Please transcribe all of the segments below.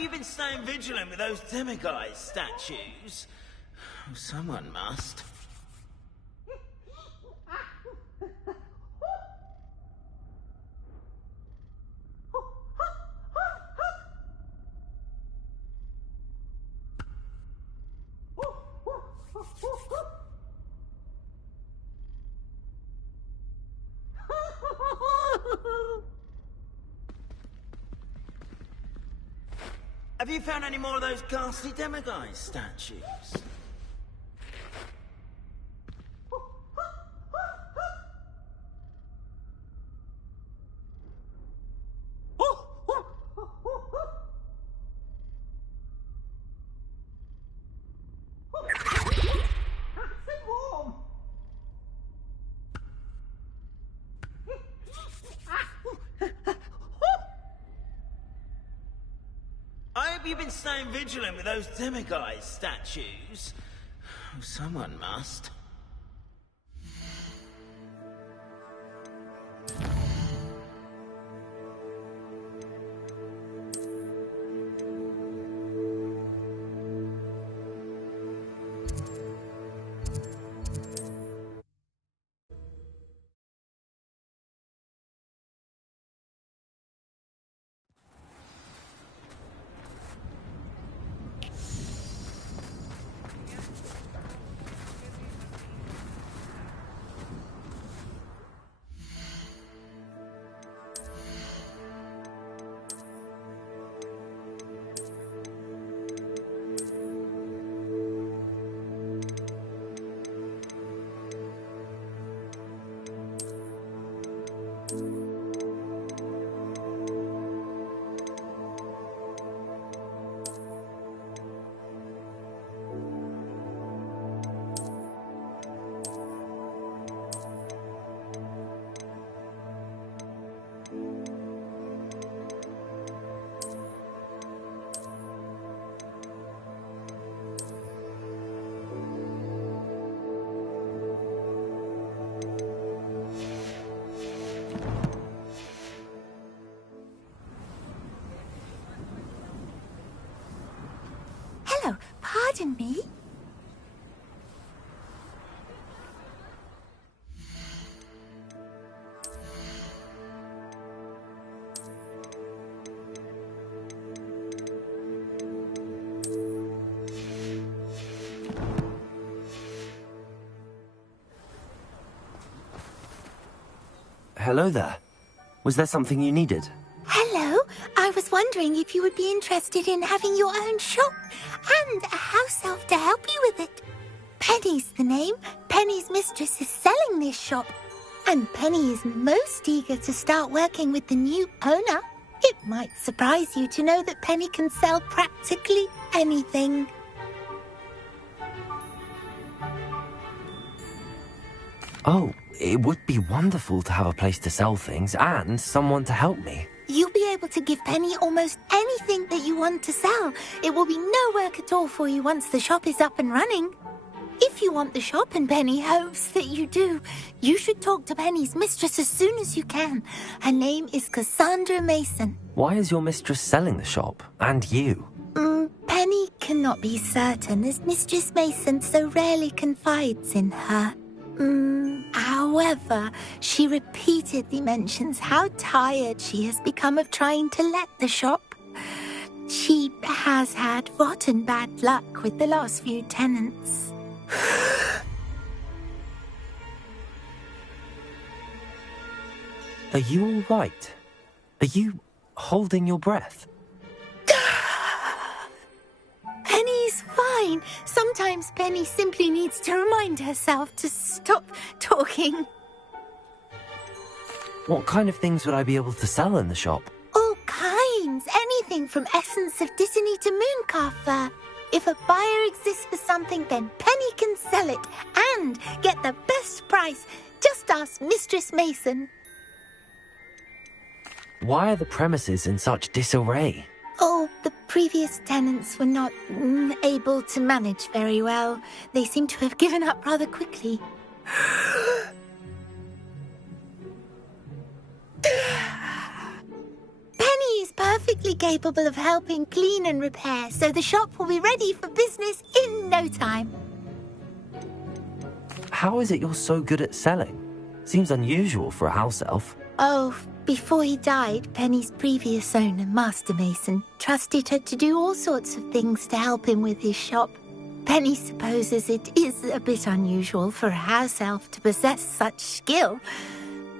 you've been staying vigilant with those demiguise statues. Someone must. Have you found any more of those ghastly demiguise statues? You've been staying vigilant with those demiguise statues. Someone must. Pardon me? Hello there. Was there something you needed? Hello. I was wondering if you would be interested in having your own shop and a house elf to help you with it. Penny's the name. Penny's mistress is selling this shop. And Penny is most eager to start working with the new owner. It might surprise you to know that Penny can sell practically anything. Oh, it would be wonderful to have a place to sell things and someone to help me. You'll be able to give Penny almost anything that you want to sell. It will be no work at all for you once the shop is up and running. If you want the shop, and Penny hopes that you do, you should talk to Penny's mistress as soon as you can. Her name is Cassandra Mason. Why is your mistress selling the shop? And you? Penny cannot be certain, as Mistress Mason so rarely confides in her. However, she repeatedly mentions how tired she has become of trying to let the shop. She has had rotten bad luck with the last few tenants. Are you all right? Are you holding your breath? Penny's fine. Sometimes Penny simply needs to remind herself to stop talking. What kind of things would I be able to sell in the shop? All kinds. Anything from essence of Disney to Mooncalf. If a buyer exists for something, then Penny can sell it and get the best price. Just ask Mistress Mason. Why are the premises in such disarray? Oh, the previous tenants were not able to manage very well. They seem to have given up rather quickly. Penny is perfectly capable of helping clean and repair, so the shop will be ready for business in no time. How is it you're so good at selling? Seems unusual for a house elf. Oh, before he died, Penny's previous owner, Master Mason, trusted her to do all sorts of things to help him with his shop. Penny supposes it is a bit unusual for a house elf to possess such skill,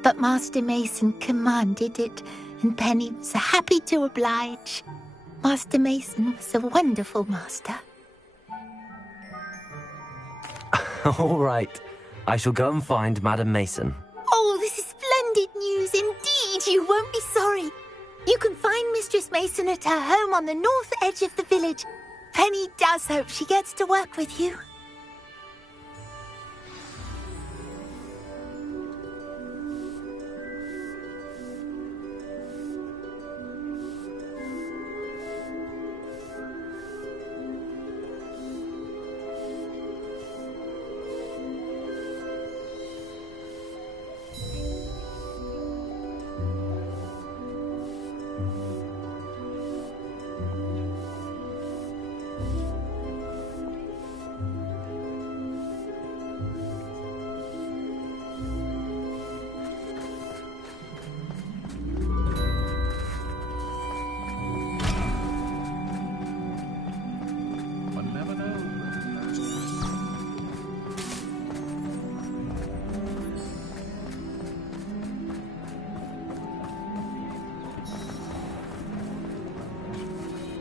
but Master Mason commanded it, and Penny was happy to oblige. Master Mason was a wonderful master. All right. I shall go and find Madam Mason. Oh, this is splendid news indeed. You won't be sorry. You can find Mistress Mason at her home on the north edge of the village. Penny does hope she gets to work with you.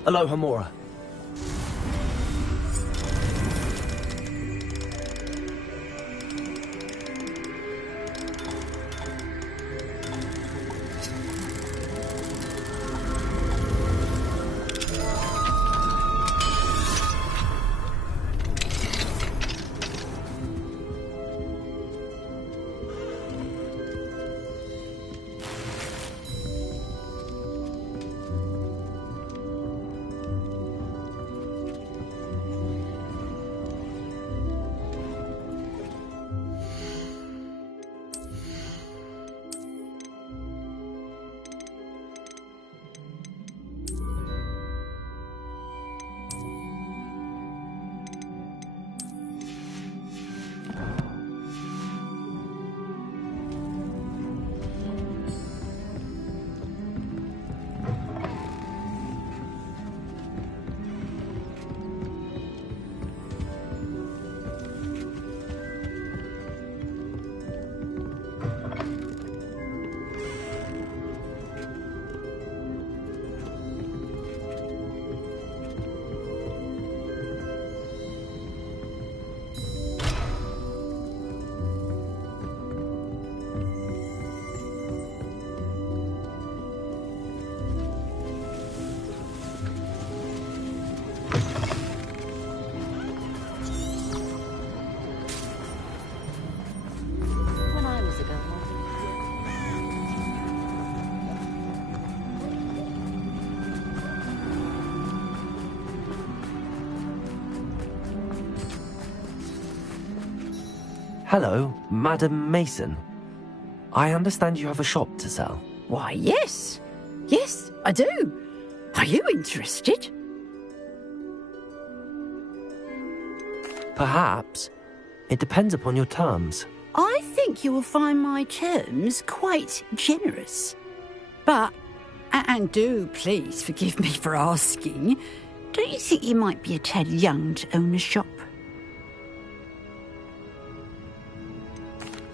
Aloha, Mora. Hello, Madam Mason. I understand you have a shop to sell. Why, yes. Yes, I do. Are you interested? Perhaps. It depends upon your terms. I think you will find my terms quite generous. But, and do please forgive me for asking, don't you think you might be a tad young to own a shop?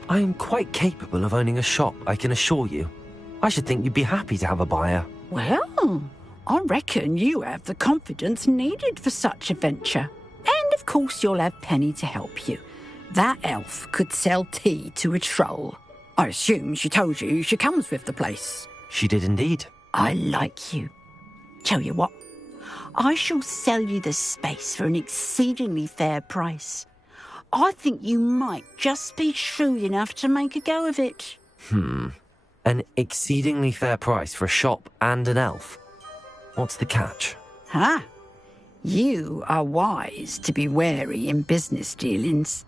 I am quite capable of owning a shop, I can assure you. I should think you'd be happy to have a buyer. Well, I reckon you have the confidence needed for such a venture. And of course you'll have Penny to help you. That elf could sell tea to a troll. I assume she told you she comes with the place. She did indeed. I like you. Tell you what, I shall sell you the space for an exceedingly fair price. I think you might just be shrewd enough to make a go of it. An exceedingly fair price for a shop and an elf. What's the catch? Huh? You are wise to be wary in business dealings.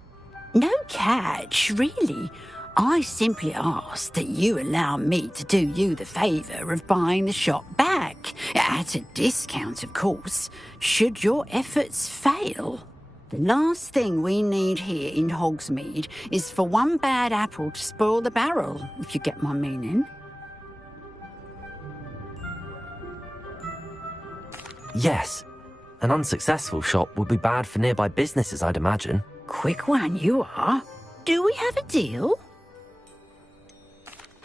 No catch, really. I simply ask that you allow me to do you the favour of buying the shop back, at a discount, of course, should your efforts fail. The last thing we need here in Hogsmeade is for one bad apple to spoil the barrel, if you get my meaning. Yes, an unsuccessful shop would be bad for nearby businesses, I'd imagine. Quick one you are. Do we have a deal?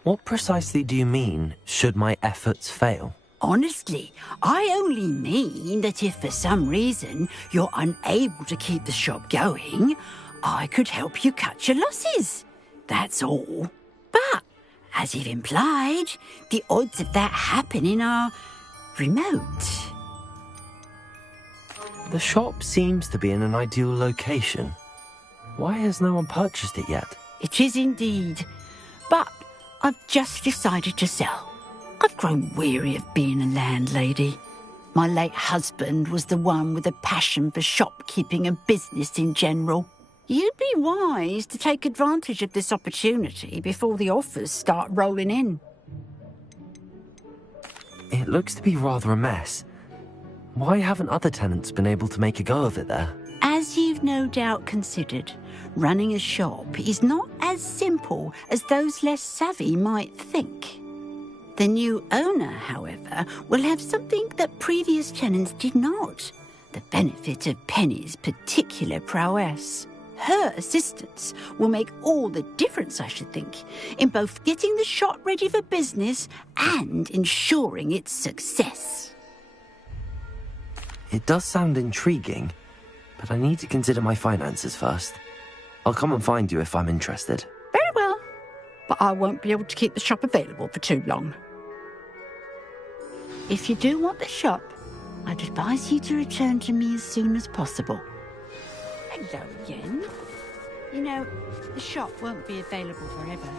What precisely do you mean, should my efforts fail? Honestly, I only mean that if for some reason you're unable to keep the shop going, I could help you cut your losses. That's all. But, as you've implied, the odds of that happening are remote. The shop seems to be in an ideal location. Why has no one purchased it yet? It is indeed. But I've just decided to sell. I've grown weary of being a landlady. My late husband was the one with a passion for shopkeeping and business in general. You'd be wise to take advantage of this opportunity before the offers start rolling in. It looks to be rather a mess. Why haven't other tenants been able to make a go of it there? As you've no doubt considered, running a shop is not as simple as those less savvy might think. The new owner, however, will have something that previous tenants did not, the benefit of Penny's particular prowess. Her assistance will make all the difference, I should think, in both getting the shop ready for business and ensuring its success. It does sound intriguing, but I need to consider my finances first. I'll come and find you if I'm interested. Very well, but I won't be able to keep the shop available for too long. If you do want the shop, I'd advise you to return to me as soon as possible. Hello again. You know, the shop won't be available forever.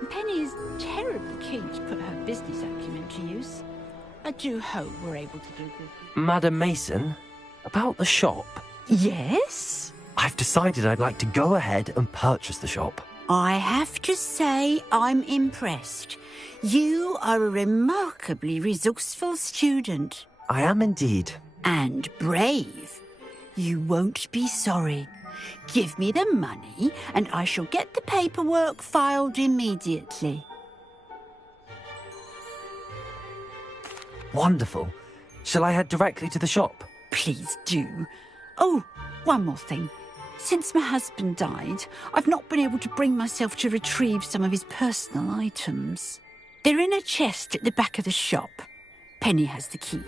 And Penny is terribly keen to put her business acumen to use. I do hope we're able to do good. Madam Mason, about the shop. Yes? I've decided I'd like to go ahead and purchase the shop. I have to say I'm impressed. You are a remarkably resourceful student. I am indeed. And brave. You won't be sorry. Give me the money and I shall get the paperwork filed immediately. Wonderful. Shall I head directly to the shop? Please do. Oh, one more thing. Since my husband died, I've not been able to bring myself to retrieve some of his personal items. They're in a chest at the back of the shop. Penny has the key.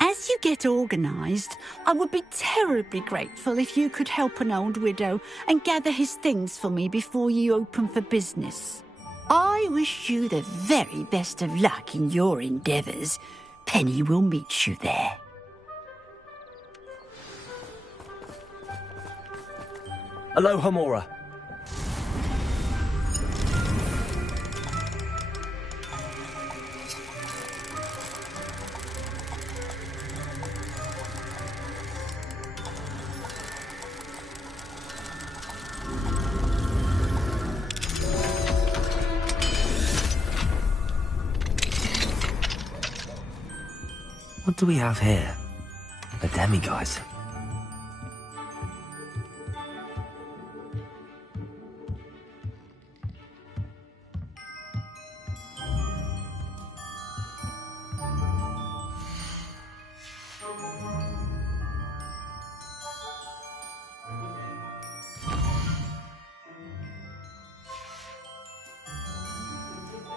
As you get organised, I would be terribly grateful if you could help an old widow and gather his things for me before you open for business. I wish you the very best of luck in your endeavours. Penny will meet you there. Aloha, Mora. What do we have here? A demiguise.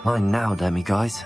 Mine now, demiguise.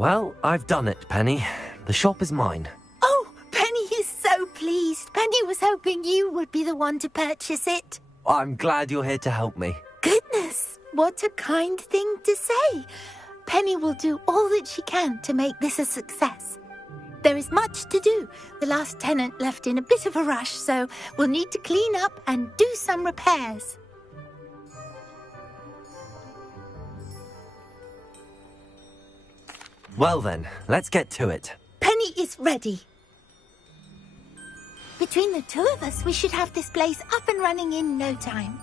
Well, I've done it, Penny. The shop is mine. Oh, Penny is so pleased. Penny was hoping you would be the one to purchase it. I'm glad you're here to help me. Goodness, what a kind thing to say. Penny will do all that she can to make this a success. There is much to do. The last tenant left in a bit of a rush, so we'll need to clean up and do some repairs. Well then, let's get to it. Penny is ready. Between the two of us, we should have this place up and running in no time.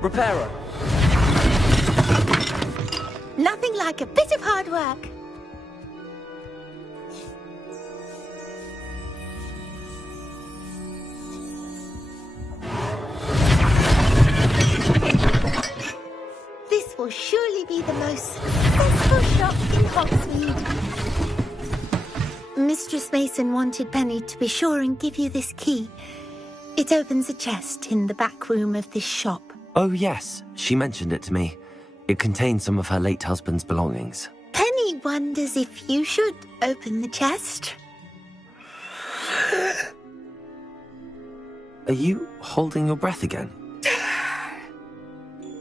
Repairer. Nothing like a bit of hard work. This will surely be the most successful shop in Hogsmeade. Mistress Mason wanted Penny to be sure and give you this key. It opens a chest in the back room of this shop. Oh yes, she mentioned it to me. It contains some of her late husband's belongings. Penny wonders if you should open the chest. Are you holding your breath again?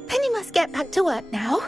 Penny must get back to work now.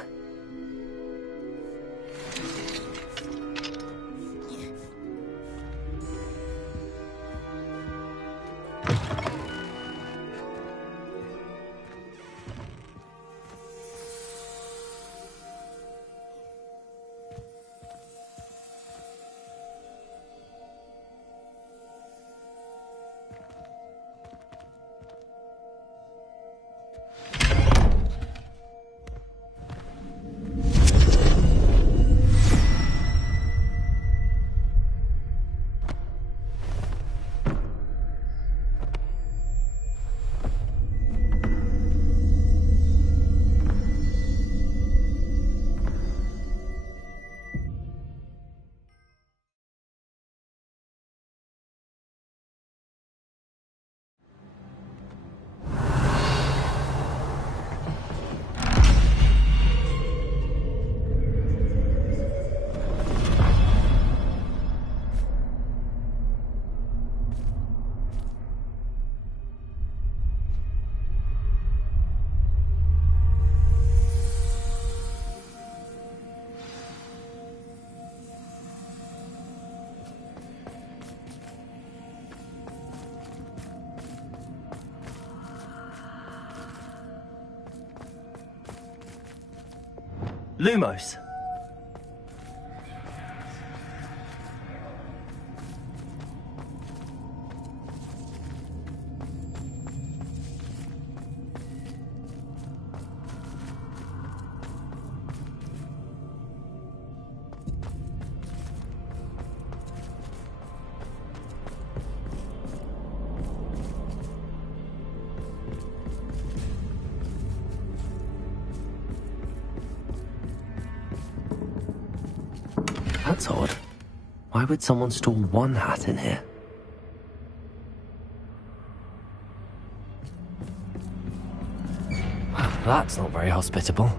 Lumos. That's odd. Why would someone store one hat in here? Well, that's not very hospitable.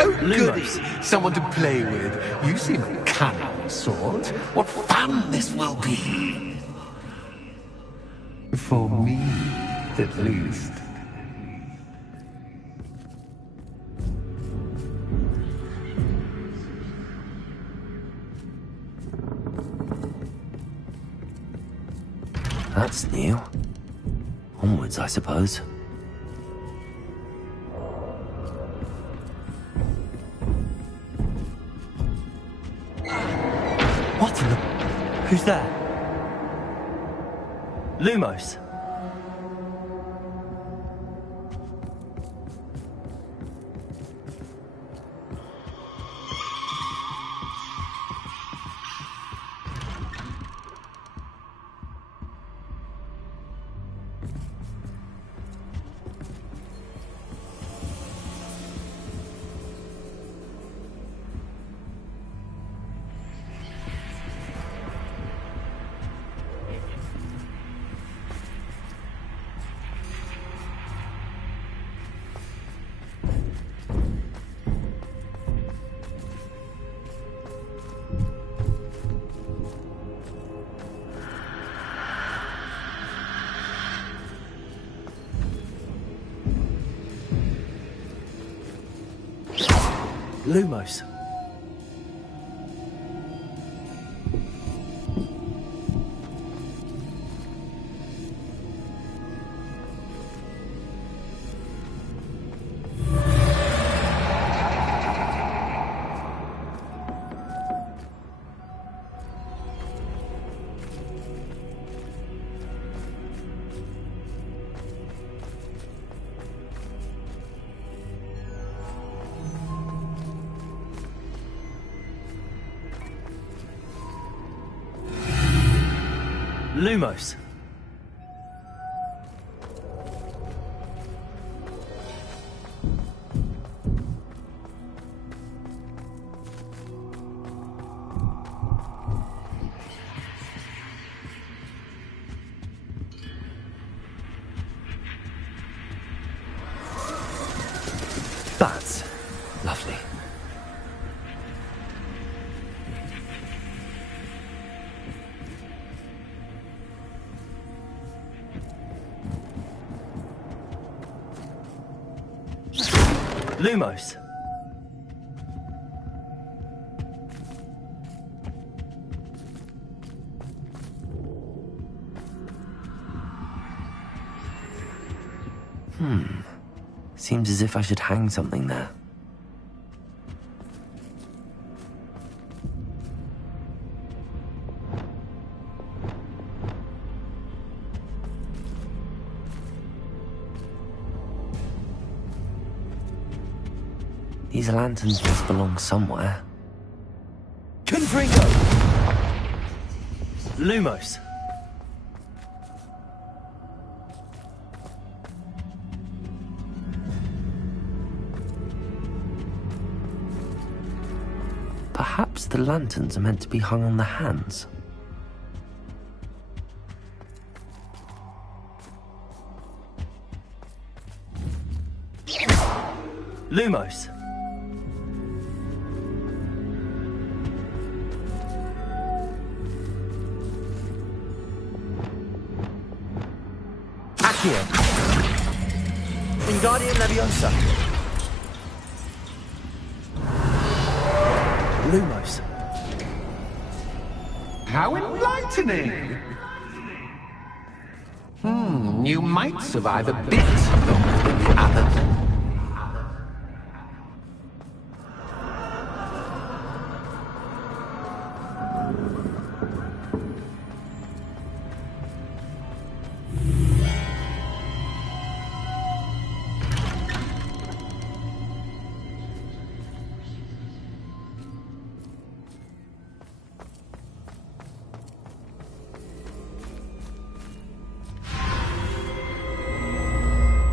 Oh, goody! Someone to play with. You seem a cunning sort. What fun this will be! For me, at least. That's new. Onwards, I suppose. What in the... Who's there? Lumos. Lumos. Lumos. That's lovely. Lumos. Seems as if I should hang something there. These lanterns must belong somewhere. Confringo! Lumos. Perhaps the lanterns are meant to be hung on the hands. Lumos. Accio. Wingardium Leviosa. Lumos. How enlightening! You might survive a bit longer than the others.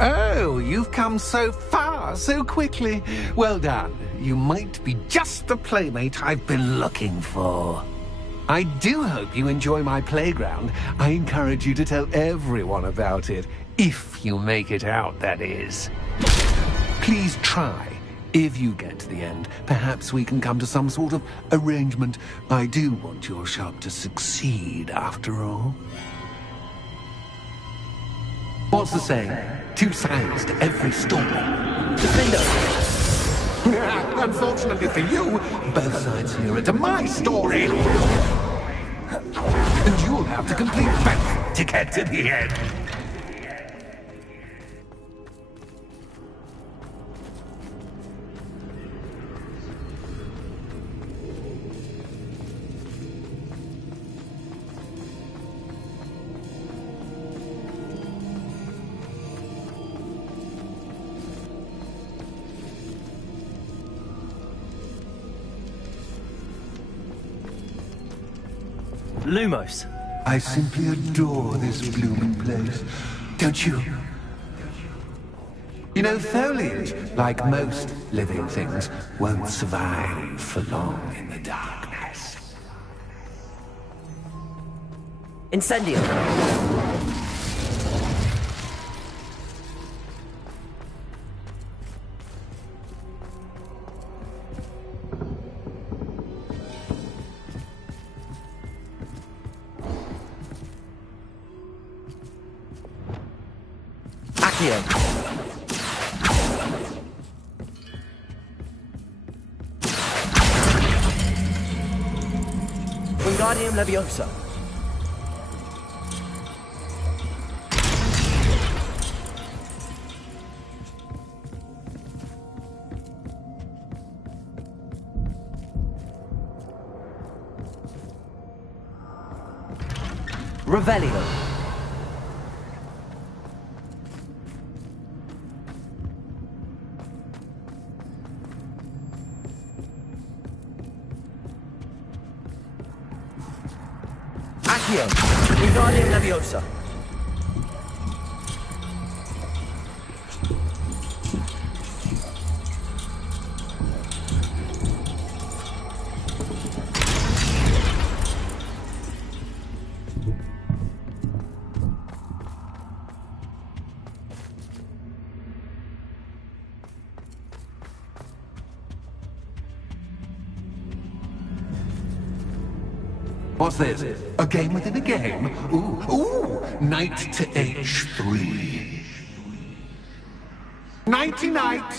Oh, you've come so far, so quickly. Well done. You might be just the playmate I've been looking for. I do hope you enjoy my playground. I encourage you to tell everyone about it. If you make it out, that is. Please try. If you get to the end, perhaps we can come to some sort of arrangement. I do want your shop to succeed, after all. What's the saying? Two sides to every story. Unfortunately for you, both sides hear it to my story. And you'll have to complete both to get to the end. Lumos. I simply adore this blooming place. Don't you? You know, foliage, like most living things, won't survive for long in the darkness. Incendio. Accio. Wingardium Leviosa. Revelio. Accio. Wingardium Leviosa. What's this? A game within a game? Ooh, knight to h3. Nighty-night!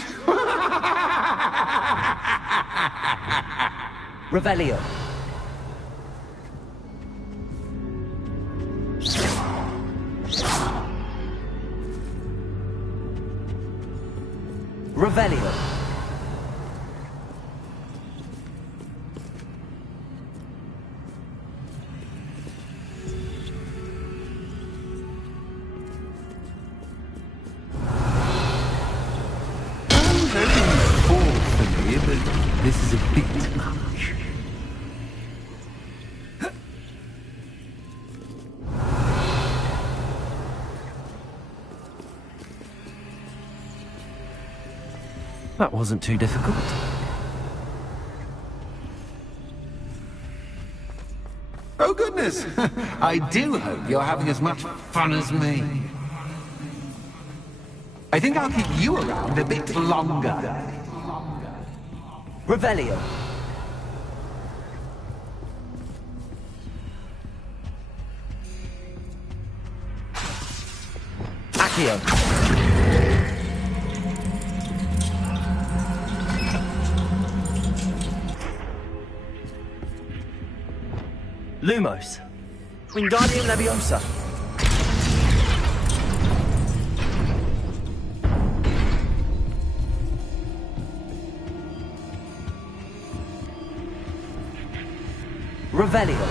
Revelio. Revelio. This is a bit much. That wasn't too difficult. Oh goodness! I do hope you're having as much fun as me. I think I'll keep you around a bit longer. Revelio. Accio. Lumos. Wingardium Leviosa. Revelio.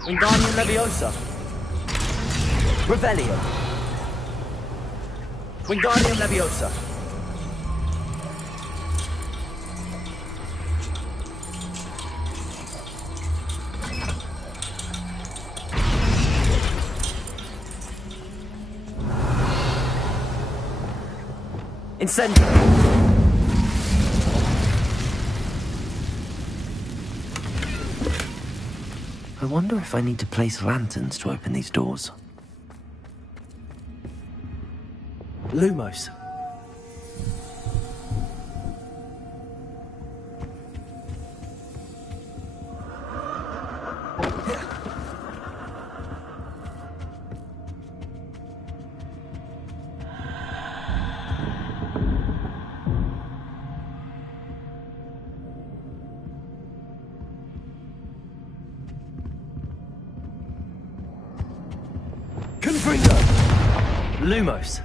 Wingardium Leviosa. Revelio. Wingardium Leviosa. Incendio. I wonder if I need to place lanterns to open these doors. Lumos. Confringo. Lumos.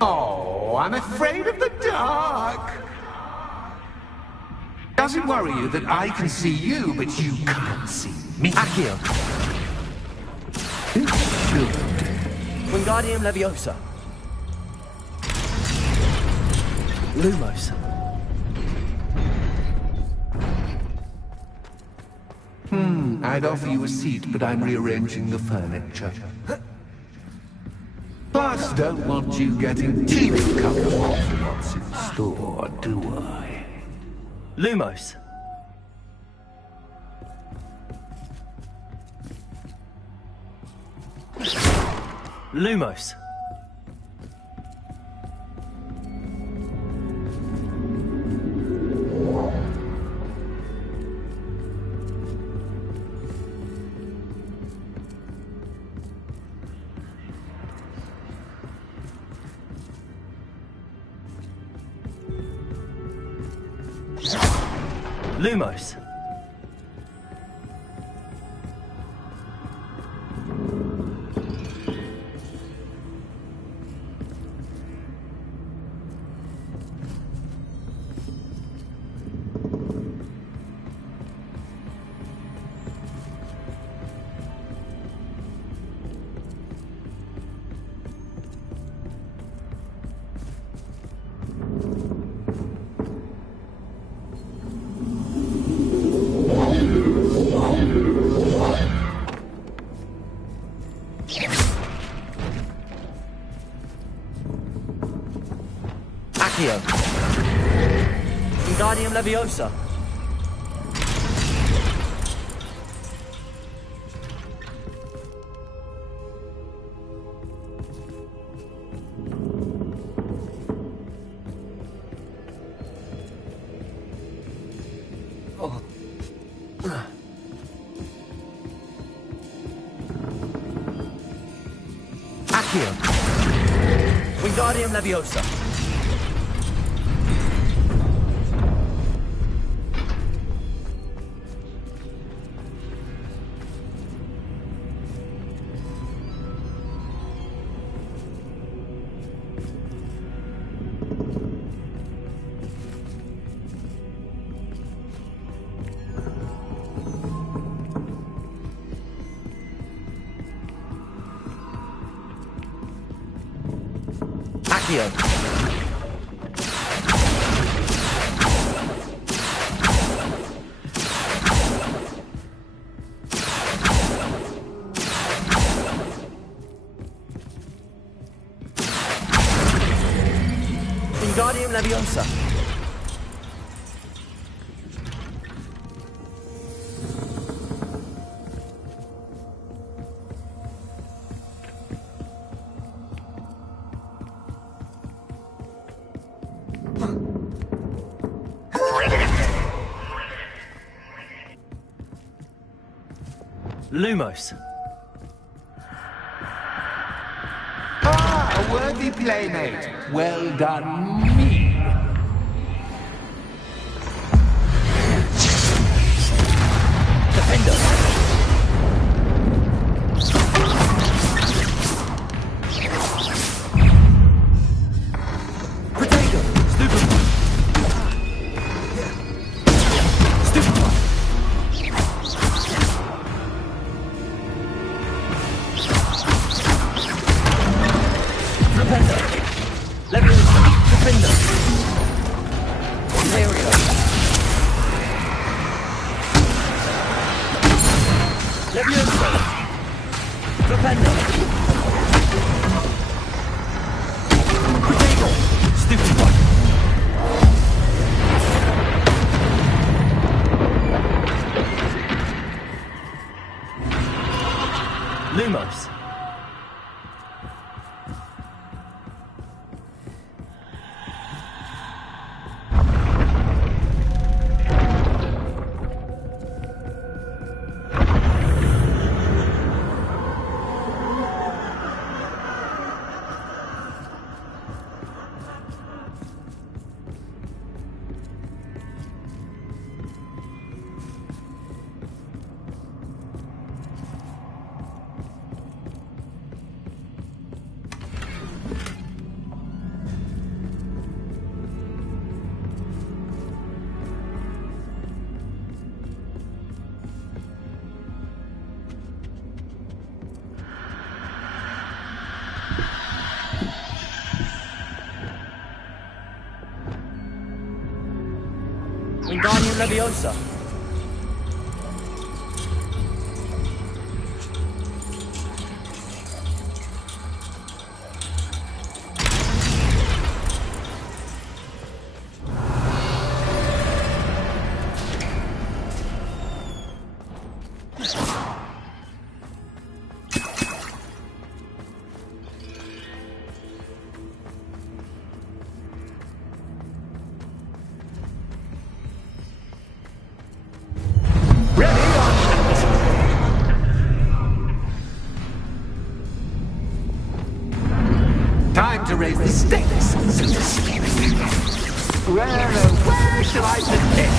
Oh, I'm afraid of the dark. Does it worry you that I can see you, but you can't see me? Accio. Good. Wingardium Leviosa. Lumos. I'd offer you a seat, but I'm rearranging the furniture. Plus, don't want you getting too comfortable for what's in store, do I? Lumos. Lumos. Lumos. Accio. Wingardium Leviosa. Accio. Wingardium Leviosa. Accio. Wingardium Leviosa. Lumos. Ah, a worthy playmate. Well done, me. Defender. Protego. Stupefy. Stupefy. Defender. Leviosa. Defender. Ontario. Leviosa. Defender. Protego. Stupefy. Lumos. Wingardium Leviosa. Time to raise the stakes, so to speak. Where, oh, where shall I begin?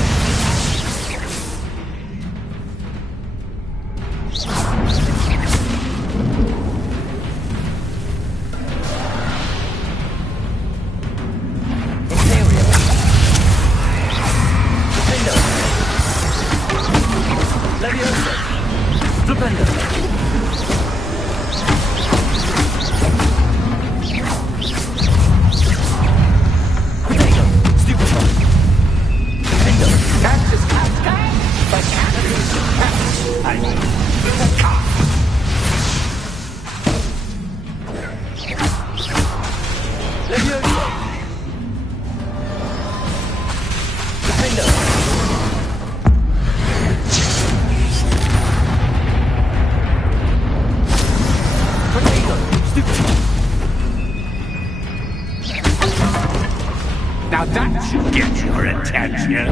Now that should get your attention.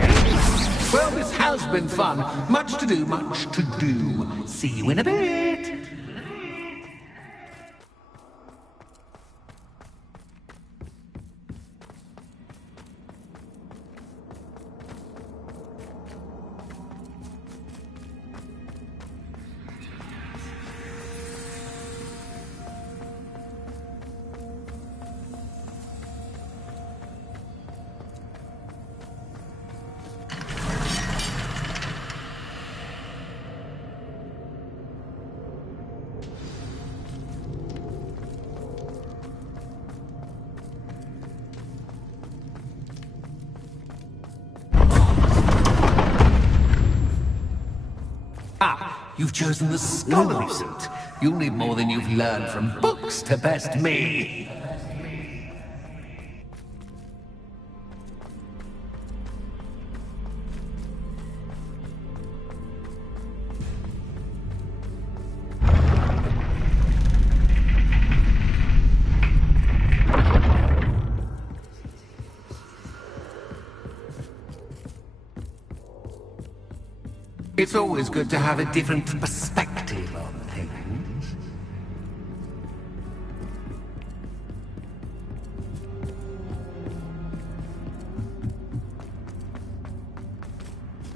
Well, this has been fun. Much to do, much to do. See you in a bit. You've chosen the scholarly route. You'll need more than you've learned from books to best me. It's always good to have a different perspective on things.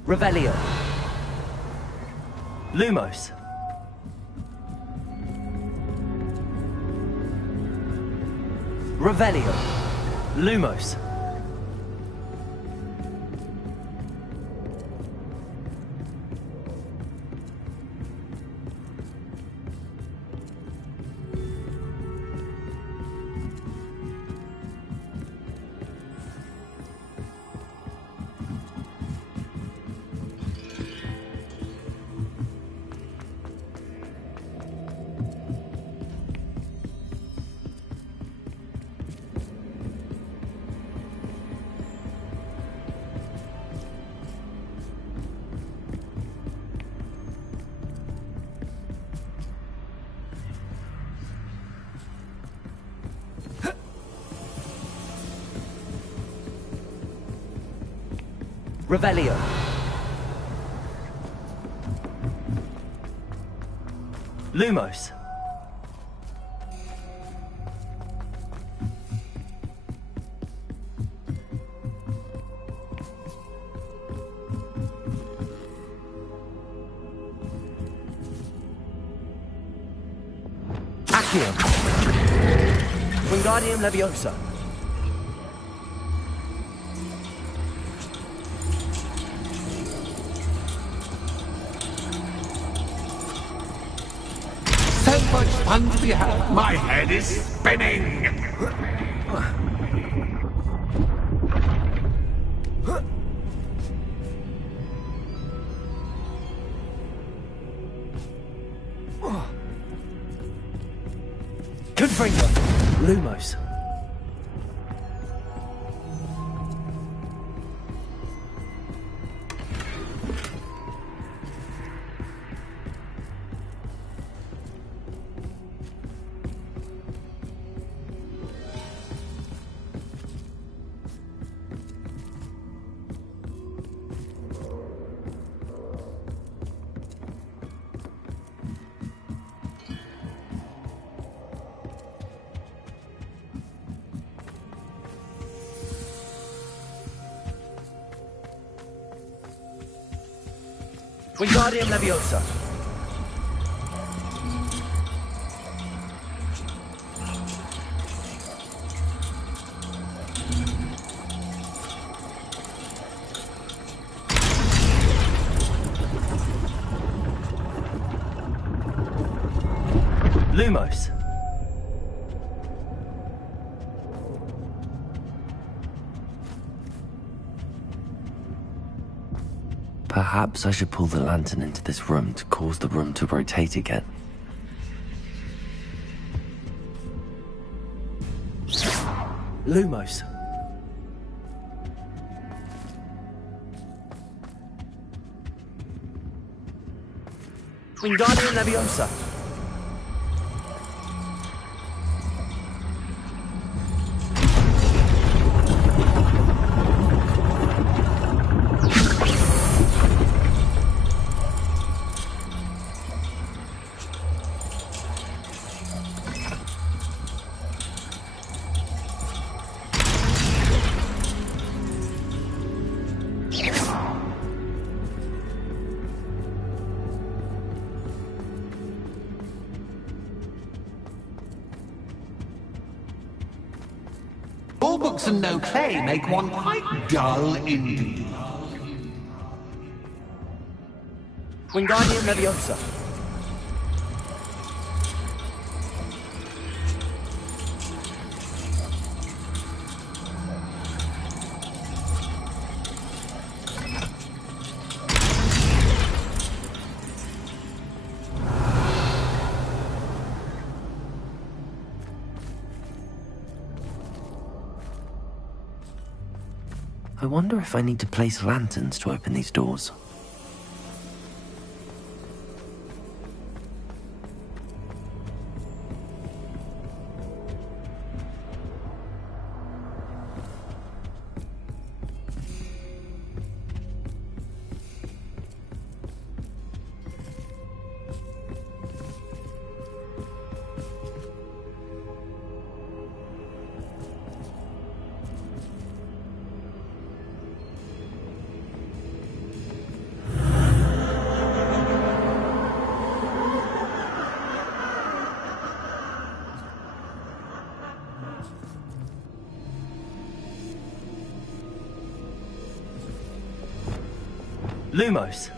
Revelio. Lumos. Revelio. Lumos. Revelio. Lumos. Accium. Wingardium Leviosa. So much fun to be had. My head is spinning. Confringo. Lumos. Wingardium Leviosa. Lumos. Perhaps I should pull the lantern into this room to cause the room to rotate again. Lumos. Wingardium Leviosa. All books and no play make one quite dull indeed. Wingardium Leviosa. I wonder if I need to place lanterns to open these doors. Lumos.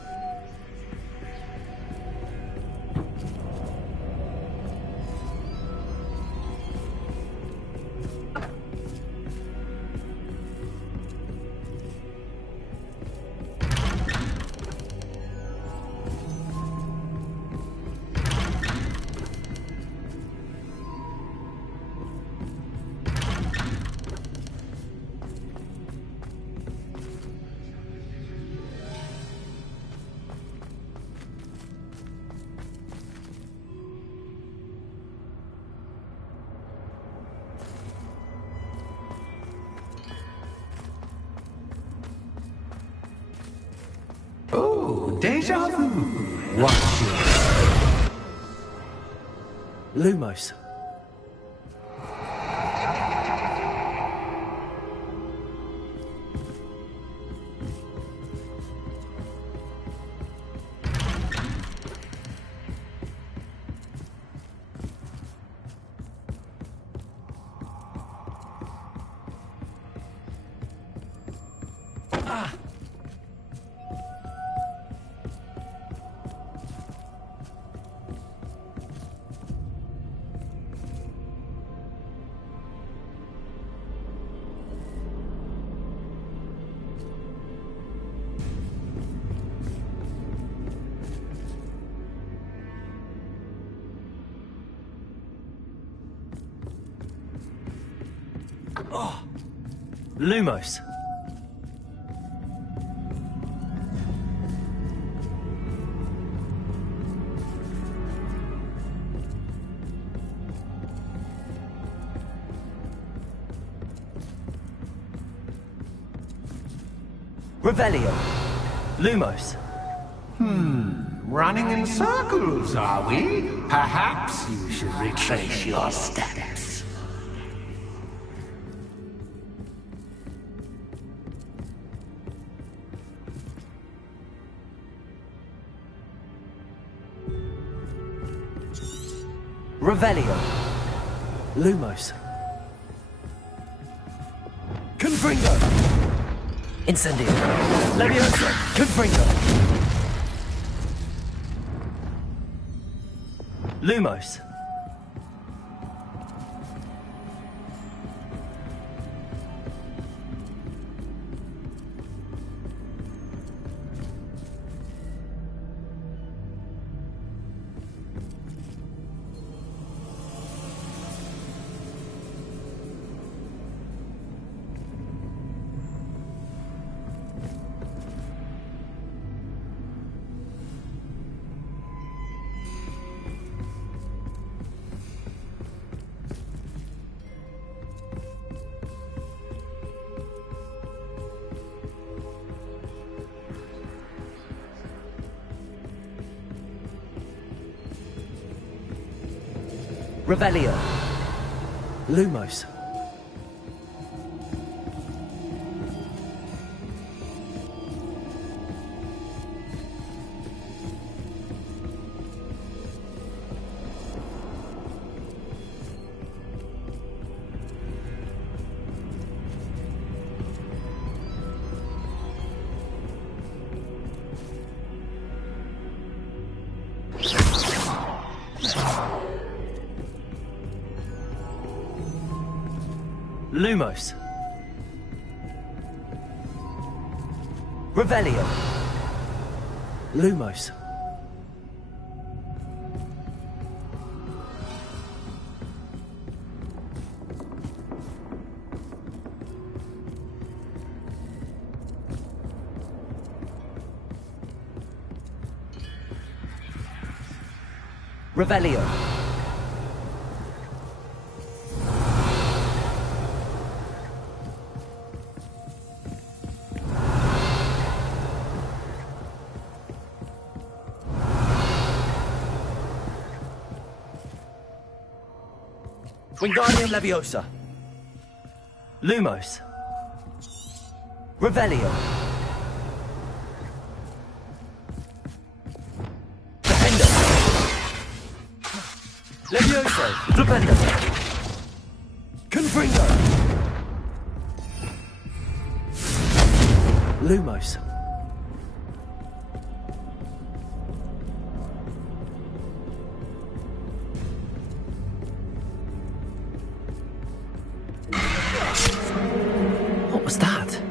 Oh, deja vu. Watch it. Lumos. Oh. Lumos. Revelio. Lumos. Running in circles, are we? Perhaps you should retrace your steps. Revelio. Lumos. Confringo. Incendio. Leviosa. Confringo. Lumos. Revelio. Lumos. Lumos. Revelio. Lumos. Revelio. Wingardium Leviosa. Lumos. Revelio. Defendo. Levioso. Defendo. Confringo. Lumos. What was that?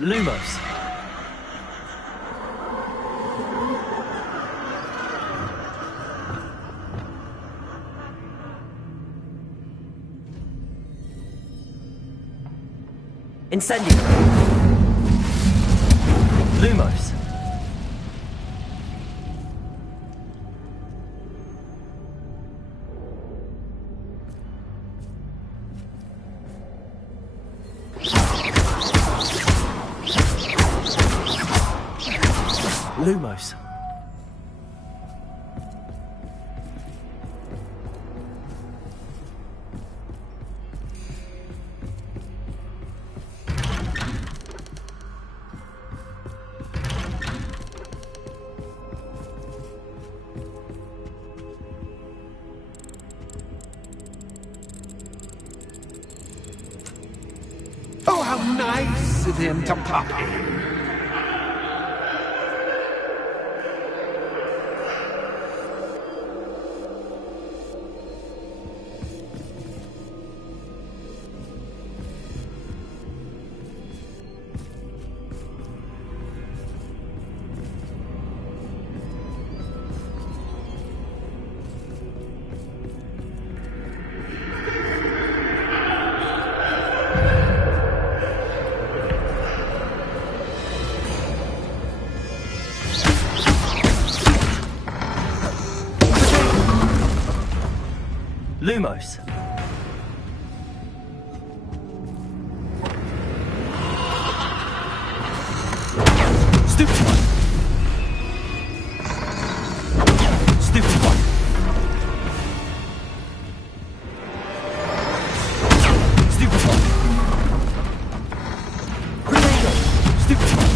Lumos. Incendio. Lumos. Lumos. Oh, how nice of him to pop in. Lumos. Stupid one. Stupid one. Stupid one. Grenade. Stupid one.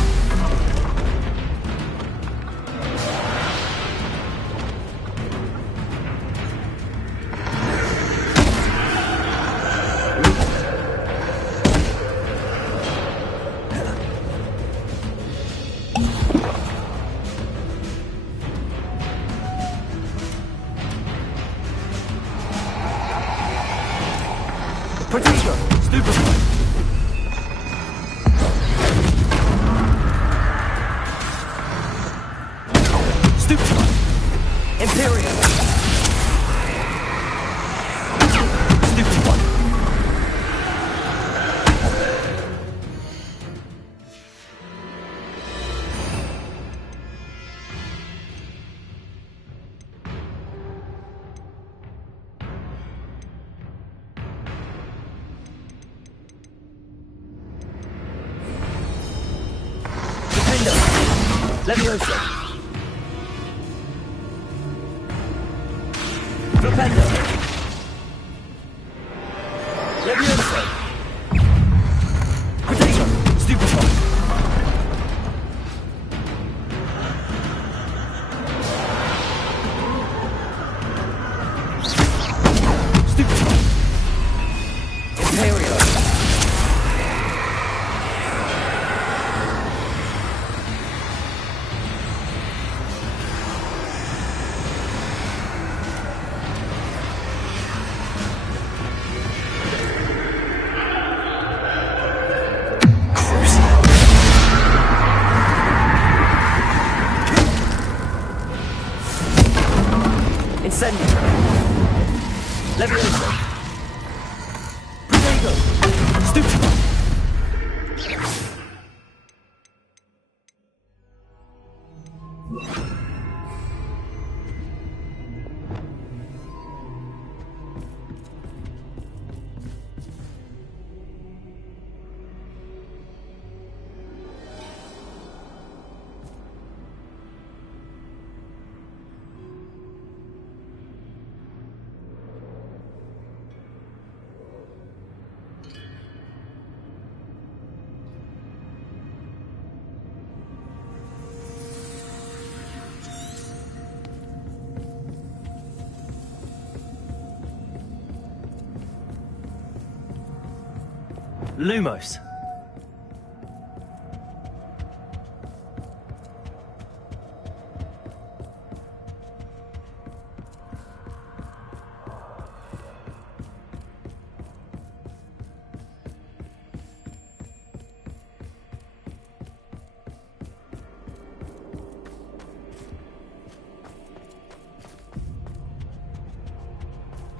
Leviosa. Flipendo. Leviosa. Potato. Stupefy. Stupefy. Imperio. Incendio. Leviosa. Protego. Stupefy. Lumos.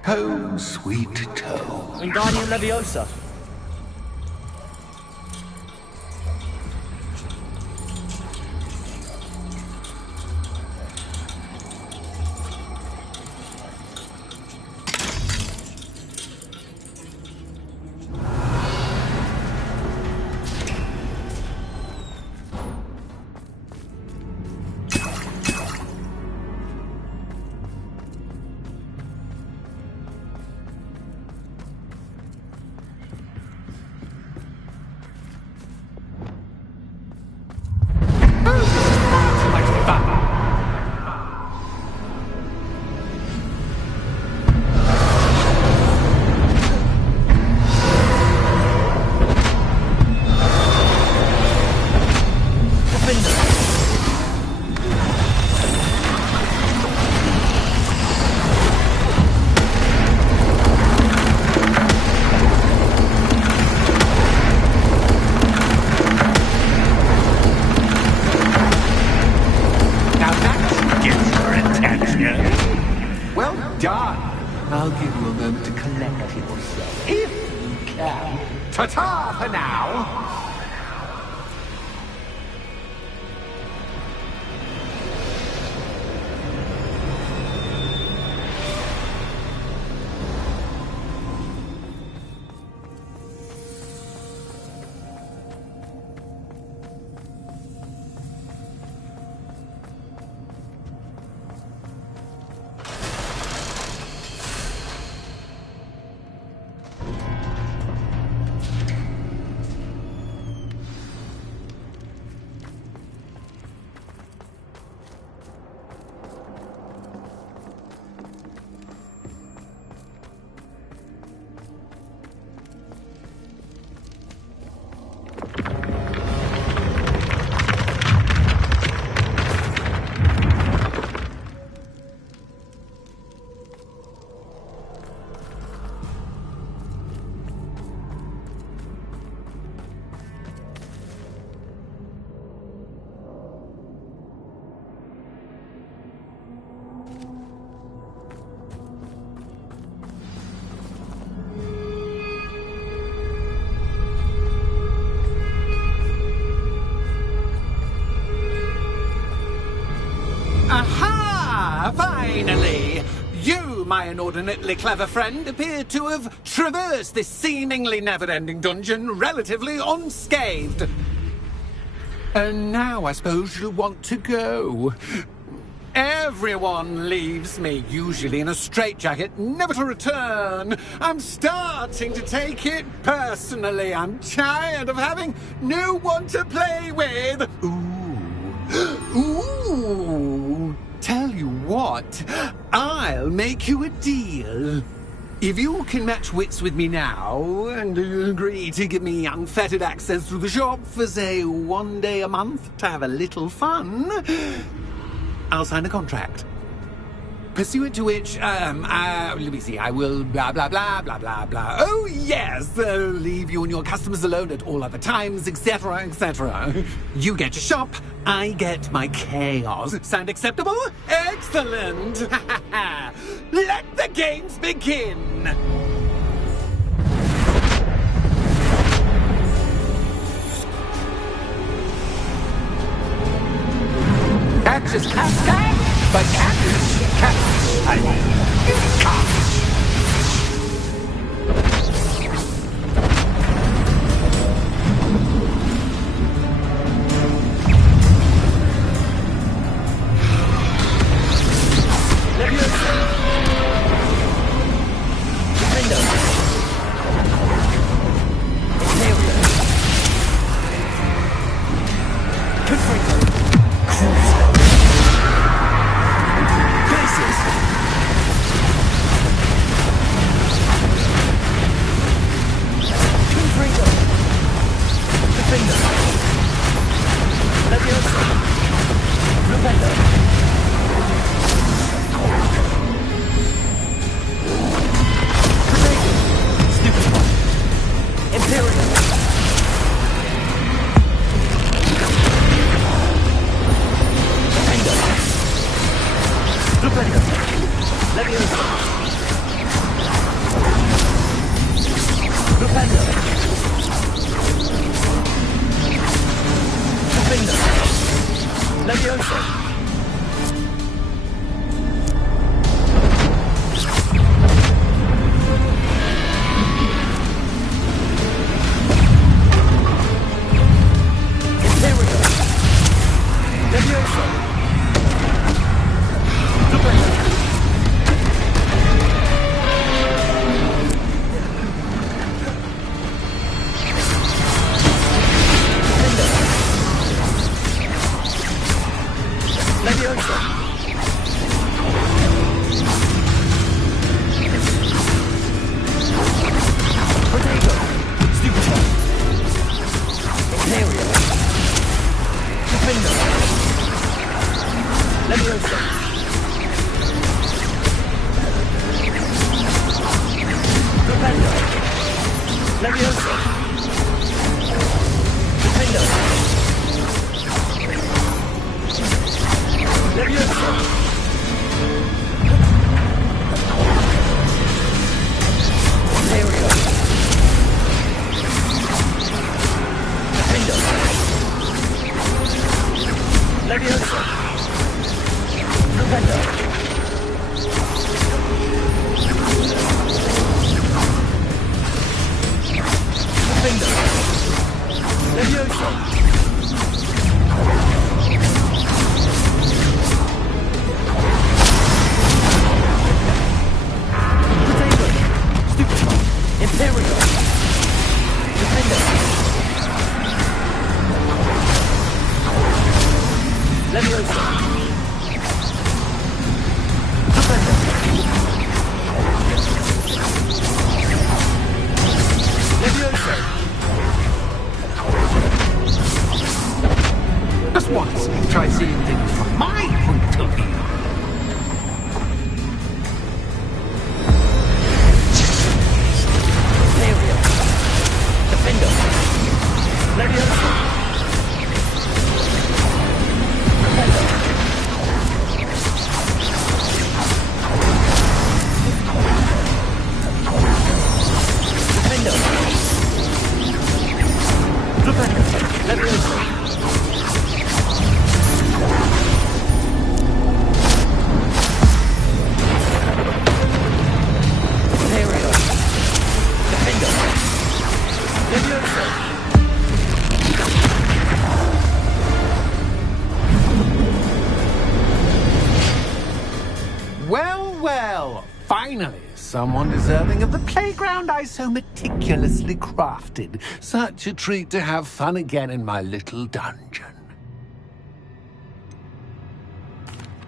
Oh, sweet toe. Wingardium Leviosa. I'll give you a moment to collect yourself, if you can. Ta-ta for now! Aha! Finally! You, my inordinately clever friend, appear to have traversed this seemingly never-ending dungeon relatively unscathed. And now I suppose you'll want to go. Everyone leaves me, usually in a straitjacket, never to return. I'm starting to take it personally. I'm tired of having no one to play with. Ooh. Tell you what, I'll make you a deal. If you can match wits with me now, and agree to give me unfettered access to the shop for, say, 1 day a month to have a little fun, I'll sign a contract. Pursuant to which, let me see, I will blah, blah, blah, blah, blah, blah. Oh, yes, leave you and your customers alone at all other times, etc., etc. You get your shop, I get my chaos. Sound acceptable? Excellent! Let the games begin! Catch is catch, but catch is catch. Just once, try seeing things from my point of view. someone deserving of the playground I so meticulously crafted. Such a treat to have fun again in my little dungeon.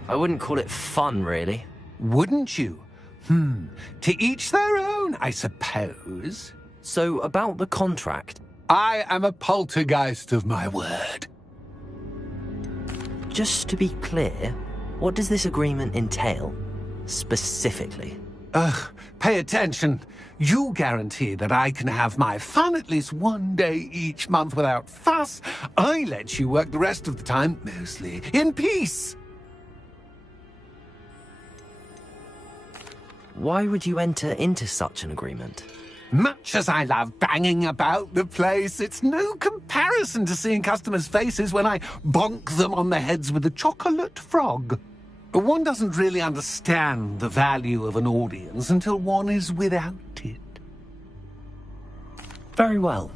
I wouldn't call it fun, really. Wouldn't you? To each their own, I suppose. So, about the contract. I am a poltergeist of my word. Just to be clear, what does this agreement entail? Specifically. Pay attention. You guarantee that I can have my fun at least one day each month without fuss. I let you work the rest of the time, mostly in peace. Why would you enter into such an agreement? Much as I love banging about the place, it's no comparison to seeing customers' faces when I bonk them on the heads with a chocolate frog. One doesn't really understand the value of an audience until one is without it. Very well.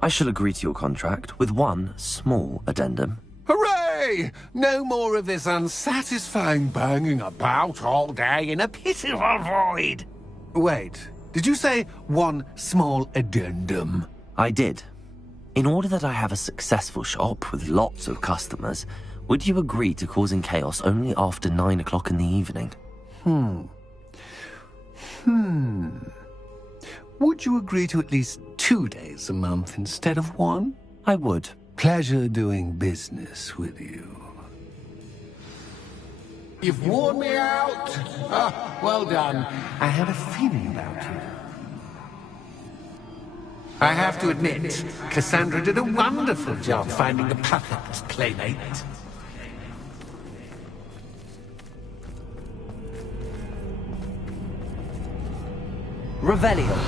I shall agree to your contract with one small addendum. Hooray! No more of this unsatisfying banging about all day in a pitiful void. Wait, did you say one small addendum? I did. In order that I have a successful shop with lots of customers, would you agree to causing chaos only after 9 o'clock in the evening? Would you agree to at least 2 days a month instead of one? I would. Pleasure doing business with you. You've worn me out. Well done. I had a feeling about you. I have to admit, Cassandra did a wonderful job finding the perfect playmate. Revelio.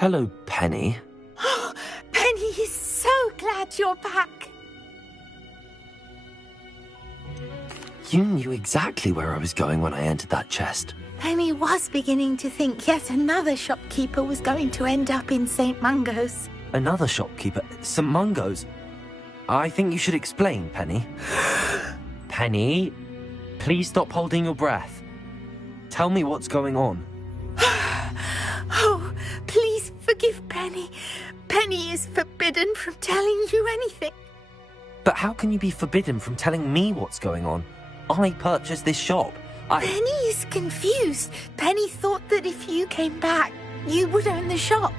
Hello, Penny. Penny is so glad you're back. You knew exactly where I was going when I entered that chest. Penny was beginning to think yet another shopkeeper was going to end up in St. Mungo's. Another shopkeeper? St. Mungo's? I think you should explain, Penny. Penny, please stop holding your breath. Tell me what's going on. Oh, please forgive Penny. Penny is forbidden from telling you anything. But how can you be forbidden from telling me what's going on? I purchased this shop. Penny is confused. Penny thought that if you came back, you would own the shop.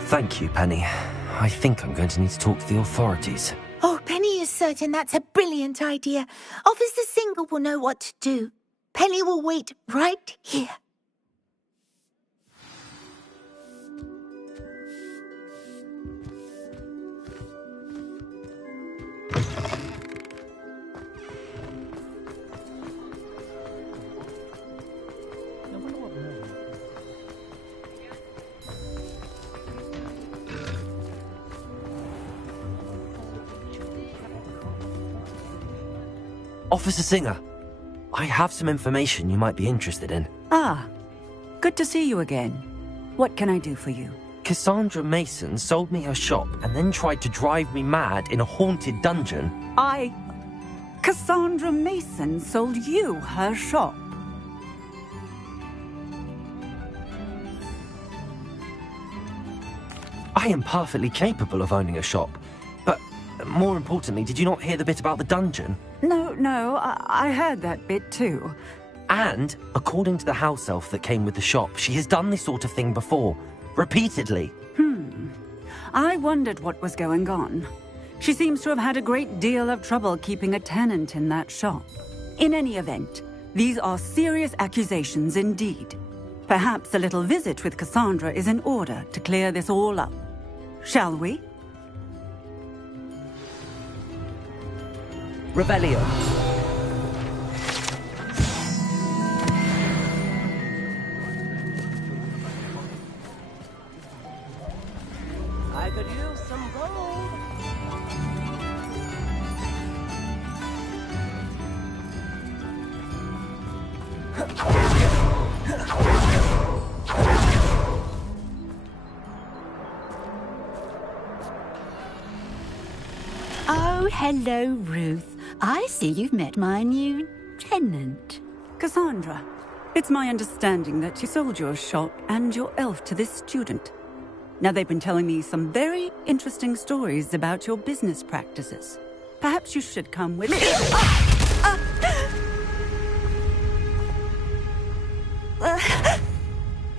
Thank you, Penny. I think I'm going to need to talk to the authorities. Oh, Penny is certain that's a brilliant idea. Officer Singer will know what to do. Penny will wait right here. Officer Singer, I have some information you might be interested in. Ah, good to see you again. What can I do for you? Cassandra Mason sold me her shop and then tried to drive me mad in a haunted dungeon. Cassandra Mason sold you her shop? I am perfectly capable of owning a shop. But more importantly, did you not hear the bit about the dungeon? No, I heard that bit too. And, according to the house elf that came with the shop, she has done this sort of thing before. Repeatedly. I wondered what was going on. She seems to have had a great deal of trouble keeping a tenant in that shop. In any event, these are serious accusations indeed. Perhaps a little visit with Cassandra is in order to clear this all up. Shall we? Revelio. I could use some gold. Oh, hello, Ruth. I see you've met my new tenant. Cassandra, it's my understanding that you sold your shop and your elf to this student. Now, they've been telling me some very interesting stories about your business practices. Perhaps you should come with me.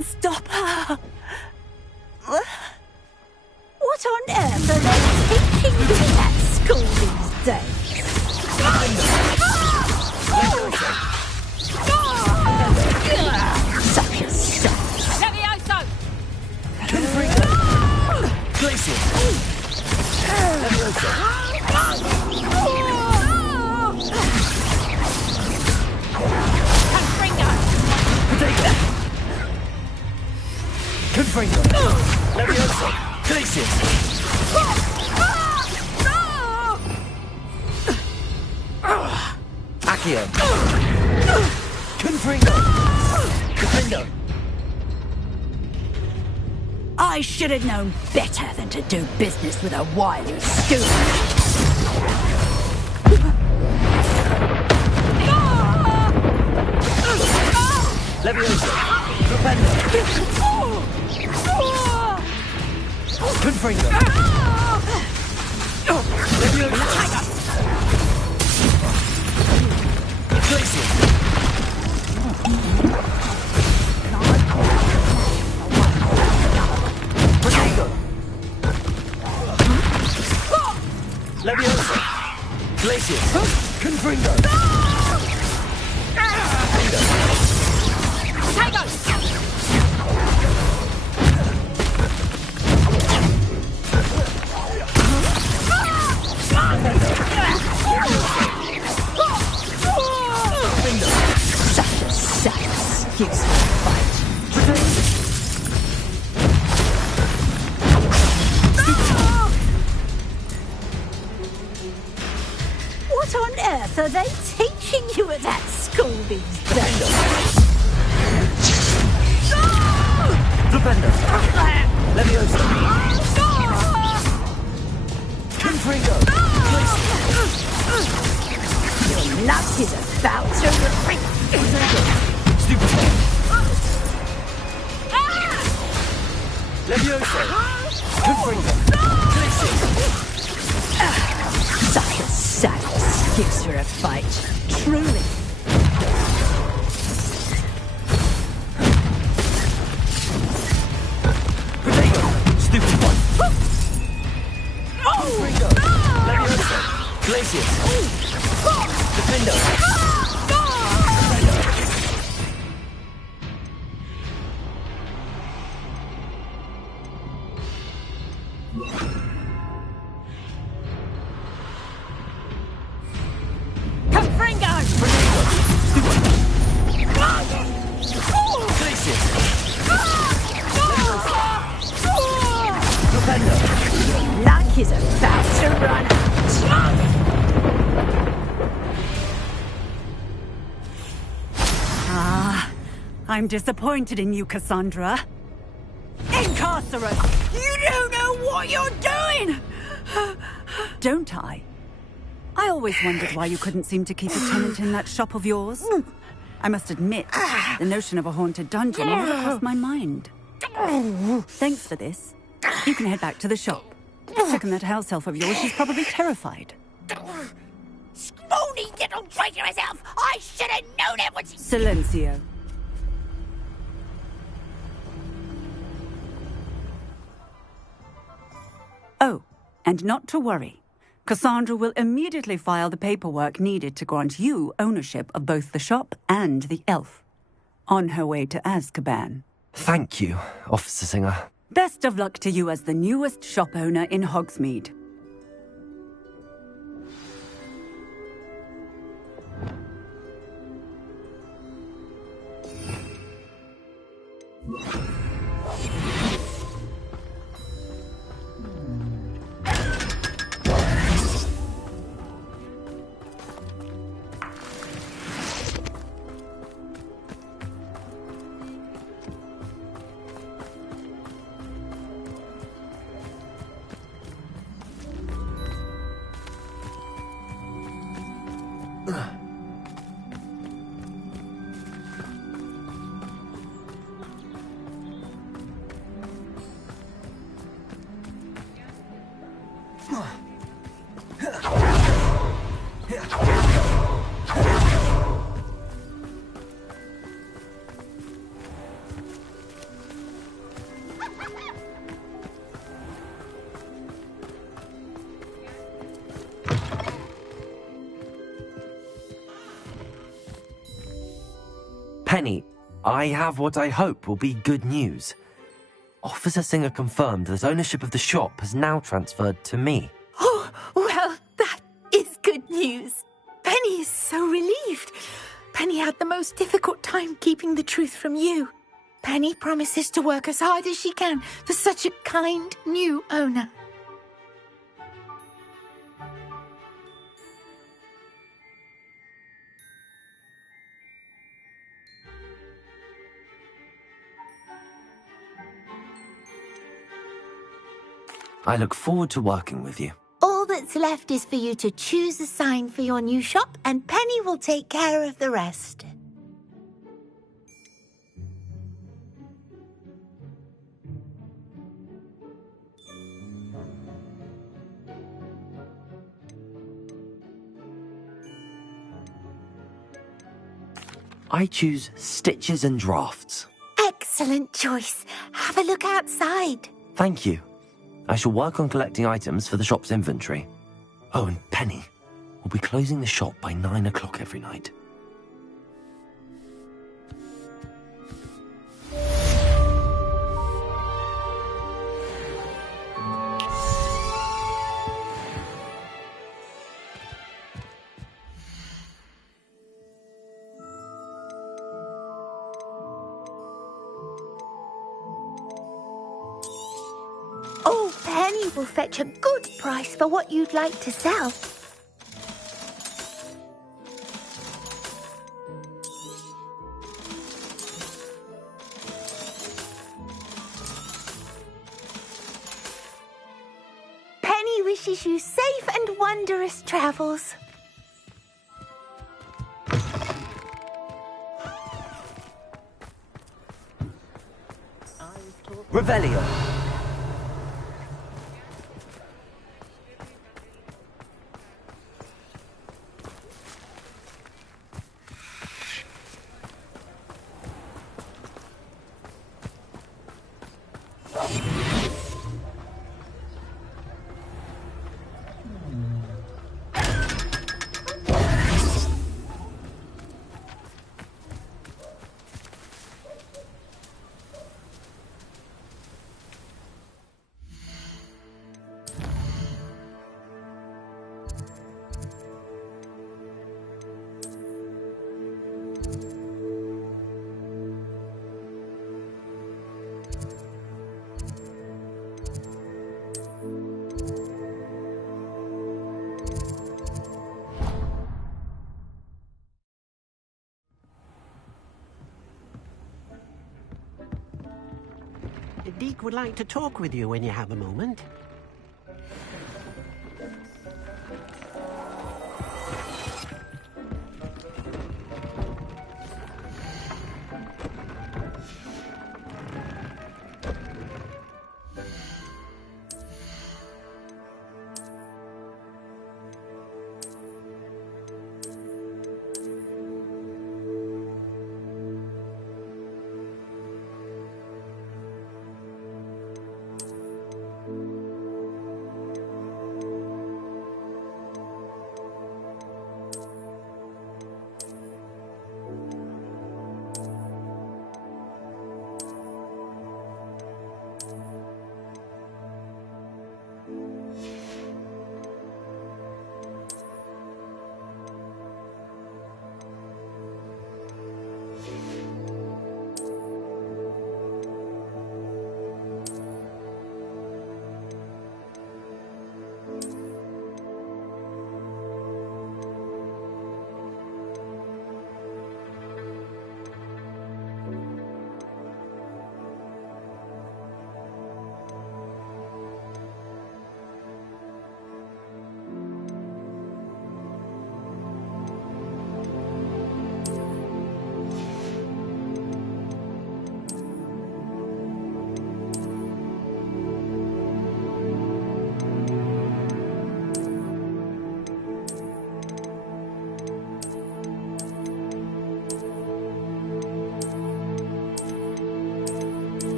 Stop her! What on earth are they teaching you at school these days? Suck yourself! Levioso! Glacier! Potato! Confringo! Levioso! Glacier! Accio! Confringo! Defendo! I should have known better than to do business with a wily student. Levioso! Defendo! Confringo! Levioso! Glacier! Potato! Levioso! Glacier! Confringo! Such a sad excuse for a fight. What on earth are they teaching you at that school these days? Defender! Levioso! Confringo! Your luck is about to repeat. Stupid Levioso! Confringo! Such a sad excuse for a fight. Truly. Potato! Stupid one! Confringo! Levioso! Glacier! Defendo! Luck is about to run out. I'm disappointed in you, Cassandra. Incarcerate! You don't know what you're doing! Don't I? I always wondered why you couldn't seem to keep a tenant in that shop of yours. I must admit, the notion of a haunted dungeon never crossed my mind. Thanks for this. You can head back to the shop. Check on that house elf of yours, she's probably terrified. Scrawny little traitorous elf! I should have known it was... Silencio. Oh, and not to worry. Cassandra will immediately file the paperwork needed to grant you ownership of both the shop and the elf. On her way to Azkaban. Thank you, Officer Singer. Best of luck to you as the newest shop owner in Hogsmeade. Penny, I have what I hope will be good news. Officer Singer confirmed that ownership of the shop has now transferred to me. Oh, well, that is good news. Penny is so relieved. Penny had the most difficult time keeping the truth from you. Penny promises to work as hard as she can for such a kind new owner. I look forward to working with you. All that's left is for you to choose a sign for your new shop, and Penny will take care of the rest. I choose stitches and drafts. Excellent choice. Have a look outside. Thank you. I shall work on collecting items for the shop's inventory. Oh, and Penny, we'll be closing the shop by 9 o'clock every night. Oh, Penny will fetch a good price for what you'd like to sell. Penny wishes you safe and wondrous travels. Revelio. Deke would like to talk with you when you have a moment.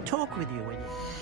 to talk with you when you...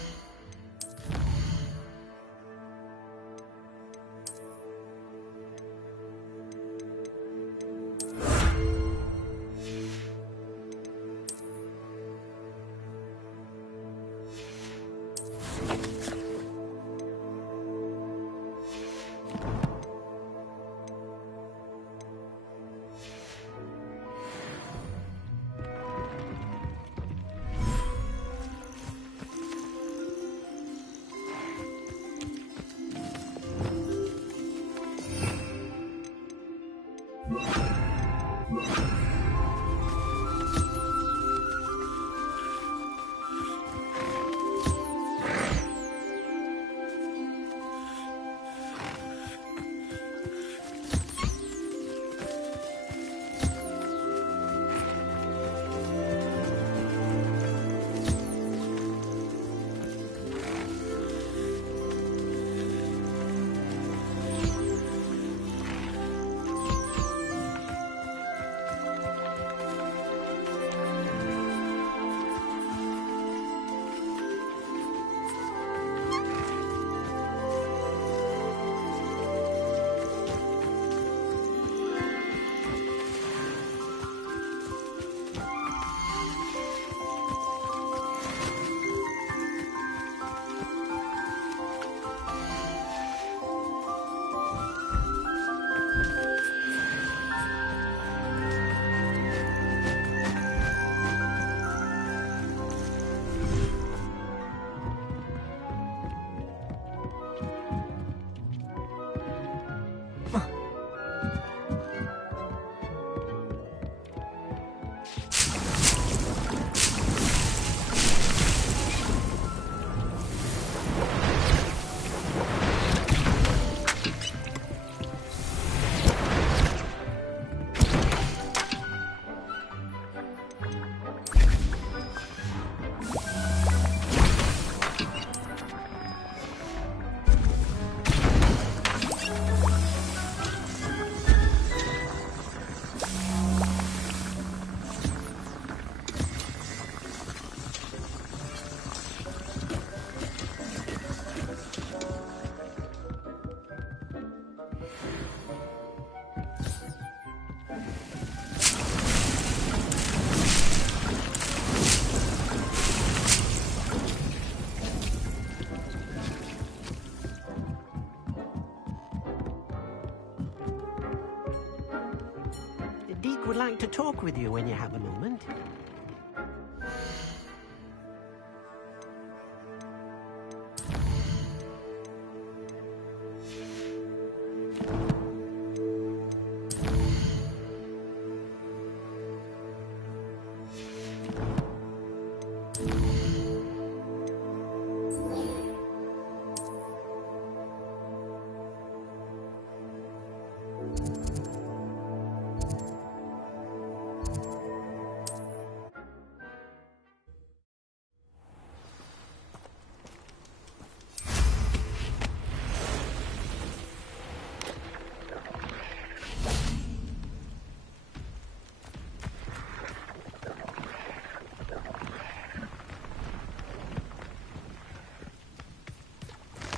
Deke would like to talk with you when you have a moment.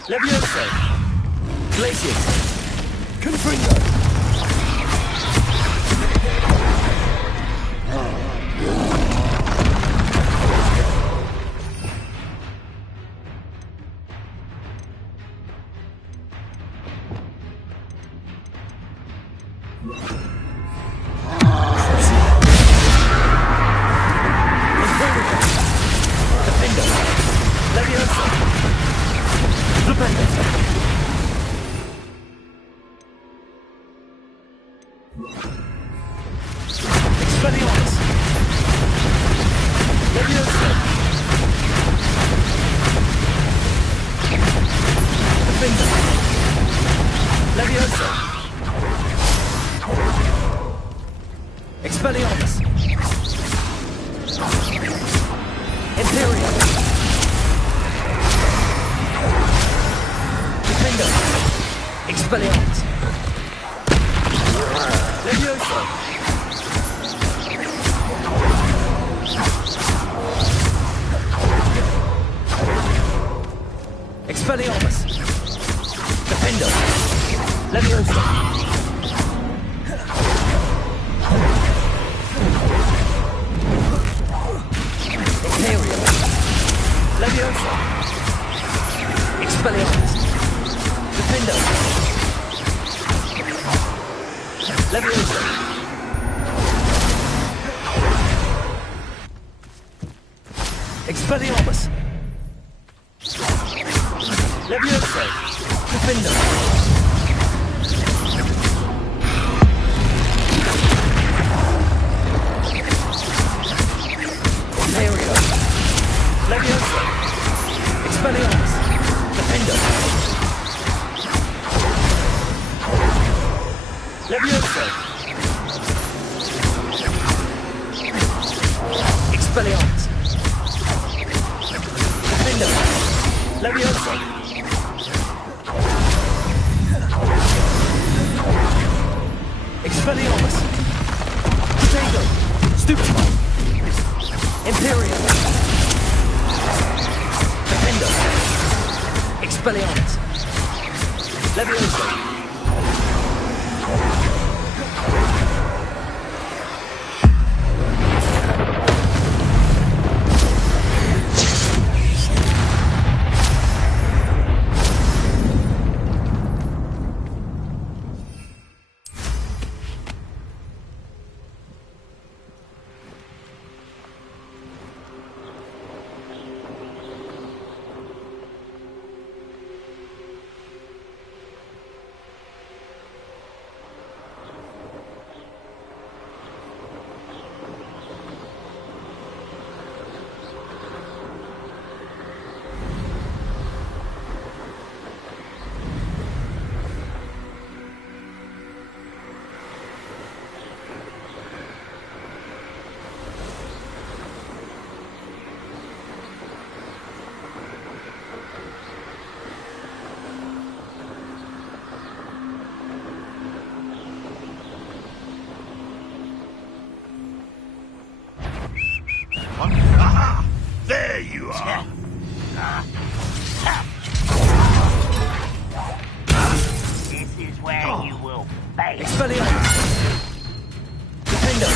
Levioso! Glacius! Confringo! Expelliarmus! Imperial! Defender! Expelliarmus! Levioso! Expelliarmus! Defender! Leviosa! Imperial! Leviosa! Expelliarmus! Defender! Leviosa! Expelliarmus! Leviosa! Defender! Imperial! Leviosa! Expelliarmus! Defender! Leviosa! Expelliarmus! Defender! Leviosa! Expelliarmus! Potato! Stupefy! Imperial! Defender! Expelliarmus! Leviosa! Aha! There you are! This is where you will fail. Expelliarmus! Defender!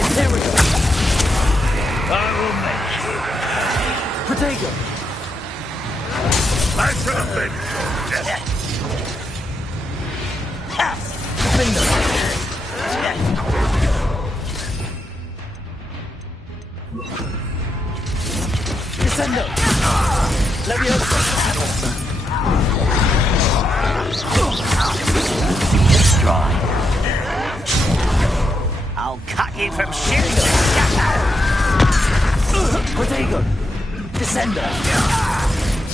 Imperial! I will make you. Protego! I should have been dead. Defender! Descendo! Leviosa! Destroy. I'll cut you from shooting to shatter. Protego! Descender!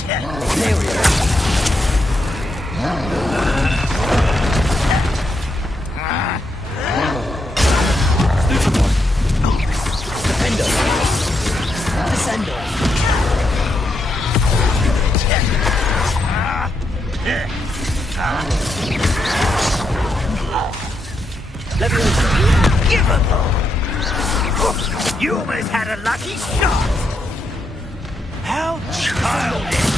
Imperial! Defender! Descender! Leviosa! Unforgivable! You almost had a lucky shot! How childish!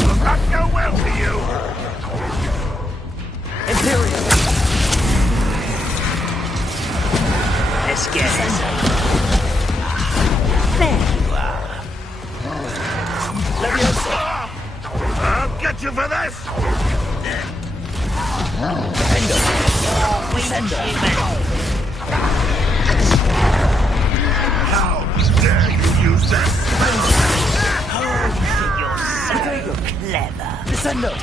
Will not go well for you! Imperial! Let's get it. There you are. Leviosa! I'll get you for this! Defender! Descender! How dare you use that? Protego! Clever. Descender!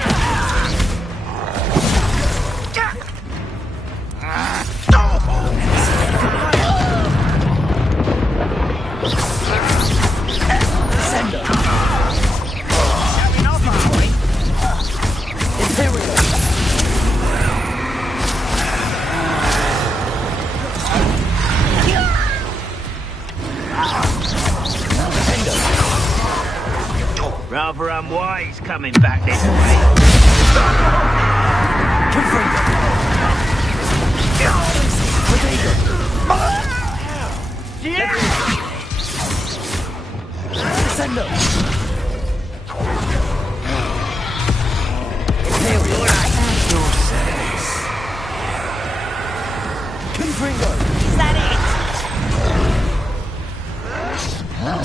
Descender! Imperial! Rather unwise. guys coming back this way. Descendo. Confringo. Is that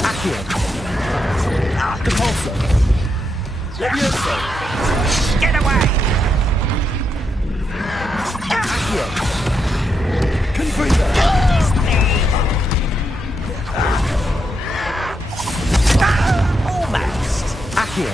Accio. Depulso. Levioso. it? Get away! Accio. Confringo. Almost. Accio.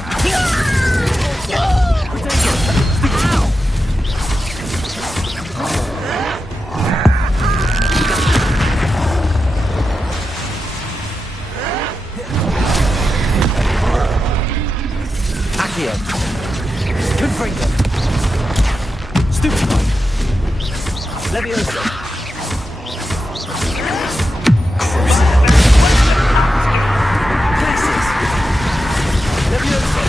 Accio. Confringo. Stupefy. Levioso. Places. Levioso.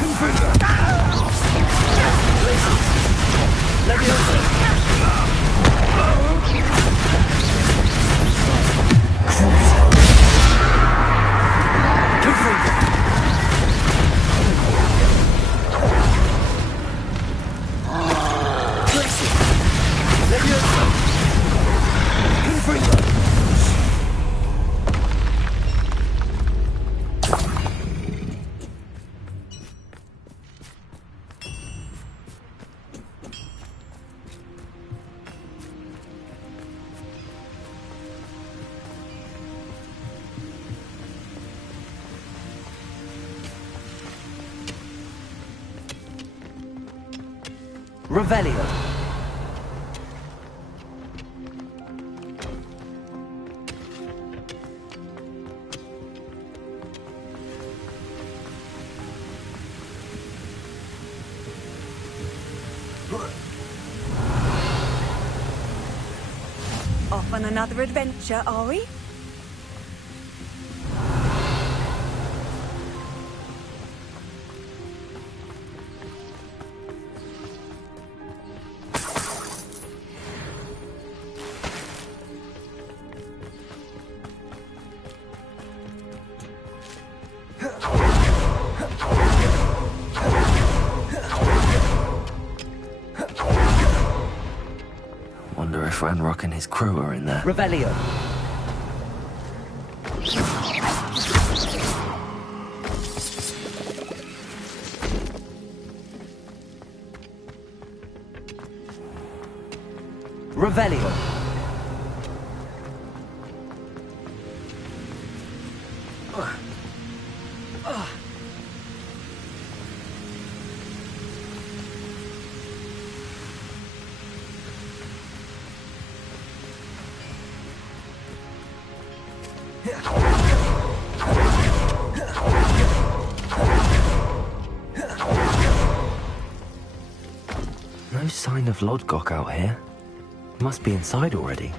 Confringo. Places. Levioso. Confringo. Places. Levioso. Confringo. Revelio. Off on another adventure, are we? Wonder if Ranrock and his crew are in there. Revelio. Revelio. No sign of Lodgok out here. Must be inside already.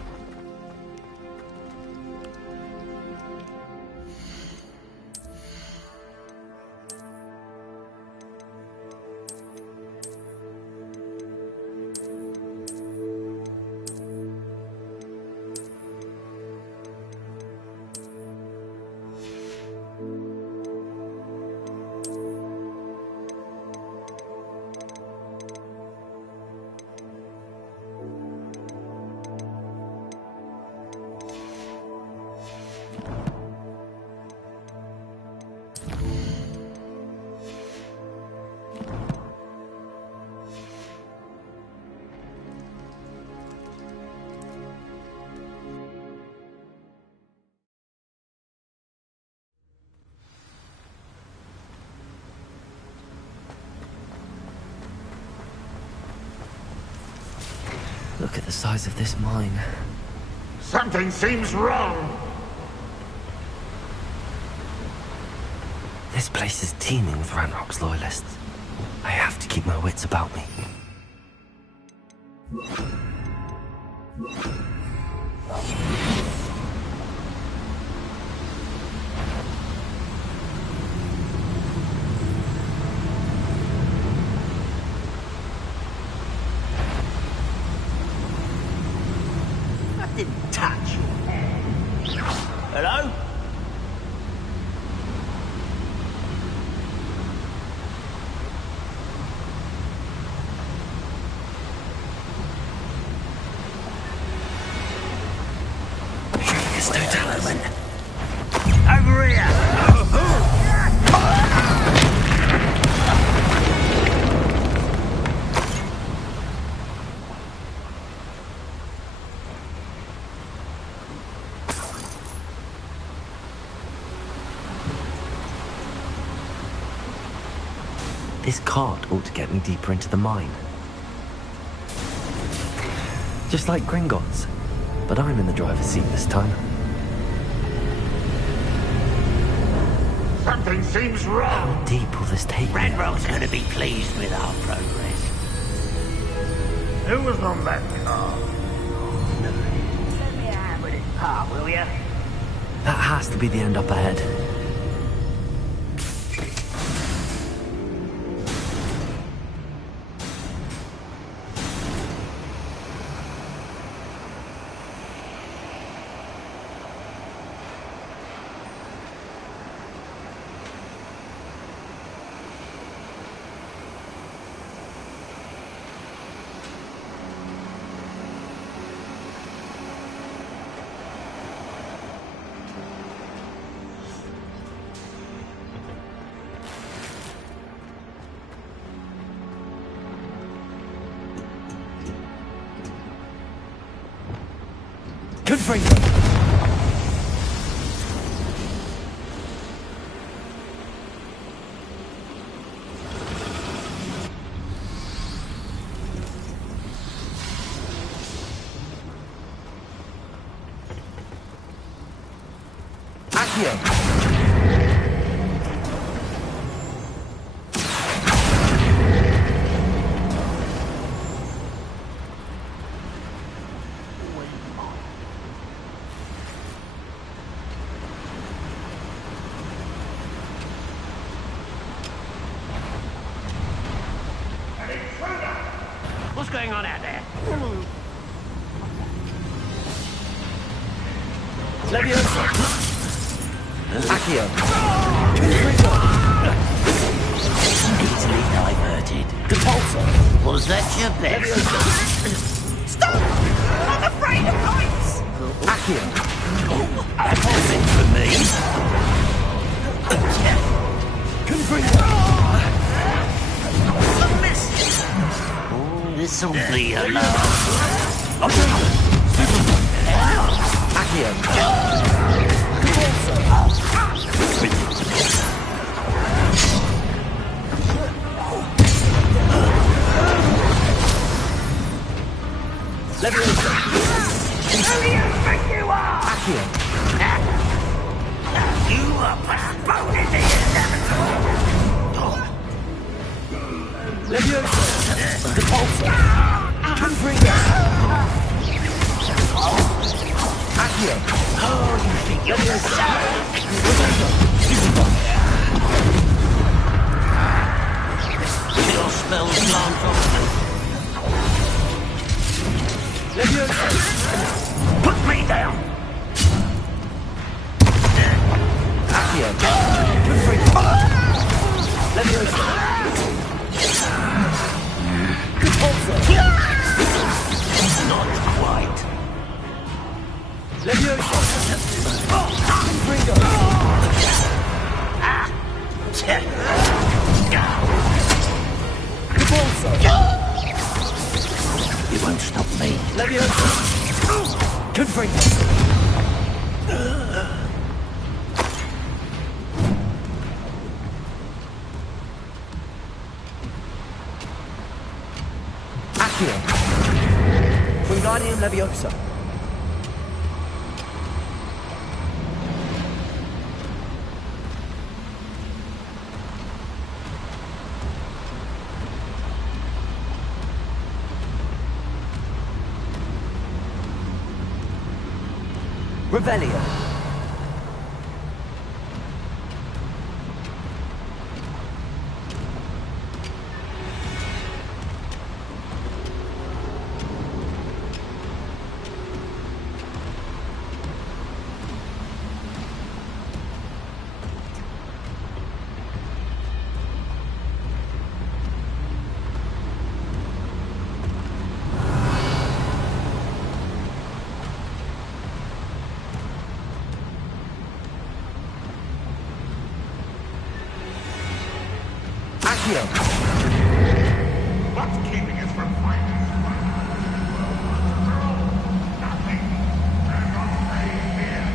Look at the size of this mine. Something seems wrong. This place is teeming with Ranrock's loyalists. I have to keep my wits about me. This cart ought to get me deeper into the mine. Just like Gringotts, but I'm in the driver's seat this time. Something seems wrong. How deep will this take me? Ranrock's gonna be pleased with our progress. Who was on that car? Let me have with it, Pa, will ya? That has to be the end up ahead. Confringo! Accio! What's going on out there? Leviosa! Accio! Easily diverted. Depulso! Was that your best? Stop! I'm afraid of heights! Accio! That wasn't for me. Confringo! This'll be a laugh. Accio! Leviosa! Who do you think you are? Accio! You are postponed into your Leviosa! Depulso! Confringo! Accio! Oh, you think you're Chill spells glance off. Leviosa! Put me down! Accio! Confringo! Leviosa! Not quite. Leviosa! Confringo! You won't stop me. Leviosa! Confringo! Accio! Wingardium Leviosa! Revelio! Accio! What's keeping us from finding nothing. We're not staying here.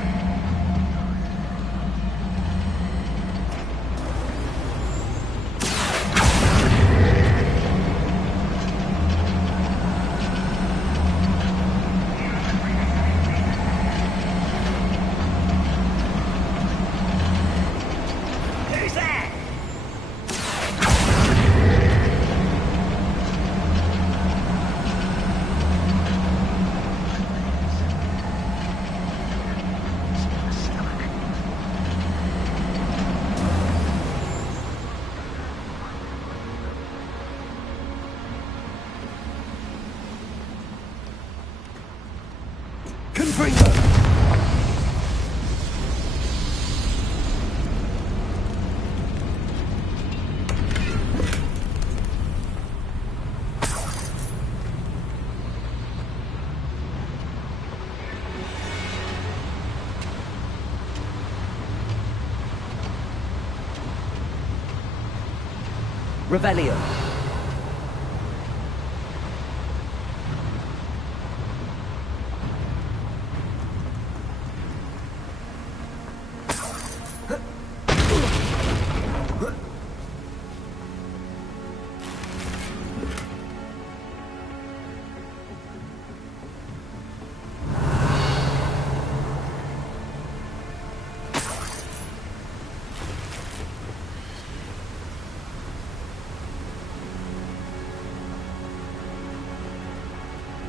Revelio.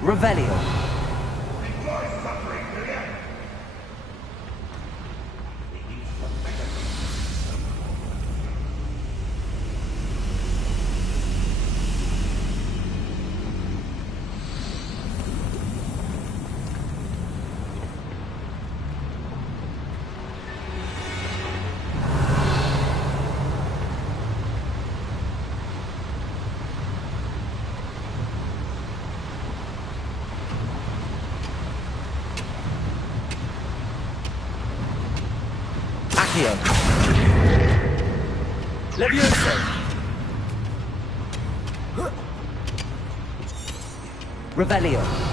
Revelio. Levioso! Revelio!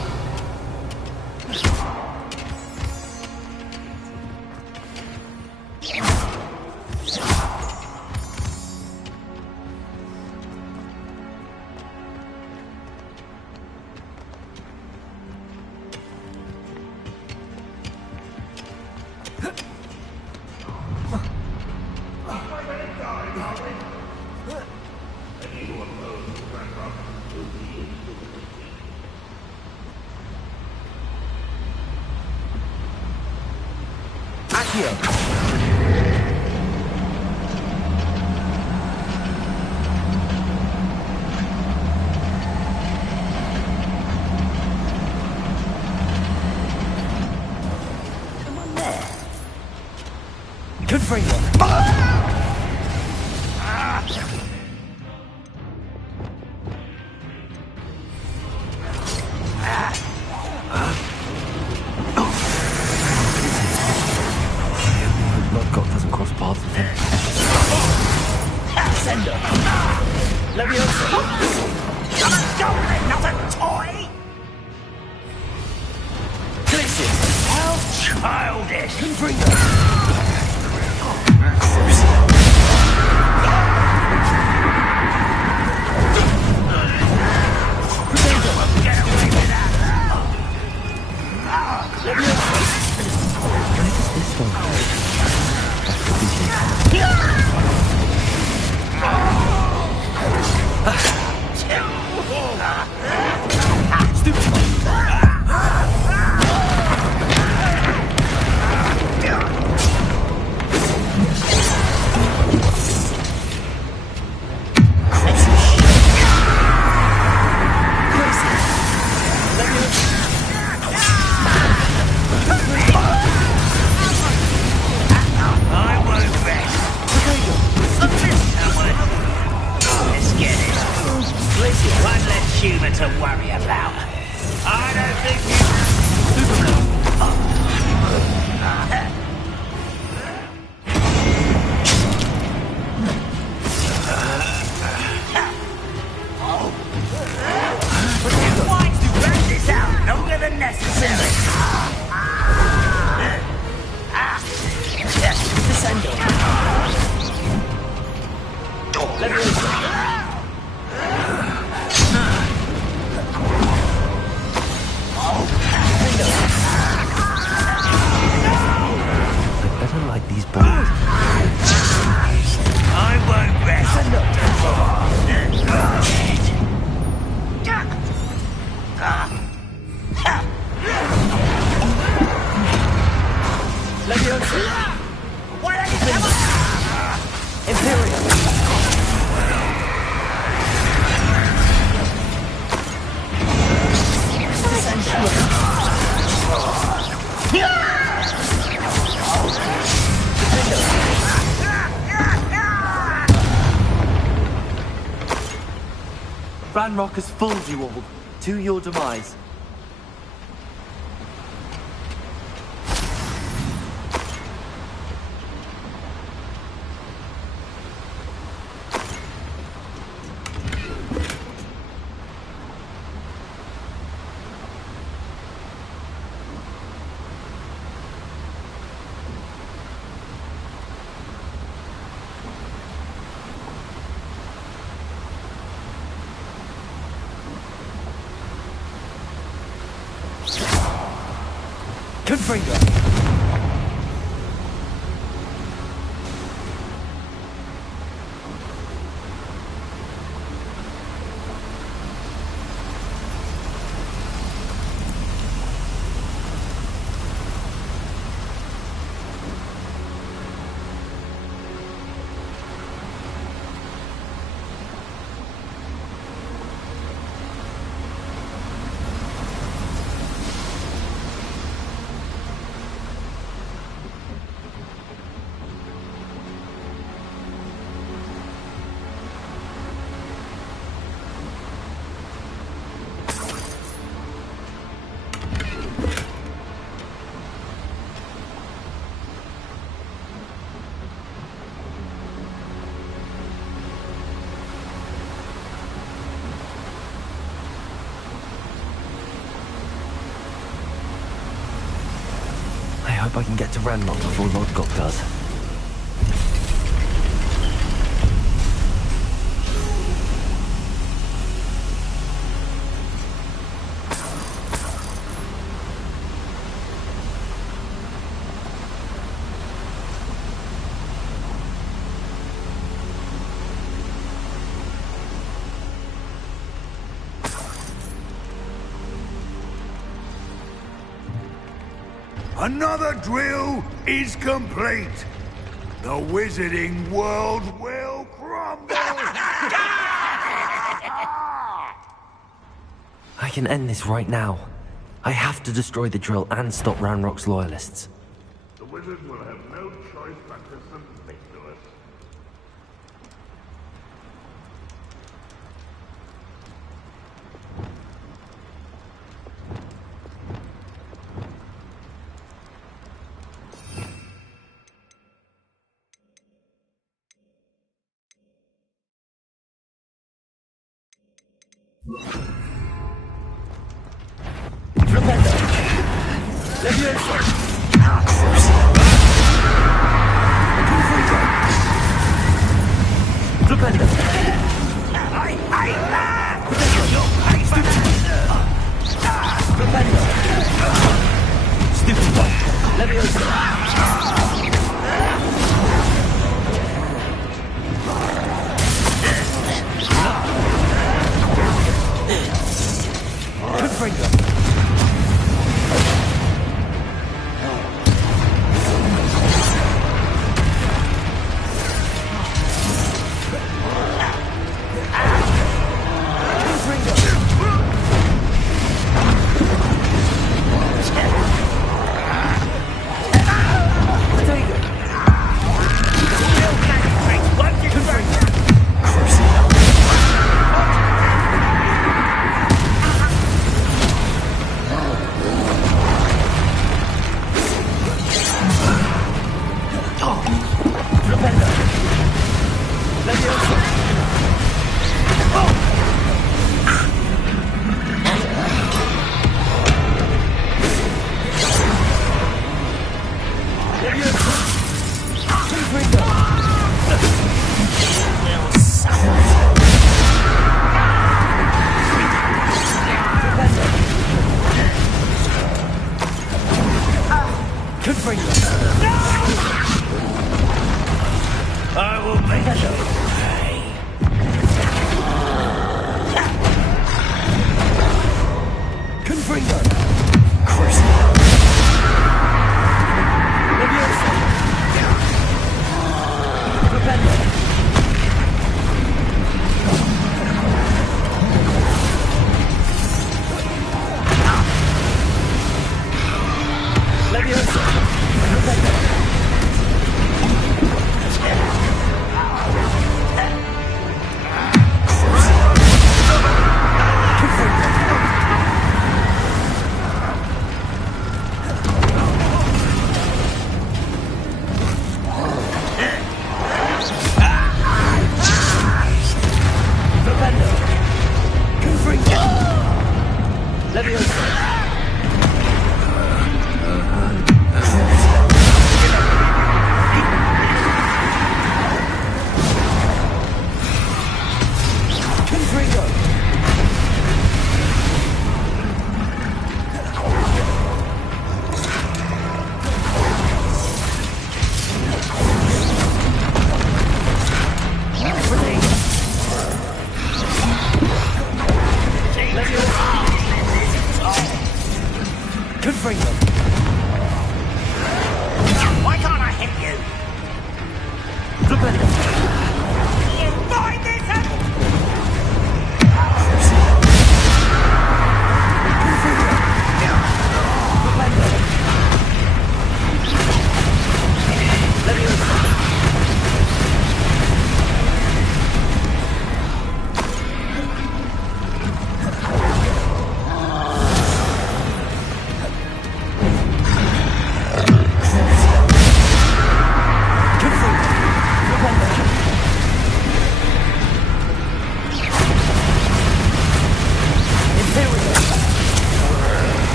Ranrock has fooled you all, to your demise. Confringo! I hope I can get to Ranrock before Lord Gok does. Another drill is complete. The wizarding world will crumble. I can end this right now. I have to destroy the drill and stop Ranrock's loyalists. The wizard will have no choice but to submit to us.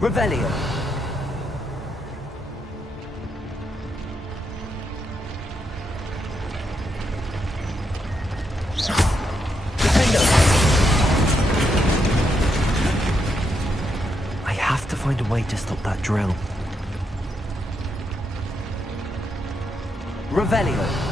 Revelio. I have to find a way to stop that drill. Revelio.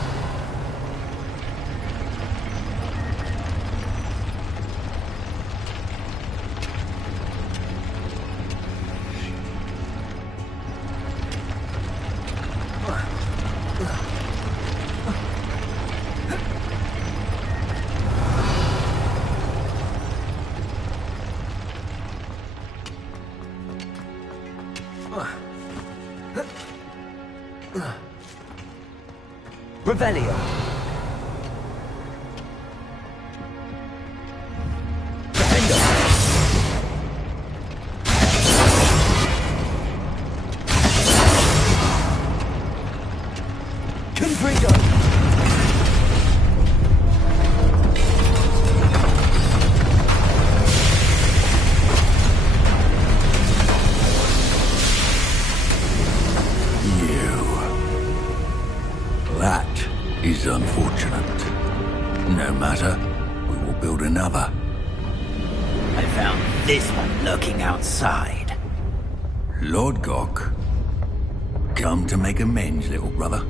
Revelio. Is unfortunate. No matter, we will build another. I found this one lurking outside. Lord Gok, come to make amends, little brother.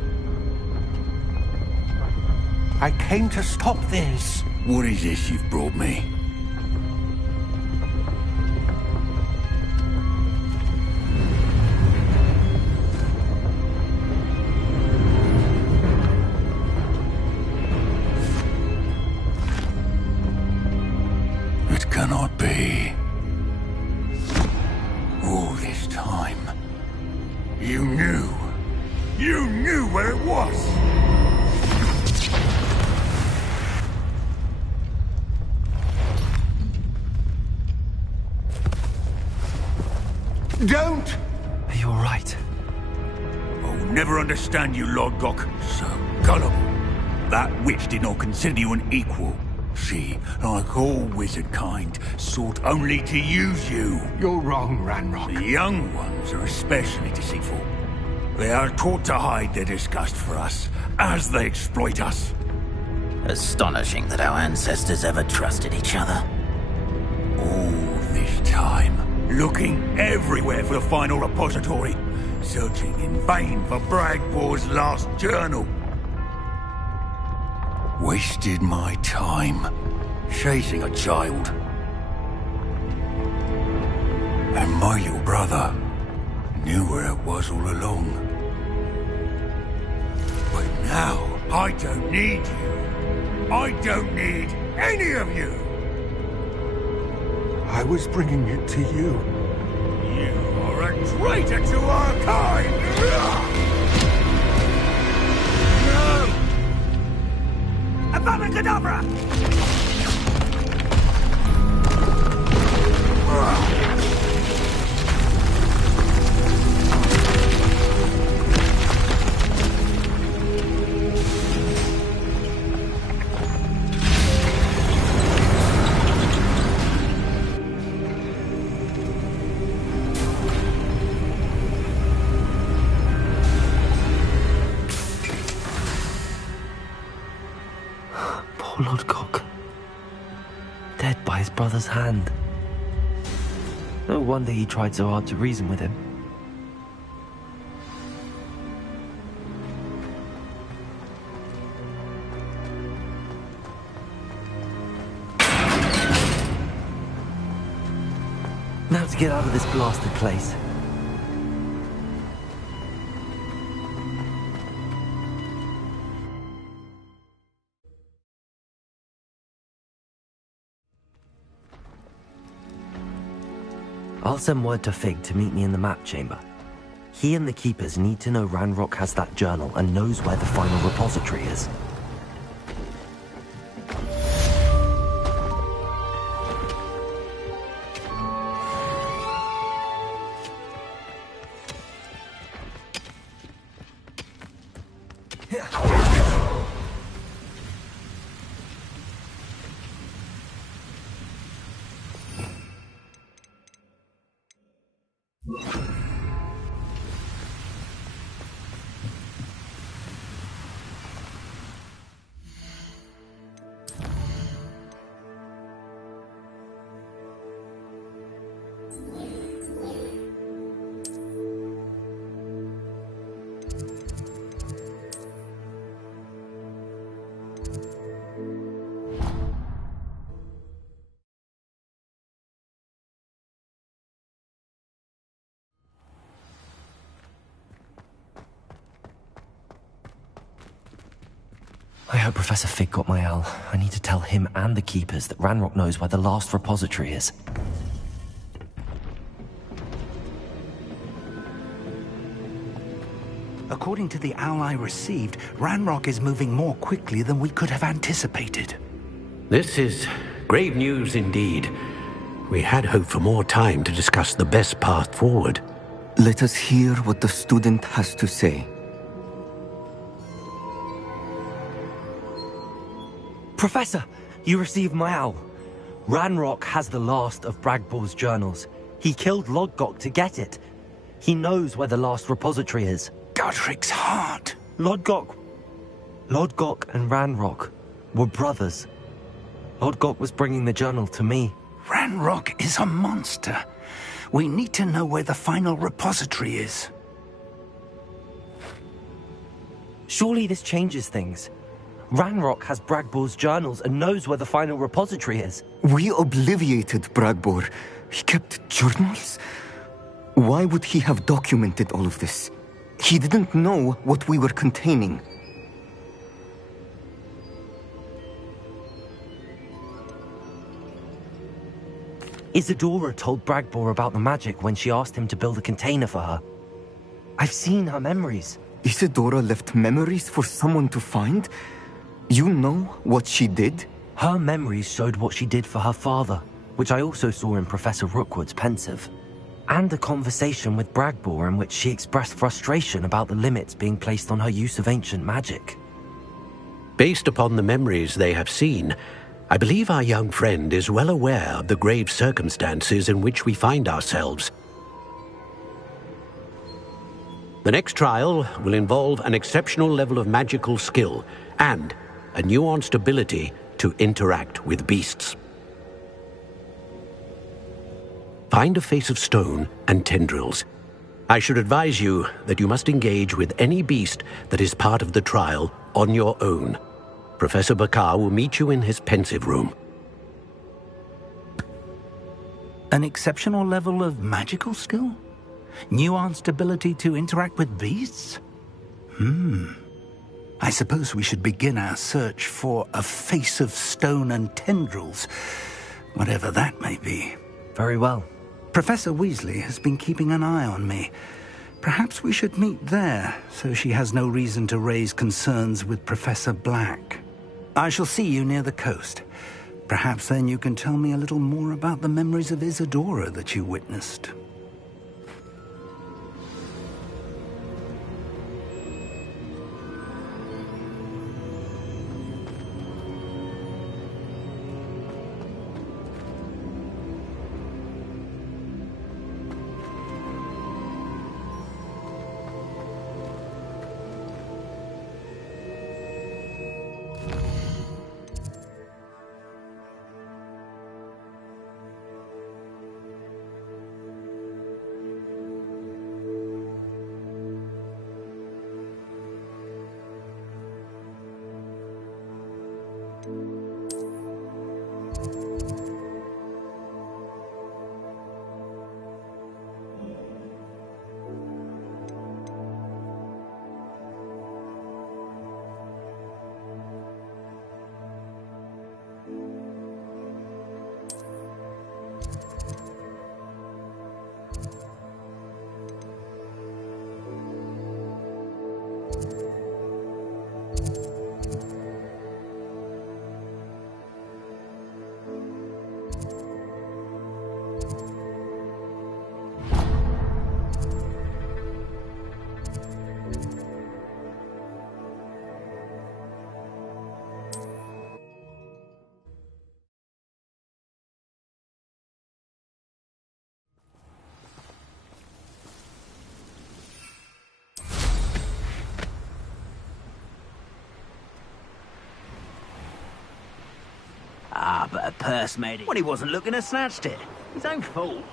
I came to stop this. What is this you've brought me? Cannot be. All this time, you knew where it was. Don't! Are you all right? I will never understand you, Lord Gok. So, Gollum, that witch did not consider you an equal. She, like all wizard kind, sought only to use you. You're wrong, Ranrock. The young ones are especially deceitful. They are taught to hide their disgust for us, as they exploit us. Astonishing that our ancestors ever trusted each other. All this time, looking everywhere for the final repository, searching in vain for Bragbor's last journal. Wasted my time chasing a child. And my little brother knew where it was all along. But now, I don't need you. I don't need any of you. I was bringing it to you. You are a traitor to our kind! No! Abracadabra! Poor Lord Gok. Dead by his brother's hand. No wonder he tried so hard to reason with him. Now to get out of this blasted place. I'll send word to Fig to meet me in the map chamber. He and the Keepers need to know Ranrock has that journal and knows where the final repository is. I hope Professor Fig got my owl. I need to tell him and the Keepers that Ranrock knows where the last repository is. According to the owl I received, Ranrock is moving more quickly than we could have anticipated. This is grave news indeed. We had hoped for more time to discuss the best path forward. Let us hear what the student has to say. Professor, you received my owl. Ranrock has the last of Bragbor's journals. He killed Lodgok to get it. He knows where the last repository is. Godric's heart. Lodgok and Ranrock were brothers. Lodgok was bringing the journal to me. Ranrock is a monster. We need to know where the final repository is. Surely this changes things. Ranrock has Bragbor's journals and knows where the final repository is. We obliviated Bragbor. He kept journals? Why would he have documented all of this? He didn't know what we were containing. Isadora told Bragbor about the magic when she asked him to build a container for her. I've seen her memories. Isadora left memories for someone to find? You know what she did? Her memories showed what she did for her father, which I also saw in Professor Rookwood's pensive. And a conversation with Bragbor in which she expressed frustration about the limits being placed on her use of ancient magic. Based upon the memories they have seen, I believe our young friend is well aware of the grave circumstances in which we find ourselves. The next trial will involve an exceptional level of magical skill and a nuanced ability to interact with beasts. Find a face of stone and tendrils. I should advise you that you must engage with any beast that is part of the trial on your own. Professor Bakar will meet you in his pensive room. An exceptional level of magical skill? Nuanced ability to interact with beasts? I suppose we should begin our search for a face of stone and tendrils, whatever that may be. Very well. Professor Weasley has been keeping an eye on me. Perhaps we should meet there, so she has no reason to raise concerns with Professor Black. I shall see you near the coast. Perhaps then you can tell me a little more about the memories of Isadora that you witnessed. But a purse made it when he wasn't looking and snatched it. His own fault.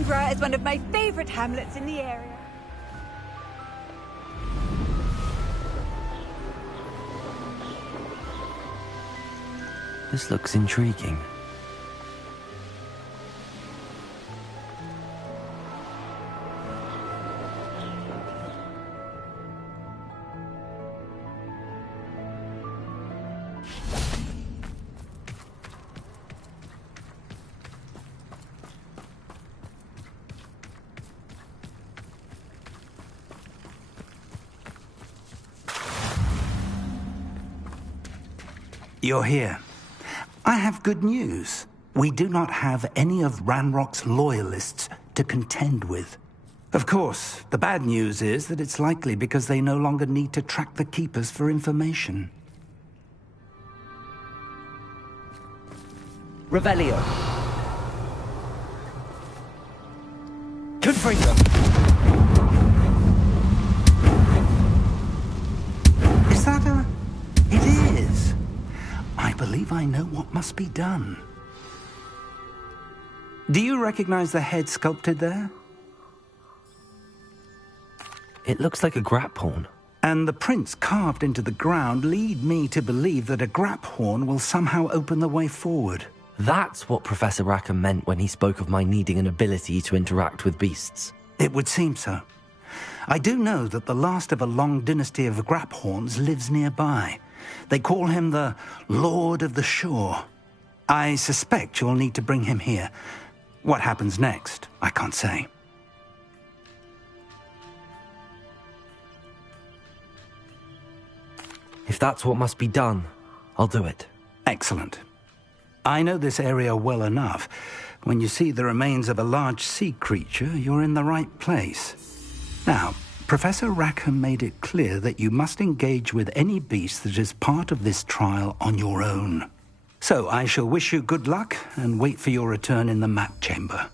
Cassandra is one of my favorite hamlets in the area. This looks intriguing. You're here. I have good news. We do not have any of Ranrock's loyalists to contend with. Of course, the bad news is that it's likely because they no longer need to track the Keepers for information. Revelio. Confringo. Is that a... It is. I believe I know what must be done. Do you recognize the head sculpted there? It looks like a grap horn. And the prints carved into the ground lead me to believe that a grap horn will somehow open the way forward. That's what Professor Rackham meant when he spoke of my needing an ability to interact with beasts. It would seem so. I do know that the last of a long dynasty of grap horns lives nearby. They call him the Lord of the Shore. I suspect you'll need to bring him here. What happens next, I can't say. If that's what must be done, I'll do it. Excellent. I know this area well enough. When you see the remains of a large sea creature, you're in the right place. Now, Professor Rackham made it clear that you must engage with any beast that is part of this trial on your own. So I shall wish you good luck and wait for your return in the map chamber.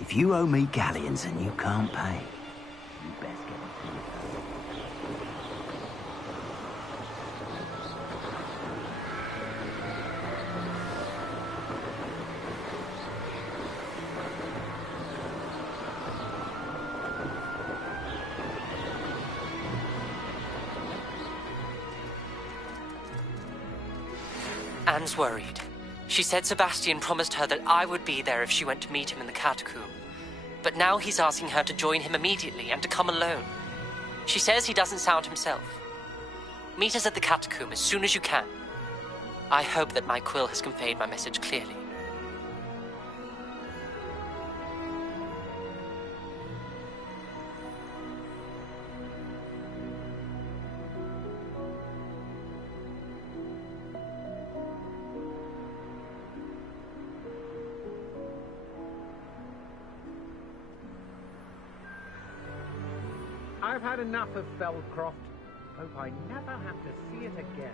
If you owe me galleons and you can't pay, you best get Anne's worried. She said Sebastian promised her that I would be there if she went to meet him in the catacomb. But now he's asking her to join him immediately and to come alone. She says he doesn't sound himself. Meet us at the catacomb as soon as you can. I hope that my quill has conveyed my message clearly. I've had enough of Felcroft. Hope I never have to see it again.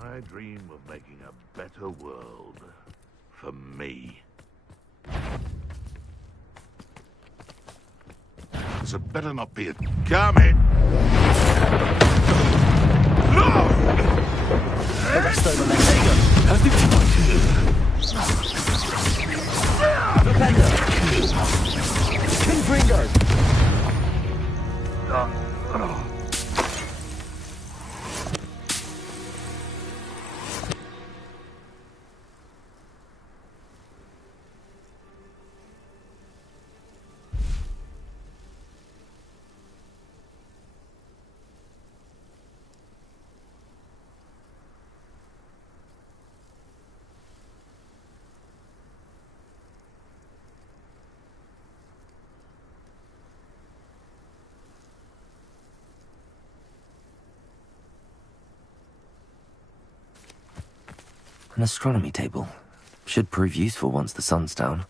I dream of making a better world for me. This had better not be a coming. No! The rest over there. There you go. An astronomy table. Should prove useful once the sun's down.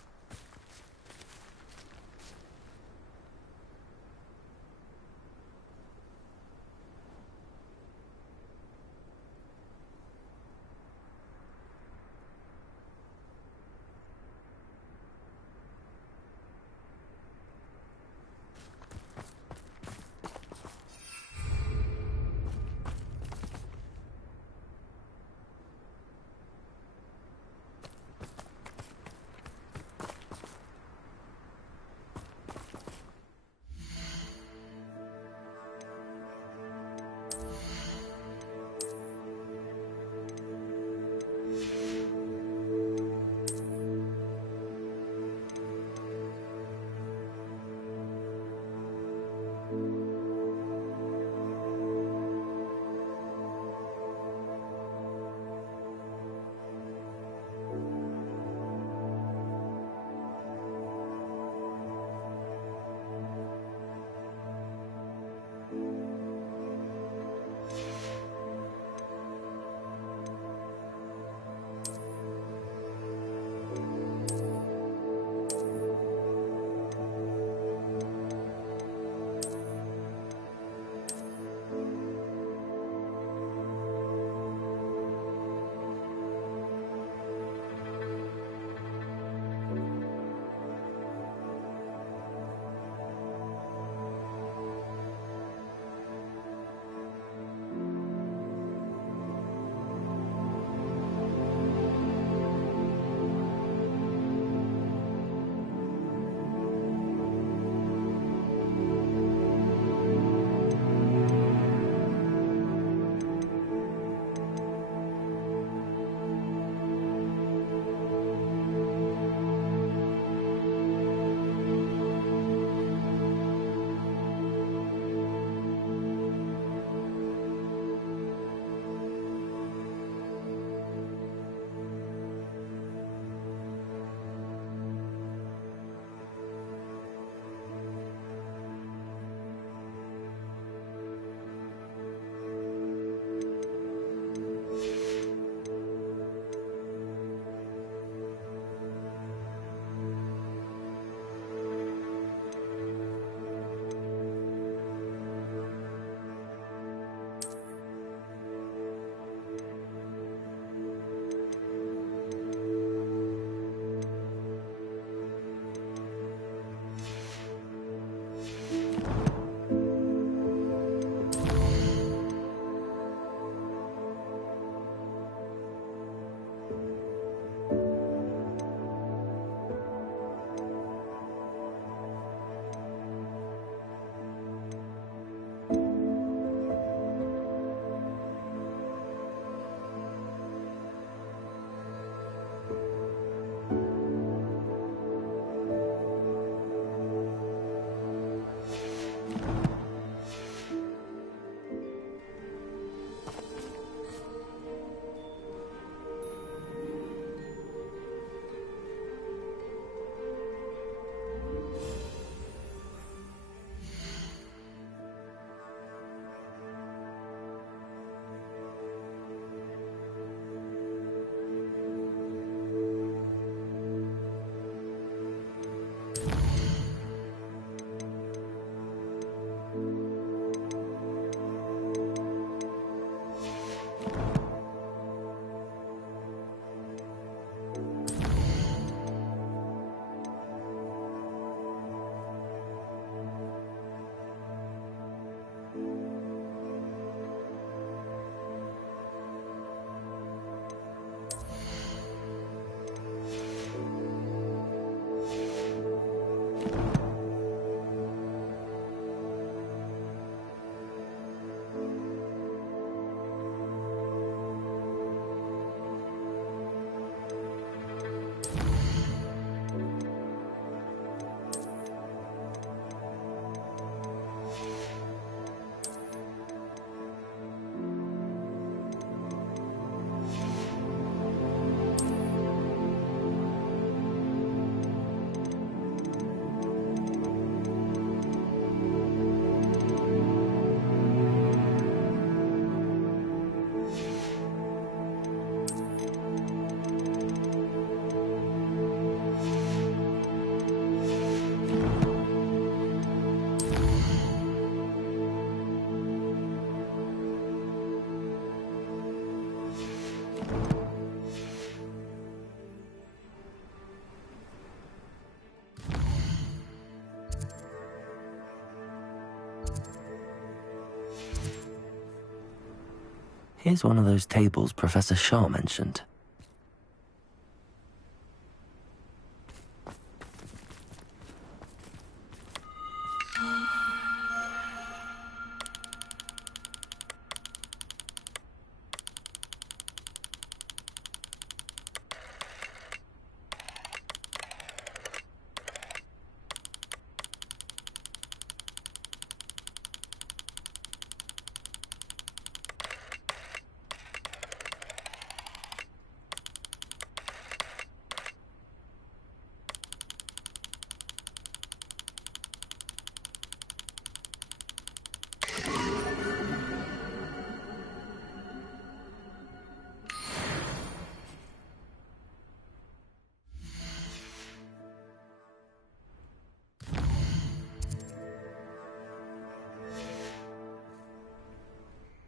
Here's one of those tables Professor Shaw mentioned.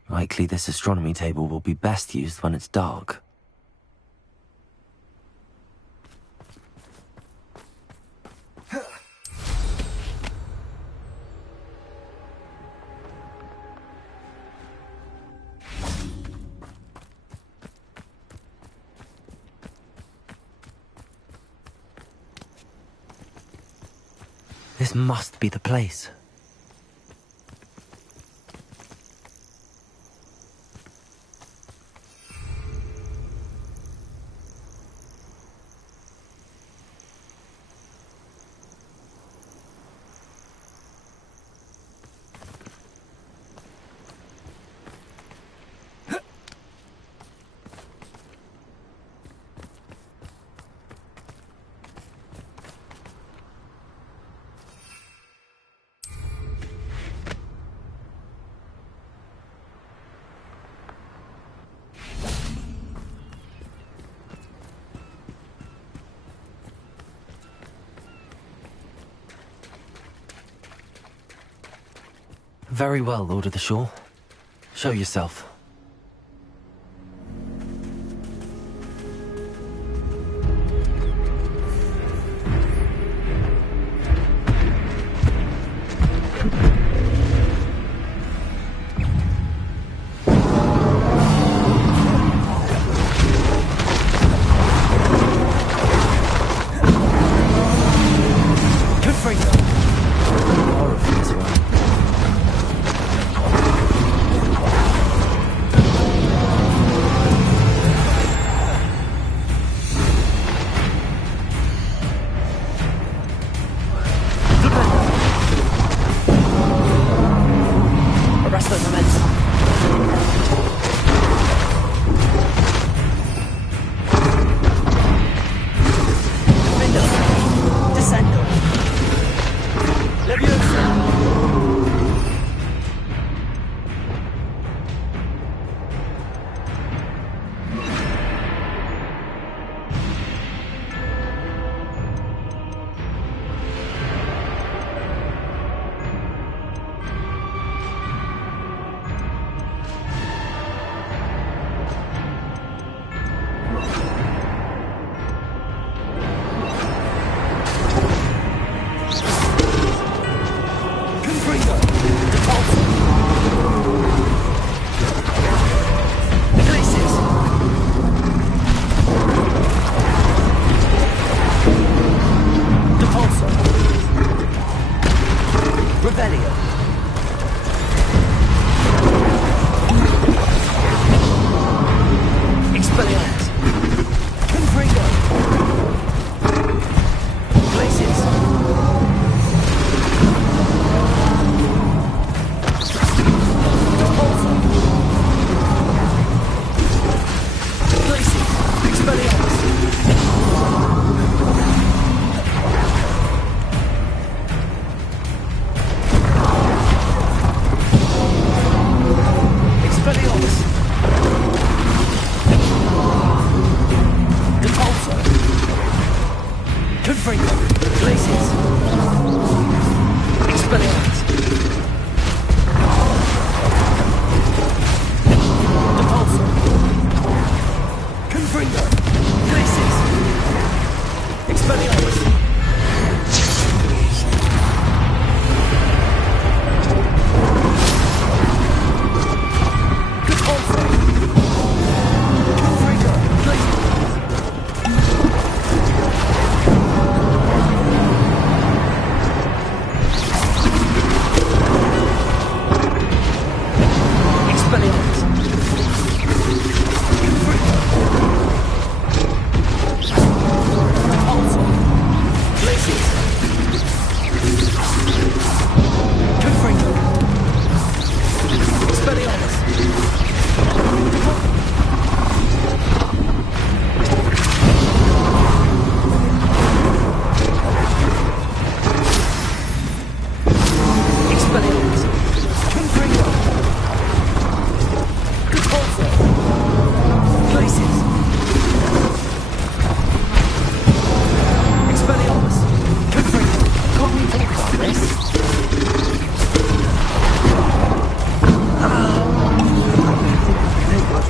Likely this astronomy table will be best used when it's dark. This must be the place. Very well, Lord of the Shore. Show yourself. Good for you. More of this one.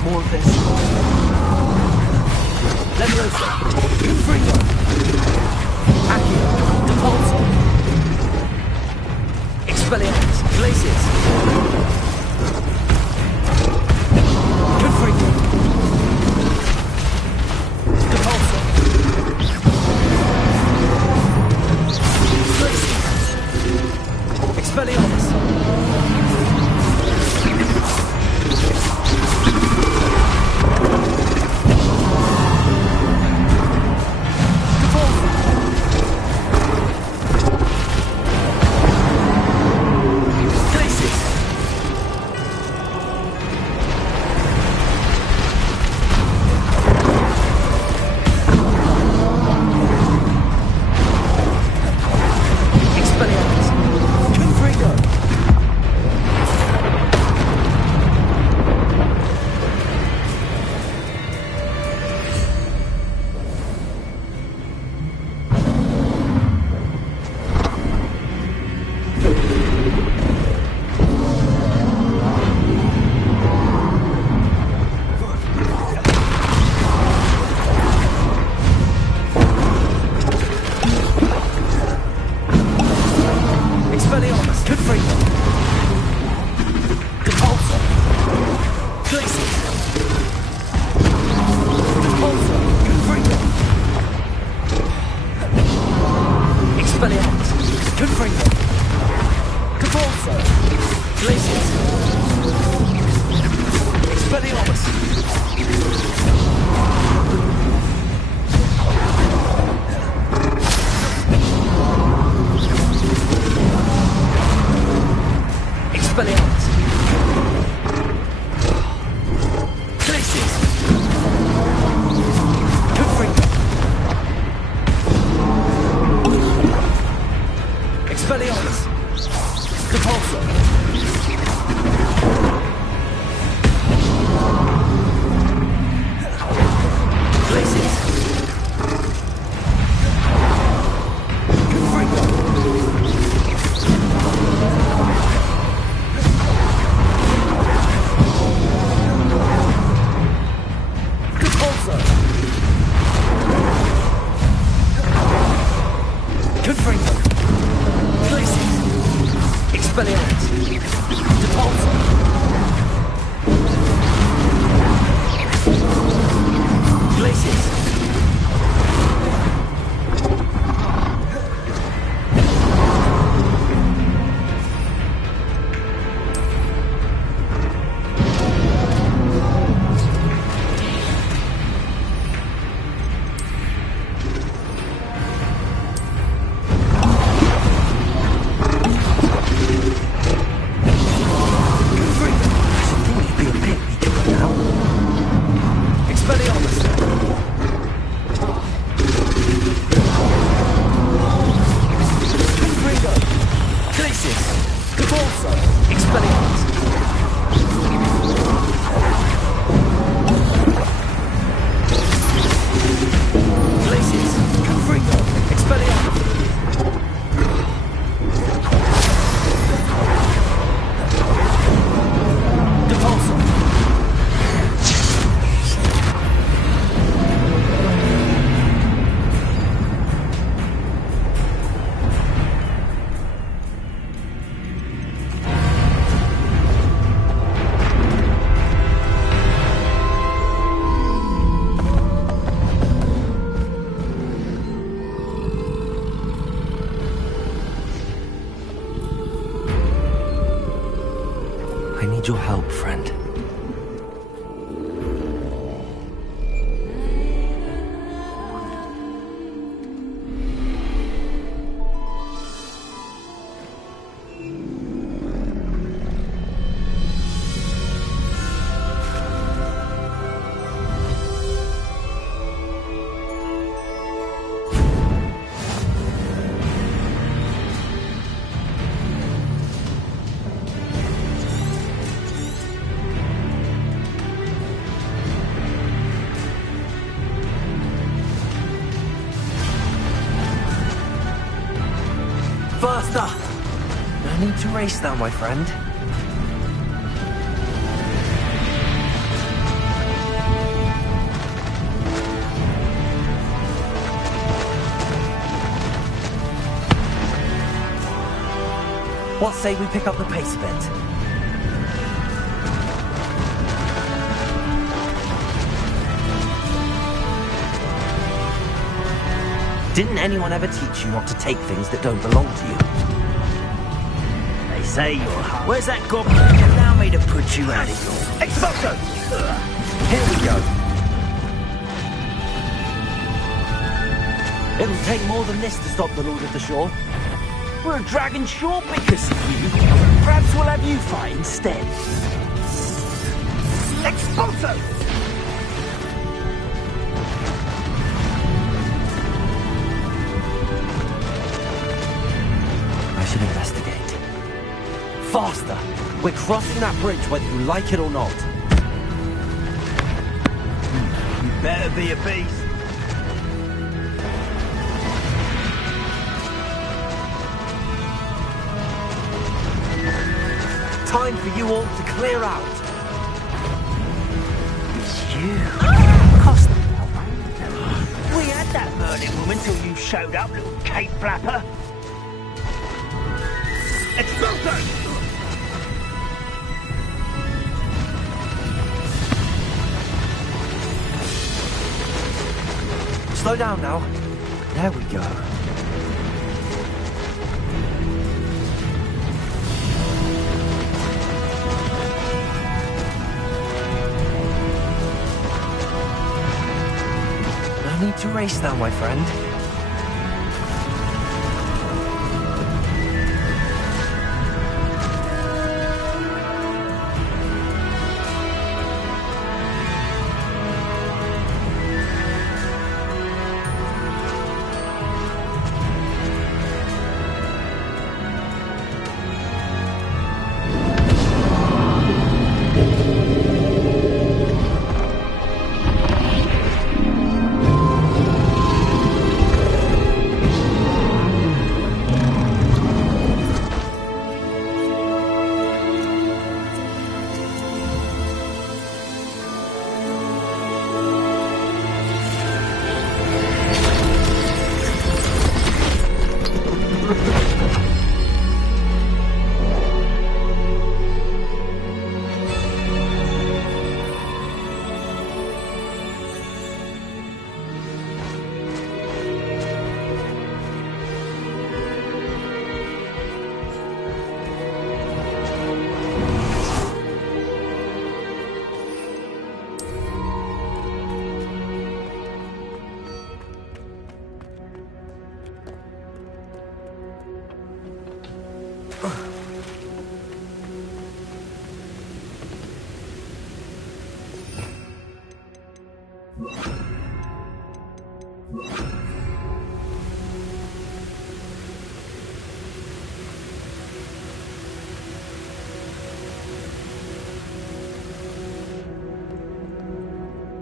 More of this. Leviosa. Confringo. Accio. Depulso. Expelliarmus. Glacius. Confringo. Depulso. Glacius. Expelliarmus. Your help, friend. Faster! No need to race now, my friend. What say we pick up the pace a bit? Didn't anyone ever teach you not to take things that don't belong to you? They say you're hot. Where's that goblin? Allow me to put you out of your... Expulso! Here we go. It'll take more than this to stop the Lord of the Shore. We're a dragon shore because of you. Perhaps we'll have you fight instead. Expulso! I should investigate. Faster! We're crossing that bridge whether you like it or not. You better be a beast. Time for you all to clear out. It's you. Cost We had that Merlin woman till you showed up, little cape flapper. Expulso! Slow down now. There we go. No need to race now, my friend.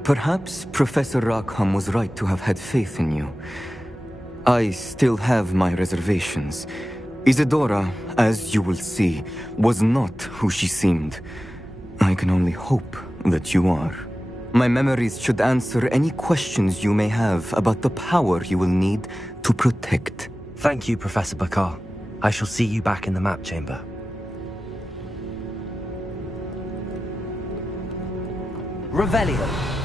Perhaps Professor Rackham was right to have had faith in you. I still have my reservations. Isadora, as you will see, was not who she seemed. I can only hope that you are. My memories should answer any questions you may have about the power you will need to protect. Thank you, Professor Bakar. I shall see you back in the map chamber. Revelio.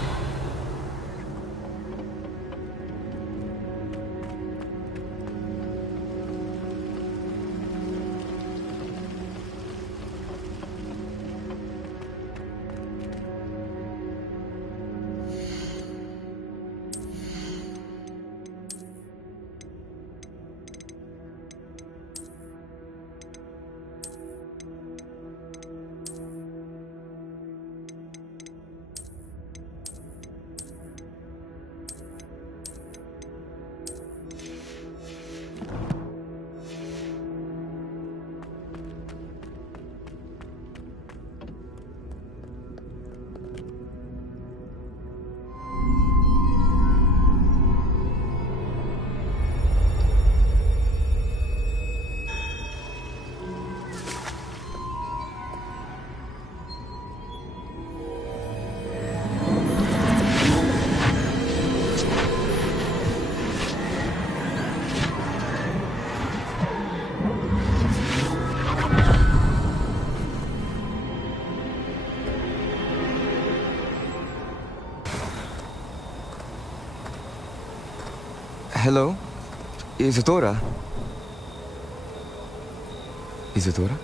Hello? Isadora? Isadora?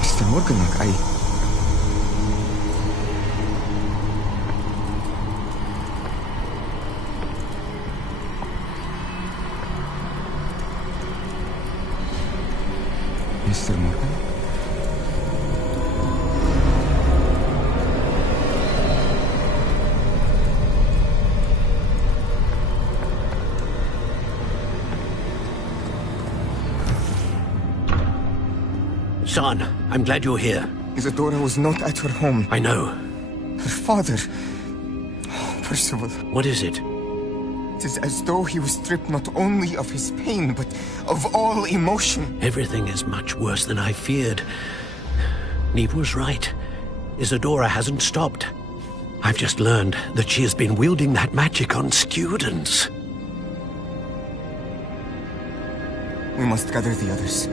Mr. Morganach, Mr. Morgan? Son, I'm glad you're here. Isadora was not at her home. I know. Her father... Oh, Percival. What is it? It is as though he was stripped not only of his pain, but of all emotion. Everything is much worse than I feared. Neve was right. Isadora hasn't stopped. I've just learned that she has been wielding that magic on students. We must gather the others.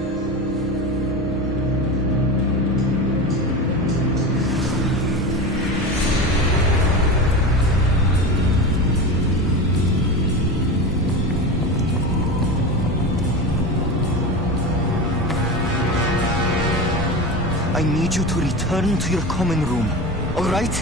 I need you to return to your common room, all right?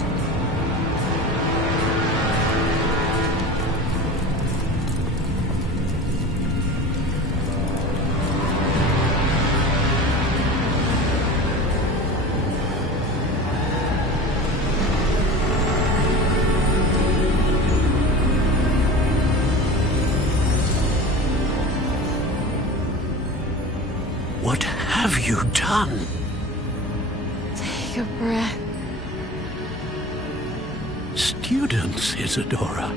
What have you done? Take a breath. Students, Isadora.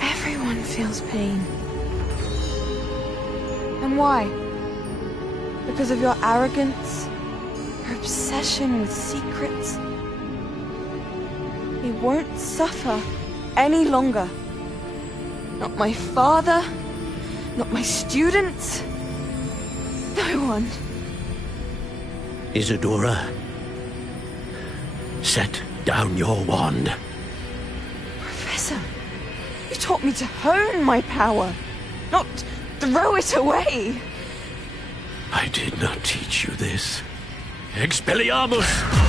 Everyone feels pain. And why? Because of your arrogance? Your obsession with secrets? He won't suffer any longer. Not my father, not my students, no one. Isadora, set down your wand. Professor, you taught me to hone my power, not throw it away. I did not teach you this. Expelliarmus!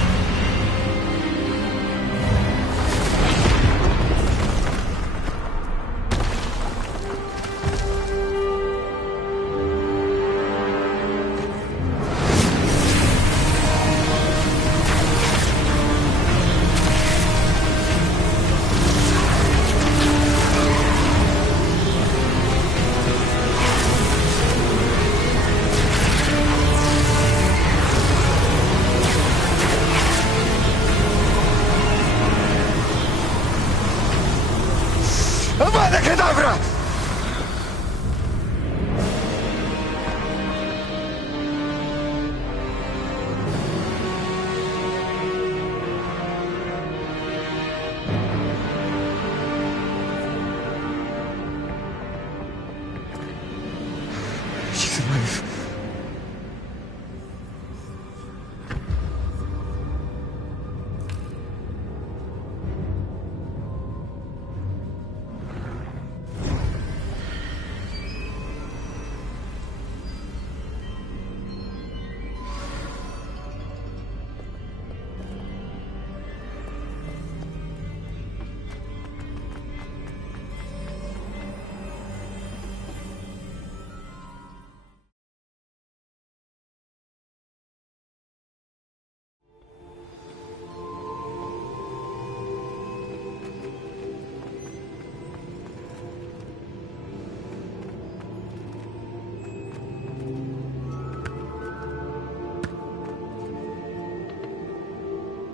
She's alive.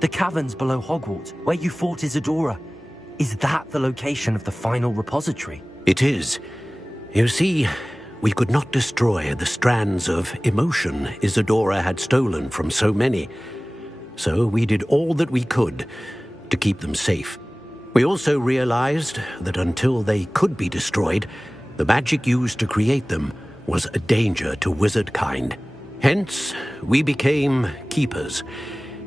The caverns below Hogwarts, where you fought Isadora. Is that the location of the final repository? It is. You see, we could not destroy the strands of emotion Isadora had stolen from so many. So we did all that we could to keep them safe. We also realized that until they could be destroyed, The magic used to create them was a danger to wizard kind. Hence, we became keepers.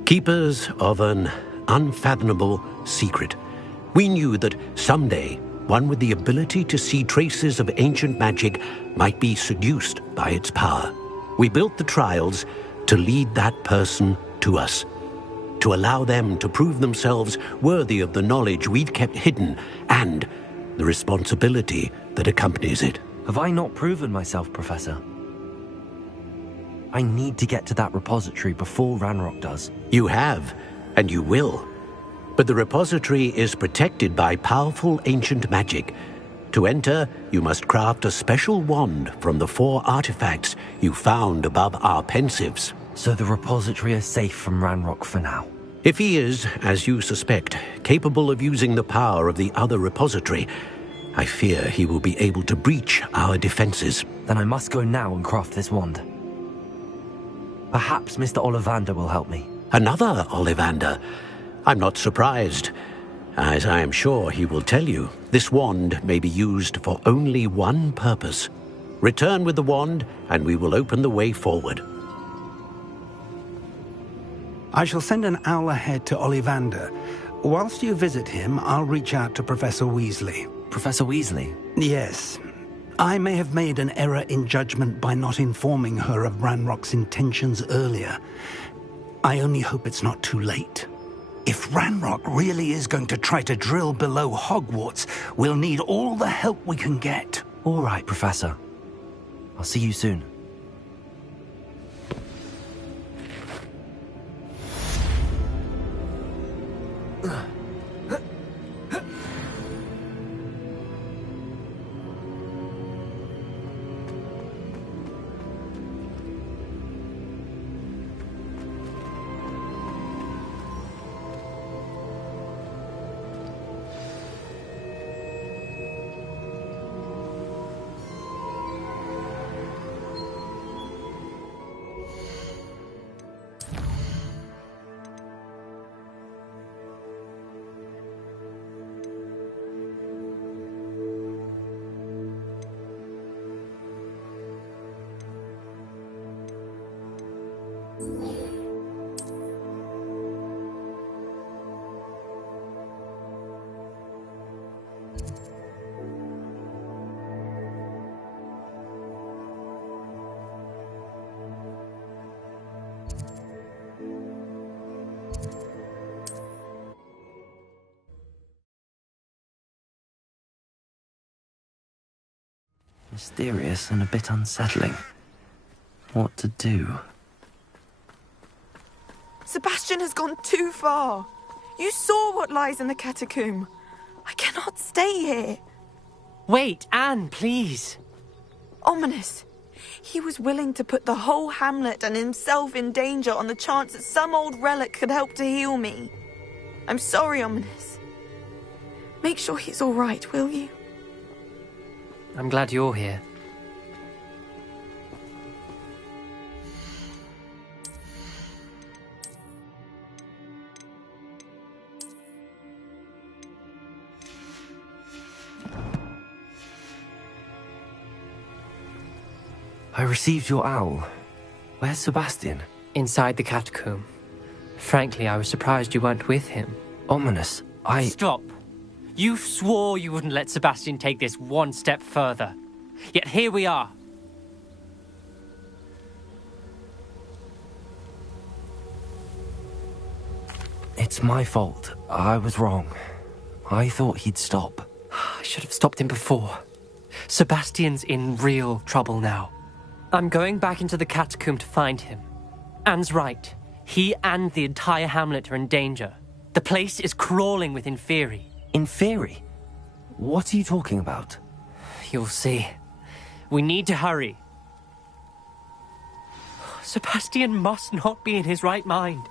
Keepers of an unfathomable secret. We knew that someday, one with the ability to see traces of ancient magic might be seduced by its power. We built the trials to lead that person to us, to allow them to prove themselves worthy of the knowledge we'd kept hidden and the responsibility that accompanies it. Have I not proven myself, Professor? I need to get to that repository before Ranrock does. You have, and you will. But the repository is protected by powerful ancient magic. To enter, you must craft a special wand from the 4 artifacts you found above our pensives. So the repository is safe from Ranrock for now? If he is, as you suspect, capable of using the power of the other repository, I fear he will be able to breach our defenses. Then I must go now and craft this wand. Perhaps Mr. Ollivander will help me. Another Ollivander? I'm not surprised. As I am sure he will tell you, this wand may be used for only one purpose. Return with the wand, and we will open the way forward. I shall send an owl ahead to Ollivander. Whilst you visit him, I'll reach out to Professor Weasley. Professor Weasley? Yes. I may have made an error in judgment by not informing her of Ranrock's intentions earlier. I only hope it's not too late. If Ranrock really is going to try to drill below Hogwarts, we'll need all the help we can get. All right, Professor. I'll see you soon. Mysterious and a bit unsettling. What to do? Sebastian has gone too far. You saw what lies in the catacomb. I cannot stay here. Wait, Anne, please. Ominous. He was willing to put the whole hamlet and himself in danger on the chance that some old relic could help to heal me. I'm sorry, Ominous. Make sure he's all right, will you? I'm glad you're here. I received your owl. Where's Sebastian? Inside the catacomb. Frankly, I was surprised you weren't with him. Ominous. Stop. You swore you wouldn't let Sebastian take this one step further. Yet here we are. It's my fault. I was wrong. I thought he'd stop. I should have stopped him before. Sebastian's in real trouble now. I'm going back into the catacomb to find him. Anne's right. He and the entire hamlet are in danger. The place is crawling with Inferi. Inferi? What are you talking about? You'll see. We need to hurry. Sebastian must not be in his right mind.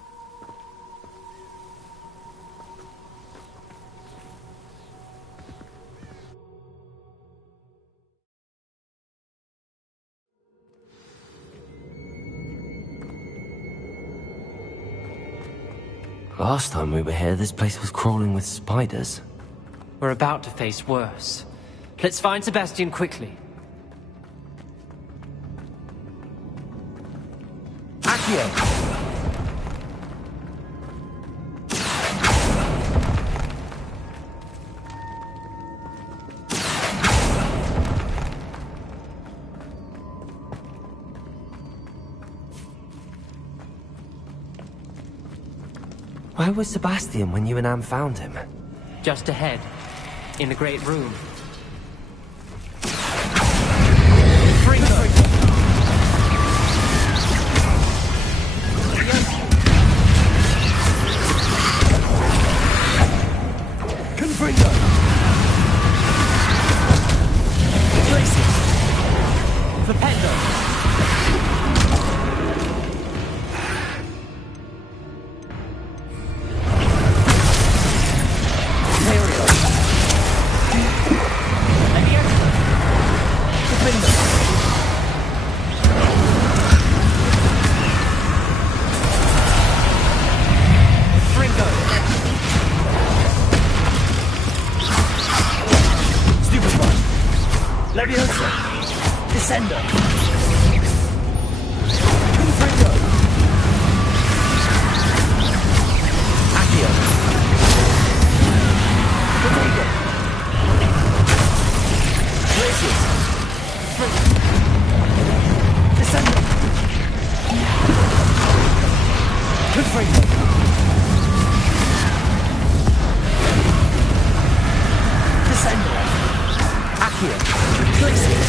Last time we were here, this place was crawling with spiders. We're about to face worse. Let's find Sebastian quickly. Accio! Where was Sebastian when you and Anne found him? Just ahead, in the Great Room. Confringo! Places! Flipendo! Descender. Confringo! Accio! Potato! Glacius! Descender! Confringo! Descender! Accio! Glacius!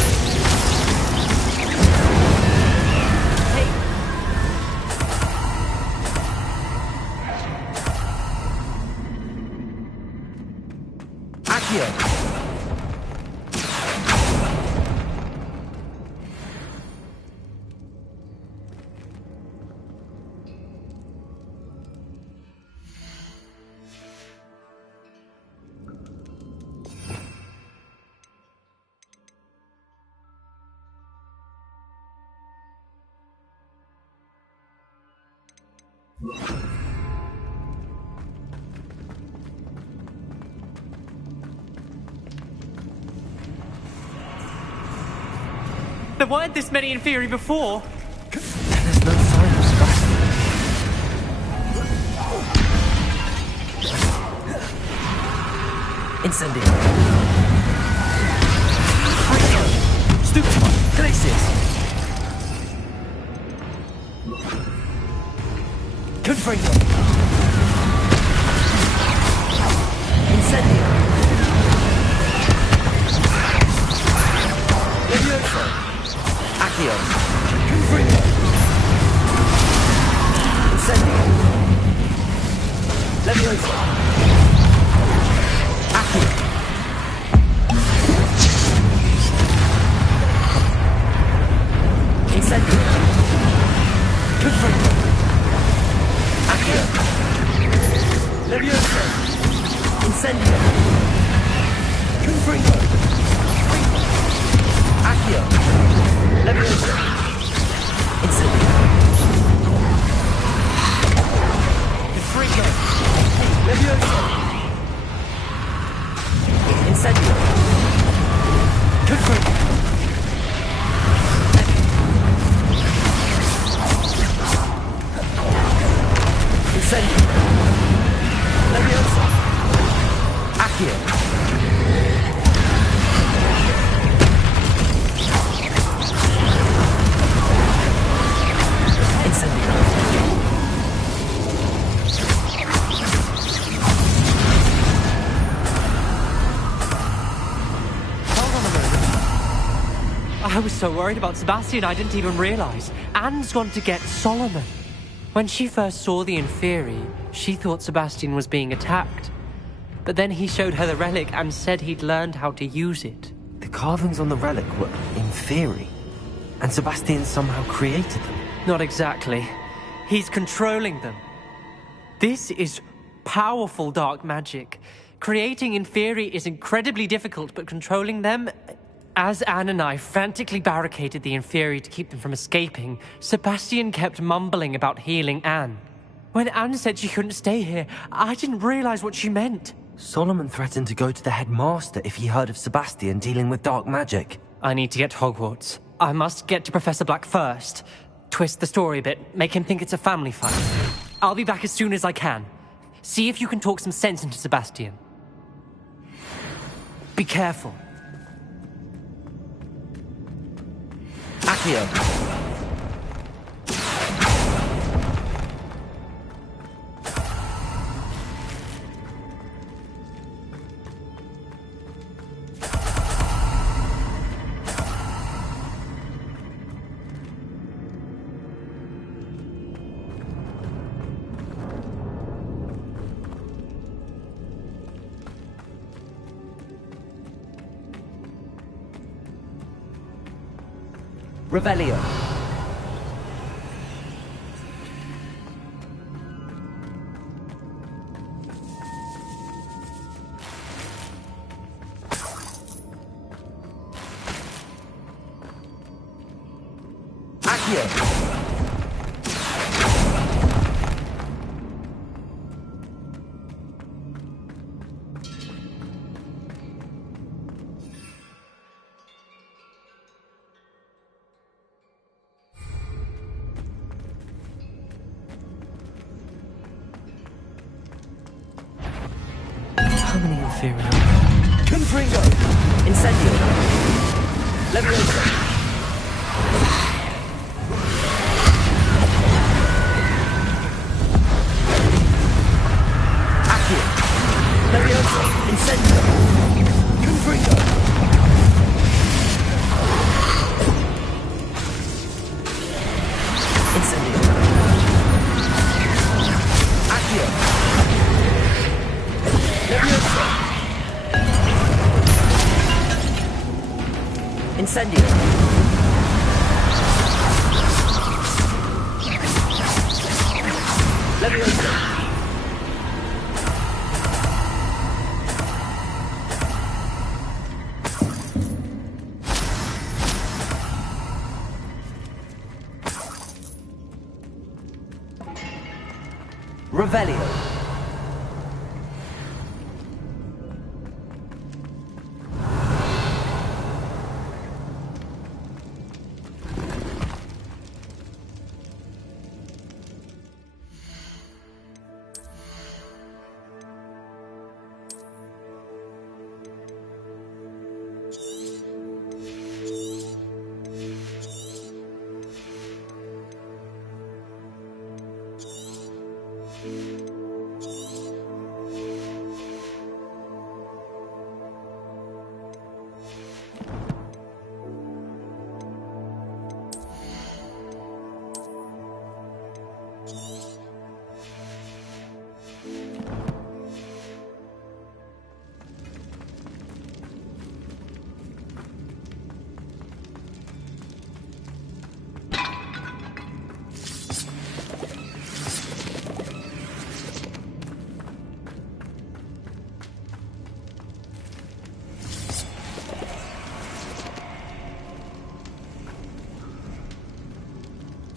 There weren't this many in theory before. There's no sign of Sebastian. Incendio. Stupefy. Glacius. Confringo. Incendio. Levioso. Accio! Confringo! Incendio! Levioso! Accio! Incendio! Confringo! Accio! Levioso! Incendio! Confringo! Accio! Levioso! Incendio! Confringo! Levioso! Incendio! Confringo! Incendio! Levioso! Accio! I was so worried about Sebastian I didn't even realize. Anne's gone to get Solomon. When she first saw the Inferi, she thought Sebastian was being attacked. But then he showed her the relic and said he'd learned how to use it. The carvings on the relic were Inferi, and Sebastian somehow created them. Not exactly. He's controlling them. This is powerful dark magic. Creating Inferi is incredibly difficult, but controlling them... As Anne and I frantically barricaded the Inferi to keep them from escaping, Sebastian kept mumbling about healing Anne. When Anne said she couldn't stay here, I didn't realize what she meant. Solomon threatened to go to the headmaster if he heard of Sebastian dealing with dark magic. I need to get to Hogwarts. I must get to Professor Black first. Twist the story a bit, make him think it's a family fight. I'll be back as soon as I can. See if you can talk some sense into Sebastian. Be careful. Accio. Revelio. Accio. How many inferior? Confringo! Incendio! Leviosa! Accio! Leviosa! Incendio! Confringo! Incendio! Accio! Leviosa! Incendio! Leviosa! Revelio.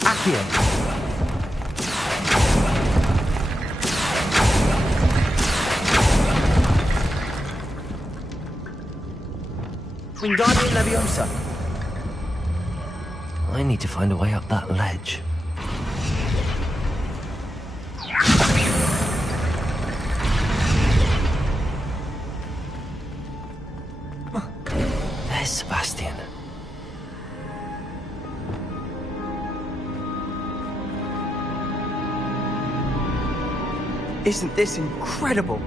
Accio. Wingardium Leviosa! I need to find a way up that ledge. There's Sebastian. Isn't this incredible?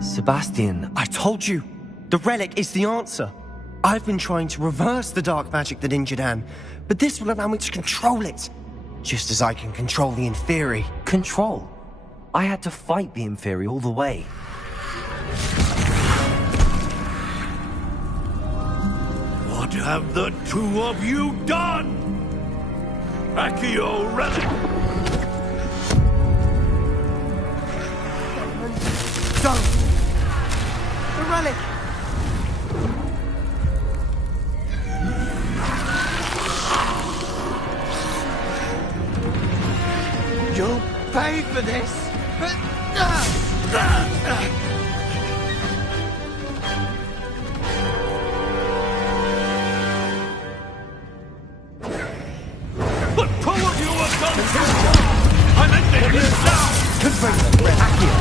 Sebastian. I told you! The relic is the answer. I've been trying to reverse the dark magic that injured Anne, but this will allow me to control it. Just as I can control the Inferi. Control? I had to fight the Inferi all the way. What have the two of you done? Accio relic! Don't! The relic! You'll pay for this! But two of you have done too! I'm ending this now! Confirm them, Accio.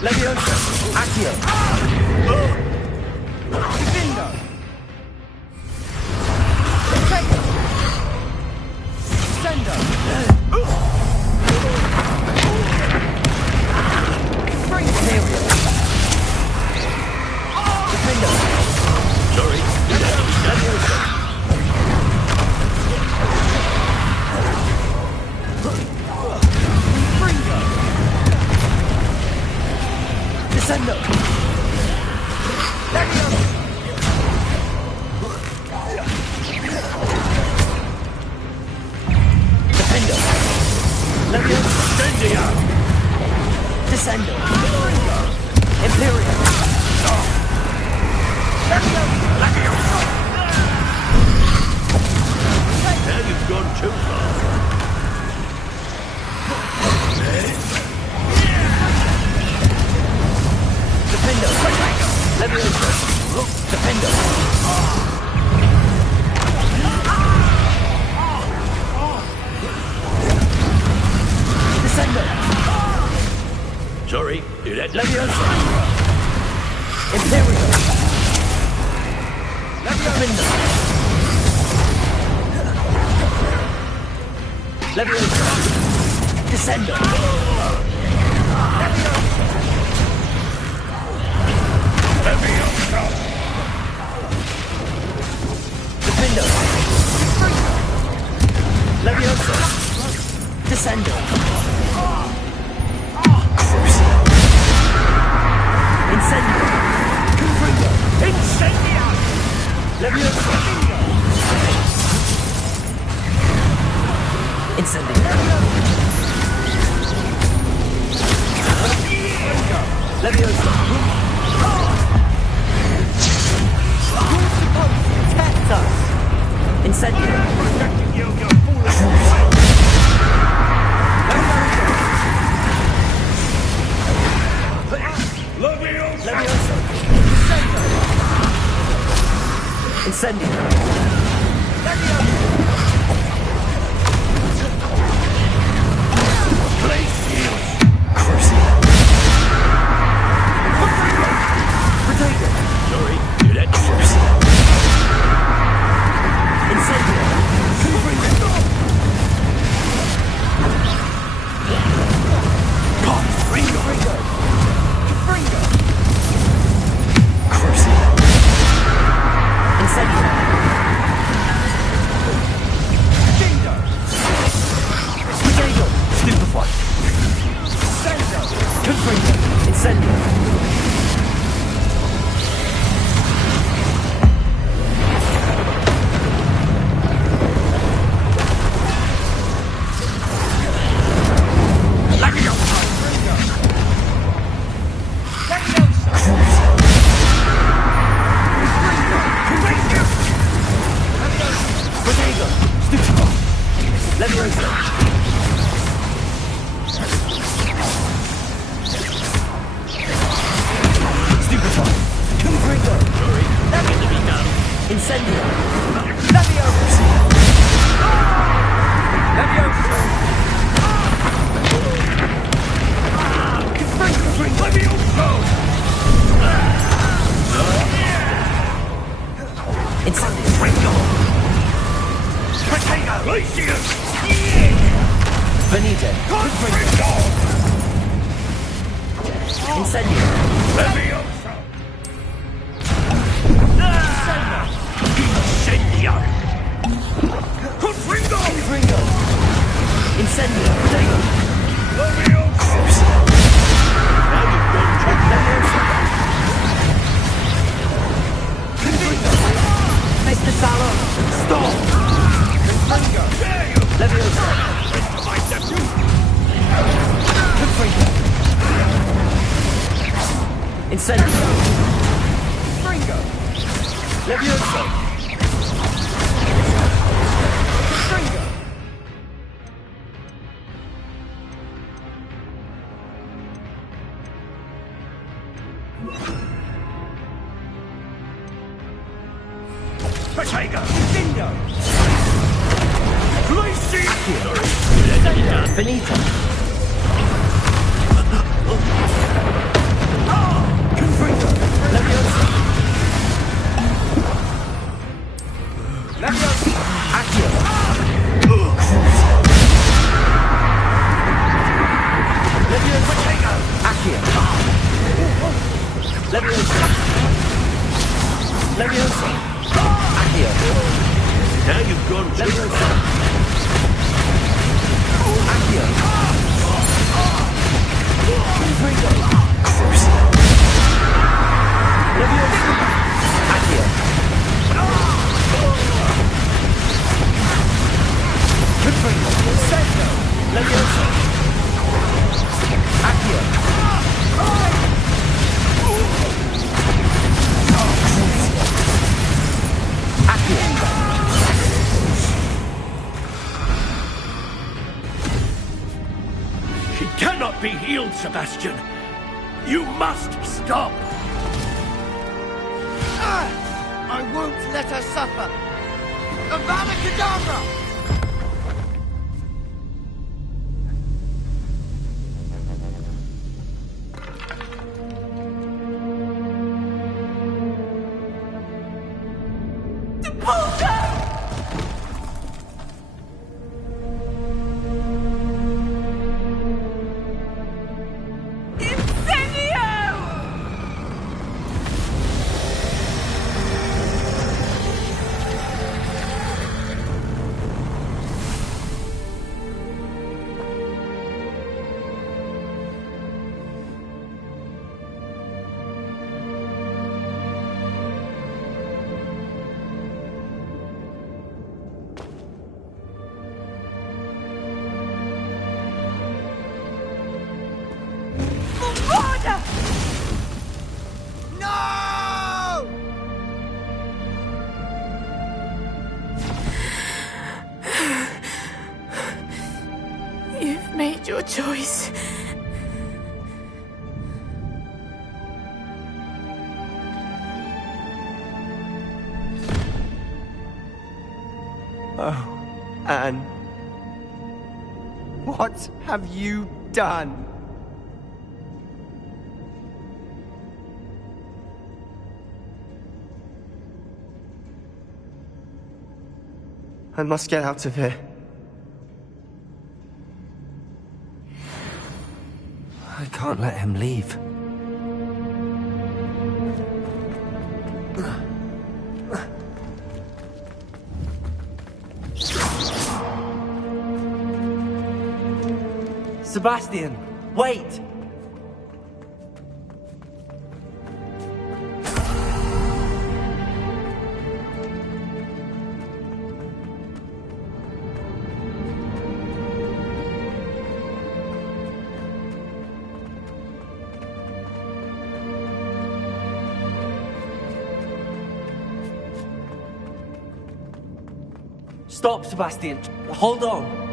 Leviosa, Accio. Defendo. Sendo. Imperial. Defendo. Sorry. Leviosa. Descendo! Defendo! Leviosa! Incendia! Descendo! Imperial! Leviosa! Now you've gone too far. Defendo! Leviosa! Defendo! Descendo! Sorry, you let Leviosa! Imperial! Defendo! Leviosa! Descendo! Leviosa! Defendo! Leviosa! Descendo! Crucio! Incendio! Confringo! Incendia! Leviosa! Incendio! Leviosa! Protect us! Incendio! Protecting you, you foolish Leviosa! Leviosa! Incendio! Place shield! Crucio! Protego! Sorry, you let Crucio! Incendio! Confringo! Confringo! Confringo! Crucio! Incendio! Protego! Stupefy! Confringo! Incendio! Leviosa! Stupefy! Confringo! Sorry, nothing to be done. Incendio! Leviosa! Leviosa! Confringo! Leviosa! Incendio! Protego! Place shield! Venite! Confringo! Incendio! Leviosa! Incendia! Confringo! Confringo! Incendio! Protego! Leviosa! Now you've gone too far. Leviosa! Incendio! Stringo! Levioso! Stringo! Protego! Incendio! Luigi! Finito! Confringo! Levioso! Levioso! Accio! Levioso! Accio! Levioso! Levioso! Accio! Now you've gone too Levioso! Accio! Confringo! Levioso! Accio! Confringo! Incendio! Levioso! Accio! She cannot be healed, Sebastian. You must stop. I won't let her suffer! Avada Kedavra! You've made your choice. Oh, Anne. What have you done? I must get out of here. I can't let him leave. Sebastian, wait! Stop, Sebastian. Hold on.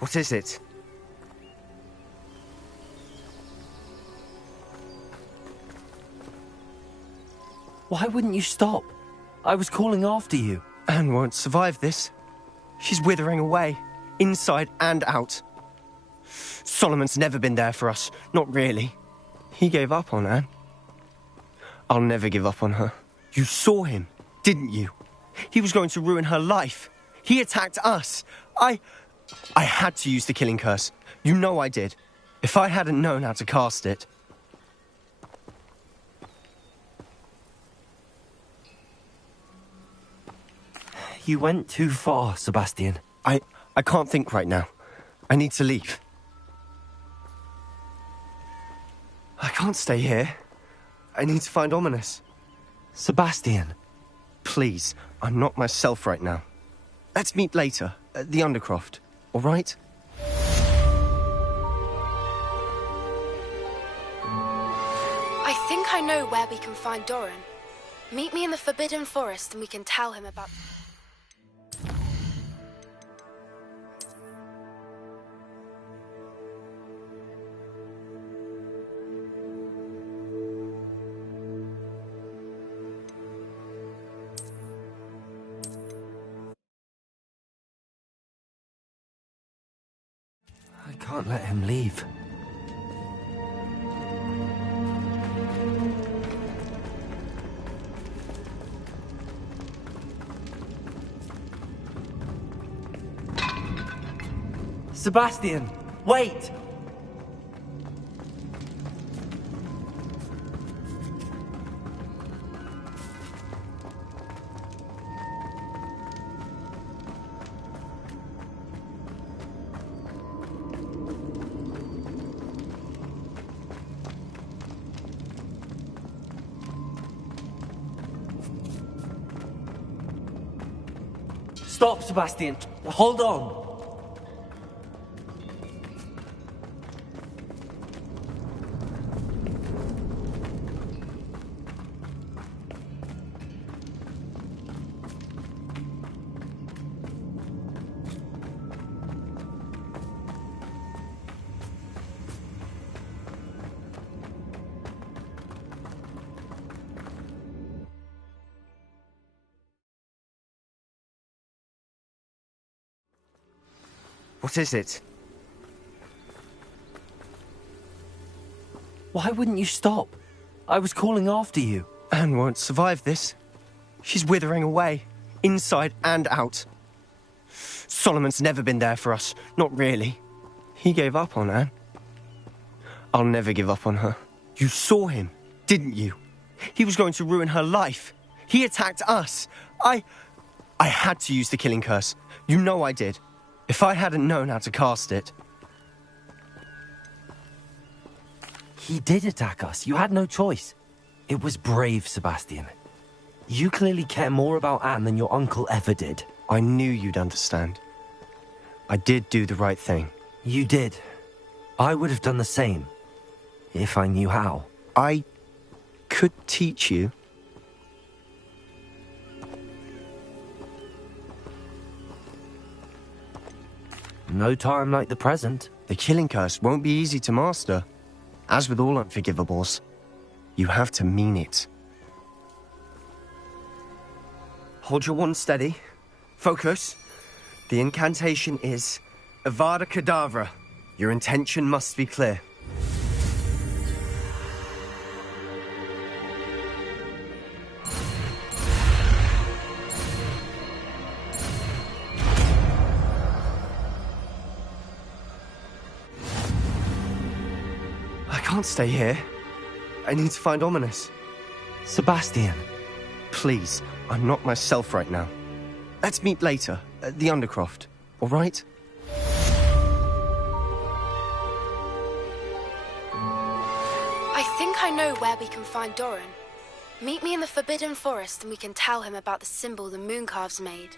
What is it? Why wouldn't you stop? I was calling after you. Anne won't survive this. She's withering away, inside and out. Solomon's never been there for us, not really. He gave up on Anne. I'll never give up on her. You saw him, didn't you? He was going to ruin her life. He attacked us. I had to use the killing curse. You know I did. If I hadn't known how to cast it... You went too far, Sebastian. I can't think right now. I need to leave. I can't stay here. I need to find Ominous. Sebastian. Please, I'm not myself right now. Let's meet later, at the Undercroft, all right? I think I know where we can find Doran. Meet me in the Forbidden Forest and we can tell him about... I can't let him leave. Sebastian, wait! Stop, Sebastian. Hold on. What is it? Why wouldn't you stop? I was calling after you. Anne won't survive this. She's withering away, inside and out. Solomon's never been there for us, not really. He gave up on Anne. I'll never give up on her. You saw him, didn't you? He was going to ruin her life. He attacked us. I had to use the killing curse. You know I did. If I hadn't known how to cast it... He did attack us. You had no choice. It was brave, Sebastian. You clearly care more about Anne than your uncle ever did. I knew you'd understand. I did do the right thing. You did. I would have done the same, if I knew how. I could teach you. No time like the present. The killing curse won't be easy to master. As with all unforgivables, you have to mean it. Hold your wand steady. Focus. The incantation is Avada Kedavra. Your intention must be clear. I can't stay here. I need to find Ominous. Sebastian. Please, I'm not myself right now. Let's meet later, at the Undercroft, all right? I think I know where we can find Doran. Meet me in the Forbidden Forest and we can tell him about the symbol the Mooncalves made.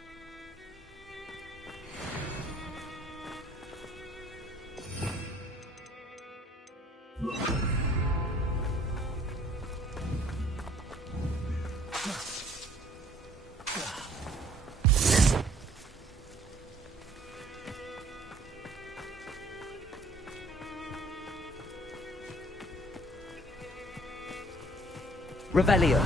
Revelio.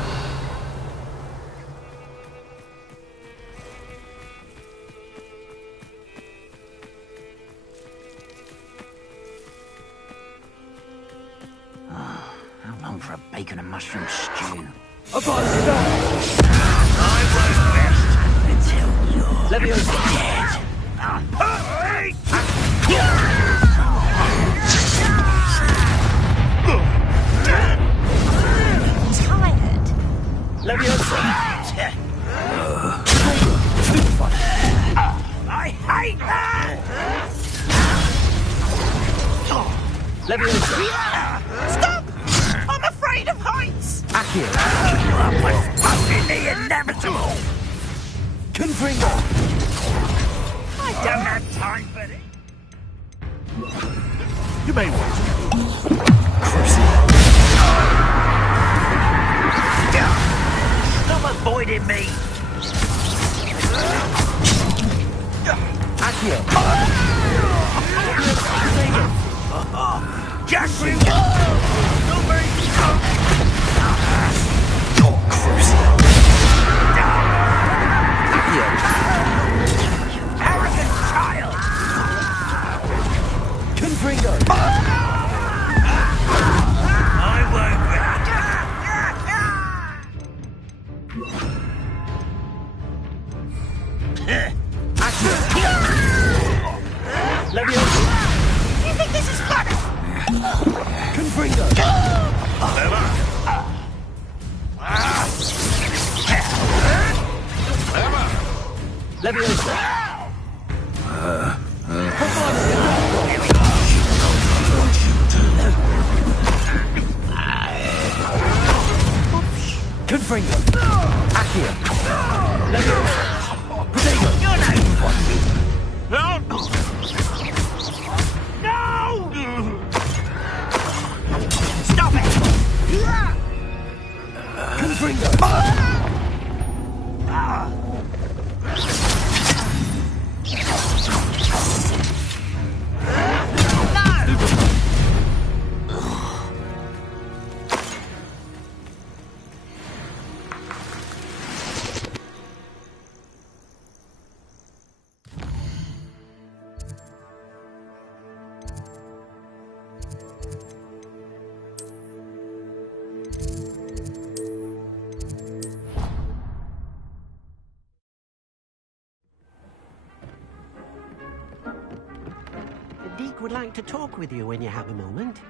How long for a bacon and mushroom stew? Until you're dead. Tired. Leviosa! Accio. Postponing the inevitable! Confringo. I don't have time for this. You may want to. Stop avoiding me! Accio. Just you! Arrogant child! Confringo. I won't. Leviosa. You think this is funny? Confringo. Leviosa. Confringo. Accio. Leviosa. Protego. You're not funny. No! No! Stop it! Confringo. The Deek would like to talk with you when you have a moment.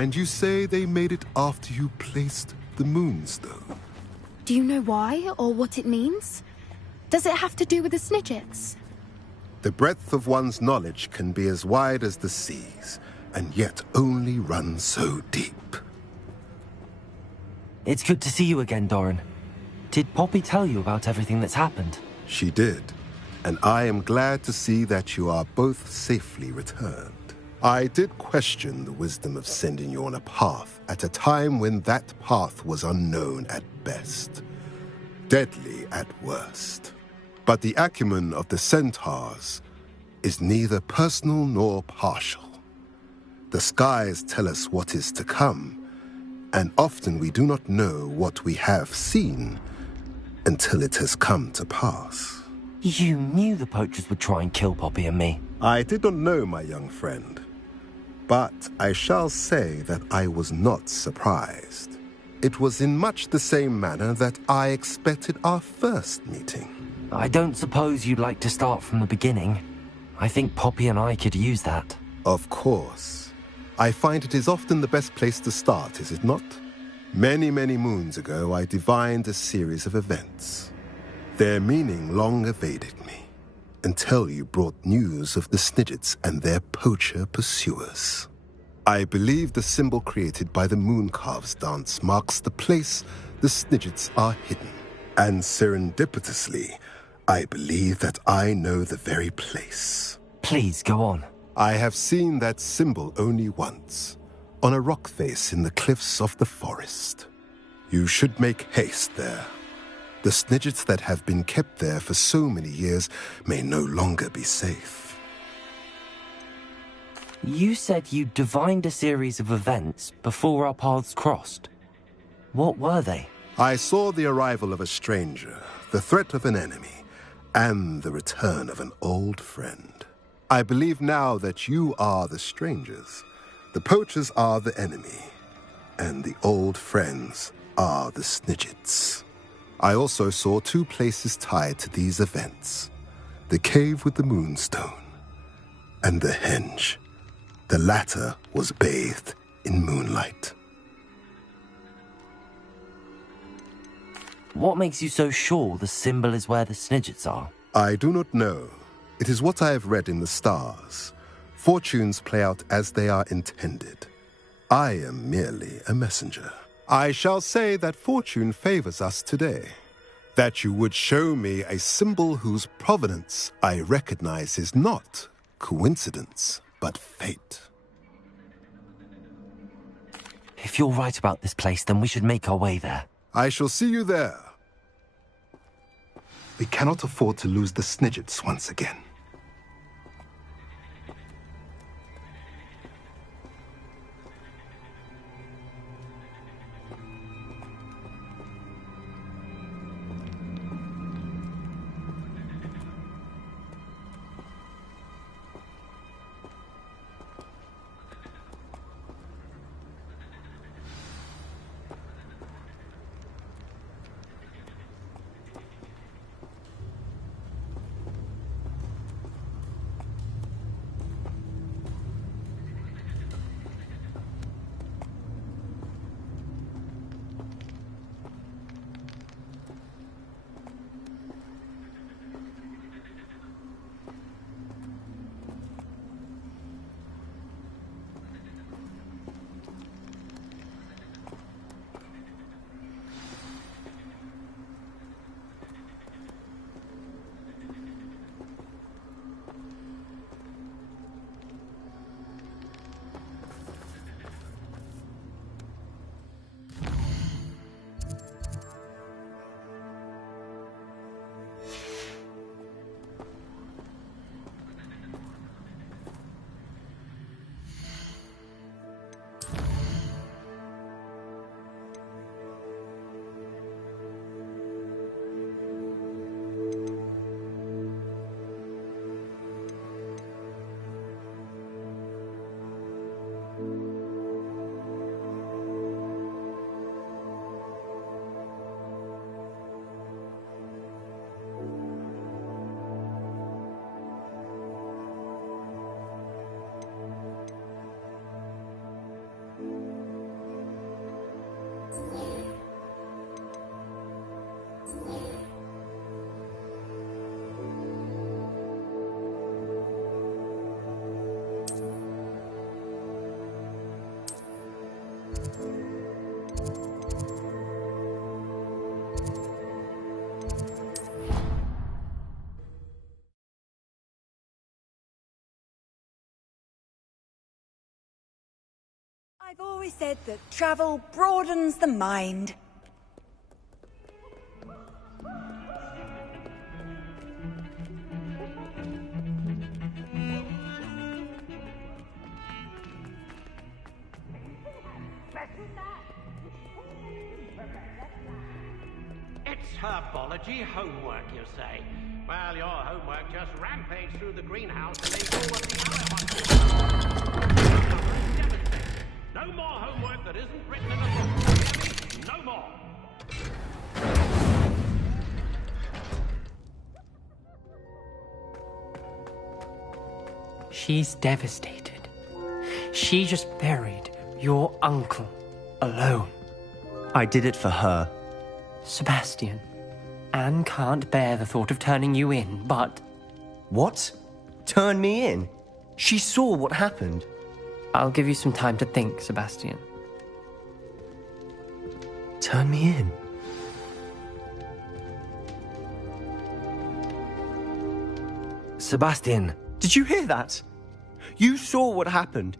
And you say they made it after you placed the Moonstone? Do you know why, or what it means? Does it have to do with the Snidgets? The breadth of one's knowledge can be as wide as the seas, and yet only run so deep. It's good to see you again, Doran. Did Poppy tell you about everything that's happened? She did, and I am glad to see that you are both safely returned. I did question the wisdom of sending you on a path at a time when that path was unknown at best, deadly at worst. But the acumen of the centaurs is neither personal nor partial. The skies tell us what is to come, and often we do not know what we have seen until it has come to pass. You knew the poachers would try and kill Poppy and me. I did not know, my young friend. But I shall say that I was not surprised. It was in much the same manner that I expected our first meeting. I don't suppose you'd like to start from the beginning. I think Poppy and I could use that. Of course. I find it is often the best place to start, is it not? Many, many moons ago, I divined a series of events. Their meaning long evaded me, until you brought news of the Snidgets and their poacher pursuers. I believe the symbol created by the Mooncalves dance marks the place the Snidgets are hidden. And serendipitously, I believe that I know the very place. Please, go on. I have seen that symbol only once, on a rock face in the cliffs of the forest. You should make haste there. The Snidgets that have been kept there for so many years may no longer be safe. You said you divined a series of events before our paths crossed. What were they? I saw the arrival of a stranger, the threat of an enemy, and the return of an old friend. I believe now that you are the strangers. The poachers are the enemy, and the old friends are the Snidgets. I also saw two places tied to these events. The cave with the Moonstone, and the henge. The latter was bathed in moonlight. What makes you so sure the symbol is where the Snidgets are? I do not know. It is what I have read in the stars. Fortunes play out as they are intended. I am merely a messenger. I shall say that fortune favors us today. That you would show me a symbol whose provenance I recognize is not coincidence, but fate. If you're right about this place, then we should make our way there. I shall see you there. We cannot afford to lose the Snidgets once again. I've always said that travel broadens the mind. It's herbology homework, you say? Well, your homework just rampaged through the greenhouse and ate all of the No more homework that isn't written in a book. You hear me? No more. She's devastated. She just buried your uncle alone. I did it for her. Sebastian, Anne can't bear the thought of turning you in, but... What? Turn me in? She saw what happened. I'll give you some time to think, Sebastian. Turn me in? Sebastian. Did you hear that? You saw what happened.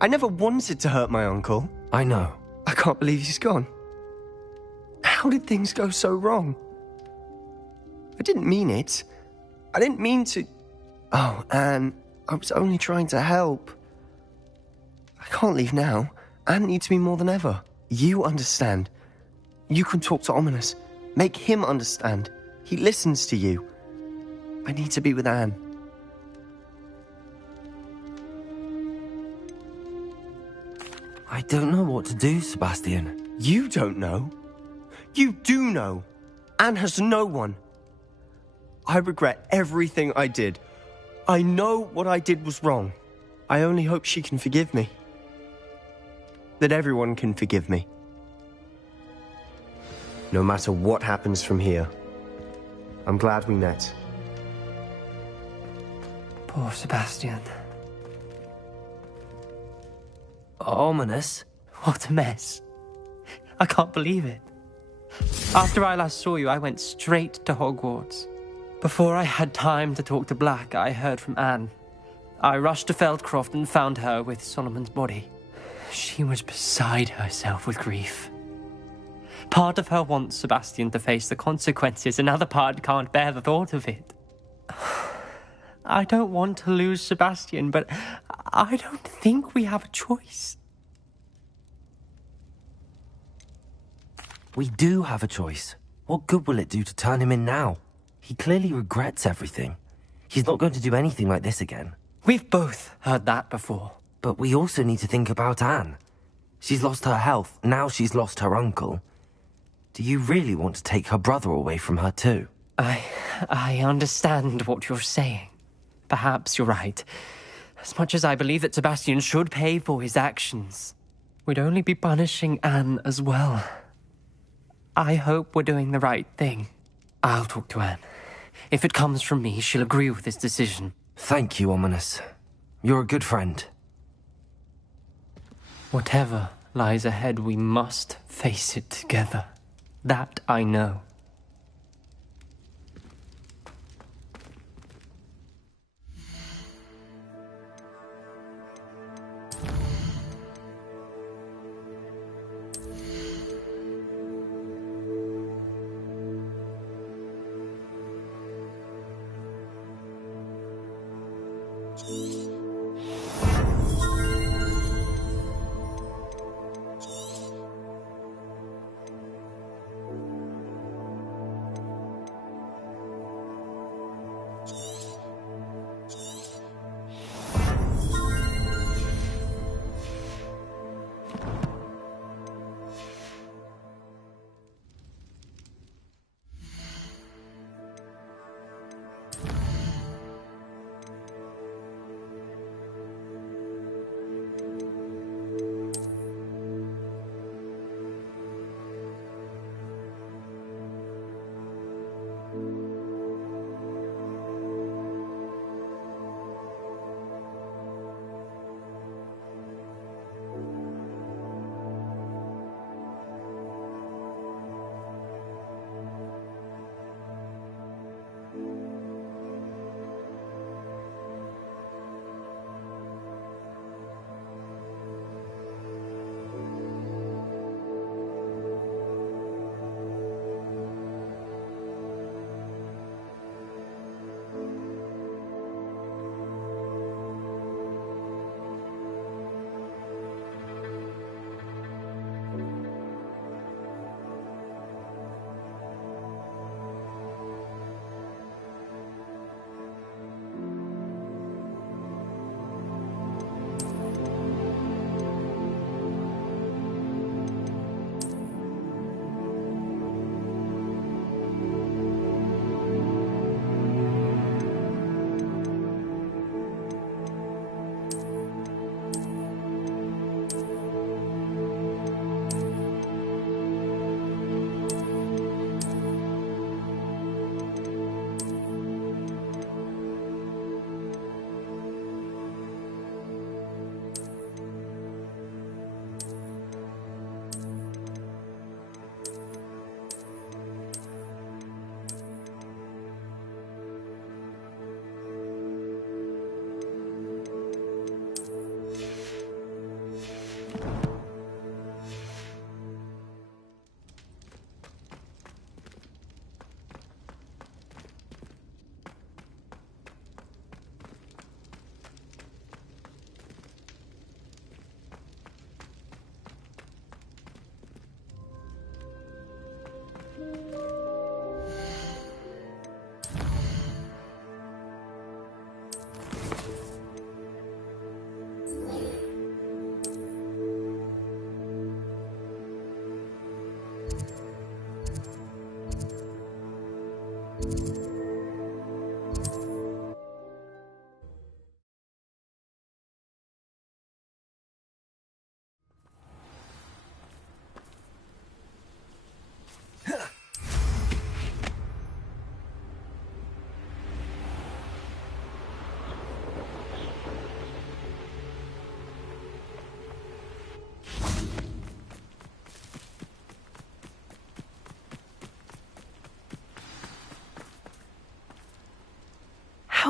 I never wanted to hurt my uncle. I know. I can't believe he's gone. How did things go so wrong? I didn't mean it. I didn't mean to... Oh, Anne, I was only trying to help. I can't leave now. Anne needs me more than ever. You understand. You can talk to Ominous. Make him understand. He listens to you. I need to be with Anne. I don't know what to do, Sebastian. You don't know. You do know. Anne has no one. I regret everything I did. I know what I did was wrong. I only hope she can forgive me. That everyone can forgive me. No matter what happens from here. I'm glad we met. Poor Sebastian. Ominous? What a mess. I can't believe it. After I last saw you, I went straight to Hogwarts. Before I had time to talk to Black, I heard from Anne. I rushed to Feldcroft and found her with Solomon's body. She was beside herself with grief. Part of her wants Sebastian to face the consequences, another part can't bear the thought of it. I don't want to lose Sebastian, but I don't think we have a choice. We do have a choice. What good will it do to turn him in now? He clearly regrets everything. He's not going to do anything like this again. We've both heard that before. But we also need to think about Anne. She's lost her health, now she's lost her uncle. Do you really want to take her brother away from her too? I understand what you're saying. Perhaps you're right. As much as I believe that Sebastian should pay for his actions, we'd only be punishing Anne as well. I hope we're doing the right thing. I'll talk to Anne. If it comes from me, she'll agree with this decision. Thank you, Ominous. You're a good friend. Whatever lies ahead, we must face it together. That I know.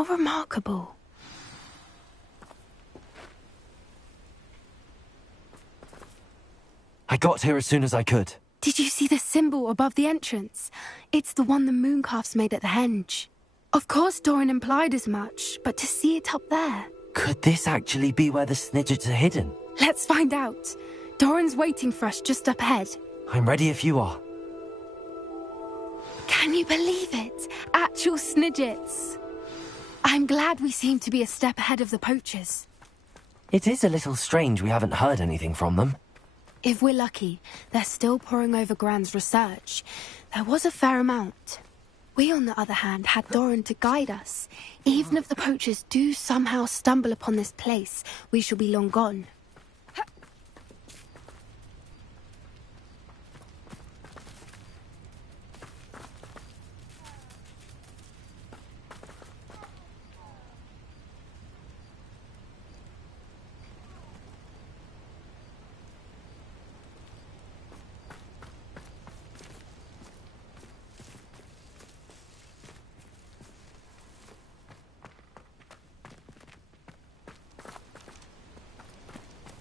remarkable. I got here as soon as I could. Did you see the symbol above the entrance? It's the one the mooncalves made at the henge. Of course Doran implied as much, but to see it up there... Could this actually be where the Snidgets are hidden? Let's find out. Doran's waiting for us just up ahead. I'm ready if you are. Can you believe it? Actual Snidgets. I'm glad we seem to be a step ahead of the poachers. It is a little strange we haven't heard anything from them. If we're lucky, they're still poring over Gran's research. There was a fair amount. We, on the other hand, had Doran to guide us. Even if the poachers do somehow stumble upon this place, we shall be long gone.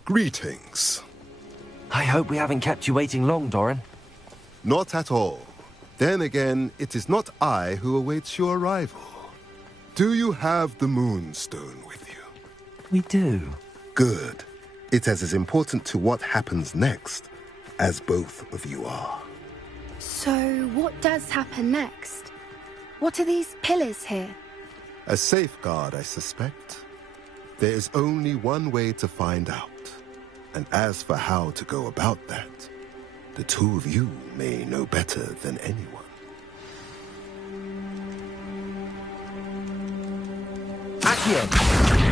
Greetings. I hope we haven't kept you waiting long, Doran. Not at all. Then again, it is not I who awaits your arrival. Do you have the Moonstone with you? We do. Good. It is as important to what happens next as both of you are. So, what does happen next? What are these pillars here? A safeguard, I suspect. There is only one way to find out. And as for how to go about that, the two of you may know better than anyone. Accio!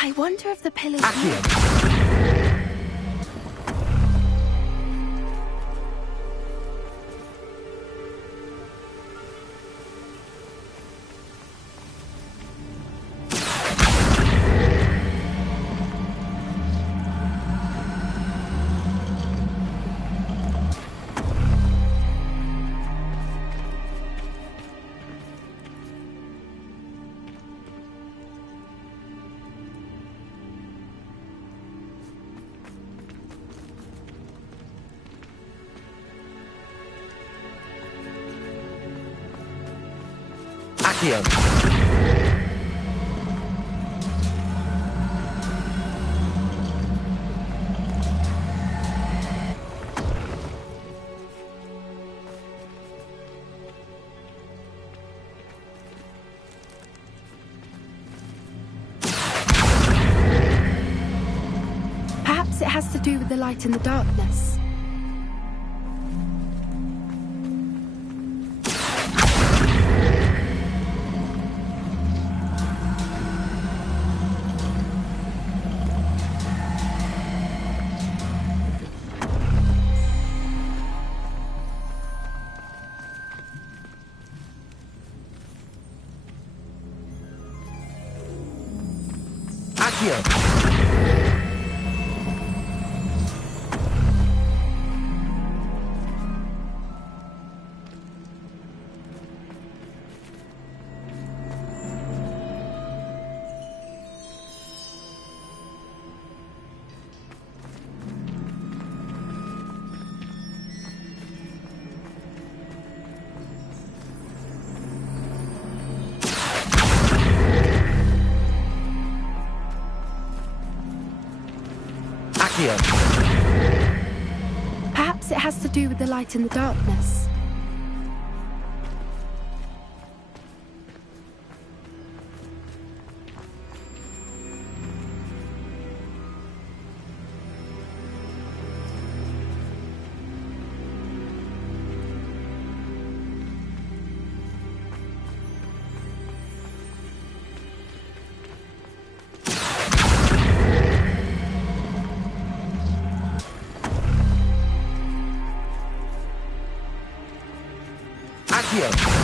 I wonder if the pillars... Accio! Perhaps it has to do with the light in the darkness. Perhaps it has to do with the light in the darkness. Accio!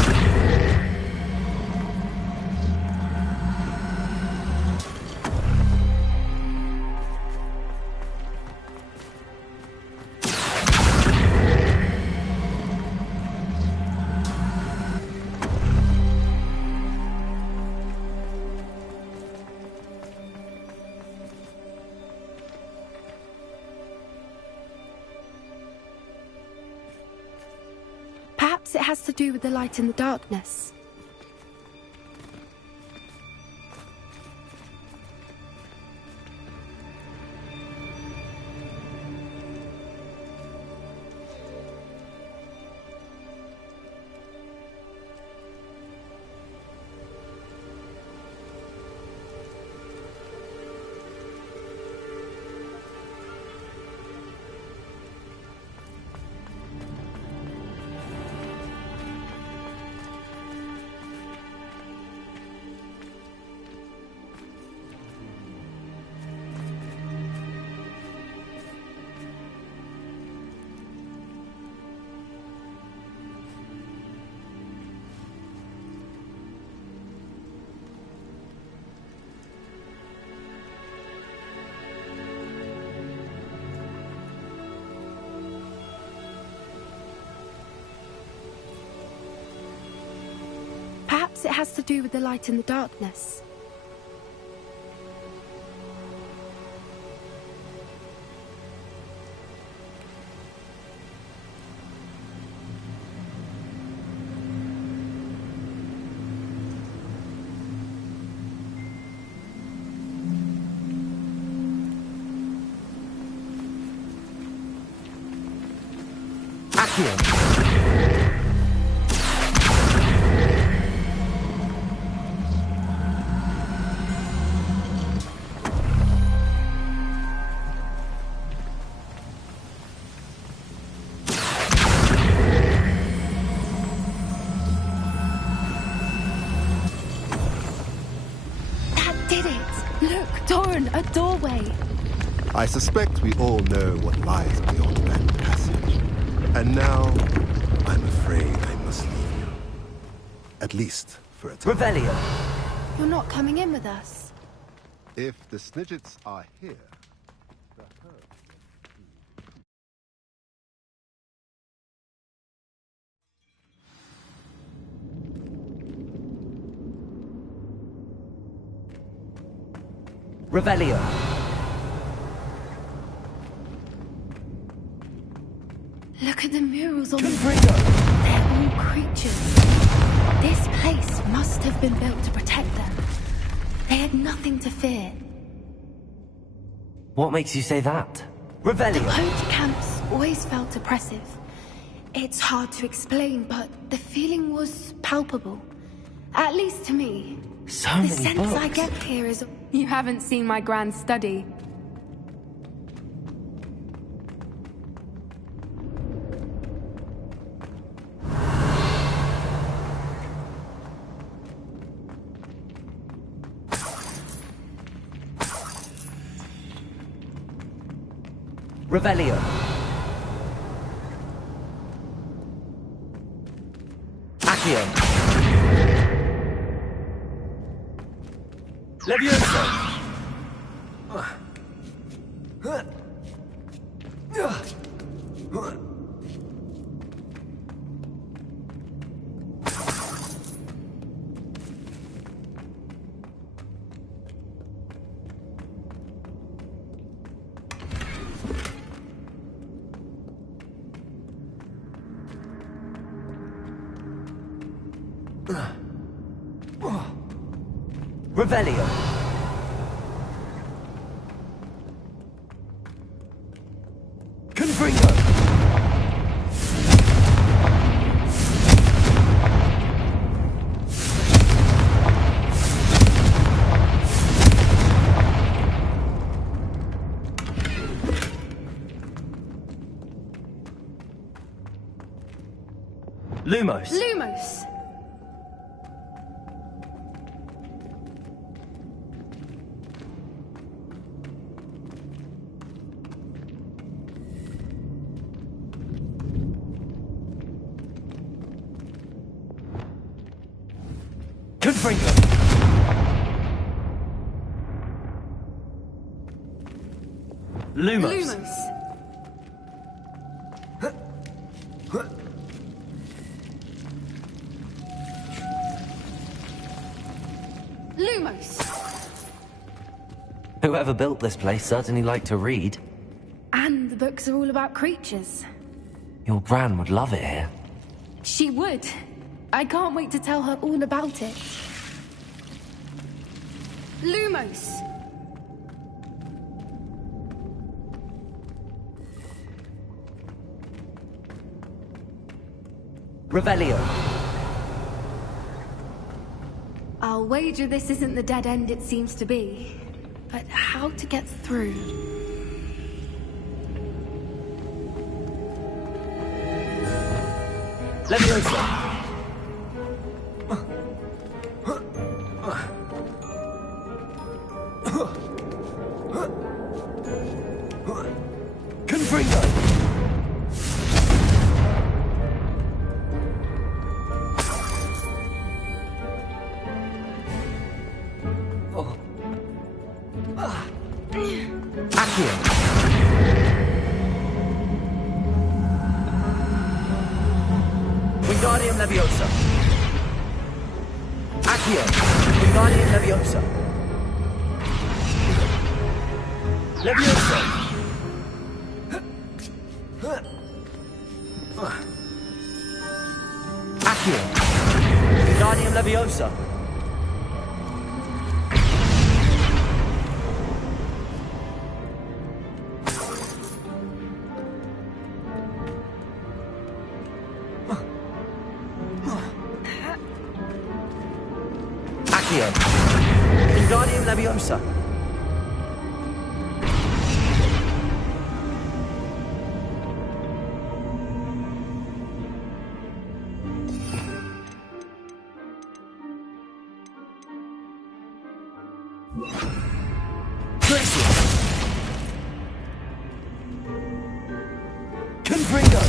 Perhaps it has to do with the light in the darkness. Perhaps it has to do with the light in the darkness. Accio! A doorway. I suspect we all know what lies beyond that passage. And now, I'm afraid I must leave you. At least for a time. Revelio! You're not coming in with us. If the Snidgets are here, Revelio! Look at the murals on the bridge. They're all creatures. This place must have been built to protect them. They had nothing to fear. What makes you say that? Revelio! The poacher camps always felt oppressive. It's hard to explain, but the feeling was palpable. At least to me. So the many sense books. I get here is... You haven't seen my grand study. Revelio! Accio! Levioso! Revelio! Confringo! Lumos! Lumos! Confringo! Lumos! Lumos! Whoever built this place certainly liked to read. And the books are all about creatures. Your gran would love it here. She would. I can't wait to tell her all about it. Lumos! Revelio. I'll wager this isn't the dead end it seems to be. But how to get through? Leviosa. Confringo. Accio. Wingardium Leviosa. Accio. Wingardium Leviosa. Leviosa. Accio. Wingardium Leviosa. Accio. Wingardium Leviosa. Confringo!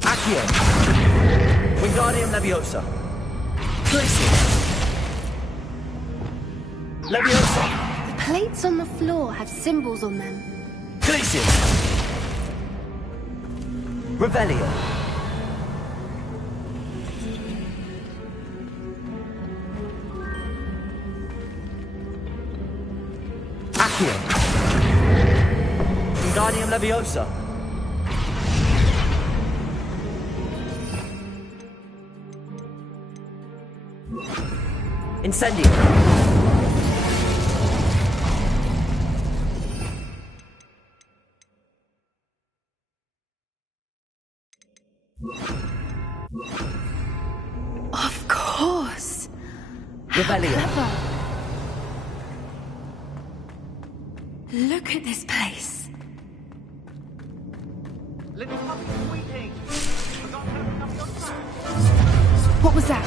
Accio! Wingardium Leviosa! Glacius! Leviosa! The plates on the floor have symbols on them. Glacius! Revelio! Accio! Wingardium Leviosa! Incendio! Of course! Revelio! Look at this place. Little puppy squeaking. Forgot to open up your trap. What was that?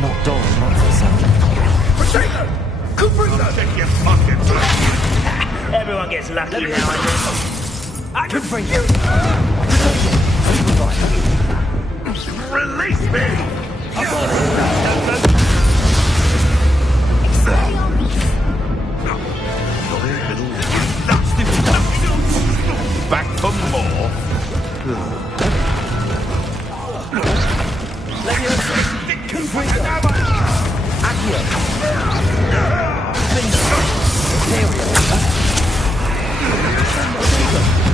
Not Doran, not herself. Potato! Confringo! Check your pockets. Everyone gets lucky now and then. I can bring you! Release me! Back for more? Leviosa! Confringo! Accio! Bingo! Imperial!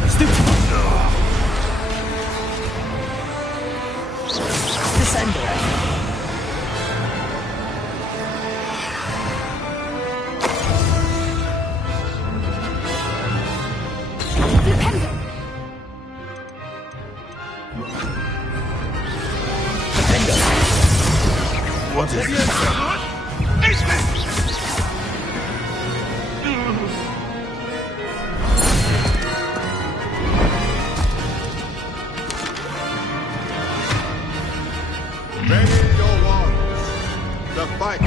Stupid! Descender! What is this? Is this? Ready your wands. The fight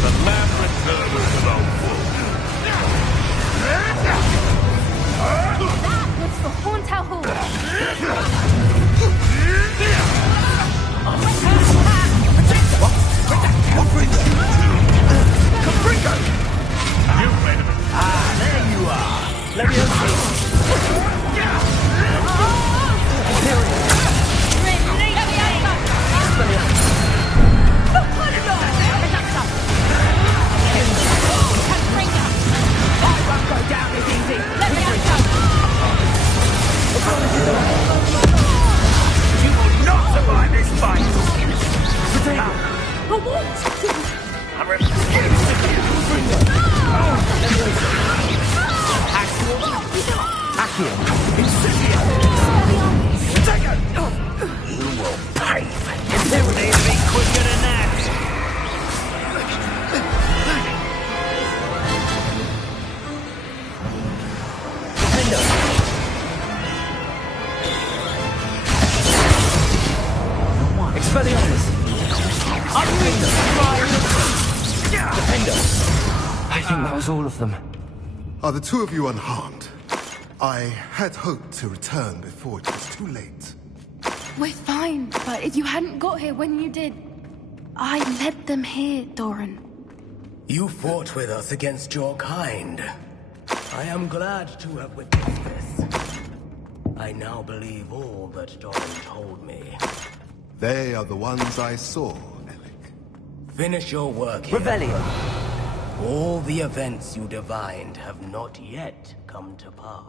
The land returners of our world. That was for Hauntow Hall. Ah, there you are. Let me You will not survive this fight! I won't. I refuse to be You will pay for this. There would need to be quicker than that. Expelliarmus! I think that was all of them. Are the two of you unharmed? I had hoped to return before it was too late. We're fine, but if you hadn't got here when you did, I led them here, Doran. You fought with us against your kind. I am glad to have witnessed this. I now believe all that Doran told me. They are the ones I saw. Finish your work here. Revelio. All the events you divined have not yet come to pass.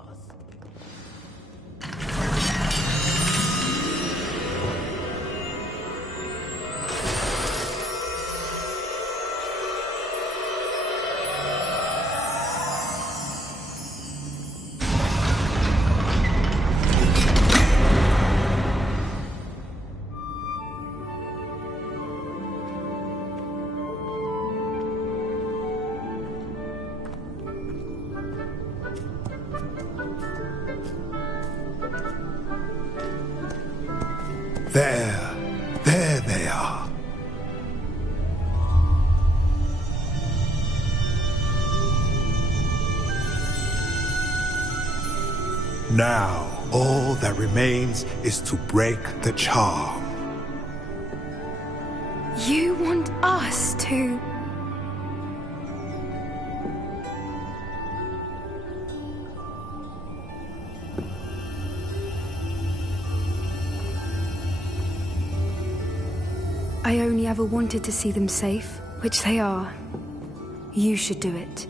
There they are. Now, all that remains is to break the charm. You want us to... I only ever wanted to see them safe, which they are. You should do it.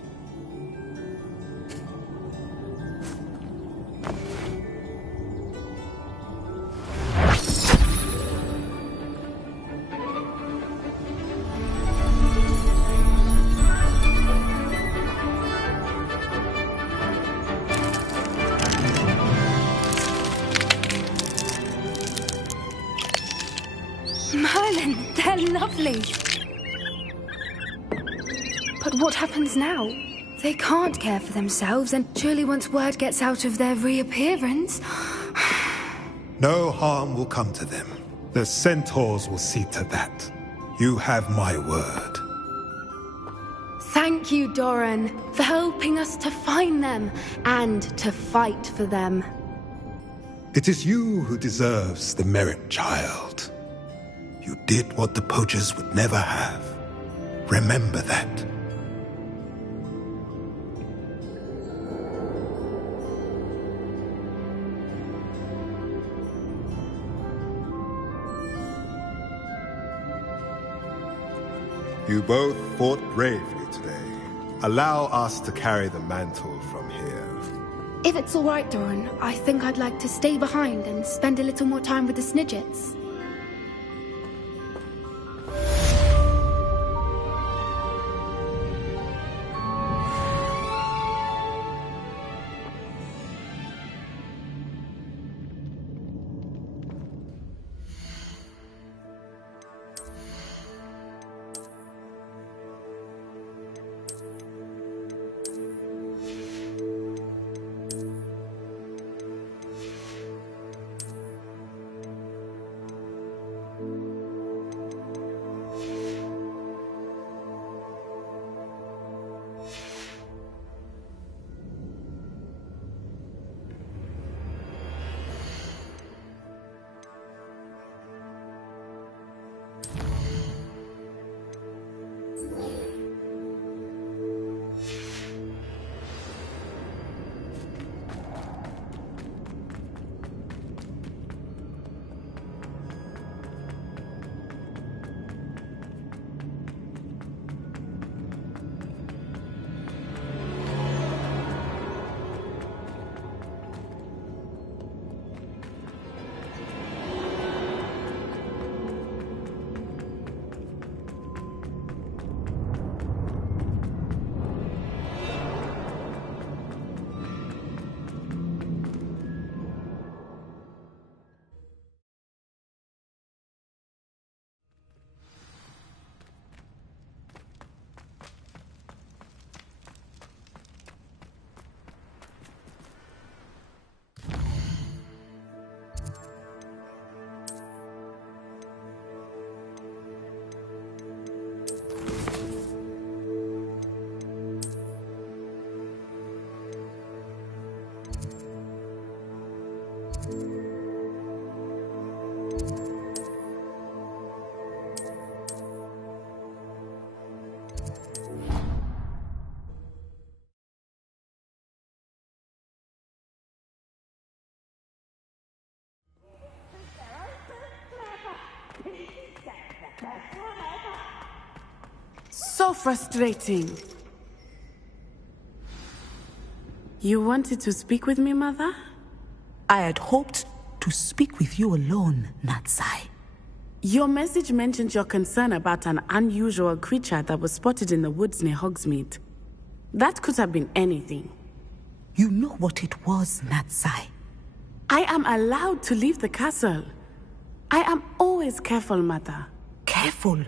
Merlin, they're lovely. But what happens now? They can't care for themselves, and surely once word gets out of their reappearance... No harm will come to them. The centaurs will see to that. You have my word. Thank you, Doran, for helping us to find them and to fight for them. It is you who deserves the merit, child. You did what the poachers would never have. Remember that. You both fought bravely today. Allow us to carry the mantle from here. If it's all right, Doran, I think I'd like to stay behind and spend a little more time with the Snidgets. So frustrating. You wanted to speak with me, Mother? I had hoped to speak with you alone, Natsai. Your message mentioned your concern about an unusual creature that was spotted in the woods near Hogsmeade. That could have been anything. You know what it was, Natsai. I am allowed to leave the castle. I am always careful, Mother. Careful?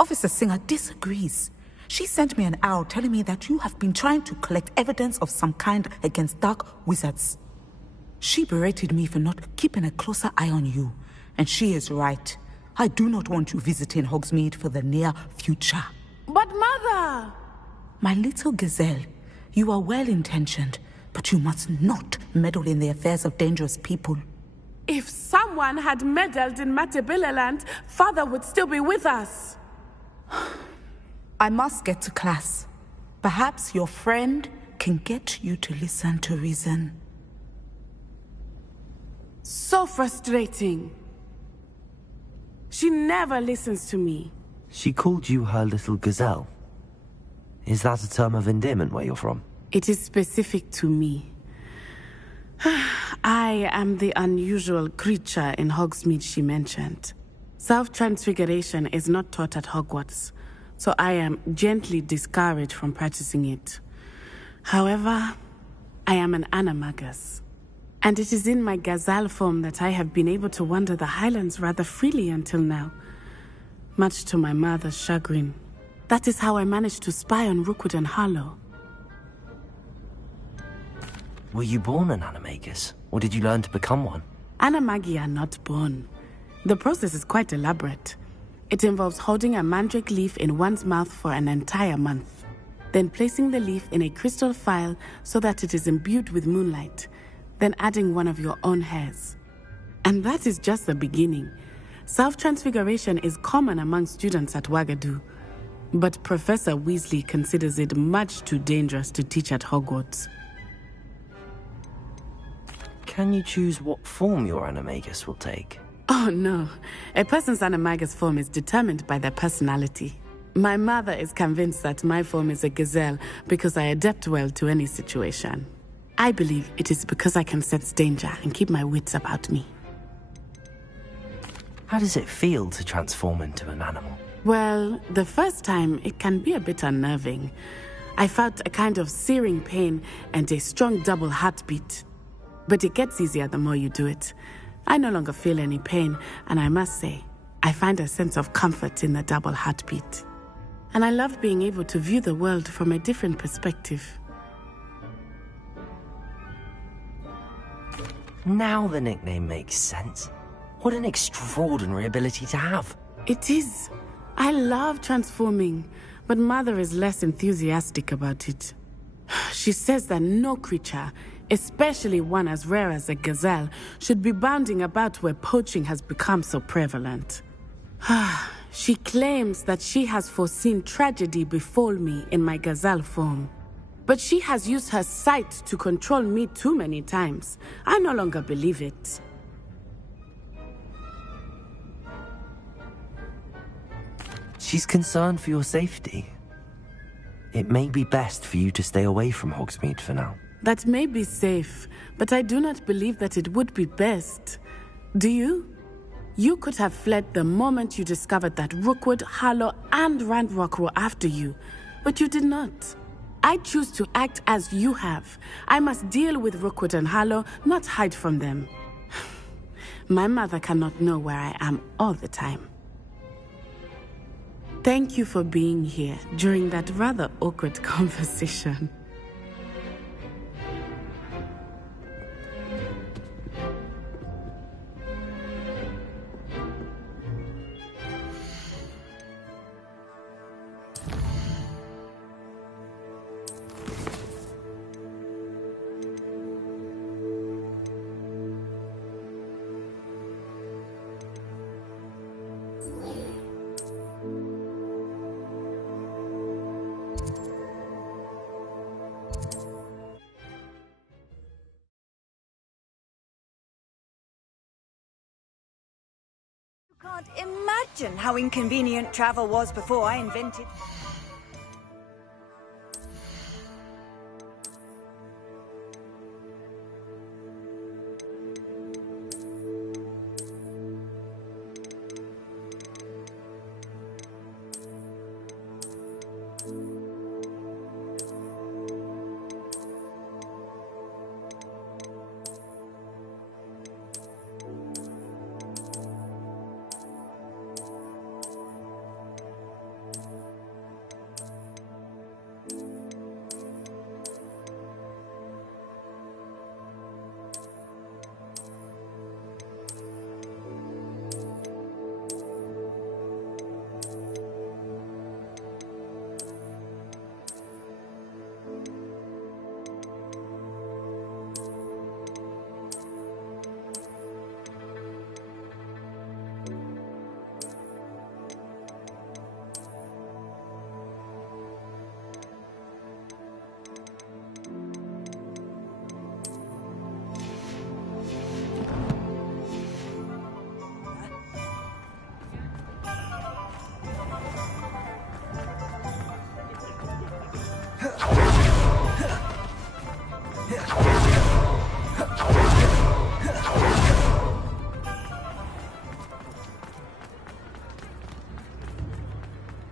Officer Singer disagrees. She sent me an owl telling me that you have been trying to collect evidence of some kind against dark wizards. She berated me for not keeping a closer eye on you, and she is right. I do not want you visiting Hogsmeade for the near future. But Mother! My little gazelle, you are well-intentioned, but you must not meddle in the affairs of dangerous people. If someone had meddled in Matabeleland, Father would still be with us. I must get to class. Perhaps your friend can get you to listen to reason. So frustrating. She never listens to me. She called you her little gazelle. Is that a term of endearment where you're from? It is specific to me. I am the unusual creature in Hogsmeade she mentioned. Self-transfiguration is not taught at Hogwarts, so I am gently discouraged from practicing it. However, I am an animagus, and it is in my gazelle form that I have been able to wander the Highlands rather freely until now, much to my mother's chagrin. That is how I managed to spy on Rookwood and Harlow. Were you born an animagus, or did you learn to become one? Animagi are not born. The process is quite elaborate. It involves holding a mandrake leaf in one's mouth for an entire month, then placing the leaf in a crystal phial so that it is imbued with moonlight, then adding one of your own hairs. And that is just the beginning. Self-transfiguration is common among students at Wagadu, but Professor Weasley considers it much too dangerous to teach at Hogwarts. Can you choose what form your animagus will take? Oh no, a person's animagus form is determined by their personality. My mother is convinced that my form is a gazelle because I adapt well to any situation. I believe it is because I can sense danger and keep my wits about me. How does it feel to transform into an animal? Well, the first time it can be a bit unnerving. I felt a kind of searing pain and a strong double heartbeat. But it gets easier the more you do it. I no longer feel any pain, and I must say, I find a sense of comfort in the double heartbeat. And I love being able to view the world from a different perspective. Now the nickname makes sense. What an extraordinary ability to have. It is. I love transforming, but Mother is less enthusiastic about it. She says that no creature, especially one as rare as a gazelle, should be bounding about where poaching has become so prevalent. She claims that she has foreseen tragedy befall me in my gazelle form. But she has used her sight to control me too many times. I no longer believe it. She's concerned for your safety. It may be best for you to stay away from Hogsmeade for now. That may be safe, but I do not believe that it would be best. Do you? You could have fled the moment you discovered that Rookwood, Harlow, and Ranrock were after you, but you did not. I choose to act as you have. I must deal with Rookwood and Harlow, not hide from them. My mother cannot know where I am all the time. Thank you for being here during that rather awkward conversation. imagine how inconvenient travel was before I invented...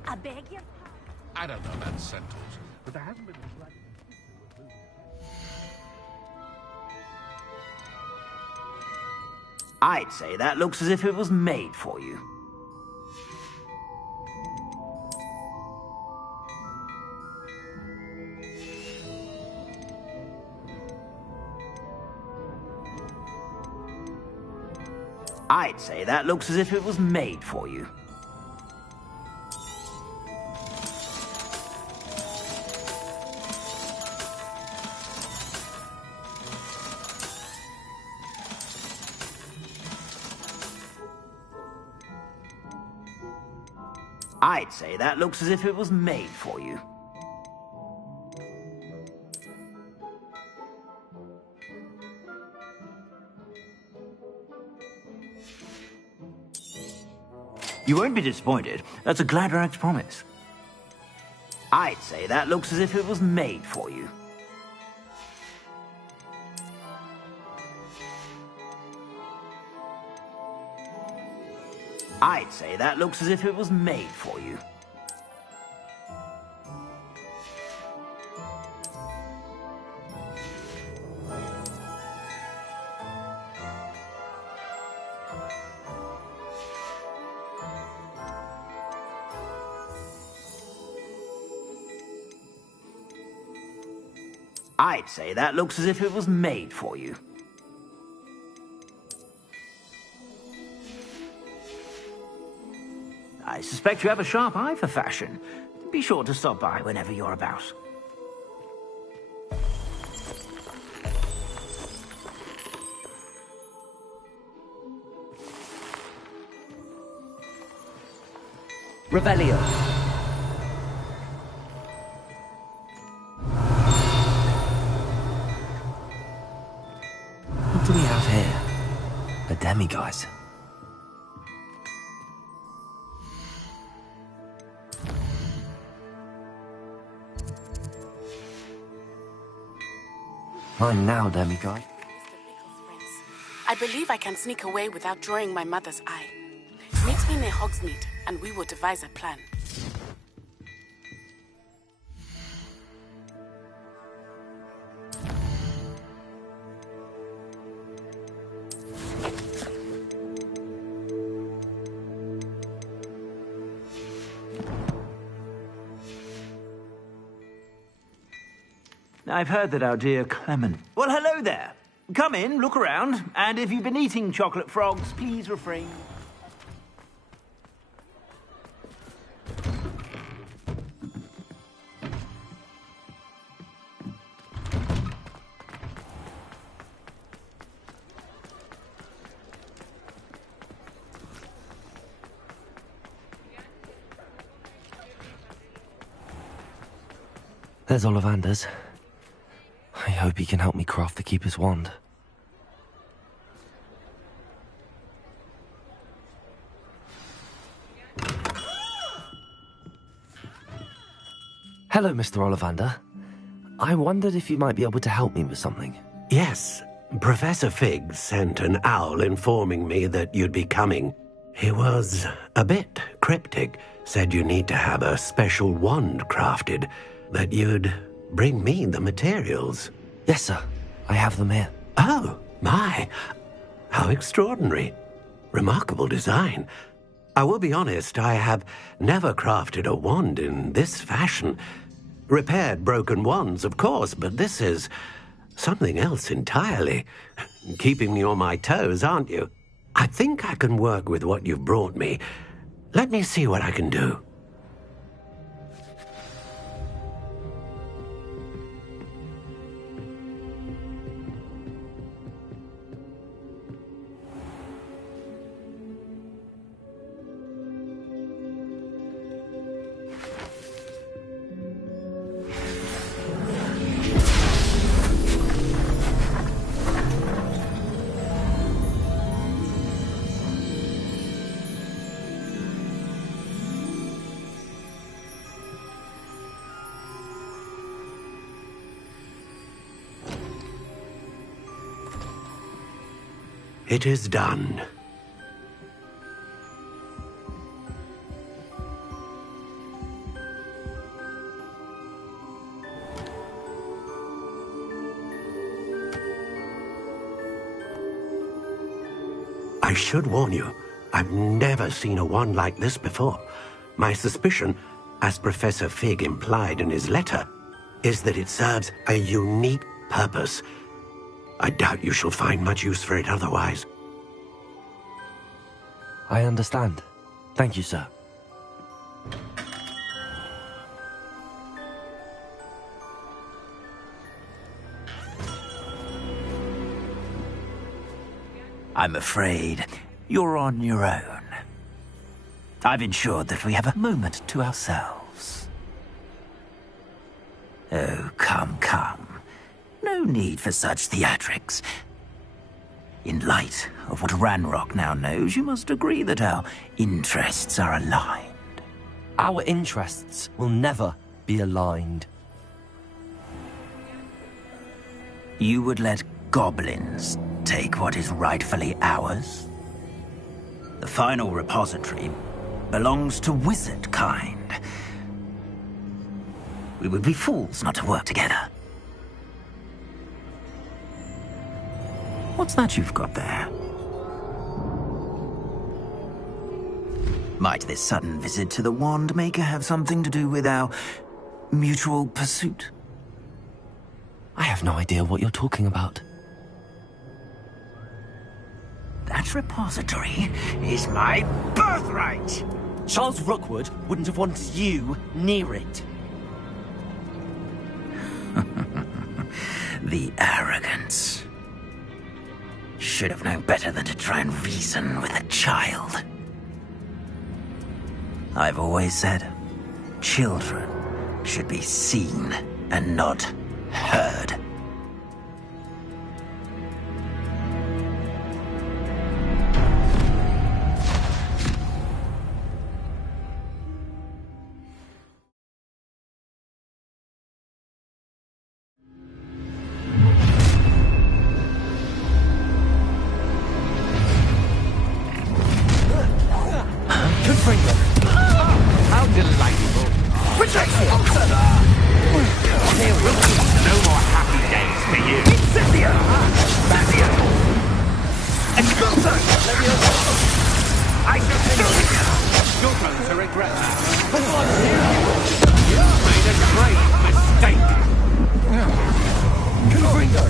I beg your pardon. I don't know about centaurs, but there hasn't been a slight... I'd say that looks as if it was made for you. I'd say that looks as if it was made for you. I'd say that looks as if it was made for you. You won't be disappointed. That's a Gladrax promise. I'd say that looks as if it was made for you. I'd say that looks as if it was made for you. I'd say that looks as if it was made for you. I suspect you have a sharp eye for fashion. Be sure to stop by whenever you're about. Revelio. What do we have here? A demiguise. Mine now, demiguise. I believe I can sneak away without drawing my mother's eye. Meet me near Hogsmeade, and we will devise a plan. I've heard that our dear Clement... Well, hello there. Come in, look around, and if you've been eating chocolate frogs, please refrain. There's Ollivander's. I hope he can help me craft the Keeper's wand. Hello, Mr. Ollivander. I wondered if you might be able to help me with something. Yes, Professor Fig sent an owl informing me that you'd be coming. He was a bit cryptic, said you need to have a special wand crafted, that you'd bring me the materials. Yes, sir. I have them here. Oh, my. How extraordinary. Remarkable design. I will be honest, I have never crafted a wand in this fashion. Repaired broken wands, of course, but this is something else entirely. Keeping me on my toes, aren't you? I think I can work with what you've brought me. Let me see what I can do. It is done. I should warn you, I've never seen a wand like this before. My suspicion, as Professor Fig implied in his letter, is that it serves a unique purpose. I doubt you shall find much use for it otherwise. I understand. Thank you, sir. I'm afraid you're on your own. I've ensured that we have a moment to ourselves. Oh, come, come. No need for such theatrics. In light of what Ranrock now knows, you must agree that our interests are aligned. Our interests will never be aligned. You would let goblins take what is rightfully ours? The final repository belongs to wizard kind. We would be fools not to work together. What's that you've got there? Might this sudden visit to the Wand Maker have something to do with our mutual pursuit? I have no idea what you're talking about. That repository is my birthright! Charles Rookwood wouldn't have wanted you near it. The arrogance. Should have known better than to try and reason with a child. I've always said, children should be seen and not heard. How delightful. Protection! No more happy days for you. Cynthia! Cynthia! Expulsor! I shall do it! You're going to regret that. You made a grave mistake. Confringo!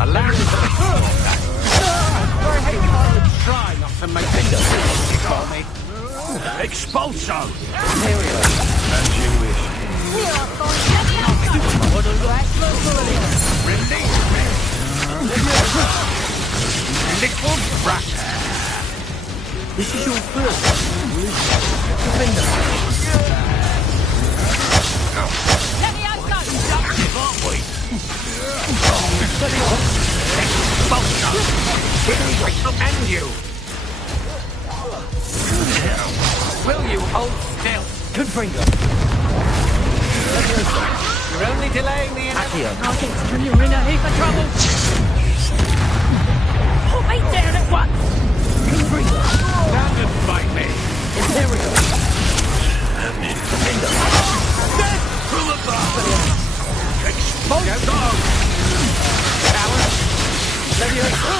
Allow me to that. Try not to make it you call me. Expulso! As you wish. Release me! Little brat! This is your first. Let me out, aren't we? Expulsion! I shall end you! Will you hold still? Confringo. You're only delaying the Accio. You're in a heap of trouble. Put me down at once. Confringo. Stand and fight me! Imperial. Death from above! Expulsion! Coward! Leviosa.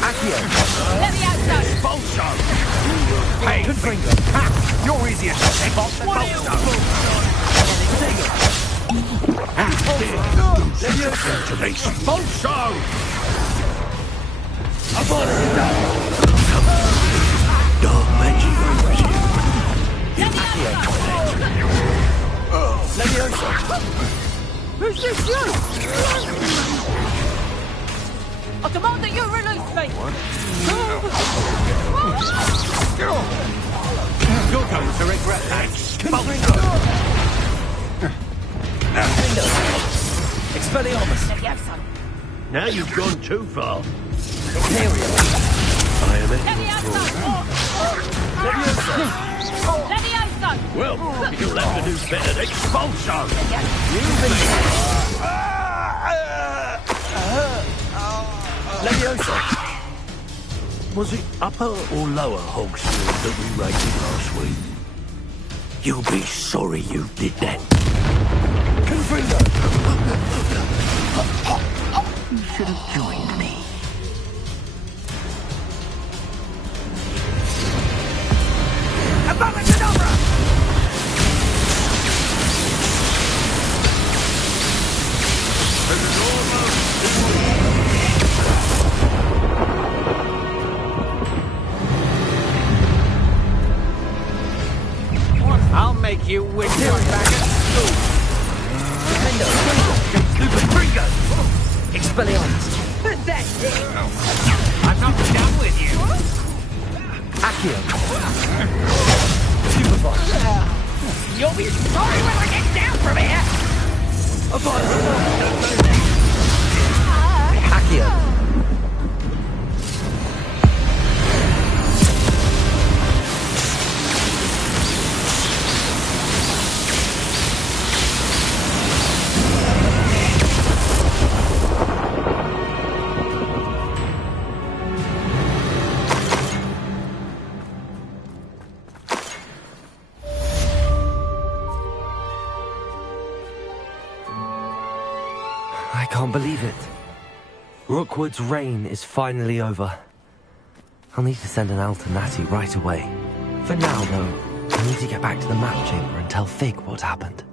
Accio. Leviosa. Expulsion! You will pay! Confringo. Ha! You're easier to take off than Leviosa! Expulsion! Dark magic over you. Leviosa. Who's this you? I demand that you release me. You're going to regret that. Expelliarmus. Leviosa. Now you've gone too far. Imperial. I am it. Leviosa. Leviosa. Well, you'll have to do better than expulsion. Leviosa. Was it upper or lower Hogsfield that we raided last week? You'll be sorry you did that. Confringo. You should have joined me. Abominable! I'll make you wish you were back at school. Confringo. Expelliarmus. I'm not done with you. Accio. Supervise. You'll be sorry when I get down from here! Accio. I can't believe it. Rookwood's reign is finally over. I'll need to send an Al to Natty right away. For now, though, I need to get back to the map chamber and tell Fig what happened.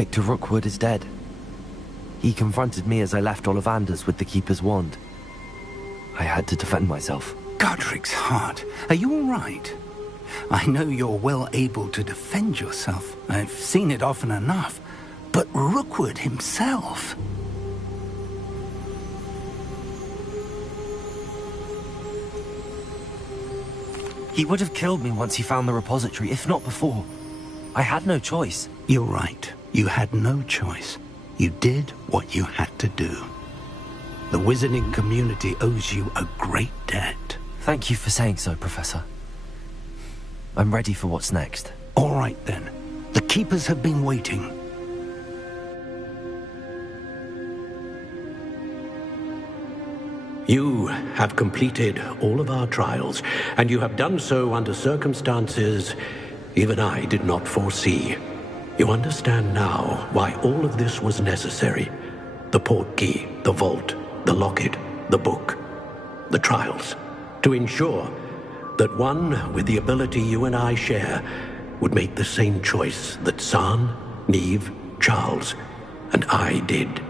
Victor Rookwood is dead. He confronted me as I left Ollivanders with the Keeper's wand. I had to defend myself. Godric's heart. Are you all right? I know you're well able to defend yourself. I've seen it often enough. But Rookwood himself... He would have killed me once he found the repository, if not before. I had no choice. You're right. You had no choice. You did what you had to do. The wizarding community owes you a great debt. Thank you for saying so, Professor. I'm ready for what's next. All right, then. The Keepers have been waiting. You have completed all of our trials, and you have done so under circumstances even I did not foresee. You understand now why all of this was necessary. The portkey, the vault, the locket, the book, the trials. To ensure that one with the ability you and I share would make the same choice that San, Neve, Charles, and I did.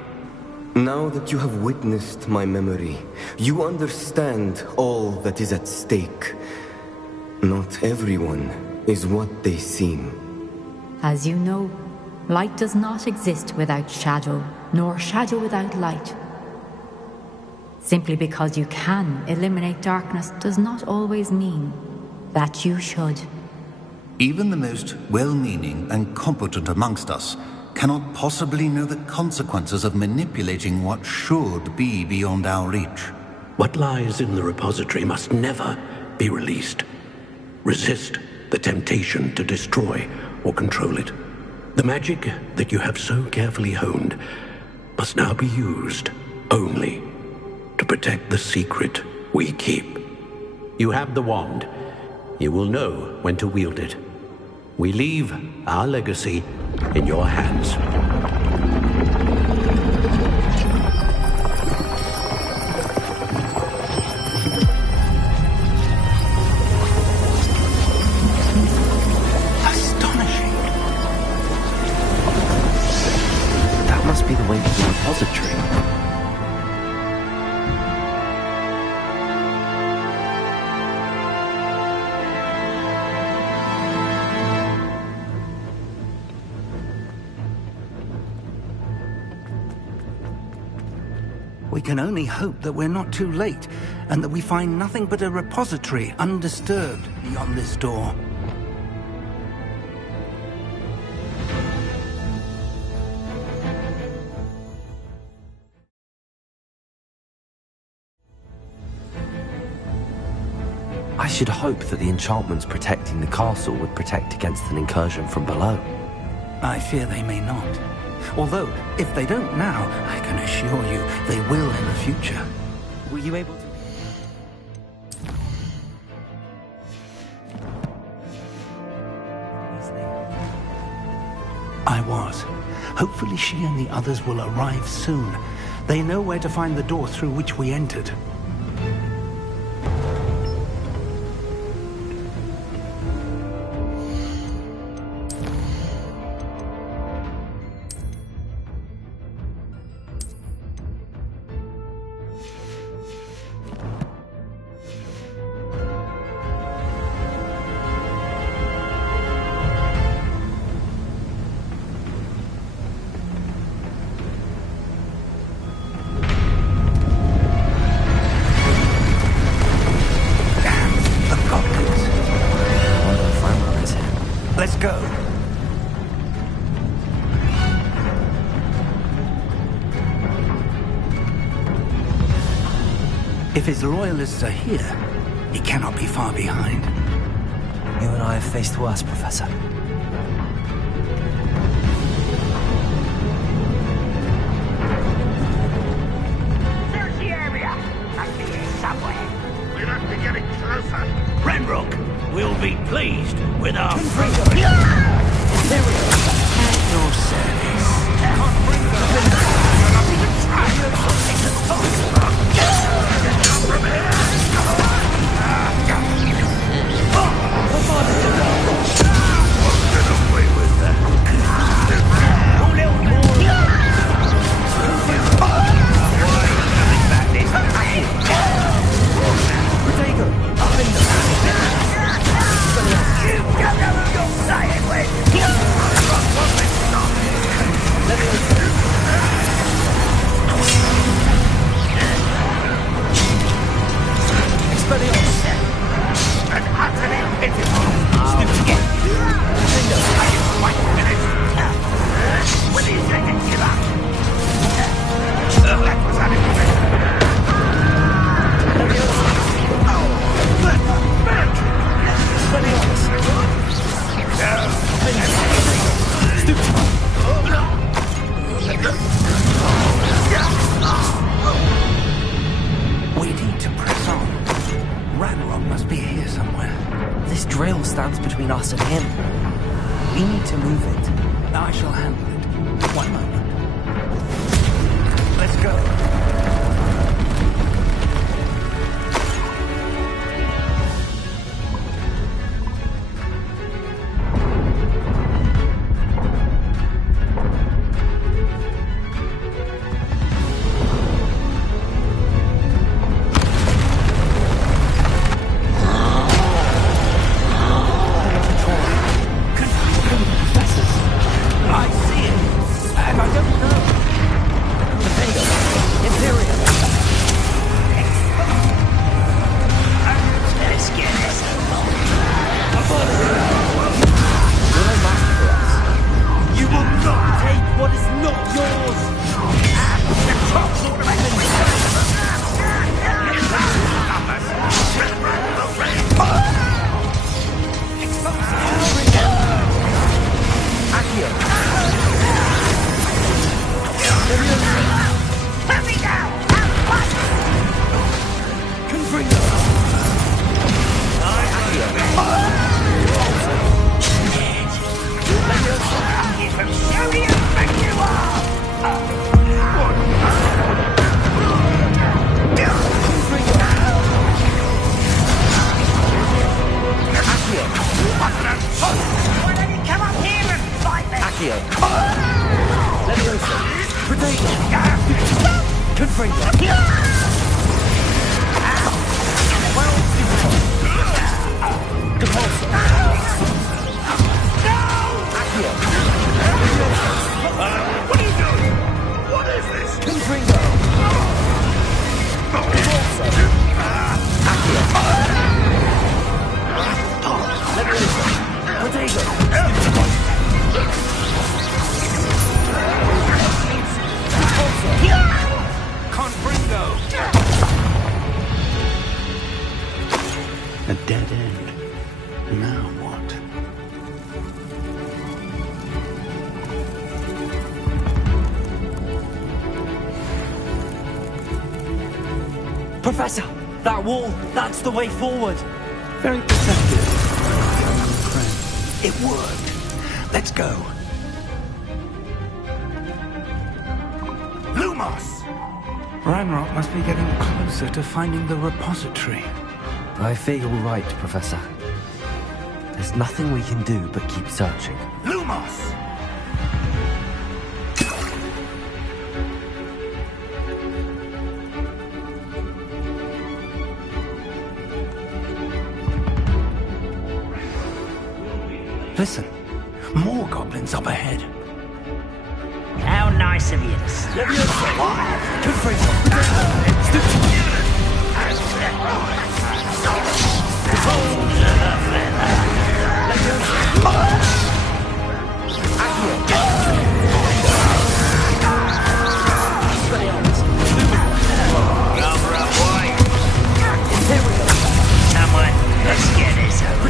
Now that you have witnessed my memory, you understand all that is at stake. Not everyone is what they seem. As you know, light does not exist without shadow, nor shadow without light. Simply because you can eliminate darkness does not always mean that you should. Even the most well-meaning and competent amongst us cannot possibly know the consequences of manipulating what should be beyond our reach. What lies in the repository must never be released. Resist the temptation to destroy or control it. The magic that you have so carefully honed must now be used only to protect the secret we keep. You have the wand. You will know when to wield it. We leave our legacy in your hands. Astonishing. That must be the way to the repository. We can only hope that we're not too late, and that we find nothing but a repository undisturbed beyond this door. I should hope that the enchantments protecting the castle would protect against an incursion from below. I fear they may not. Although, if they don't now, I can assure you they will in the future. Were you able to... I was. Hopefully she and the others will arrive soon. They know where to find the door through which we entered. Let's go. If his loyalists are here, he cannot be far behind. You and I have faced worse, Professor. Search the area. Must be here somewhere. We must be getting closer. Ranrock will be pleased with our Your service. A dead end. Now what? Professor! That wall! That's the way forward! Very perceptive. It worked. Let's go. Lumos! Ranrock must be getting closer to finding the repository. I fear you're right, Professor. There's nothing we can do but keep searching. Lumos! Listen, more goblins up ahead. How nice of you to stop. Someone, let's get this over.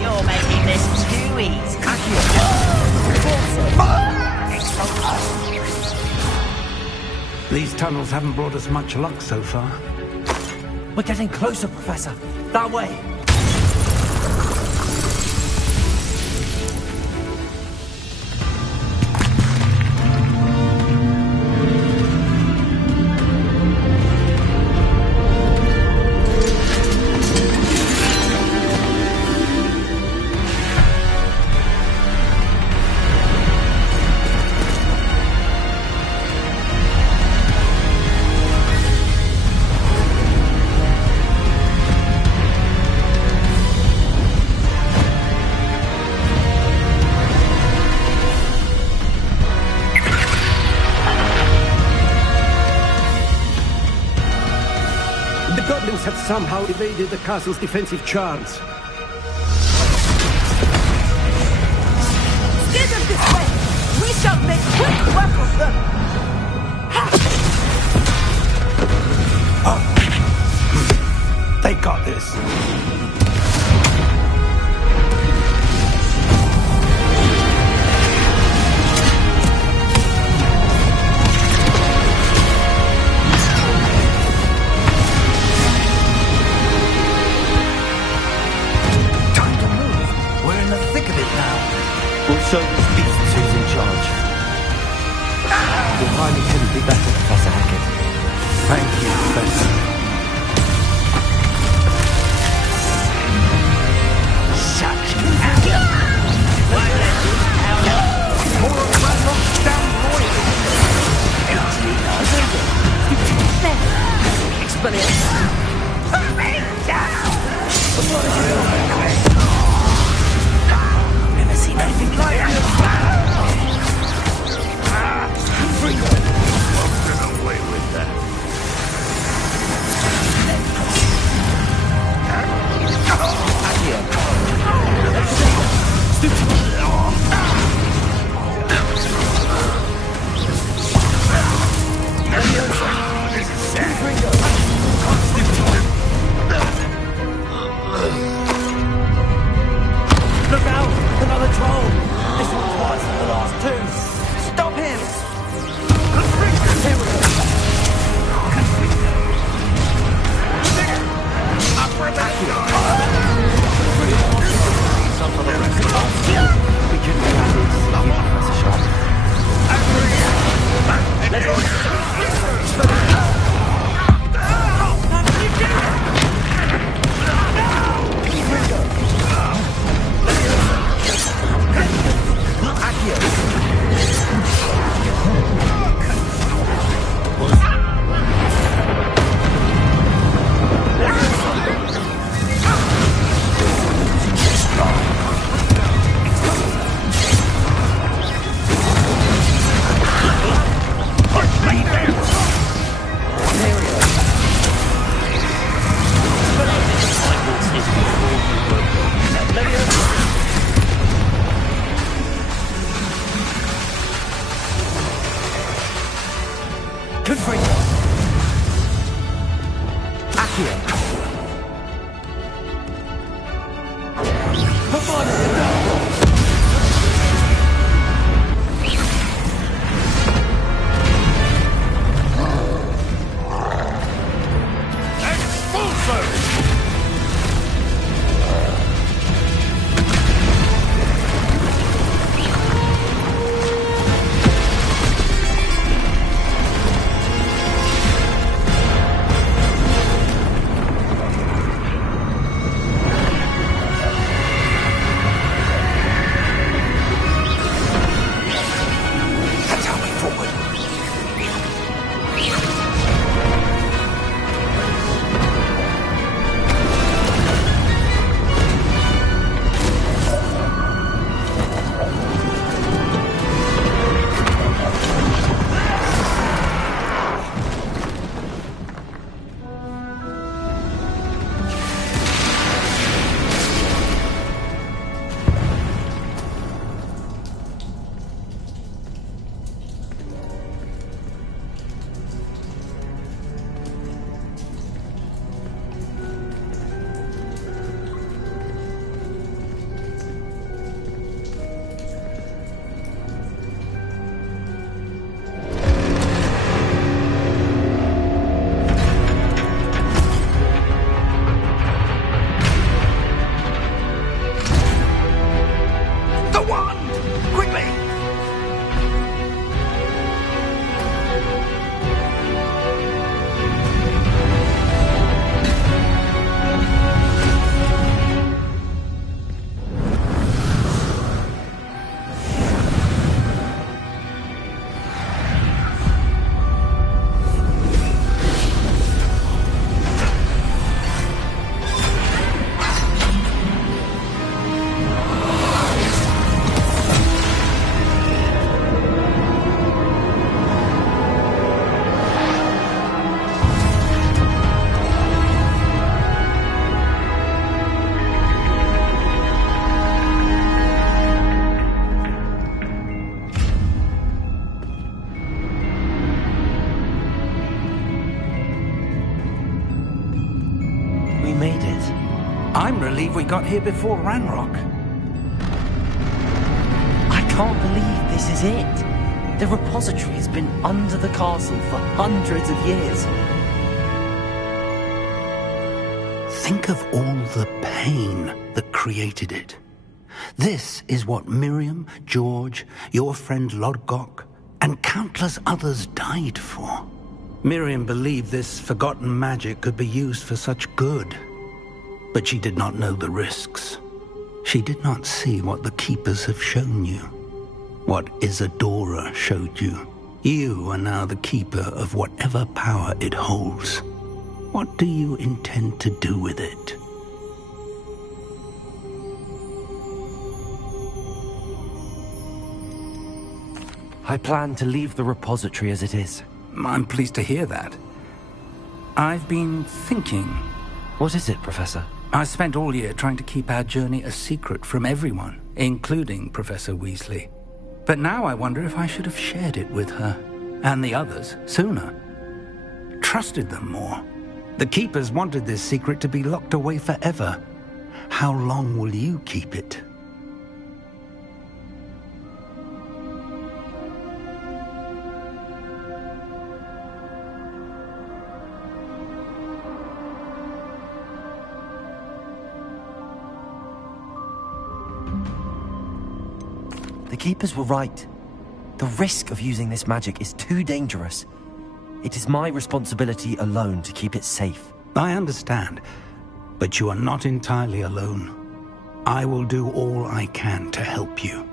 You're making this too easy. These tunnels haven't brought us much luck so far. We're getting closer, Professor. That way. Have somehow evaded the castle's defensive charms. Steer them this way! We shall make quick work of them! They got this. So this beast who's in charge. Your timing couldn't be better, Professor Hackett. Thank you, Professor. Such More of Ranrock's damn Expelliarmus. here. I'm relieved we got here before Ranrock. I can't believe this is it. The repository has been under the castle for hundreds of years. Think of all the pain that created it. This is what Miriam, George, your friend Lodgok, and countless others died for. Miriam believed this forgotten magic could be used for such good. But she did not know the risks. She did not see what the Keepers have shown you. What Isadora showed you. You are now the Keeper of whatever power it holds. What do you intend to do with it? I plan to leave the repository as it is. I'm pleased to hear that. I've been thinking. What is it, Professor? I spent all year trying to keep our journey a secret from everyone, including Professor Weasley. But now I wonder if I should have shared it with her, and the others, sooner. Trusted them more. The Keepers wanted this secret to be locked away forever. How long will you keep it? The Keepers were right. The risk of using this magic is too dangerous. It is my responsibility alone to keep it safe. I understand, but you are not entirely alone. I will do all I can to help you.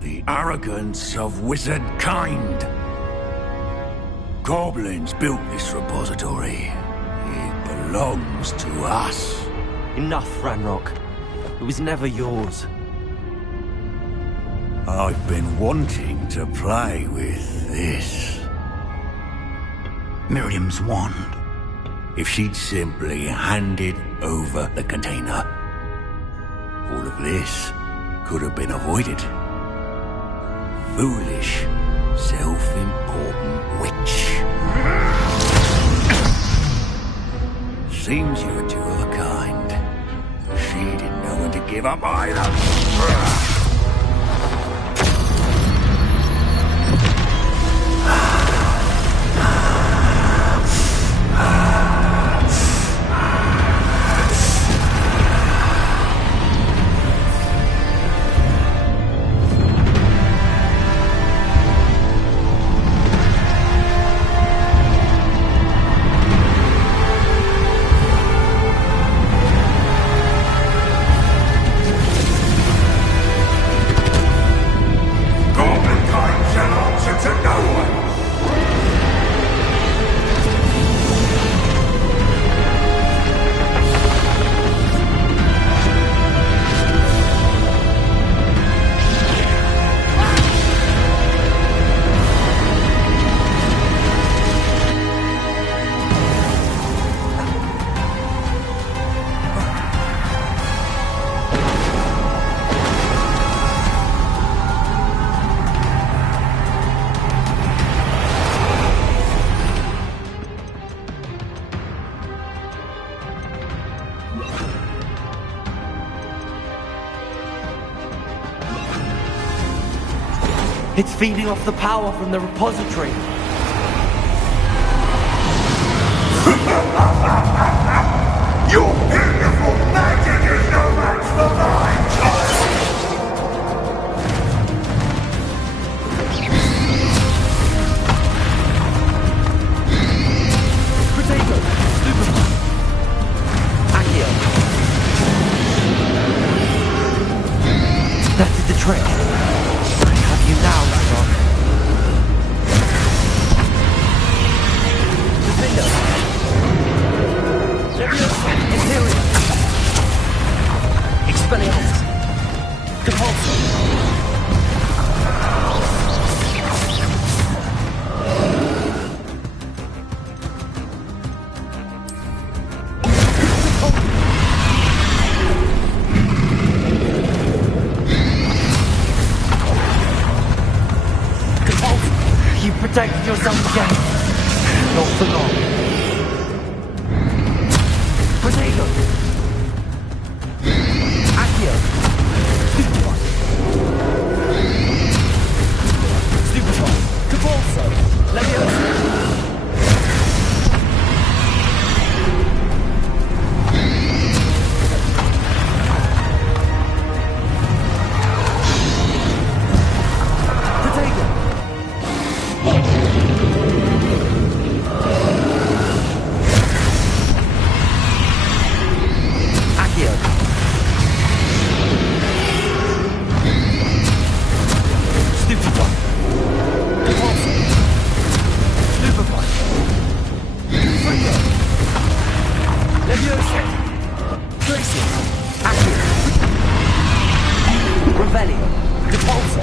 The arrogance of wizard kind. Goblins built this repository. It belongs to us. Enough, Ranrock. It was never yours. I've been wanting to play with this. Miriam's wand. If she'd simply handed over the container, all of this could have been avoided. Foolish up either. It's feeding off the power from the repository. Your beautiful magic is no match for mine, child! Potato! Super! Accio! That did the trick. I have you now, Ladrock. Defender! Leviosa! Imperium! Expelliarmus! Compulsion! You protected yourself again. Not for long. Potato. Accio. Stupefy. Stupefy. Cabalso.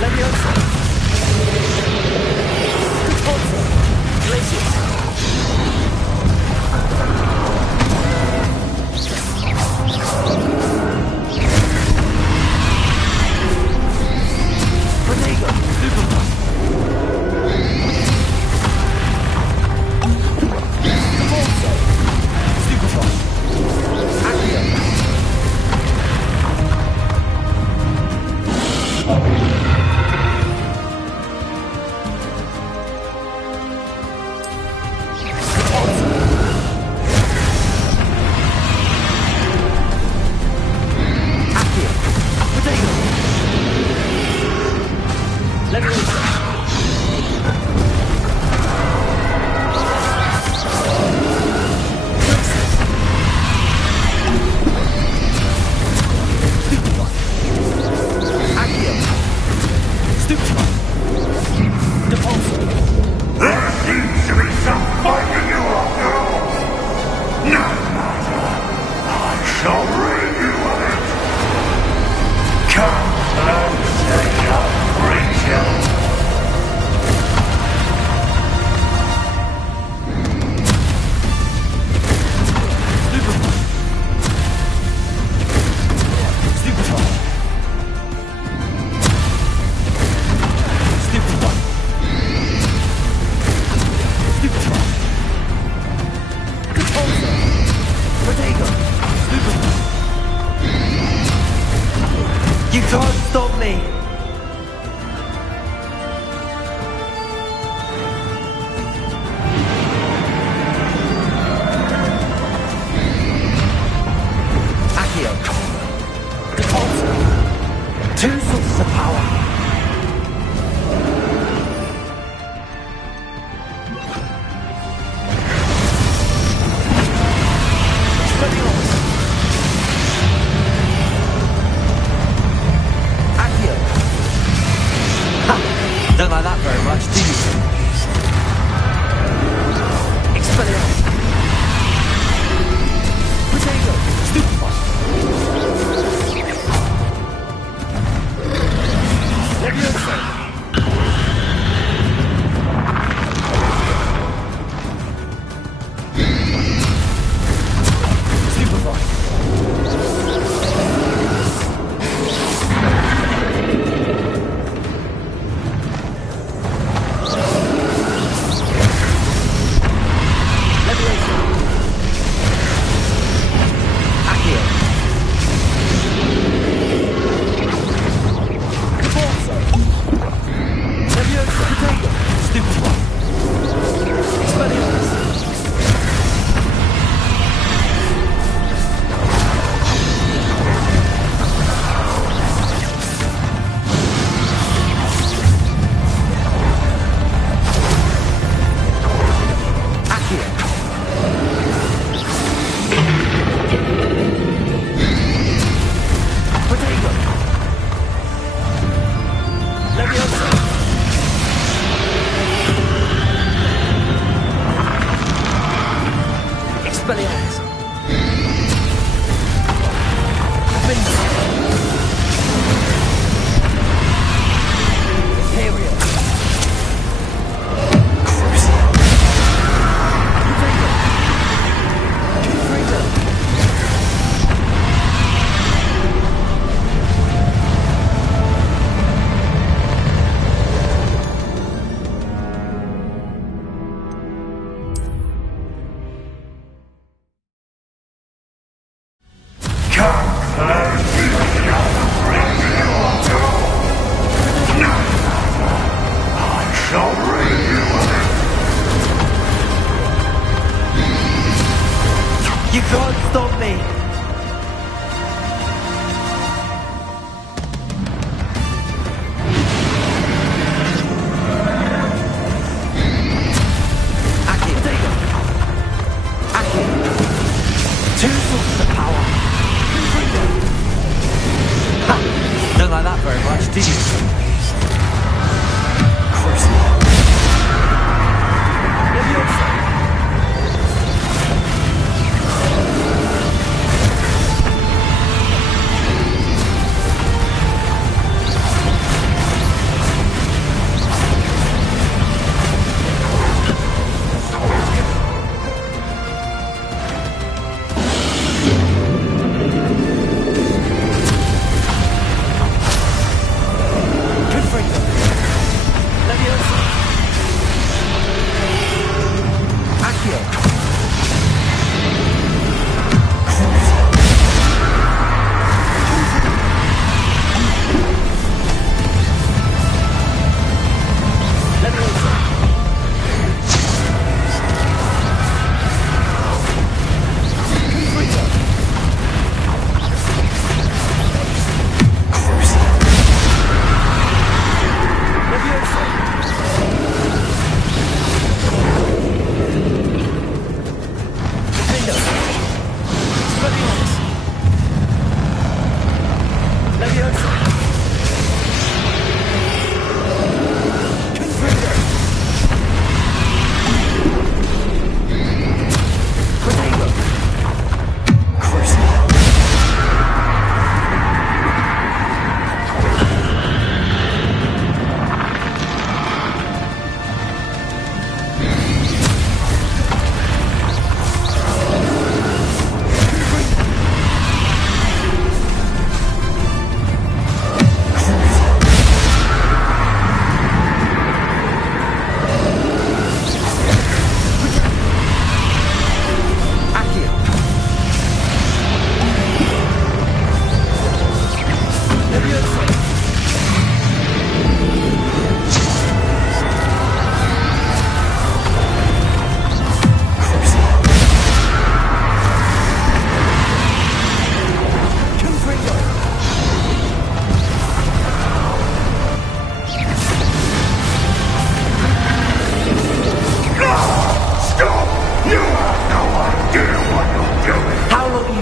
Leviosa.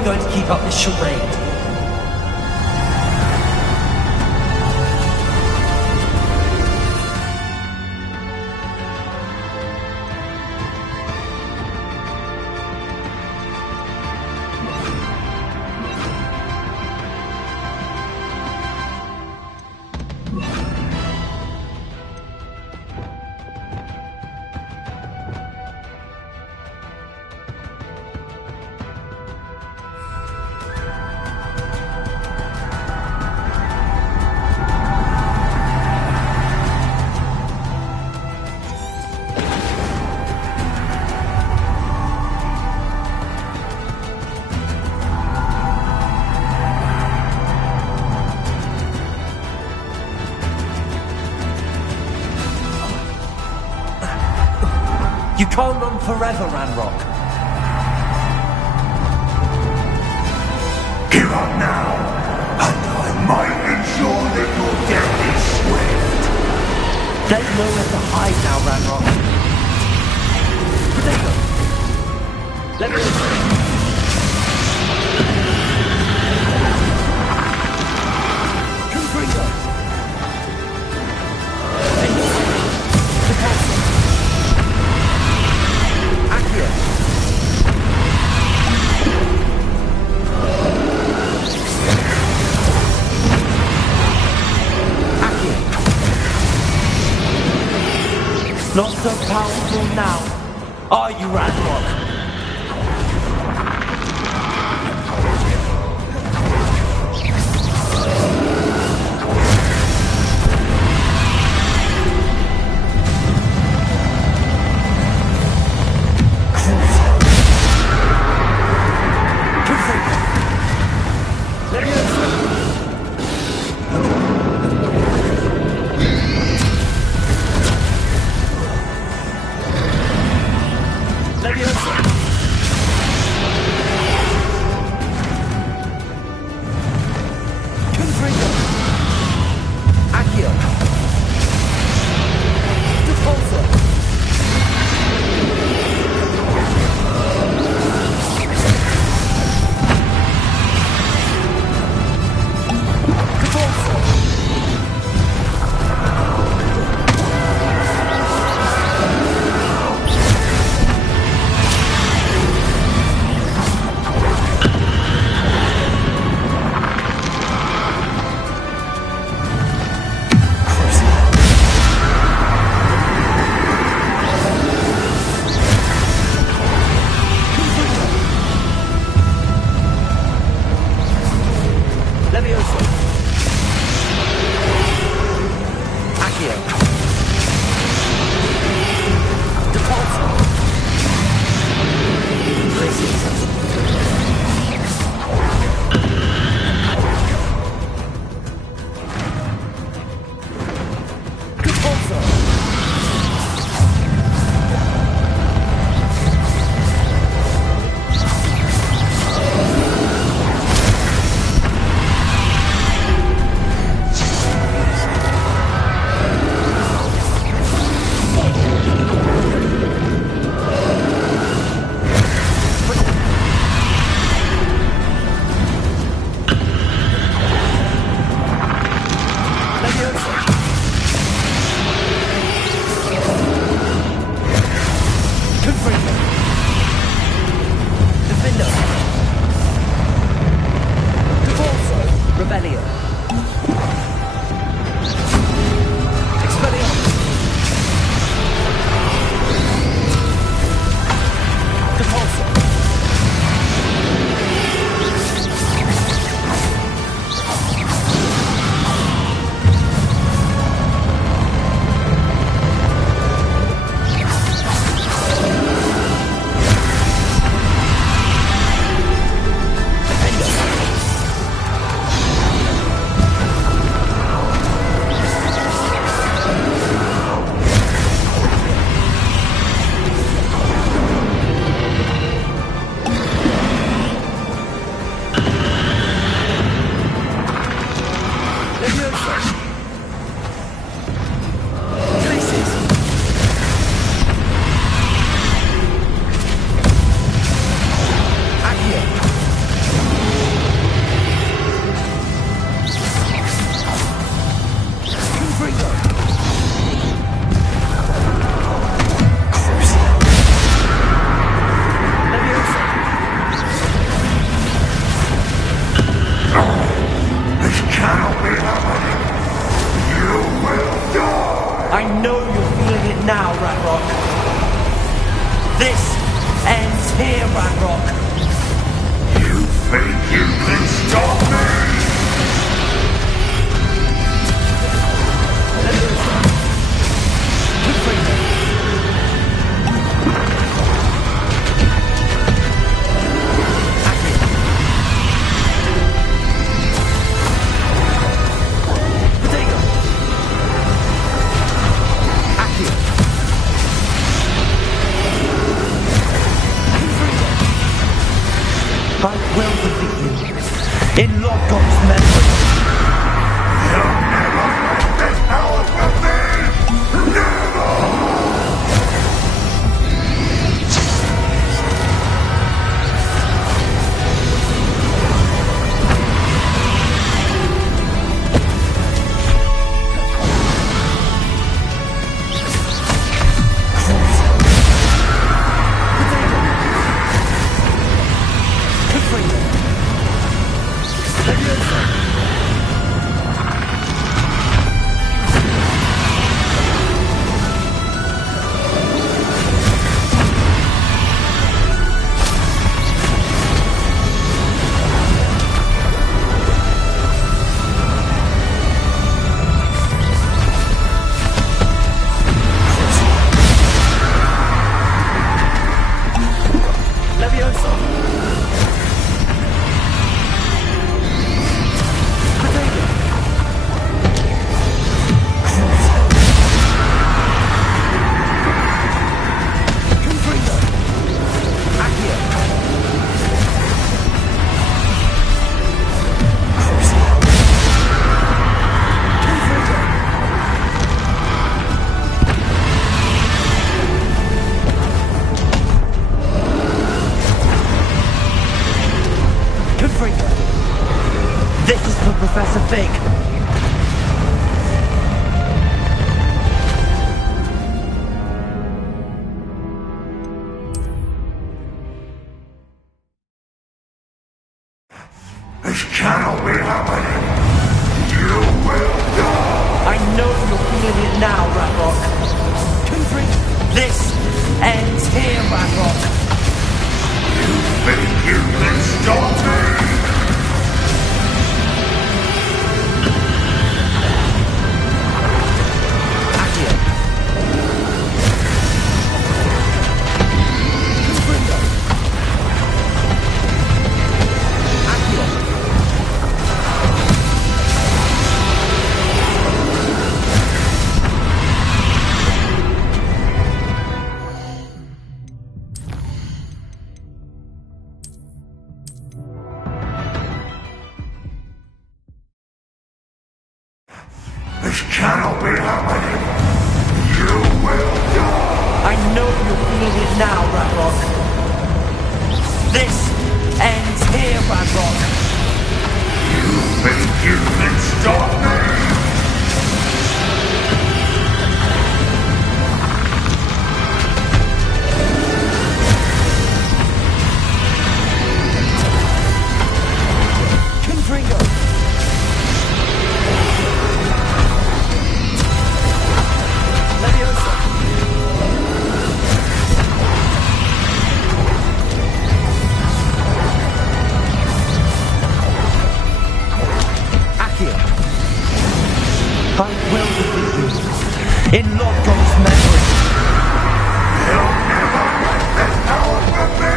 going to keep up this charade. You can't run forever, Ranrock. Give up now, and I might ensure that your death is swift. There's nowhere to hide now, Ranrock. Protect them. Let me... Confringo. Not so powerful now, are you, Ranrock? Let me know you're feeling it now, Ranrock. This ends here, Ranrock. You think you can stop me? I will defeat you in Lodgok's memory. You'll never get this power from me! Never! This is for Professor Fig. This cannot be happening. You will die. I know you're feeling it now, Ranrock. This ends here, Ranrock. You think you can stop me? This cannot be happening. You will die. I know you're feeling it now, Ranrock. This ends here, Ranrock. You think you can stop me? I will defeat you in Lodgok's memory. You'll never get this power from me!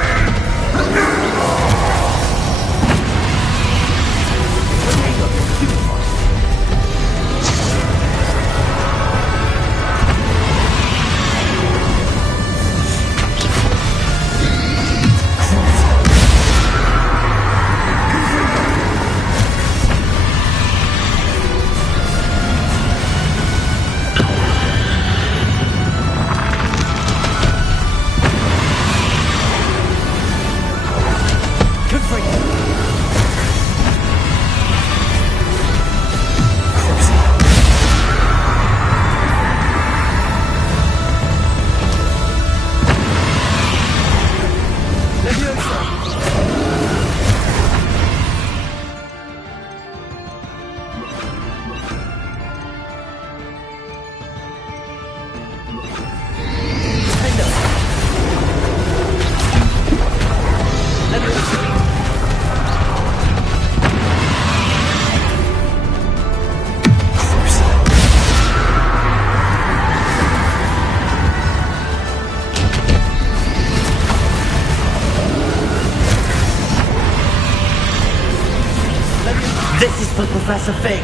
Professor Fig.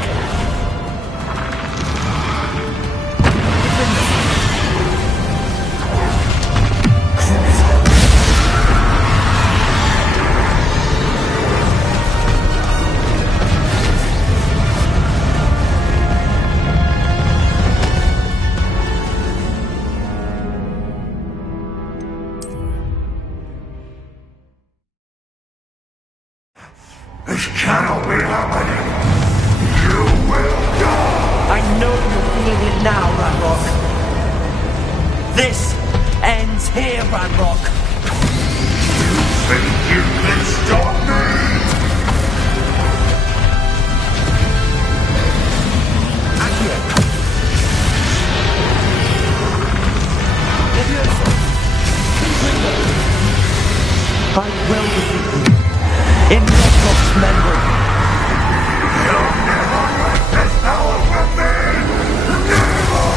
This cannot be happening. You will die. I know you're feeling it now, Ranrock. This ends here, Ranrock. You think you can stop me? Accio. I will defeat you. In Ranrock's memory. You'll never get this power from me! Never!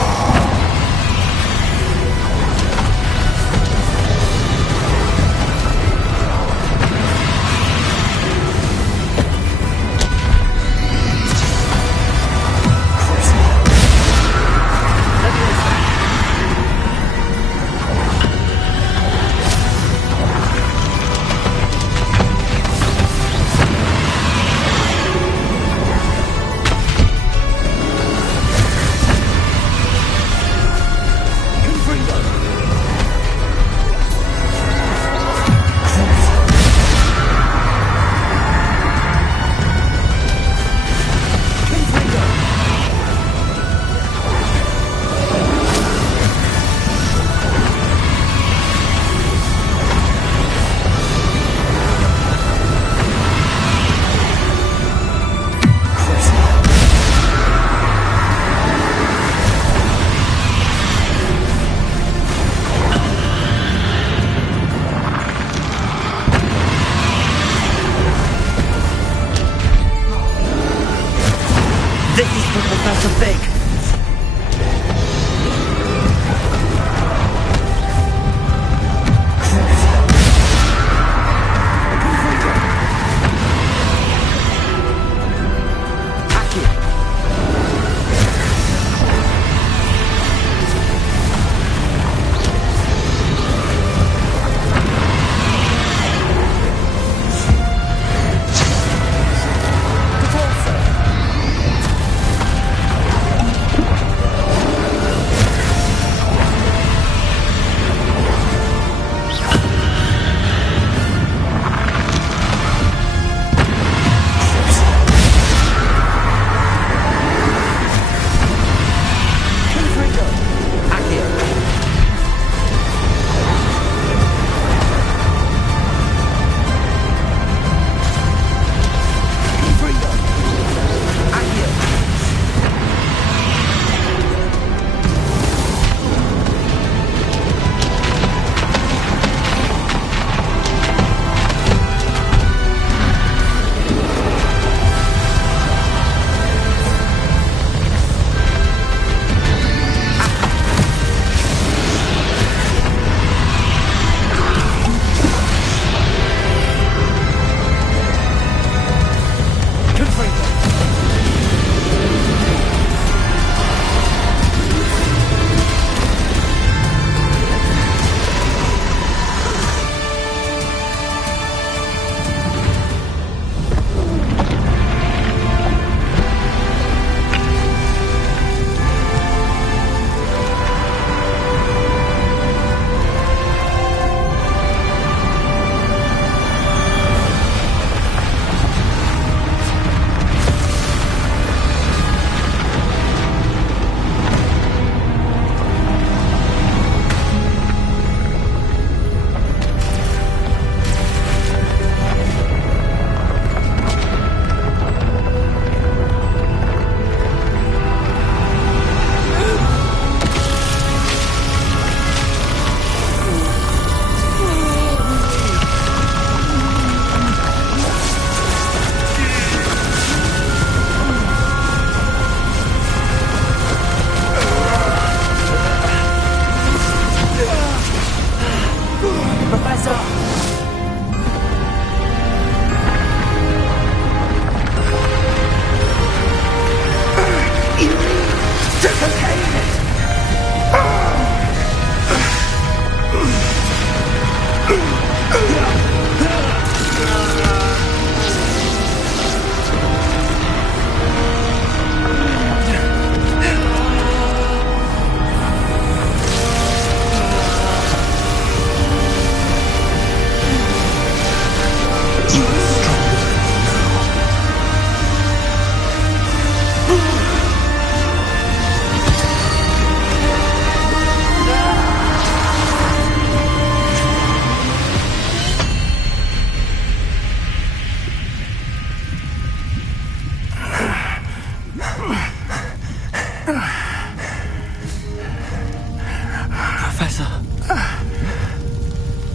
Professor.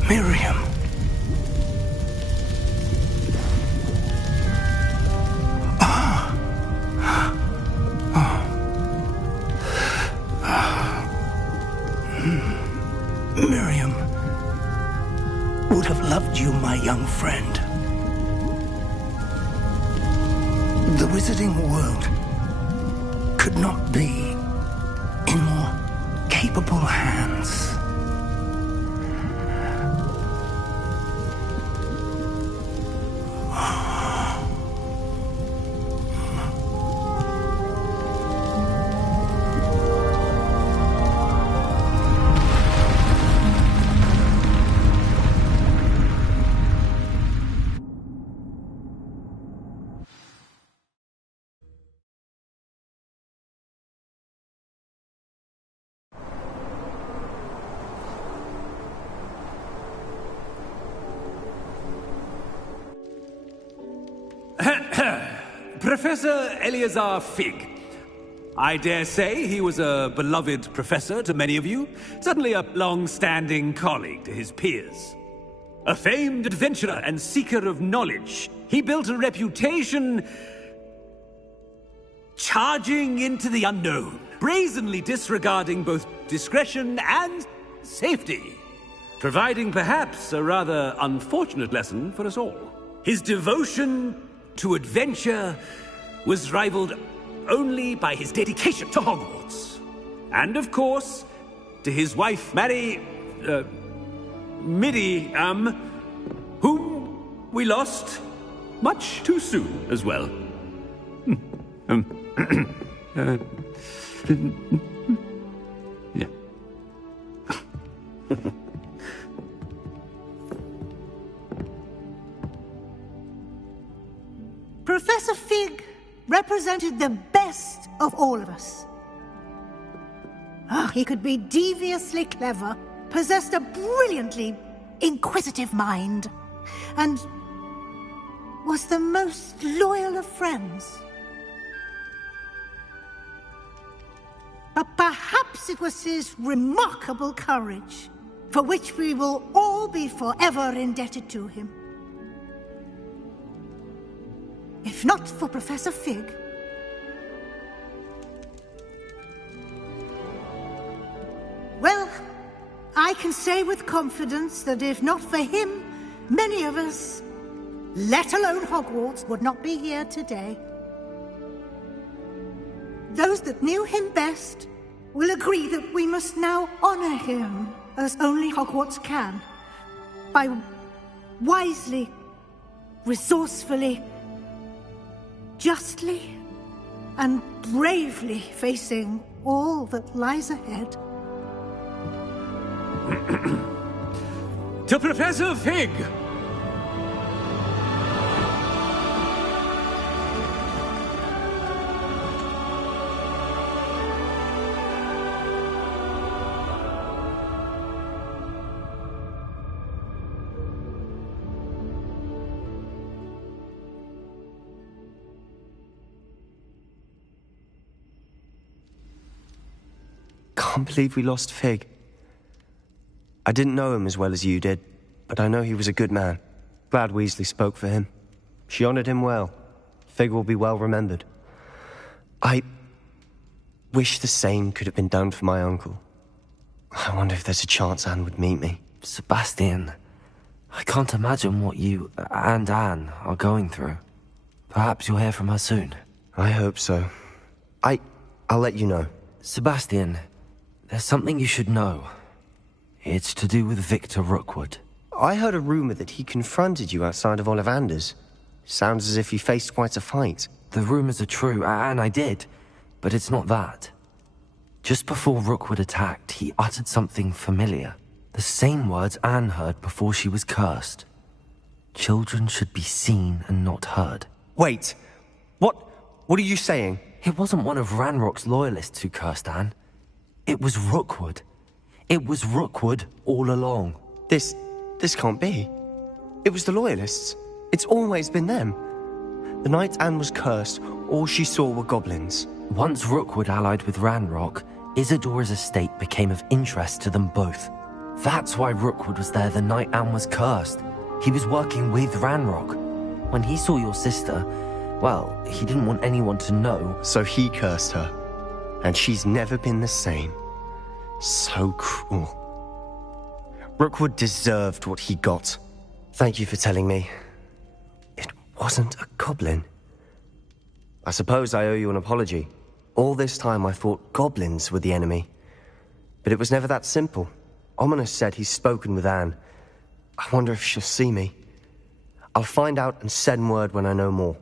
Miriam. Miriam would have loved you, my young friend. The wizarding world could not be in more capable hands. Professor Eleazar Fig. I dare say he was a beloved professor to many of you, certainly a long-standing colleague to his peers. A famed adventurer and seeker of knowledge, he built a reputation charging into the unknown, brazenly disregarding both discretion and safety, providing perhaps a rather unfortunate lesson for us all. His devotion to adventure was rivaled only by his dedication to Hogwarts. And of course, to his wife, Midi, whom we lost much too soon as well. Yeah. Professor Fig represented the best of all of us. He could be deviously clever, possessed a brilliantly inquisitive mind, and was the most loyal of friends. But perhaps it was his remarkable courage, for which we will all be forever indebted to him. If not for Professor Fig, well, I can say with confidence that if not for him, many of us, let alone Hogwarts, would not be here today. Those that knew him best will agree that we must now honor him as only Hogwarts can, by wisely, resourcefully, justly and bravely facing all that lies ahead. To Professor Fig! Can't believe we lost Fig. I didn't know him as well as you did, but I know he was a good man. Glad Weasley spoke for him. She honored him well. Fig will be well remembered. I wish the same could have been done for my uncle. I wonder if there's a chance Anne would meet me. Sebastian, I can't imagine what you and Anne are going through. Perhaps you'll hear from her soon. I hope so. I'll let you know. Sebastian, there's something you should know. It's to do with Victor Rookwood. I heard a rumor that he confronted you outside of Ollivander's. Sounds as if he faced quite a fight. The rumors are true, and I did, but it's not that. Just before Rookwood attacked, he uttered something familiar. The same words Anne heard before she was cursed. Children should be seen and not heard. Wait, what are you saying? It wasn't one of Ranrock's loyalists who cursed Anne. It was Rookwood. It was Rookwood all along. This can't be. It was the Loyalists. It's always been them. The night Anne was cursed, all she saw were goblins. Once Rookwood allied with Ranrock, Isadora's estate became of interest to them both. That's why Rookwood was there the night Anne was cursed. He was working with Ranrock. When he saw your sister, well, he didn't want anyone to know. So he cursed her. And she's never been the same. So cruel. Rookwood deserved what he got. Thank you for telling me. It wasn't a goblin. I suppose I owe you an apology. All this time I thought goblins were the enemy. But it was never that simple. Ominous said he's spoken with Anne. I wonder if she'll see me. I'll find out and send word when I know more.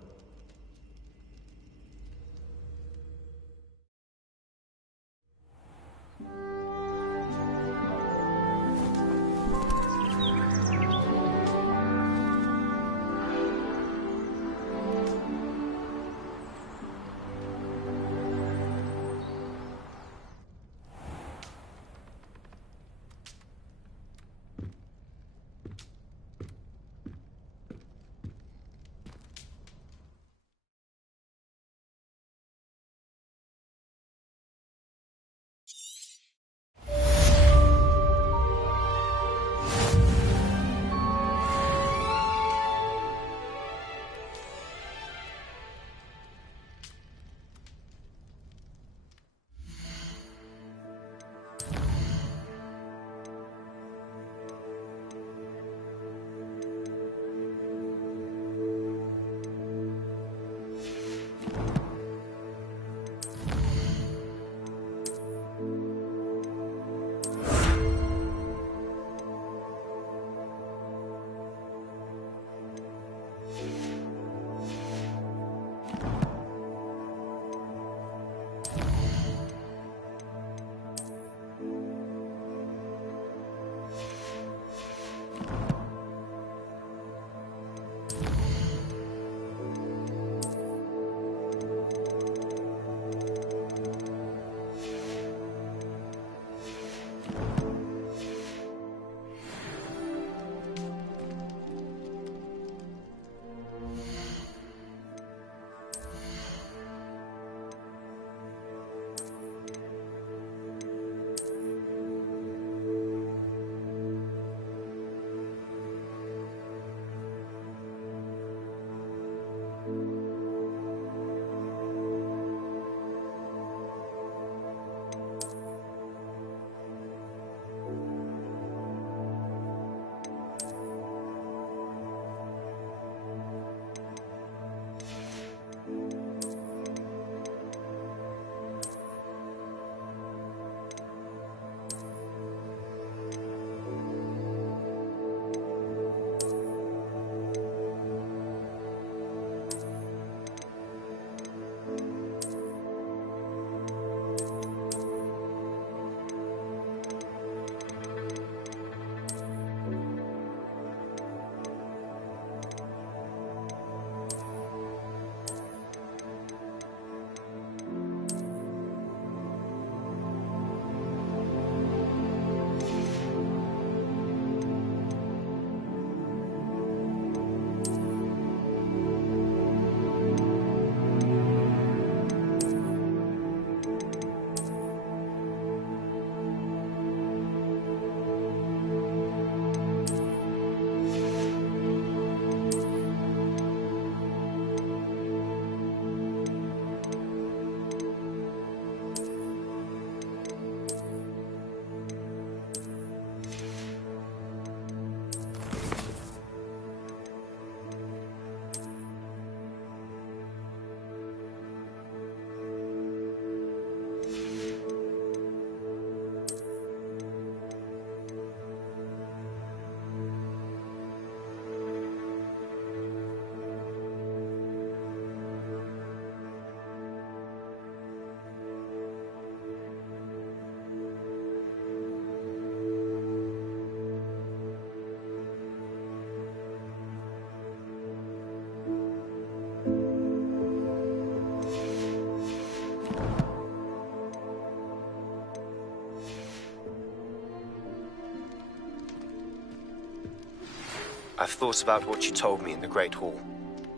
I've thought about what you told me in the Great Hall.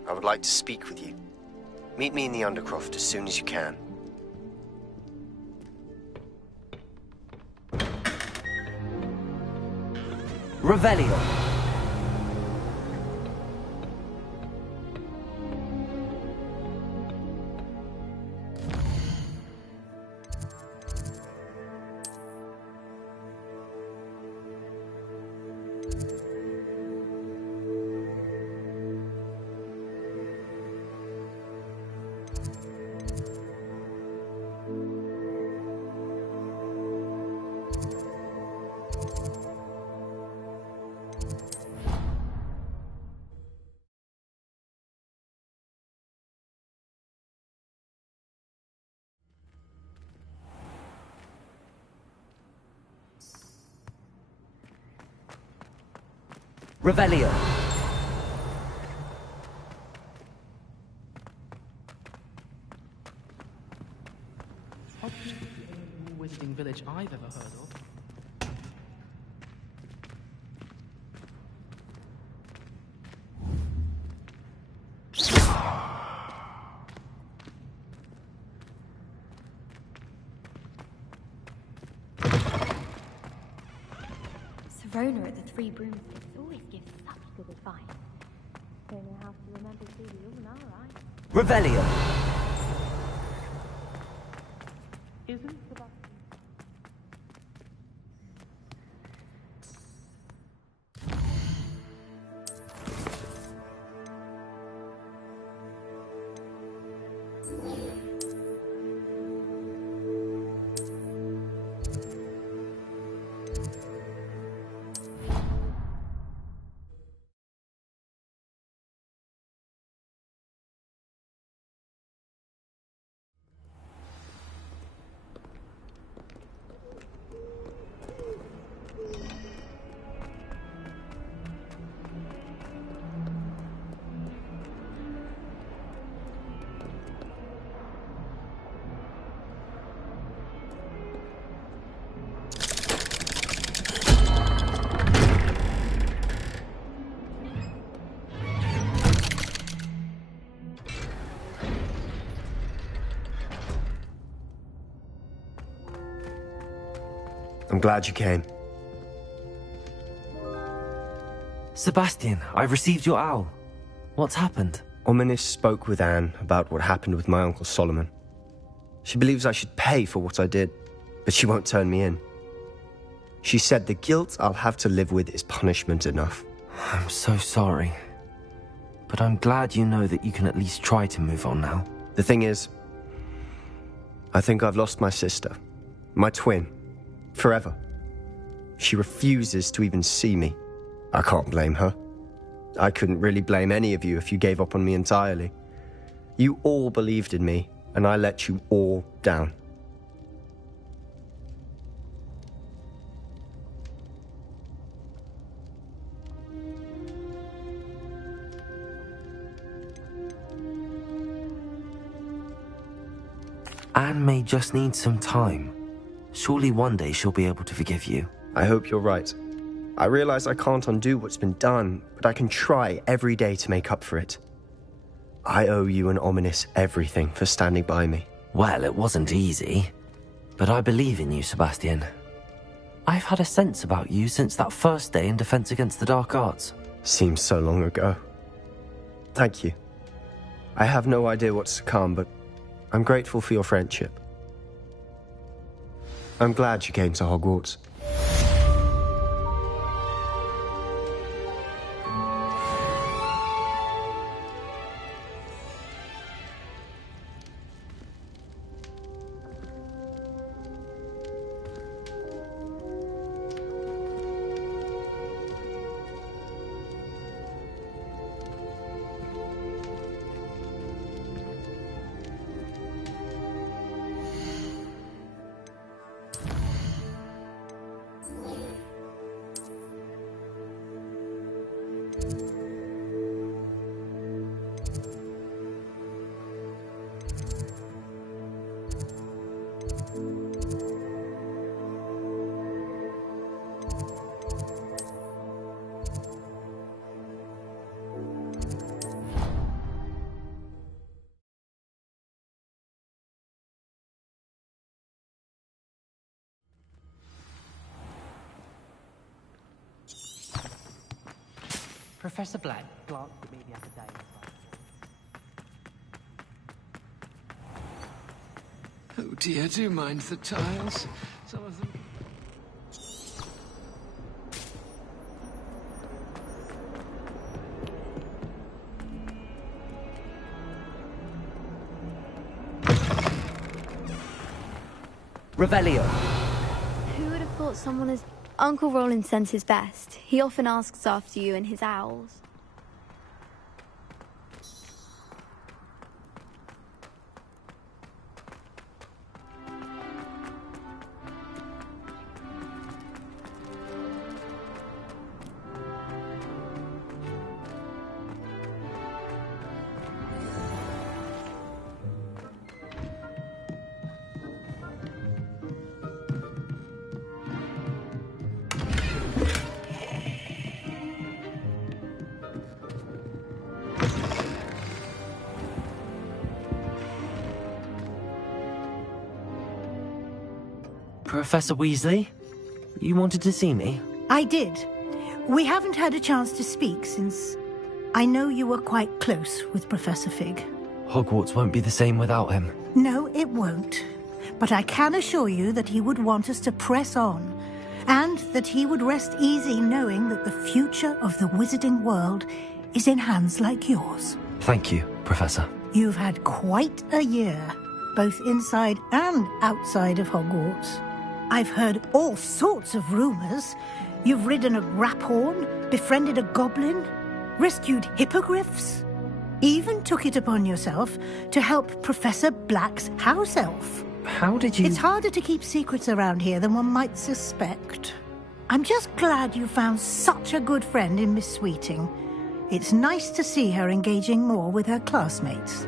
I would like to speak with you. Meet me in the Undercroft as soon as you can. Revelio. Revelio. Hogwarts is the only wizarding village I've ever heard of. Verona at the Three Broomsticks always gives such good advice. Don't know how to remember who we all are, right? Revelio. Isn't Sebastian... I'm glad you came. Sebastian, I've received your owl. What's happened? Ominis spoke with Anne about what happened with my Uncle Solomon. She believes I should pay for what I did, but she won't turn me in. She said the guilt I'll have to live with is punishment enough. I'm so sorry. But I'm glad you know that you can at least try to move on now. The thing is, I think I've lost my sister, my twin, forever. She refuses to even see me. I can't blame her. I couldn't really blame any of you if you gave up on me entirely. You all believed in me, and I let you all down. Anne may just need some time. Surely one day she'll be able to forgive you. I hope you're right. I realize I can't undo what's been done, but I can try every day to make up for it. I owe you and Ominis everything for standing by me. Well, it wasn't easy. But I believe in you, Sebastian. I've had a sense about you since that first day in Defense Against the Dark Arts. Seems so long ago. Thank you. I have no idea what's to come, but I'm grateful for your friendship. I'm glad you came to Hogwarts. Professor Black glanced at me the other day. Oh dear, do mind the tiles. Some of them... Revelio. Who would have thought someone as... Uncle Roland sends his best. He often asks after you and his owls. Professor Weasley? You wanted to see me? I did. We haven't had a chance to speak since I know you were quite close with Professor Fig. Hogwarts won't be the same without him. No, it won't. But I can assure you that he would want us to press on, and that he would rest easy knowing that the future of the wizarding world is in hands like yours. Thank you, Professor. You've had quite a year, both inside and outside of Hogwarts. I've heard all sorts of rumors. You've ridden a graphorn, befriended a goblin, rescued hippogriffs, even took it upon yourself to help Professor Black's house elf. How did you... It's harder to keep secrets around here than one might suspect. I'm just glad you found such a good friend in Miss Sweeting. It's nice to see her engaging more with her classmates.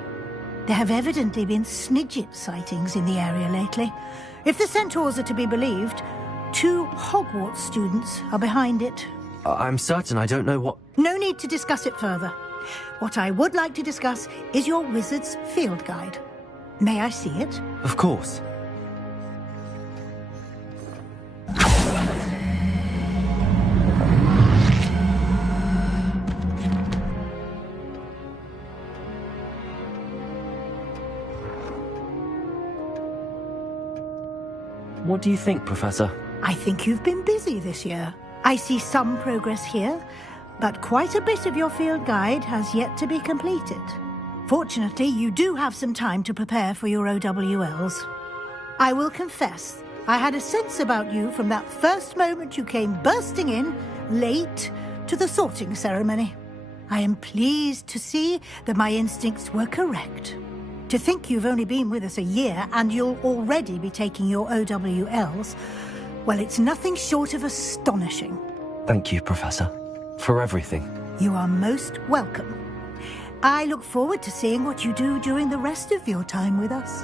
There have evidently been Snidget sightings in the area lately. If the centaurs are to be believed, 2 Hogwarts students are behind it. I'm certain I don't know what... No need to discuss it further. What I would like to discuss is your wizard's field guide. May I see it? Of course. What do you think, Professor? I think you've been busy this year. I see some progress here, but quite a bit of your field guide has yet to be completed. Fortunately, you do have some time to prepare for your OWLs. I will confess, I had a sense about you from that first moment you came bursting in, late, to the sorting ceremony. I am pleased to see that my instincts were correct. To think you've only been with us a year and you'll already be taking your OWLs, well, it's nothing short of astonishing. Thank you, Professor, for everything. You are most welcome. I look forward to seeing what you do during the rest of your time with us.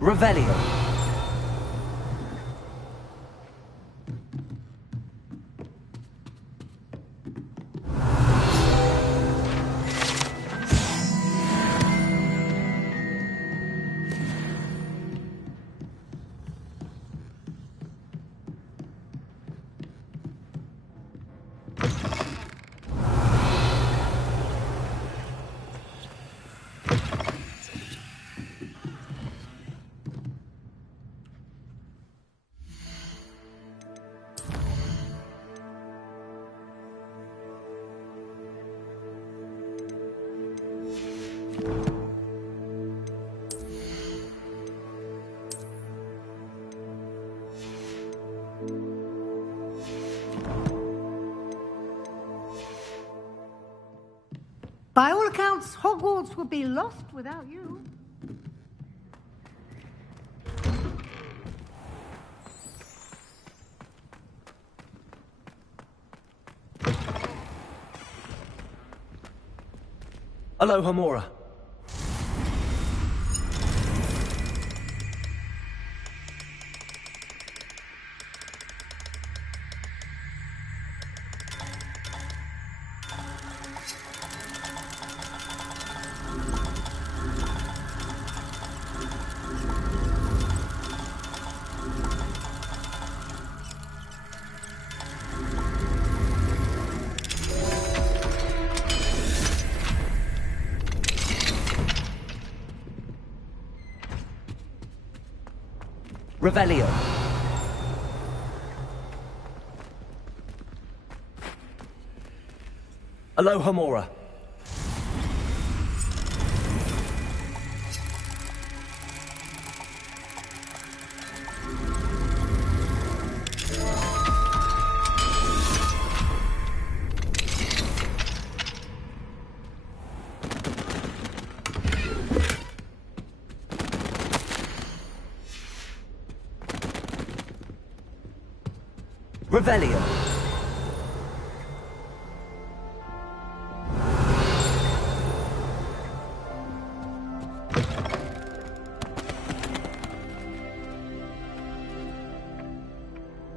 Revelio. By all accounts, Hogwarts would be lost without you. Aloha, Mora. Revelio. Alohomora. Revelio.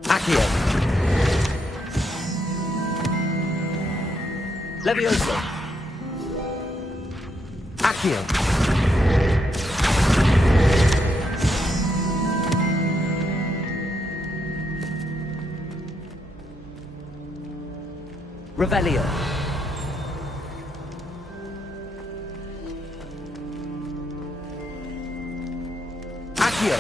Accio. Levioso. Accio. Revelio. Accio.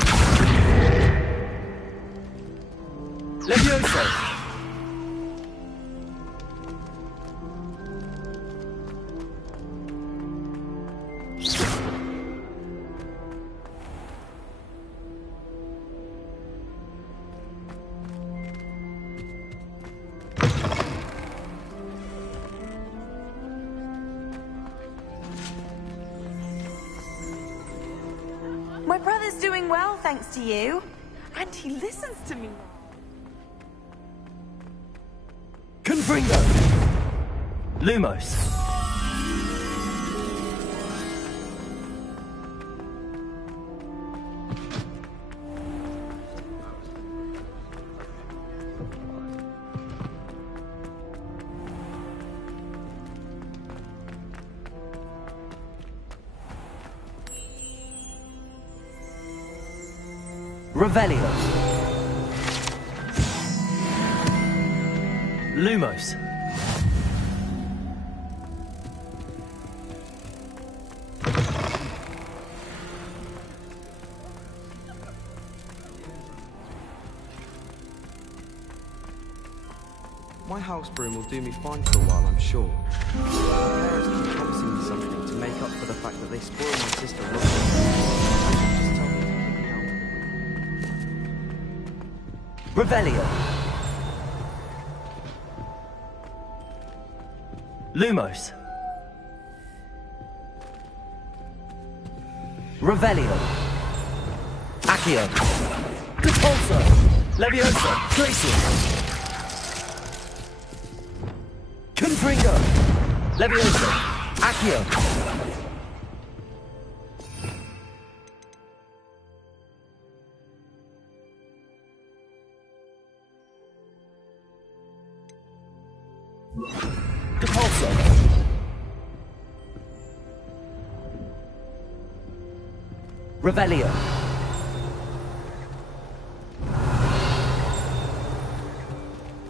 Levioso. My brother's doing well, thanks to you. And he listens to me. Confringo. Lumos. Revelio. Lumos. My house broom will do me fine for a while, I'm sure. My parents keep promising me something to make up for the fact that they spoil my sister rotten. Just tell me to kick me out. Revelio. Lumos. Revelio. Accio. Repulso. Levioso. Glacier. Confringo. Levioso. Accio. Repulso. Revelio.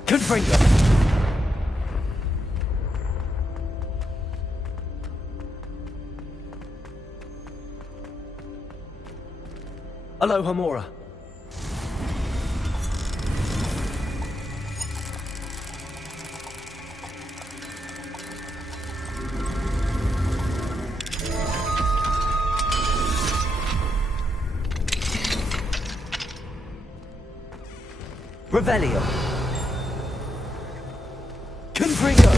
Confringo. Alohomora. Revelio. Confringo.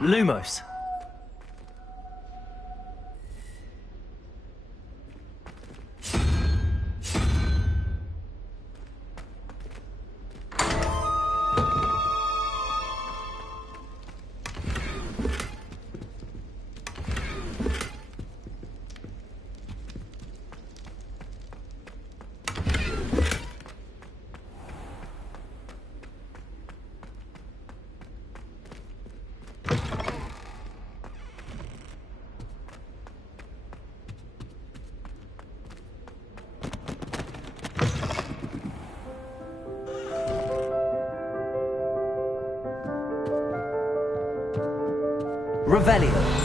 Lumos. Revelio.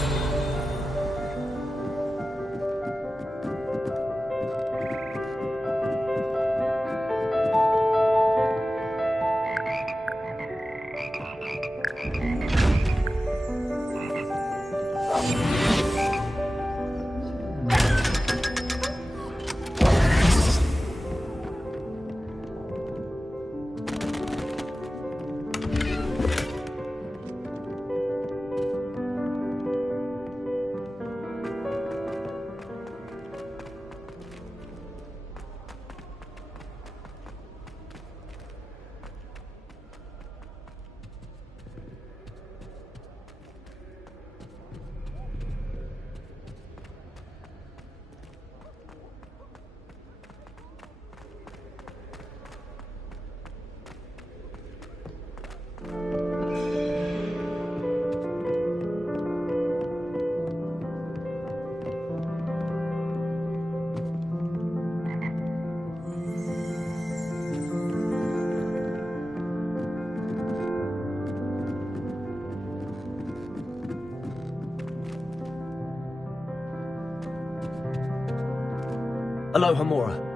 Aloha Mora.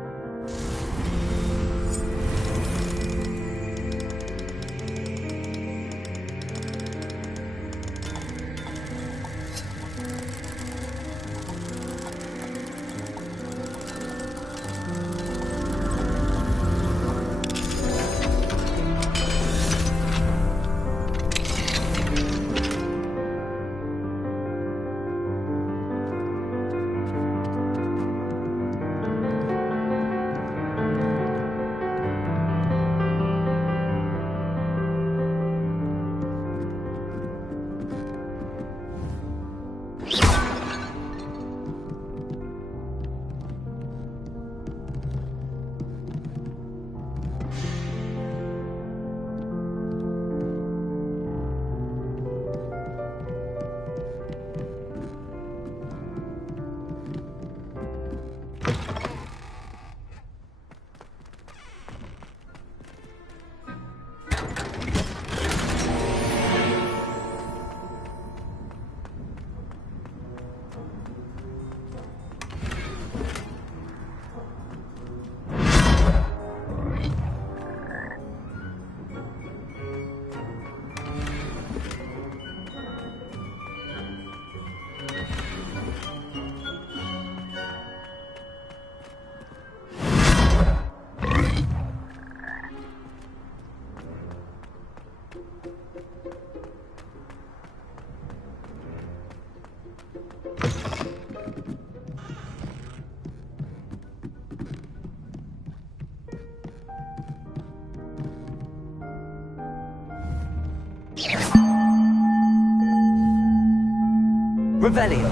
Revelio.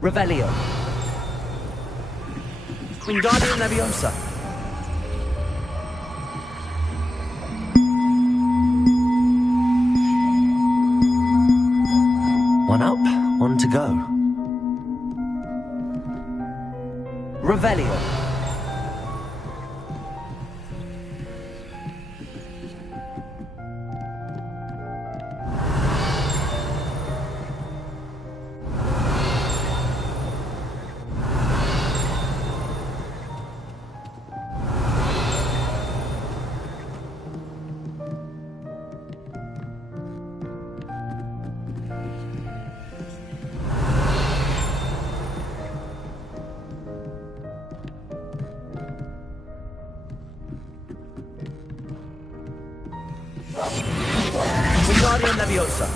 Revelio. Wingardium Leviosa. One up, one to go. Revelio. Wingardium Leviosa.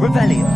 Revelio.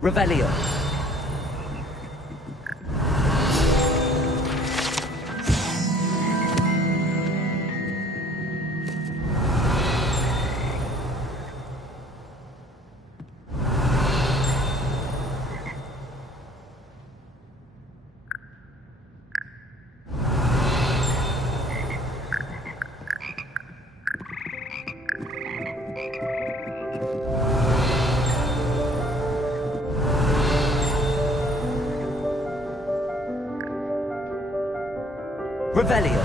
Revelio. Revelio.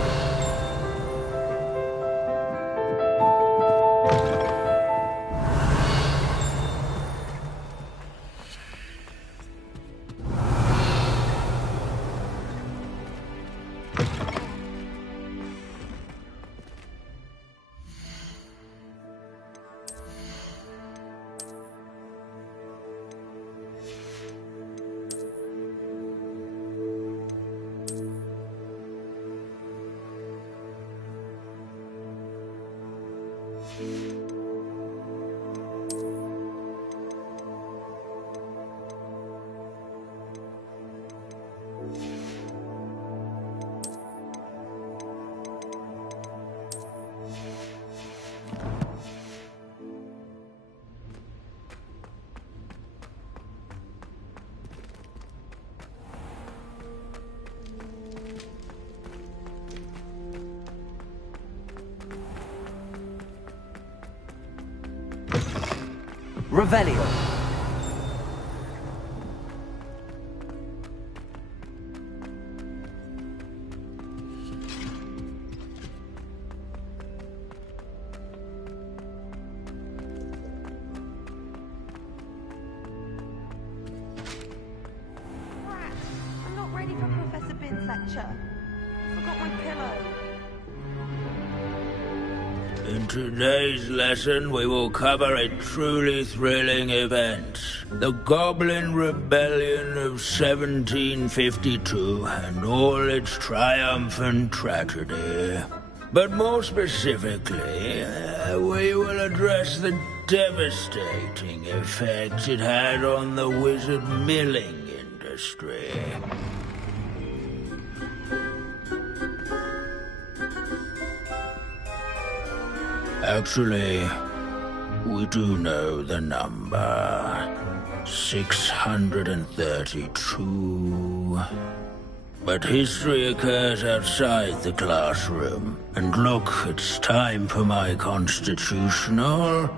Revelio. I'm not ready for Professor Bin's lecture. I forgot my pillow. In today's lesson, we will cover a truly thrilling event. The Goblin Rebellion of 1752 and all its triumphant tragedy. But more specifically, we will address the devastating effects it had on the wizard milling industry. Actually, we do know the number. 632. But history occurs outside the classroom. And look, it's time for my constitutional.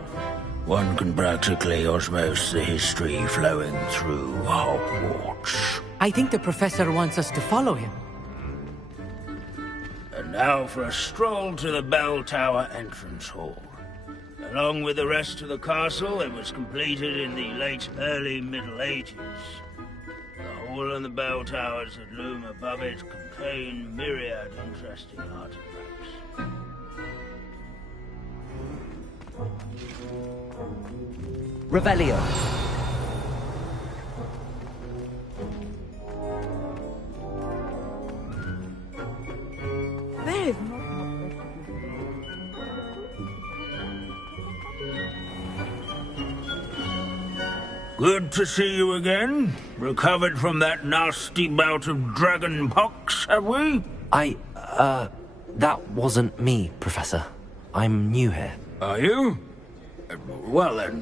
One can practically osmose the history flowing through Hogwarts. I think the professor wants us to follow him. And now for a stroll to the bell tower entrance hall. Along with the rest of the castle, it was completed in the late early Middle Ages. The hall and the bell towers that loom above it contain myriad interesting artifacts. Revelio. There is Good to see you again. Recovered from that nasty bout of dragon pox, have we? That wasn't me, Professor. I'm new here. Are you? Well then,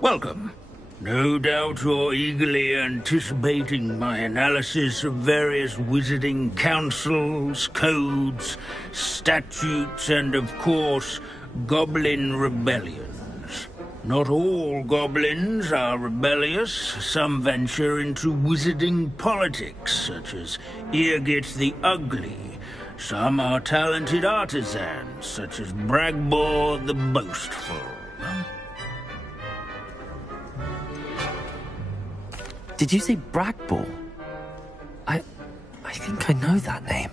welcome. No doubt you're eagerly anticipating my analysis of various wizarding councils, codes, statutes, and of course, goblin rebellions. Not all goblins are rebellious. Some venture into wizarding politics, such as Eargit the Ugly. Some are talented artisans, such as Bragbor the Boastful. Did you say Bragbor? I think I know that name.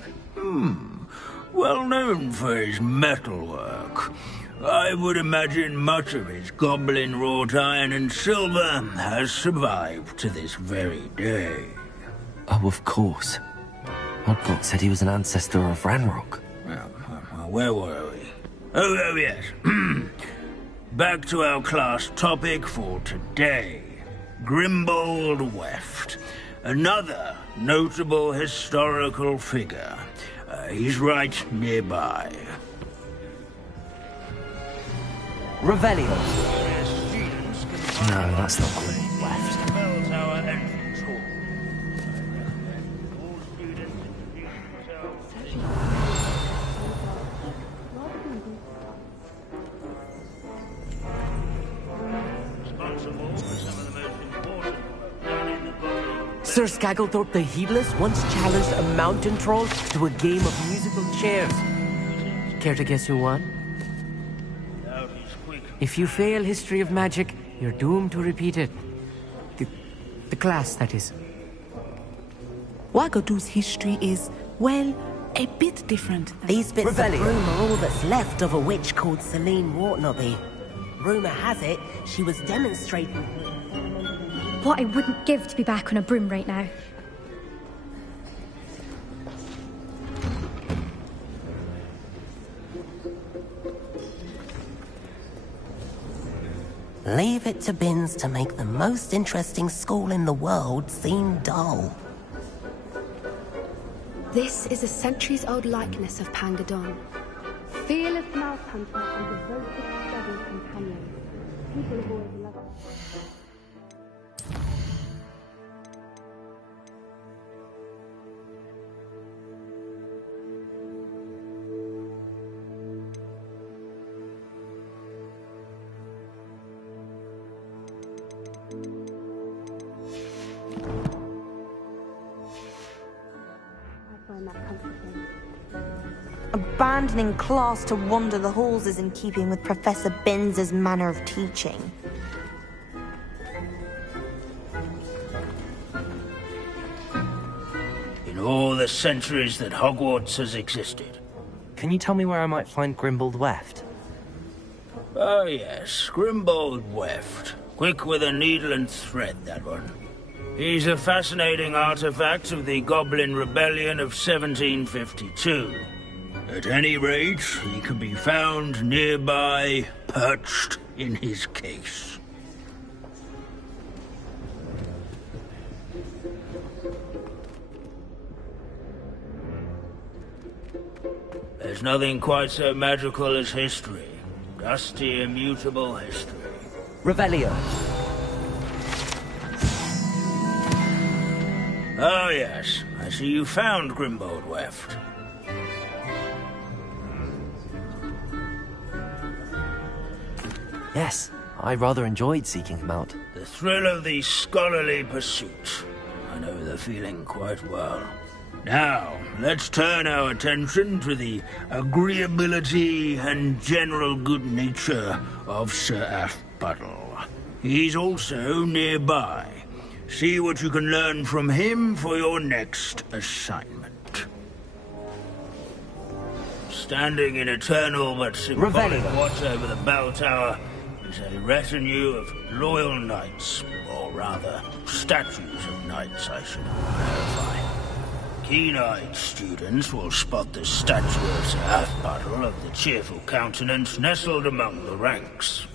Well known for his metalwork. I would imagine much of his goblin wrought iron and silver has survived to this very day. Oh, of course. Hogwarts said he was an ancestor of Ranrock. Well, where were we? Oh, yes. Back to our class topic for today. Grimbold Weft. Another notable historical figure. He's right nearby. Revelio. No, that's not Grimbold Weft. Sir Skagglethorpe the Heedless once challenged a mountain troll to a game of musical chairs. Care to guess who won? If you fail History of Magic, you're doomed to repeat it. The class, that is. Wagadoo's history is, well, a bit different. These bits of broom are all that's left of a witch called Celine Wartnobby. Rumour has it, she was demonstrating... What I wouldn't give to be back on a broom right now. Leave it to Binns to make the most interesting school in the world seem dull. This is a centuries-old likeness of Pangadon. Fearless mouse hunter and devoted study companion. People have always loved it. Abandoning class to wander the halls is in keeping with Professor Binns' manner of teaching. In all the centuries that Hogwarts has existed. Can you tell me where I might find Grimbold Weft? Oh yes, Grimbold Weft. Quick with a needle and thread, that one. He's a fascinating artifact of the Goblin Rebellion of 1752. At any rate, he can be found nearby, perched in his case. There's nothing quite so magical as history. Dusty, immutable history. Revelio. Oh yes, I see you found Grimbold Weft. Yes, I rather enjoyed seeking him out. The thrill of the scholarly pursuit. I know the feeling quite well. Now, let's turn our attention to the agreeability and general good nature of Sir Aphbuttle. He's also nearby. See what you can learn from him for your next assignment. Standing in eternal but symbolic watch over the bell tower is a retinue of loyal knights, or rather, statues of knights, I should clarify. Keen-eyed students will spot the statue of Sir Aphbuttle of the cheerful countenance nestled among the ranks.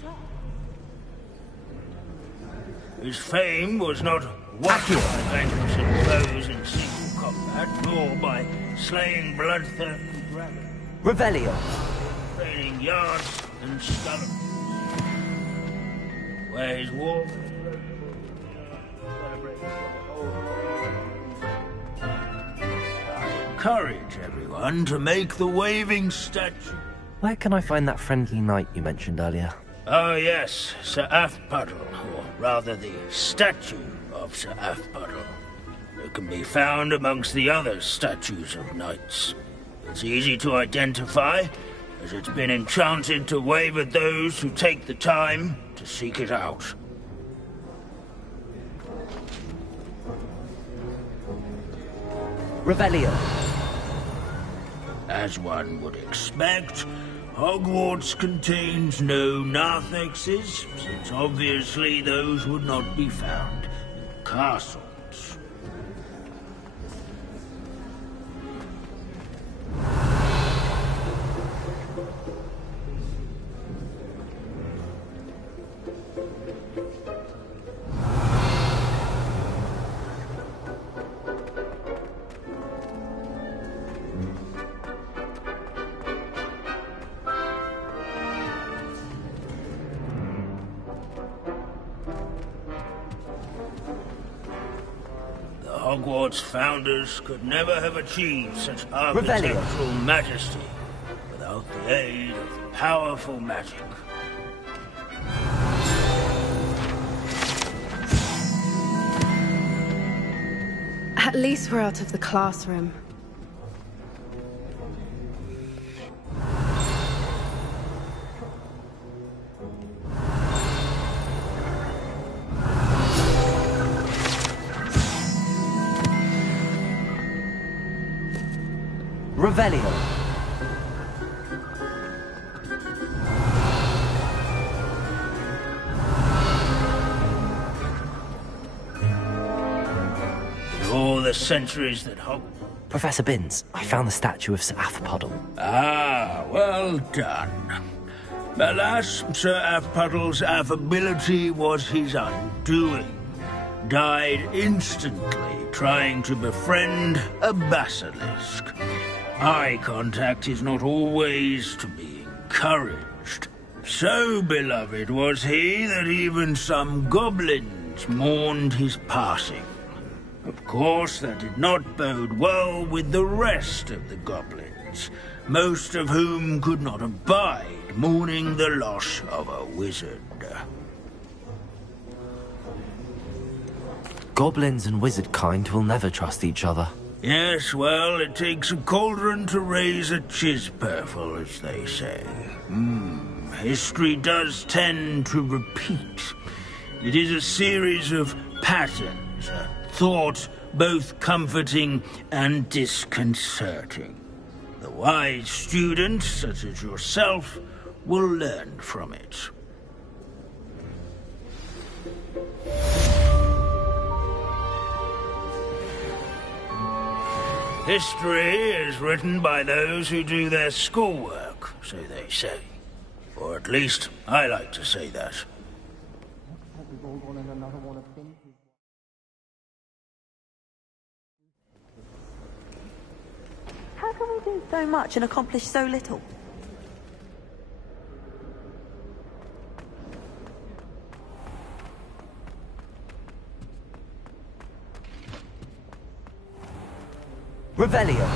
His fame was not won by vanquishing foes in single combat, nor by slaying bloodthirsty dragons. Revelio. Training yards and scullers. Where his war celebrates the whole world. I encourage everyone to make the waving statue. Where can I find that friendly knight you mentioned earlier? Oh yes, Sir Aphbuttle, or rather the statue of Sir Aphbuttle. It can be found amongst the other statues of knights. It's easy to identify, as it's been enchanted to wave at those who take the time to seek it out. Revelio. As one would expect, Hogwarts contains no narthexes, since obviously those would not be found in castles. Hogwarts founders could never have achieved such architectural majesty without the aid of powerful magic. At least we're out of the classroom. Revelio. In all the centuries that Professor Binns, I found the statue of Sir Afpuddle. Ah, well done. Alas, Sir Afpuddle's affability was his undoing. Died instantly trying to befriend a basilisk. Eye contact is not always to be encouraged. So beloved was he that even some goblins mourned his passing. Of course, that did not bode well with the rest of the goblins, most of whom could not abide mourning the loss of a wizard. Goblins and wizard kind will never trust each other. Yes, well, it takes a cauldron to raise a chisperful, as they say. History does tend to repeat. It is a series of patterns, a thought both comforting and disconcerting. The wise student, such as yourself, will learn from it. History is written by those who do their schoolwork, so they say. Or at least, I like to say that. How can we do so much and accomplish so little? Revelio.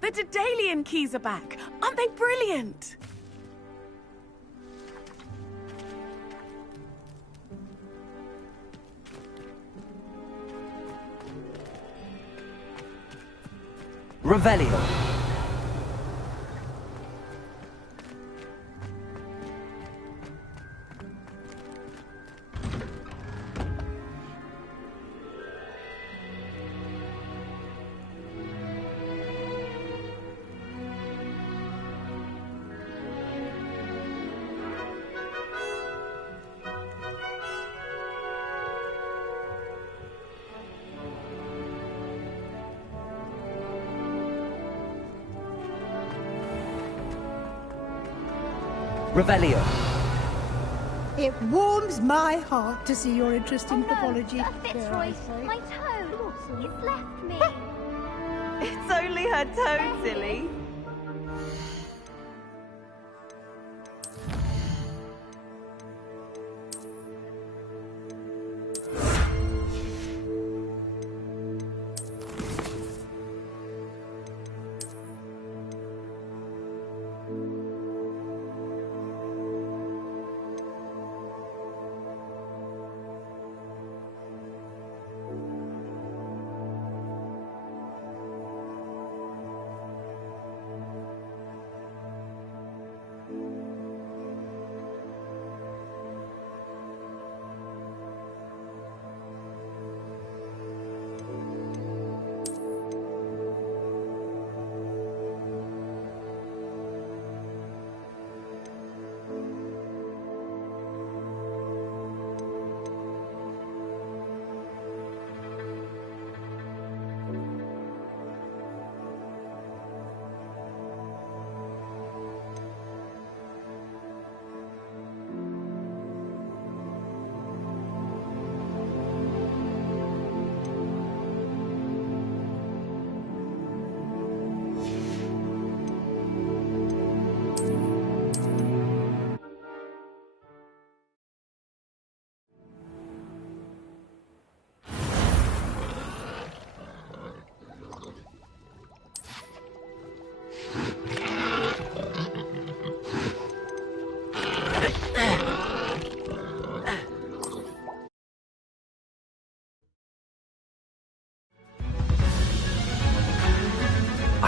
The Daedalian keys are back. Aren't they brilliant? Revelio. Revelio. It warms my heart to see your interest in pathology. Fitzroy, my toe! It's left me! It's only her toe, silly.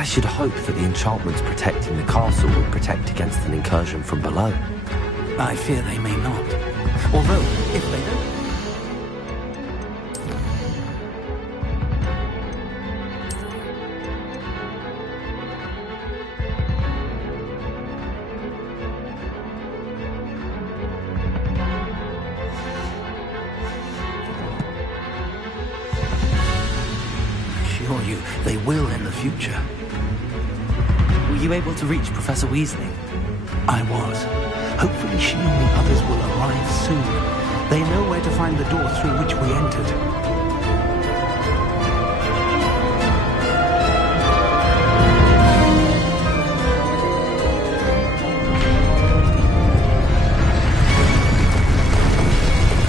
I should hope that the enchantments protecting the castle would protect against an incursion from below. I fear they may not. Although, if they don't... assure you, they will in the future. Were you able to reach Professor Weasley? I was. Hopefully she and the others will arrive soon. They know where to find the door through which we entered.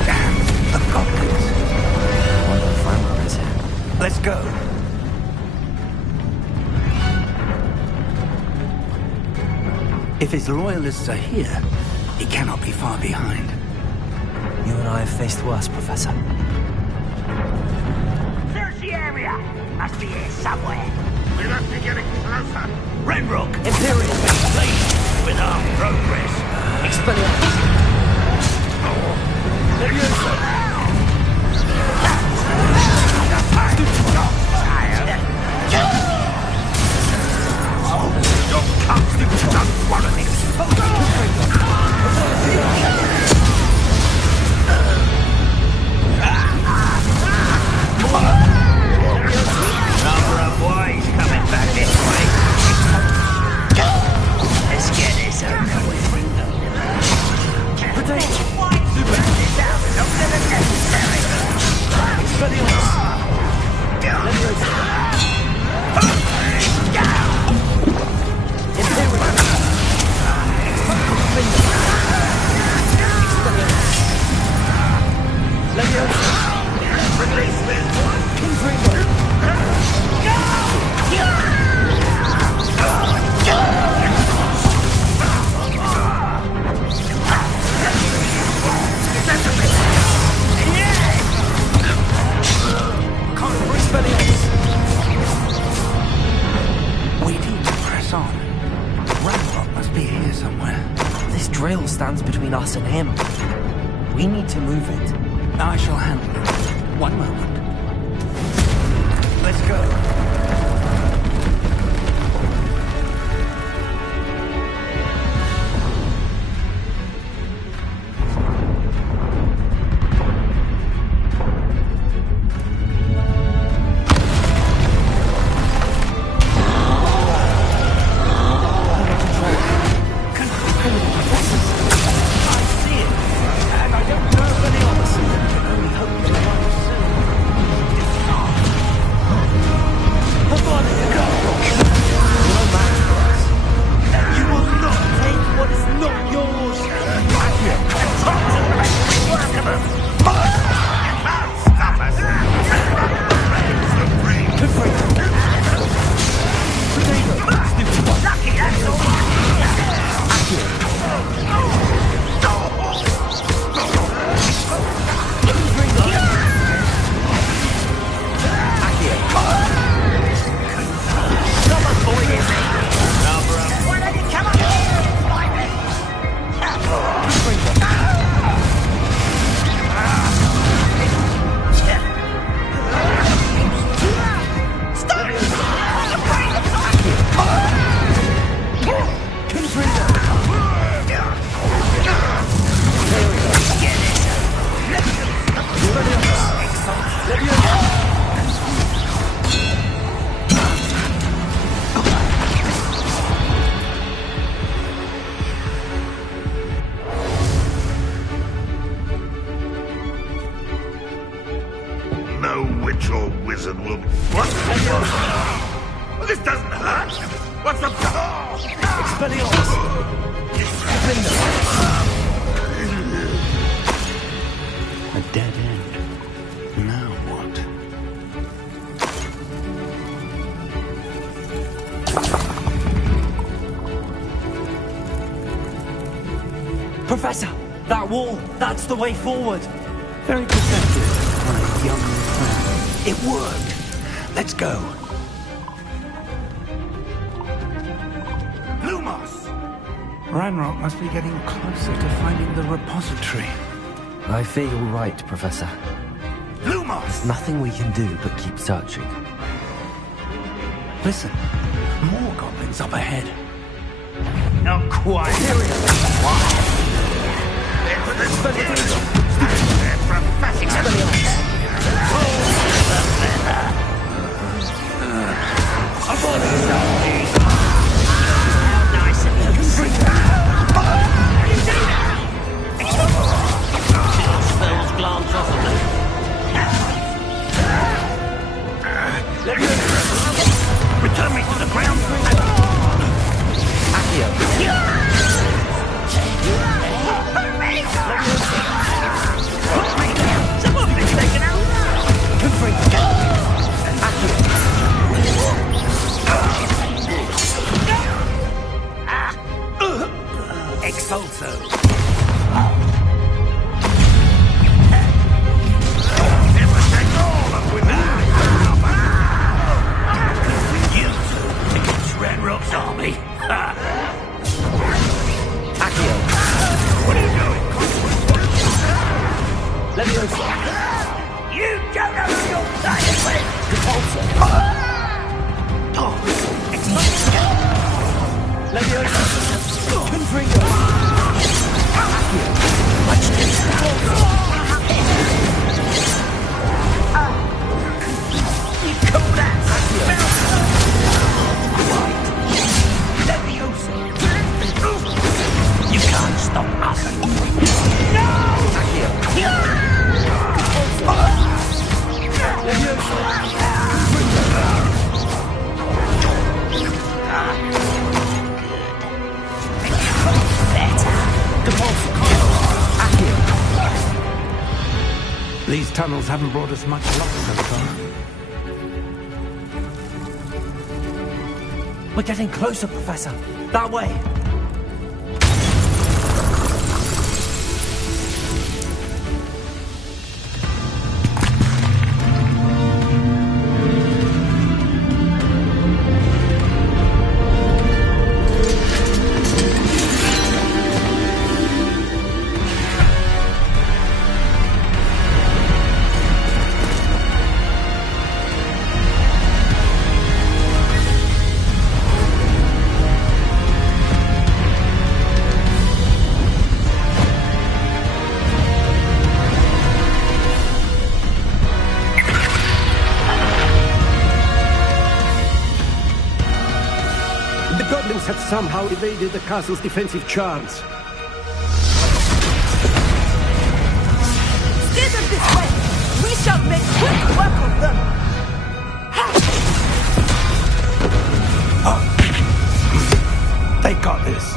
Damn, the goblins. I wonder if Franklin is here. Let's go. If his loyalists are here, he cannot be far behind. You and I have faced worse, Professor. Search the area! Must be here somewhere. We must be getting closer. Renrock, Imperial base blazed with our progress. Expelliarmus! Number of boys coming back this way. Let's get this over with. Burn this out, not necessary. We need to press on. Renrock must be here somewhere. This drill stands between us and him. We need to move it. I shall handle it. One moment. Let's go. No witch or wizard will... What? Well, this doesn't hurt. What's the... Expelliarmus! A dead end. Now what? Professor! That wall! That's the way forward! Very perceptive, my young friend. It worked. Let's go. Ranrock must be getting closer to finding the repository. I fear you're right, Professor. Lumos! Nothing we can do but keep searching. Listen, more goblins up ahead. Not quite. Spells glance off of me. Return me to the ground. Accio. Someone been taken out. Exalto. Never take all of women. You two against Ranrock's army. Accio. What are you doing? Leviosa. You don't know who you're playing with. Repulsor. Leviosa. Confringo. Accio. Watch this. You call that? Leviosa. You can't stop us. No! Accio. Leviosa. These tunnels haven't brought us much luck so far. We're getting closer, Professor. That way. Have somehow evaded the castle's defensive charms. Steer them this way! We shall make quick work of them! They got this.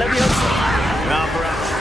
Leviosa. Now for action.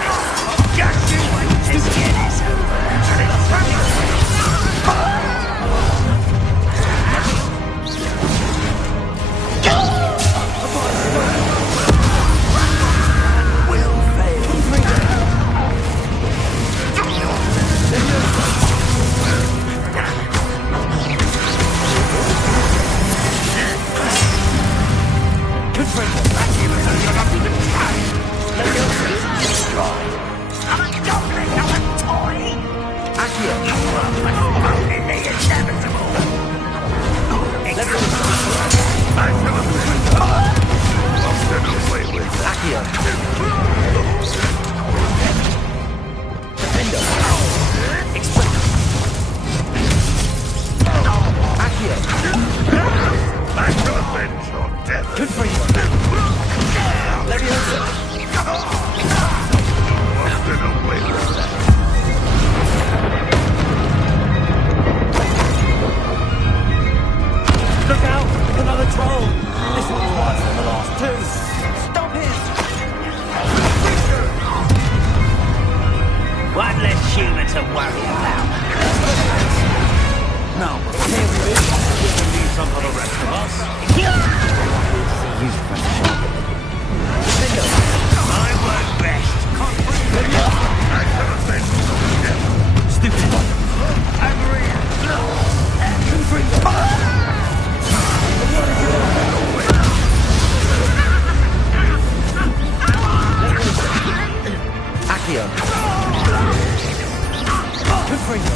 another troll! This one's worse than the last two! Stop it! One less human to worry about. Now, we can leave some for the rest of us. I work best. Stupid one. Accio. Good for you.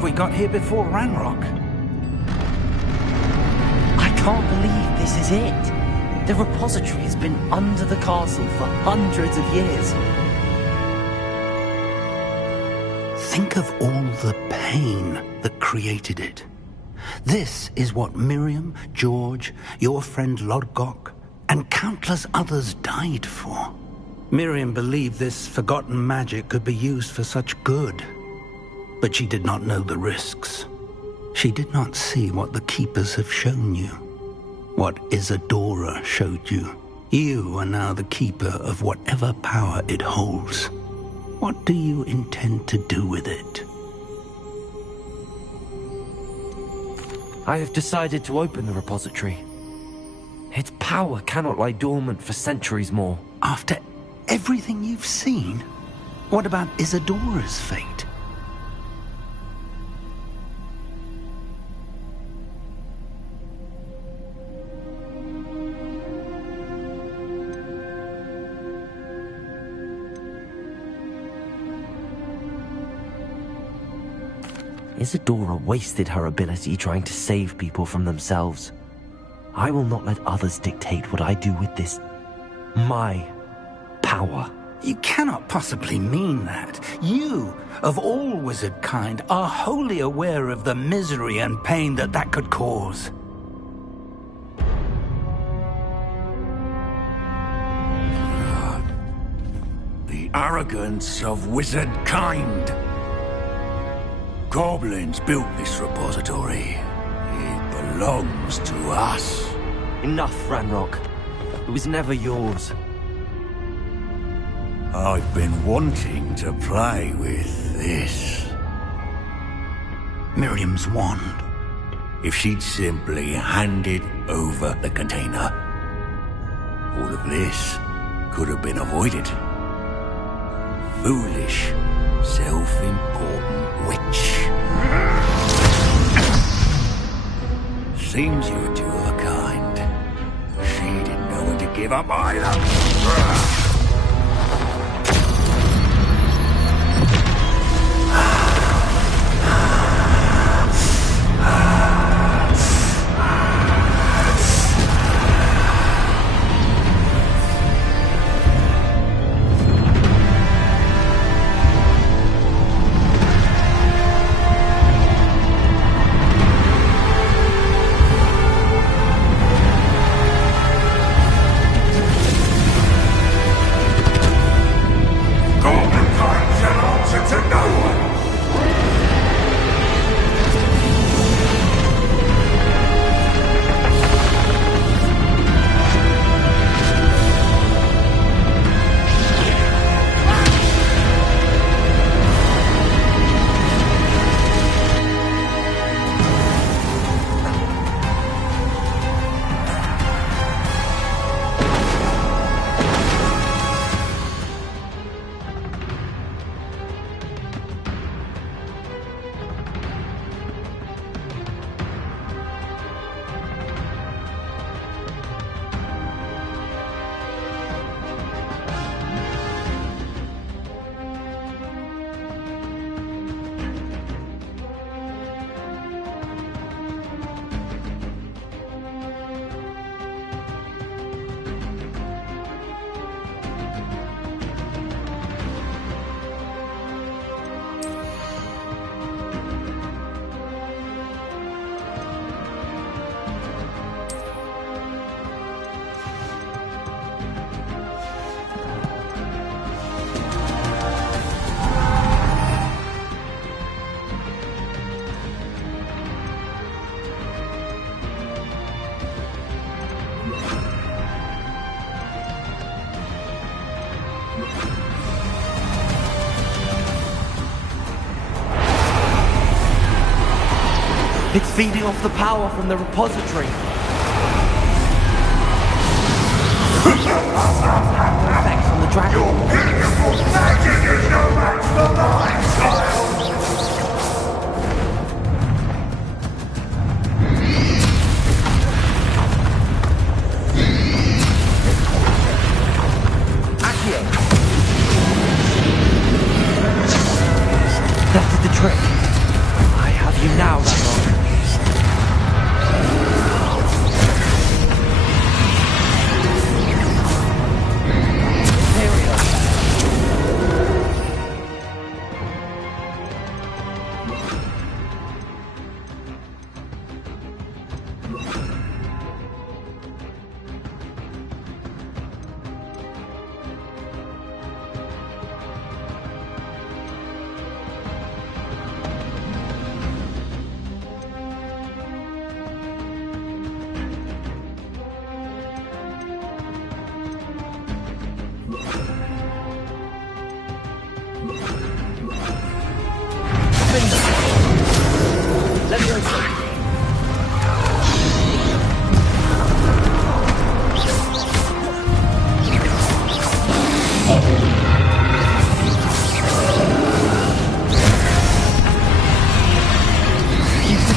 We got here before Ranrock. I can't believe this is it. The repository has been under the castle for hundreds of years. Think of all the pain that created it. This is what Miriam, George, your friend Lodgok, and countless others died for. Miriam believed this forgotten magic could be used for such good. But she did not know the risks. She did not see what the Keepers have shown you. What Isadora showed you. You are now the Keeper of whatever power it holds. What do you intend to do with it? I have decided to open the repository. Its power cannot lie dormant for centuries more. After everything you've seen? What about Isadora's fate? Isadora wasted her ability trying to save people from themselves. I will not let others dictate what I do with this. My power. You cannot possibly mean that. You, of all wizard kind, are wholly aware of the misery and pain that could cause. The arrogance of wizard kind. Goblins built this repository. It belongs to us. Enough, Ranrock. It was never yours. I've been wanting to play with this. Miriam's wand. If she'd simply handed over the container, all of this could have been avoided. Foolish, self-important witch. Seems you were two of a kind. She didn't know when to give up either. It's feeding off the power from the repository. Effects on the dragon. Your beautiful magic is no match for mine, child! That did the trick. I have you now, Ragnar.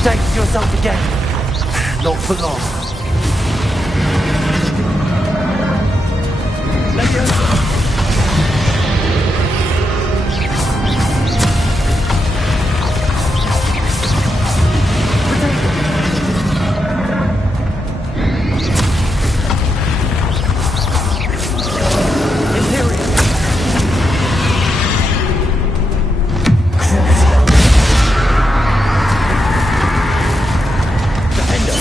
Protect yourself again. Not for long. Defender!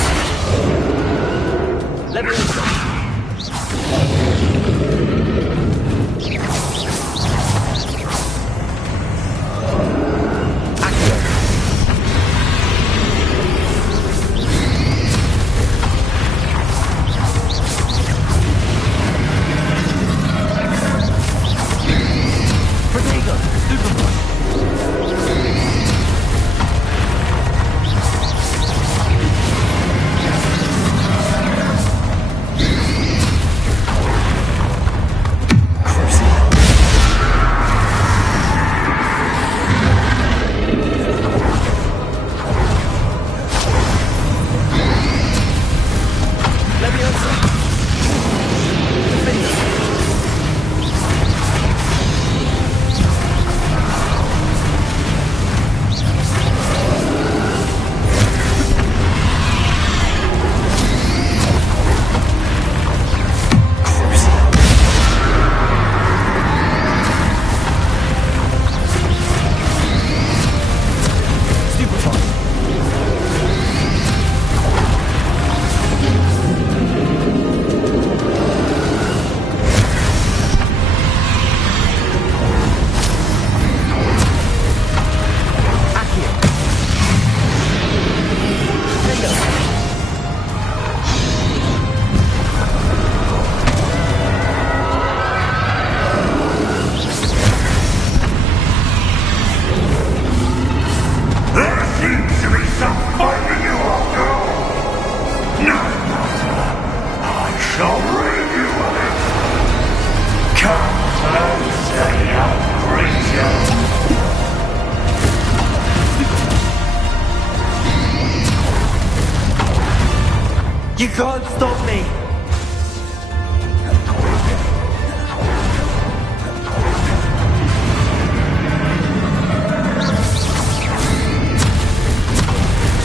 You can't stop me!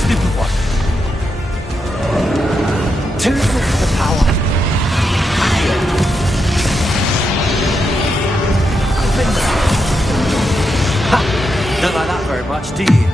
Stupid one. Two sources of power. Ha! Don't like that very much, do you?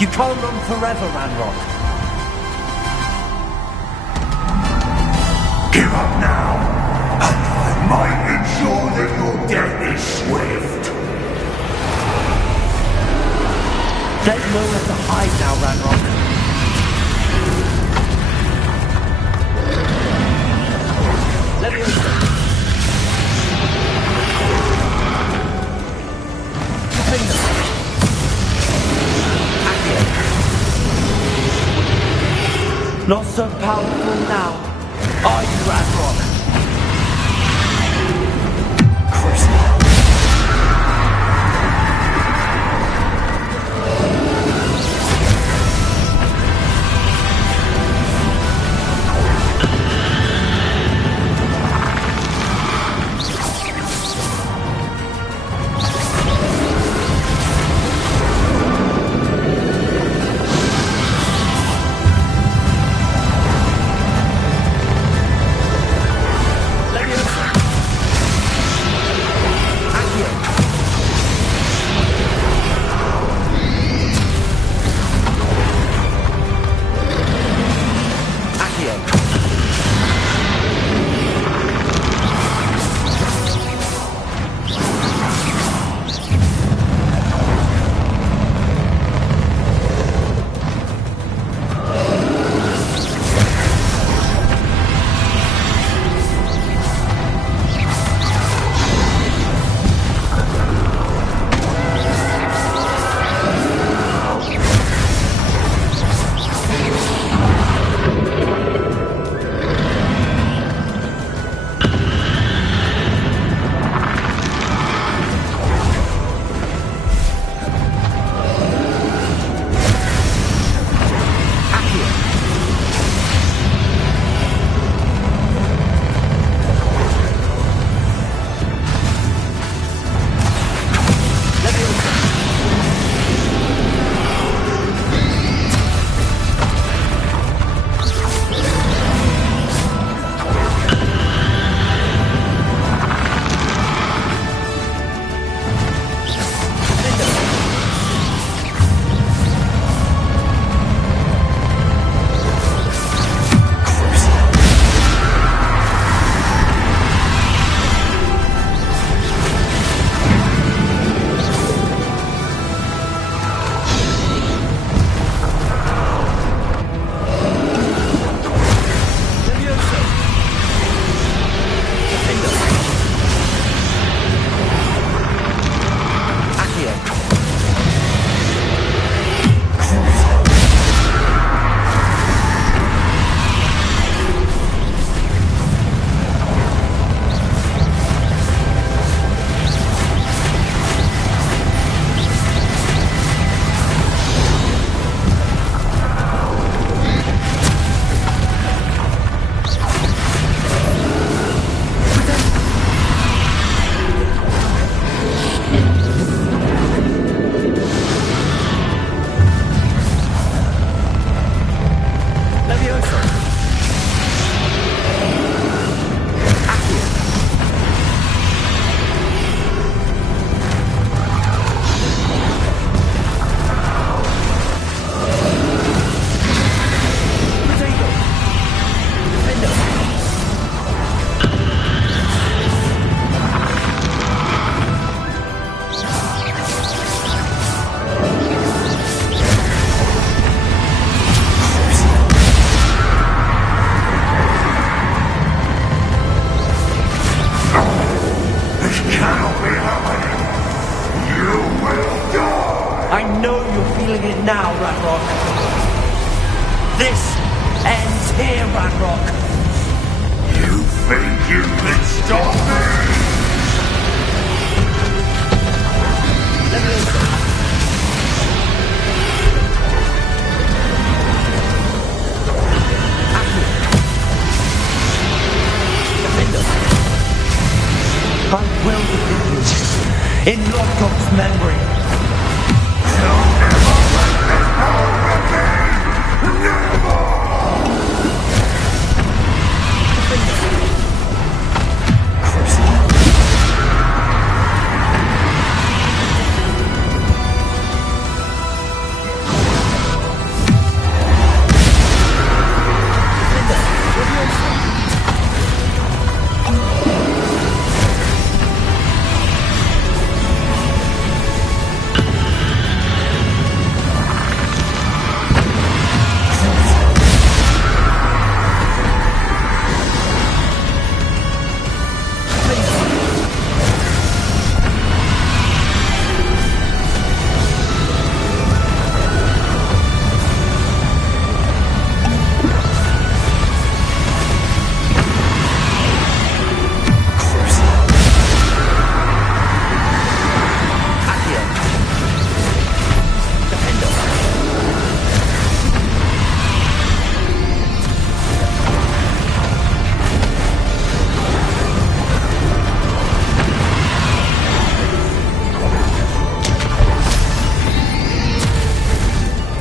You can't run forever, Ranrock. Give up now, and I might ensure that your death is swift. There's nowhere to hide now, Ranrock. Let me listen. Not so powerful now, are you, Ranrock? now, Ranrock. This ends here, Ranrock. You think you can stop me? I will defeat you in Lodgok's memory.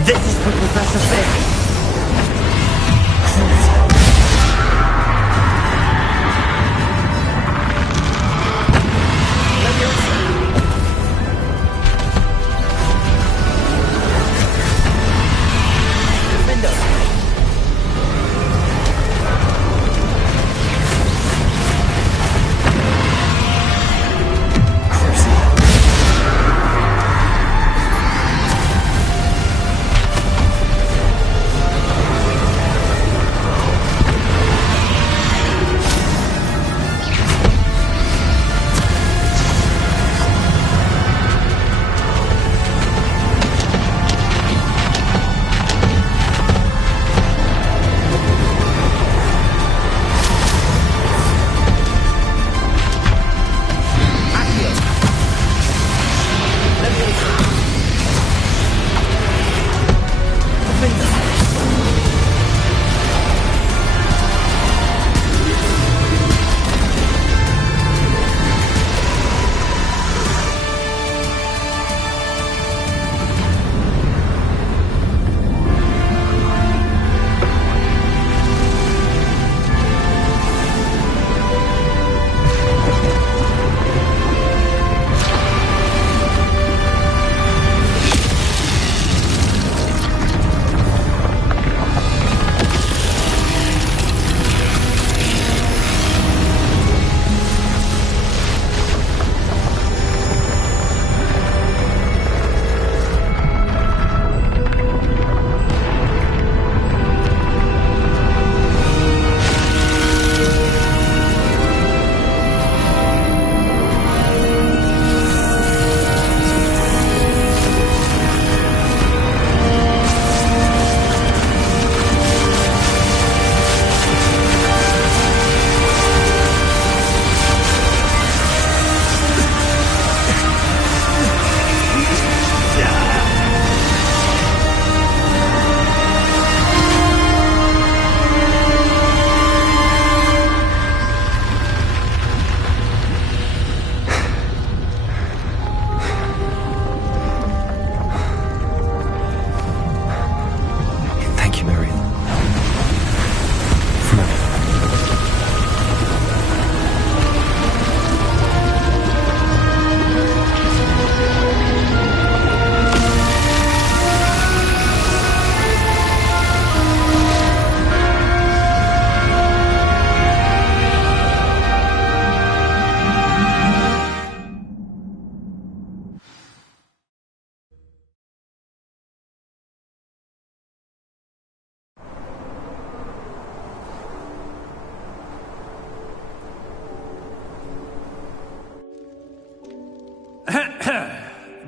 This is for Professor Fig.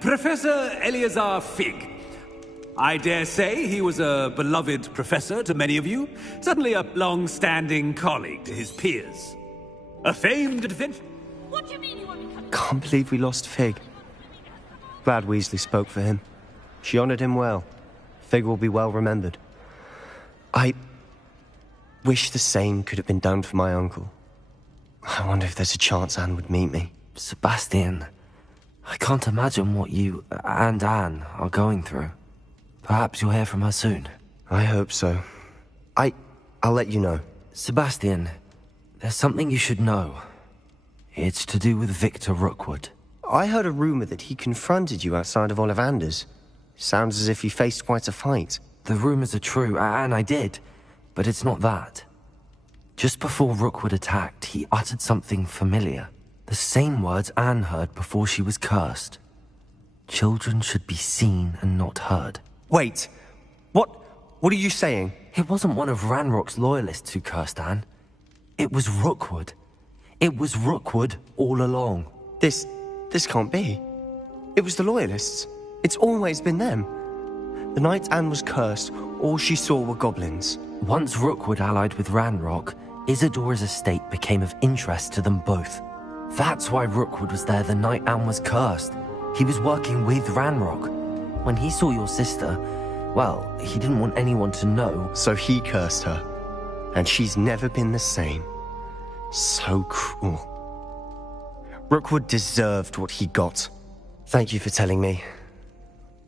Professor Eleazar Fig, I dare say he was a beloved professor to many of you, certainly a long-standing colleague to his peers. A famed adventurer. What do you mean you want me coming? Can't believe we lost Fig. Glad Weasley spoke for him. She honored him well. Fig will be well remembered. I wish the same could have been done for my uncle. I wonder if there's a chance Anne would meet me. Sebastian, I can't imagine what you and Anne are going through. Perhaps you'll hear from her soon. I hope so. I'll let you know. Sebastian, there's something you should know. It's to do with Victor Rookwood. I heard a rumor that he confronted you outside of Ollivander's. Sounds as if you faced quite a fight. The rumors are true, and I did, but it's not that. Just before Rookwood attacked, he uttered something familiar. The same words Anne heard before she was cursed. Children should be seen and not heard. Wait, what are you saying? It wasn't one of Ranrock's loyalists who cursed Anne. It was Rookwood. It was Rookwood all along. This can't be. It was the loyalists. It's always been them. The night Anne was cursed, all she saw were goblins. Once Rookwood allied with Ranrock, Isadora's estate became of interest to them both. That's why Rookwood was there the night Anne was cursed. He was working with Ranrock. When he saw your sister, well, he didn't want anyone to know. So he cursed her. And she's never been the same. So cruel. Rookwood deserved what he got. Thank you for telling me.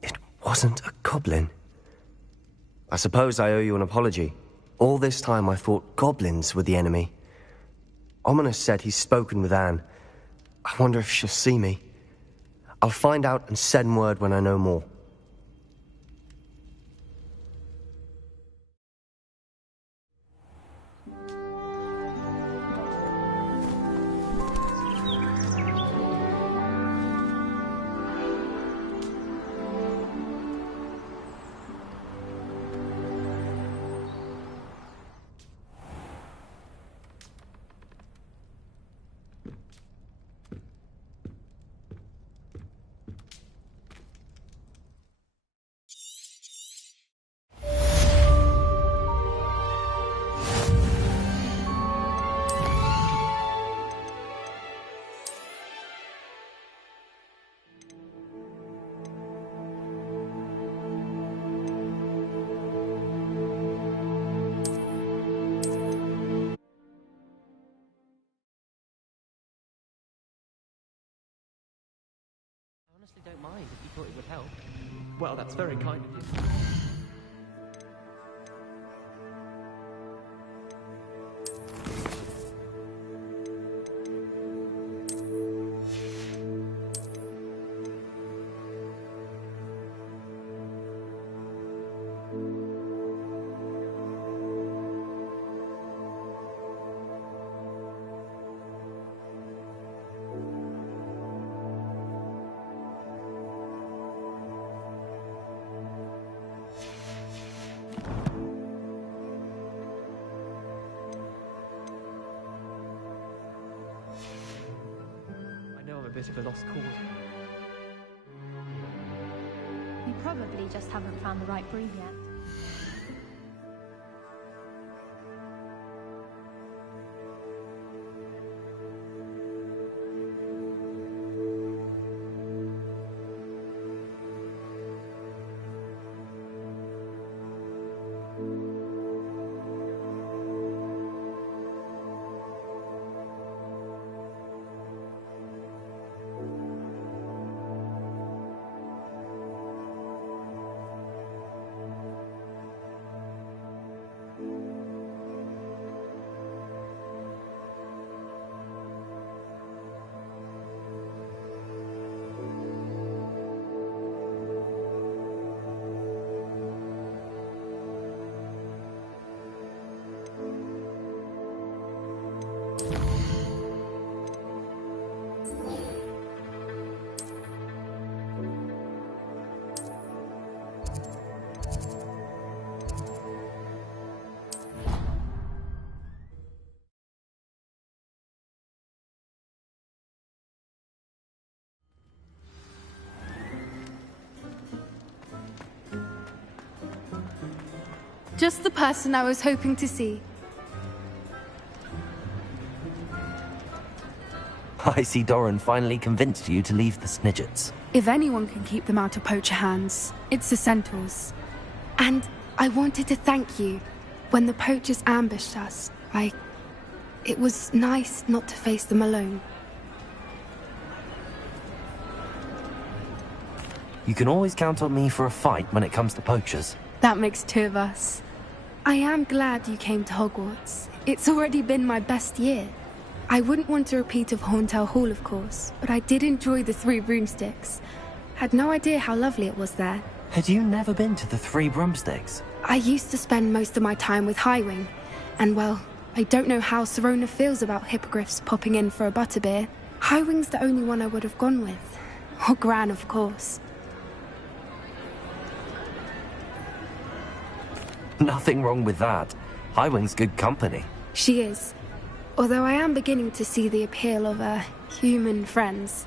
It wasn't a goblin. I suppose I owe you an apology. All this time I thought goblins were the enemy. Ominous said he's spoken with Anne. I wonder if she'll see me. I'll find out and send word when I know more. Don't mind if you thought it would help. Well, that's very kind of you. Bit of a lost cause. You probably just haven't found the right broom yet. Just the person I was hoping to see. I see Doran finally convinced you to leave the Snidgets. If anyone can keep them out of poacher hands, it's the centaurs. And I wanted to thank you. When the poachers ambushed us, it was nice not to face them alone. You can always count on me for a fight when it comes to poachers. That makes two of us. I am glad you came to Hogwarts. It's already been my best year. I wouldn't want a repeat of Horntail Hall, of course, but I did enjoy the Three Broomsticks. Had no idea how lovely it was there. Had you never been to the Three Broomsticks? I used to spend most of my time with Highwing, and well, I don't know how Serona feels about hippogriffs popping in for a butterbeer. Highwing's the only one I would have gone with. Or Gran, of course. Nothing wrong with that. Highwing's good company. She is. Although I am beginning to see the appeal of human friends.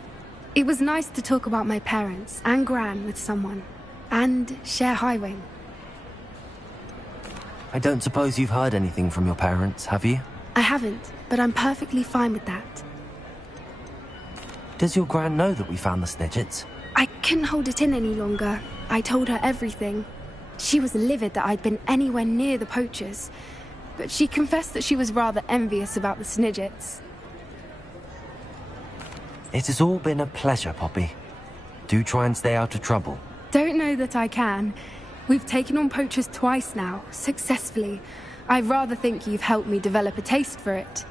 It was nice to talk about my parents and Gran with someone. And share Highwing. I don't suppose you've heard anything from your parents, have you? I haven't, but I'm perfectly fine with that. Does your Gran know that we found the Snidgets? I couldn't hold it in any longer. I told her everything. She was livid that I'd been anywhere near the poachers. But she confessed that she was rather envious about the Snidgets. It has all been a pleasure, Poppy. Do try and stay out of trouble. Don't know that I can. We've taken on poachers twice now, successfully. I rather think you've helped me develop a taste for it.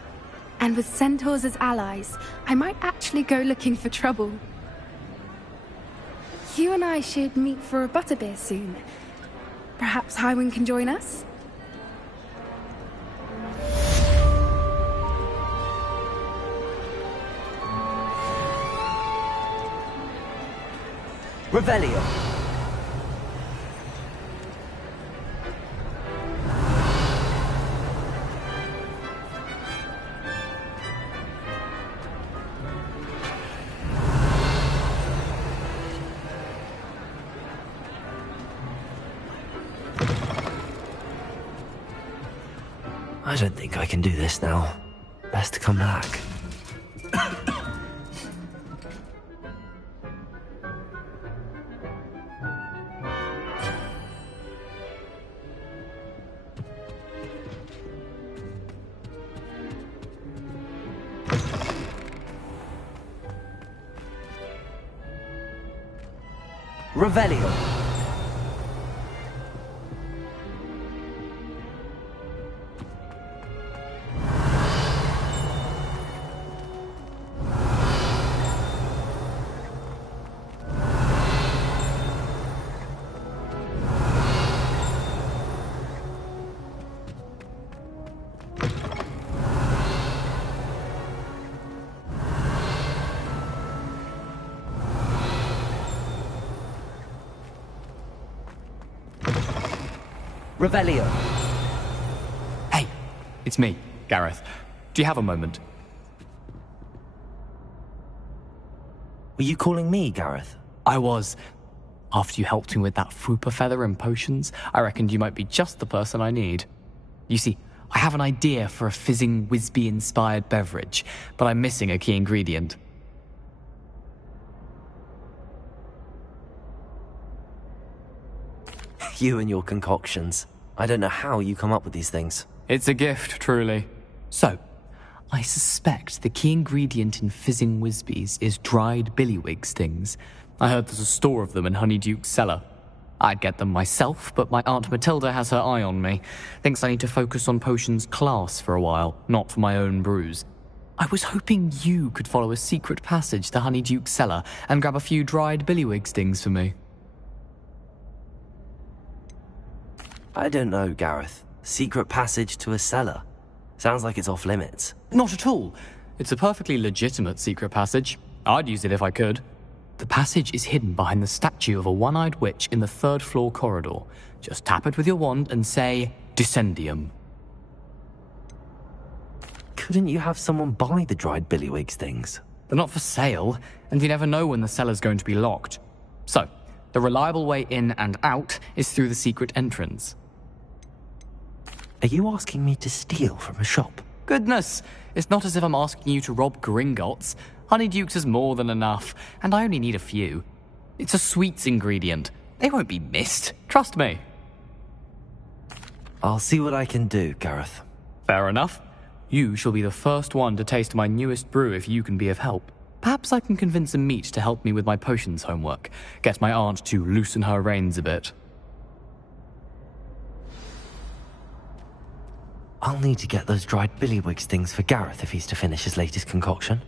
And with centaurs as allies, I might actually go looking for trouble. You and I should meet for a butterbeer soon. Perhaps Highwing can join us? Revelio. I don't think I can do this now. Best to come back. Revelio. Revelio. Hey, it's me, Gareth. Do you have a moment? Were you calling me, Gareth? I was. After you helped me with that Frupa feather and potions, I reckoned you might be just the person I need. You see, I have an idea for a fizzing Wisby-inspired beverage, but I'm missing a key ingredient. You and your concoctions. I don't know how you come up with these things. It's a gift, truly. So, I suspect the key ingredient in fizzing Wisbies is dried billywig stings. I heard there's a store of them in Honeyduke's cellar. I'd get them myself, but my Aunt Matilda has her eye on me. Thinks I need to focus on potions class for a while, not for my own brews. I was hoping you could follow a secret passage to Honeyduke's cellar and grab a few dried billywig stings for me. I don't know, Gareth. Secret passage to a cellar. Sounds like it's off limits. Not at all. It's a perfectly legitimate secret passage. I'd use it if I could. The passage is hidden behind the statue of a one-eyed witch in the third-floor corridor. Just tap it with your wand and say, Descendium. Couldn't you have someone buy the dried billywig stings? They're not for sale, and you never know when the cellar's going to be locked. So, the reliable way in and out is through the secret entrance. Are you asking me to steal from a shop? Goodness, it's not as if I'm asking you to rob Gringotts. Honeydukes is more than enough, and I only need a few. It's a sweets ingredient. They won't be missed. Trust me. I'll see what I can do, Gareth. Fair enough. You shall be the first one to taste my newest brew if you can be of help. Perhaps I can convince a meat to help me with my potions homework. Get my aunt to loosen her reins a bit. I'll need to get those dried billywigs things for Gareth if he's to finish his latest concoction.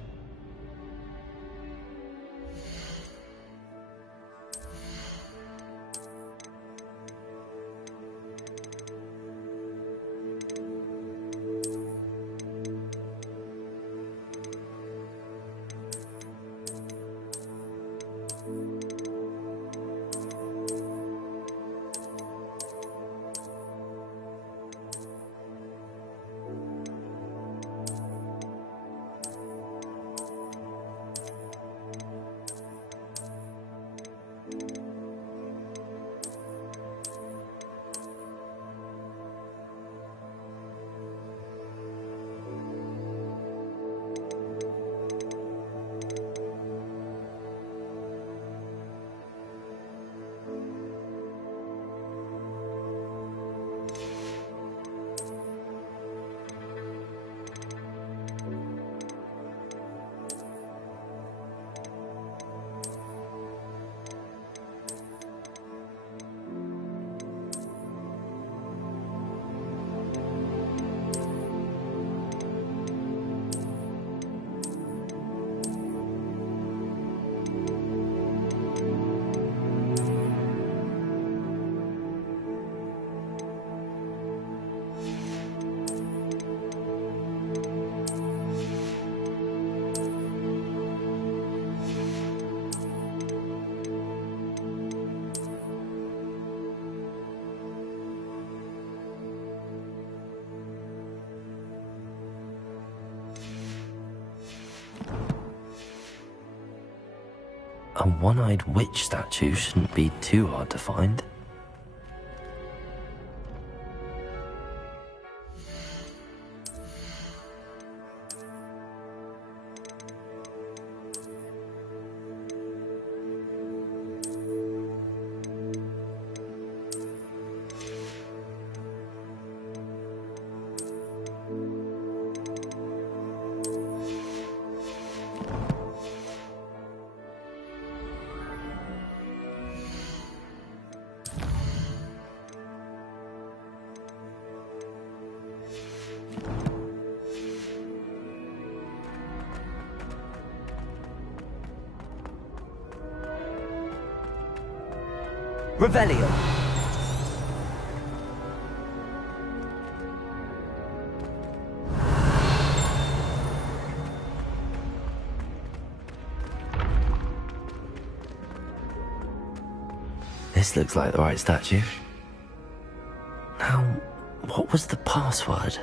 A one-eyed witch statue shouldn't be too hard to find. Revelio. This looks like the right statue. Now, what was the password?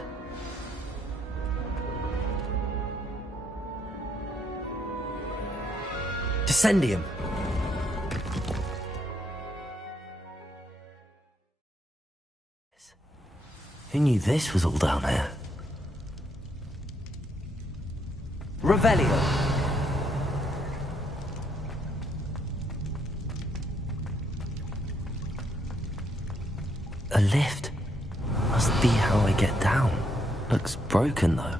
Descendium. Who knew this was all down here? Revelio. A lift. Must be how I get down. Looks broken though.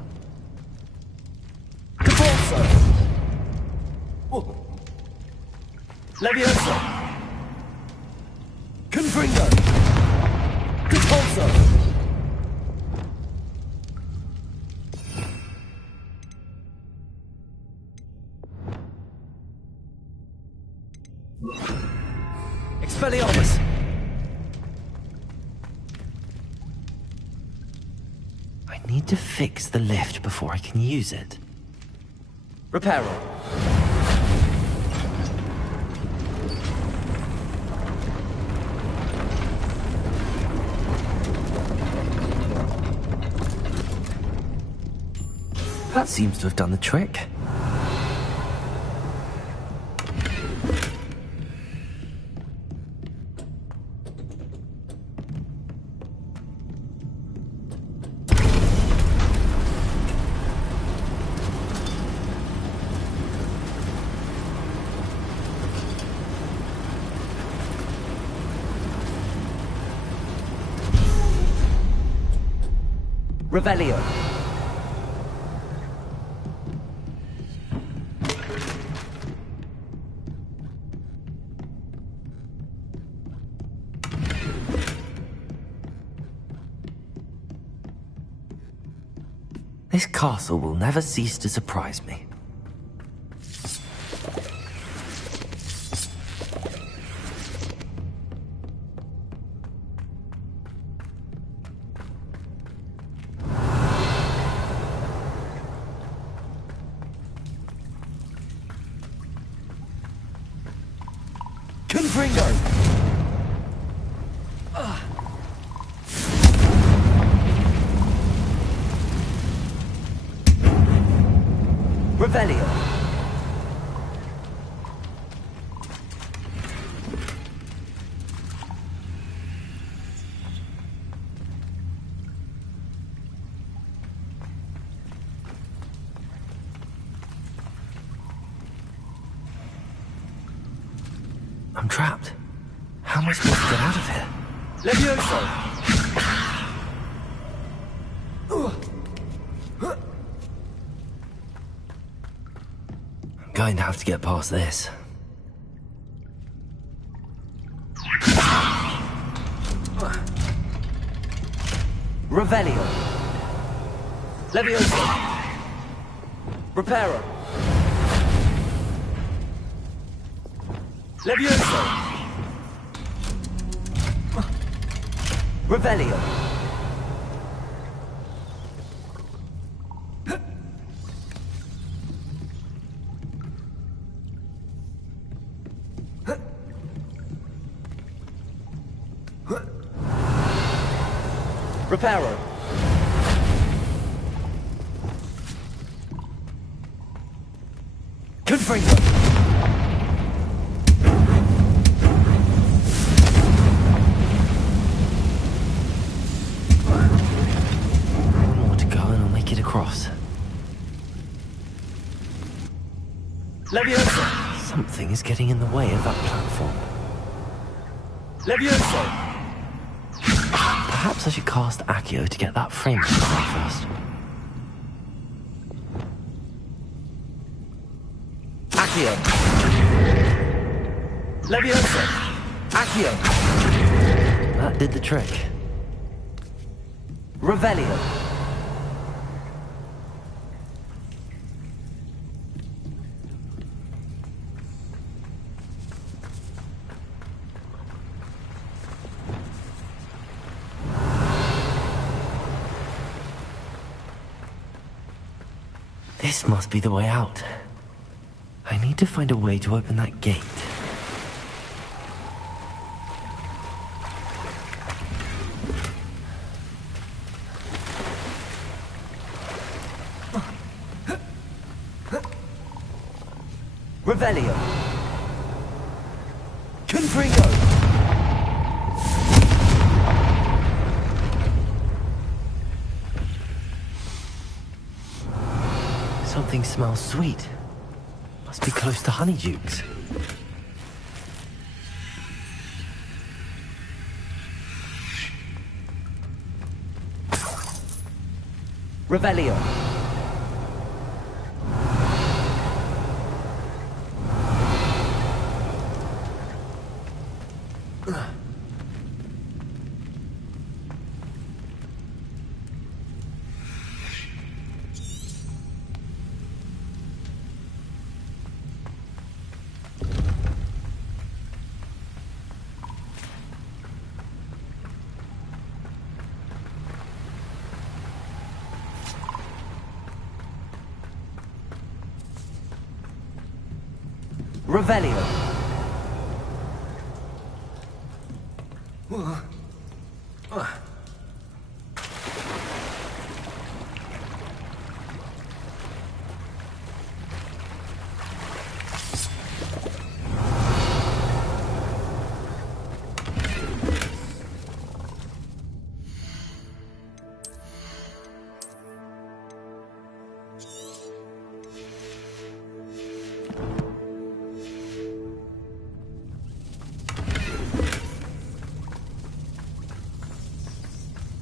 Caforzo! Oh. Leviosa! Confringo! Caforzo! Expelliarmus! I need to fix the lift before I can use it. Reparo. That seems to have done the trick. Revelio. This castle will never cease to surprise me. Confringo! Revelio. I'm trapped. How am I supposed to get out of here? Levioso! I'm going to have to get past this. Revelio. Levioso. Reparo. Levioso. Revelio. Reparo. Confringo. One more to go and I'll make it across. Levioso. Something is getting in the way of that platform. Levioso. Perhaps I should cast Accio to get that frame first. Accio. Levioso. Accio. That did the trick. Revelio. This must be the way out. I need to find a way to open that gate. Revelio. Confringo. Something smells sweet. Must be close to Honeydukes. Revelio. Revelio.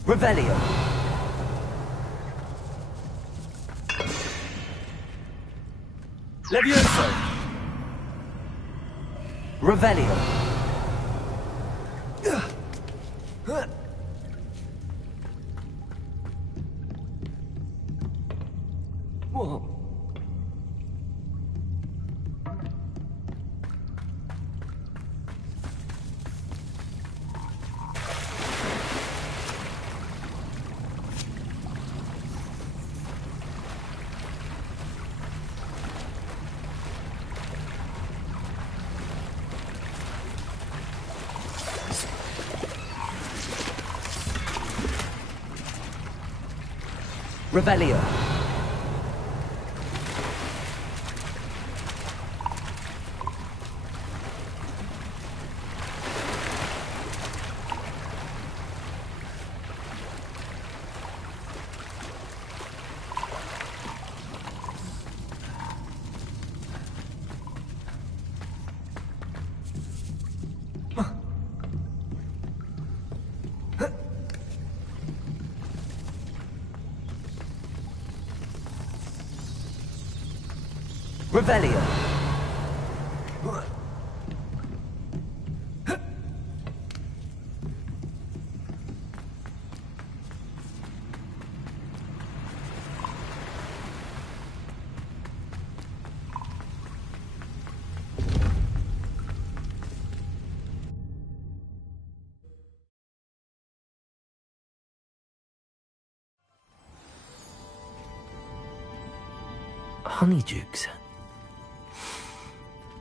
Revelio. Levioso! Revelio! Whoa. Revelio. Revelio. Honeydukes.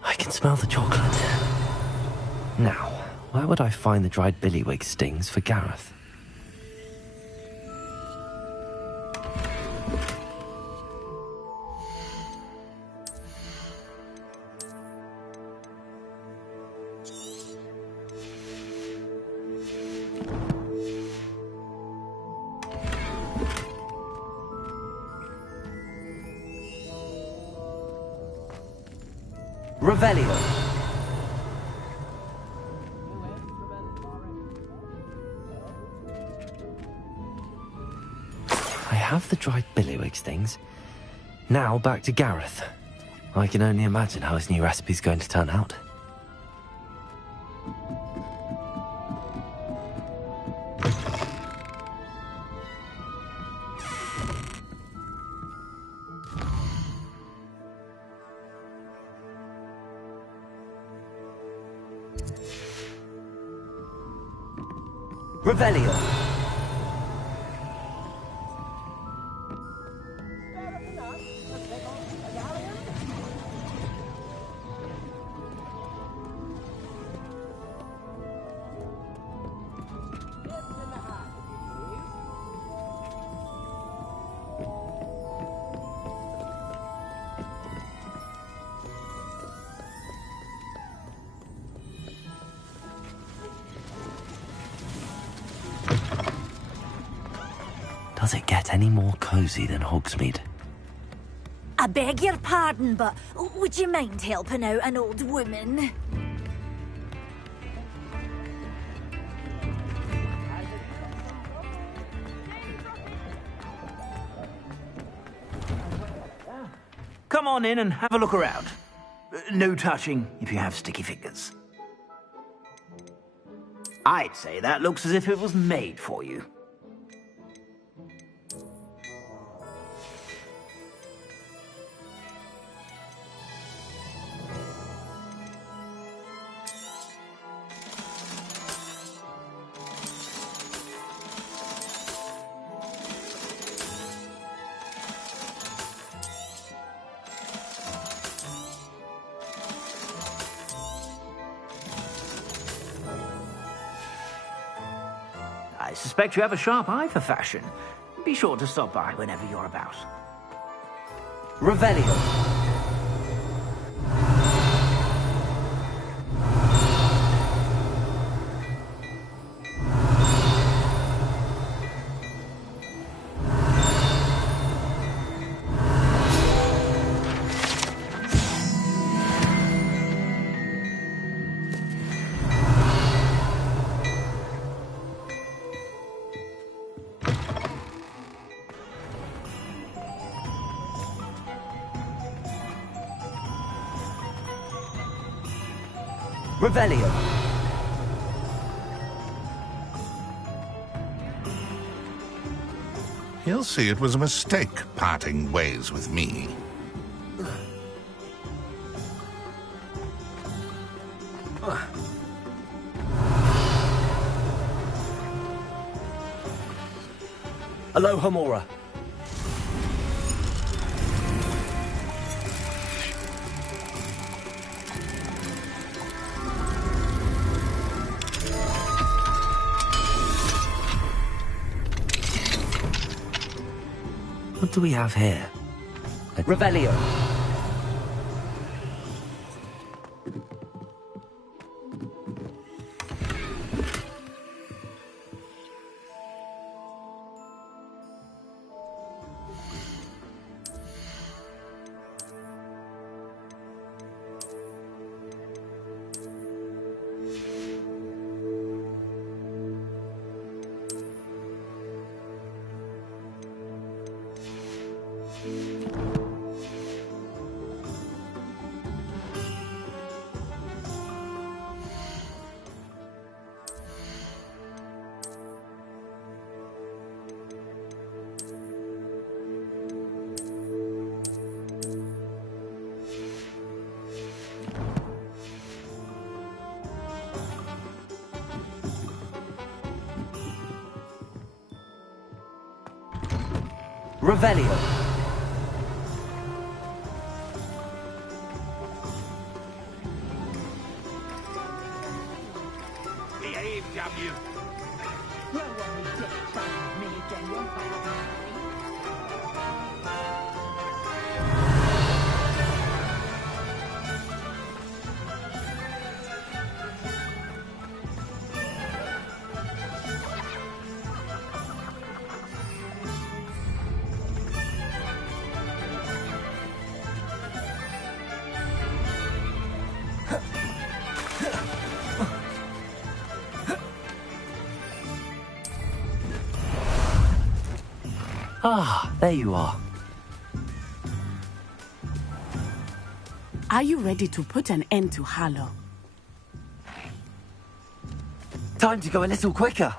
I can smell the chocolate. Now, where would I find the dried billywig stings for Gareth? Revelio. I have the dried billywig stings. Now back to Gareth. I can only imagine how his new recipe's going to turn out. Revelio. Does it get any more cozy than Hogsmeade? I beg your pardon, but would you mind helping out an old woman? Come on in and have a look around. No touching if you have sticky fingers. I'd say that looks as if it was made for you. I suspect you have a sharp eye for fashion. Be sure to stop by whenever you're about. Revelio. Revelio. He'll see it was a mistake parting ways with me. Alohomora. What do we have here? Revelio. Revelio. Behave, W. Well, what we did, try me again, won't Ah, there you are. Are you ready to put an end to Harlow? Time to go a little quicker.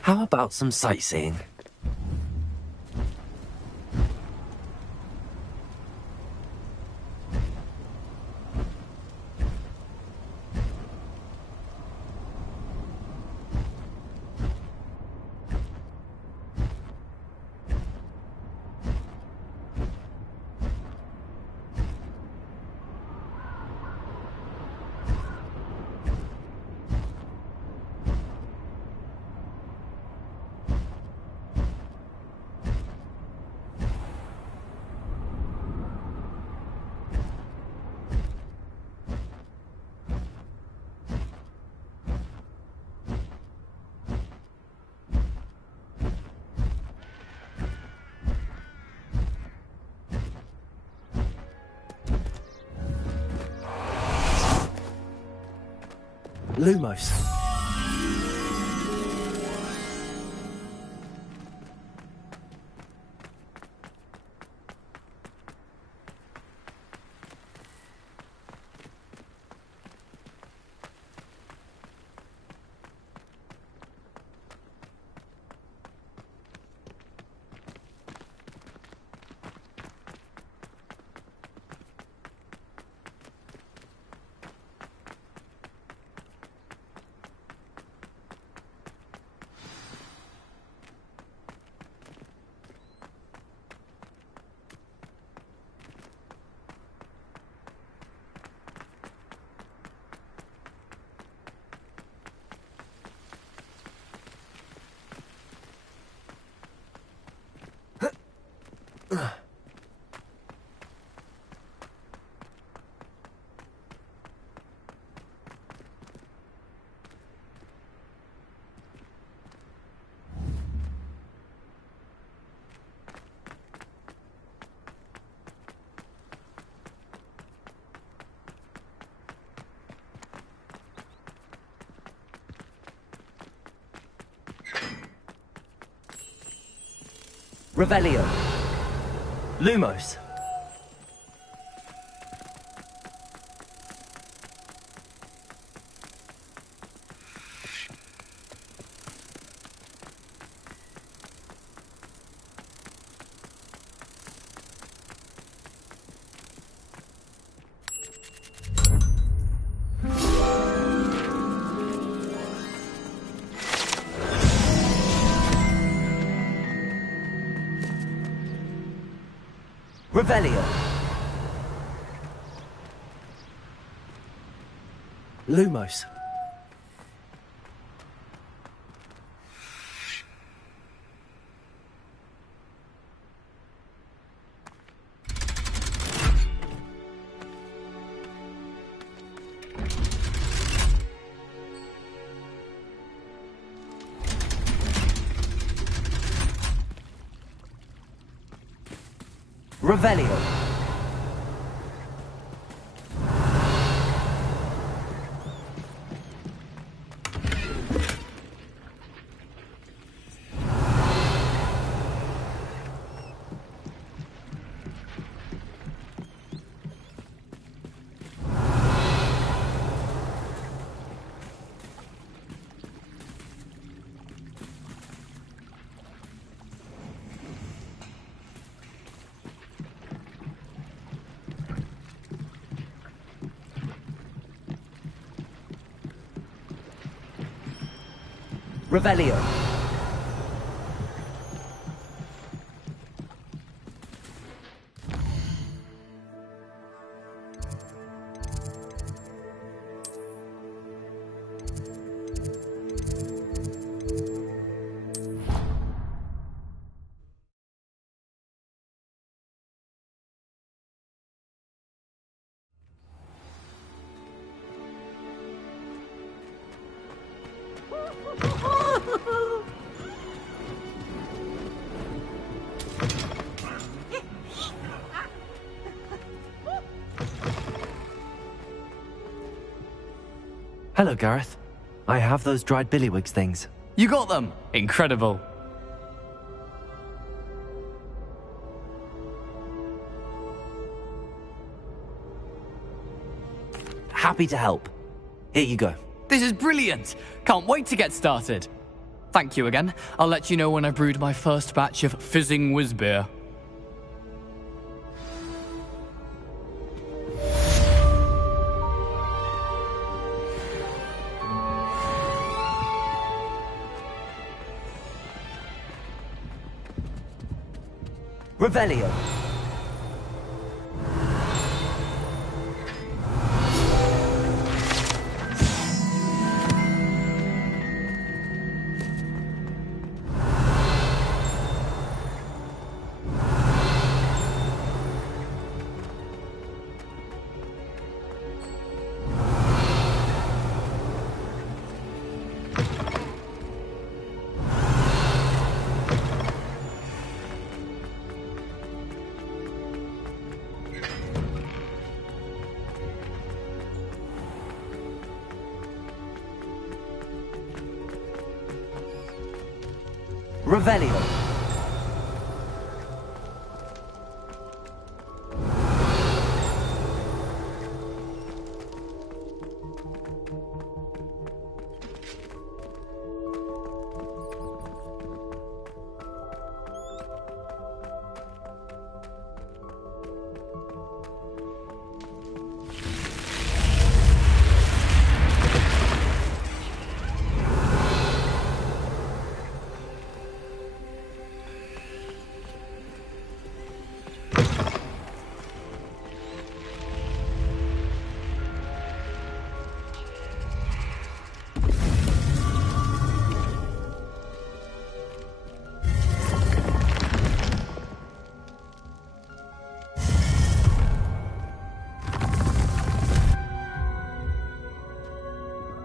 How about some sightseeing? Lumos. Revelio. Lumos. Revelio. Lumos. Revelio. Revelio. Hello, Gareth. I have those dried billywigs things. You got them! Incredible. Happy to help. Here you go. This is brilliant! Can't wait to get started. Thank you again. I'll let you know when I've brewed my first batch of fizzing whizbeer. Revelio. Revelio.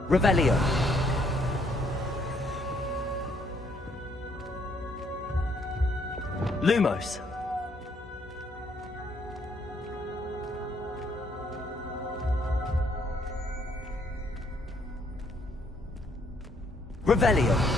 Revelio. Lumos. Revelio.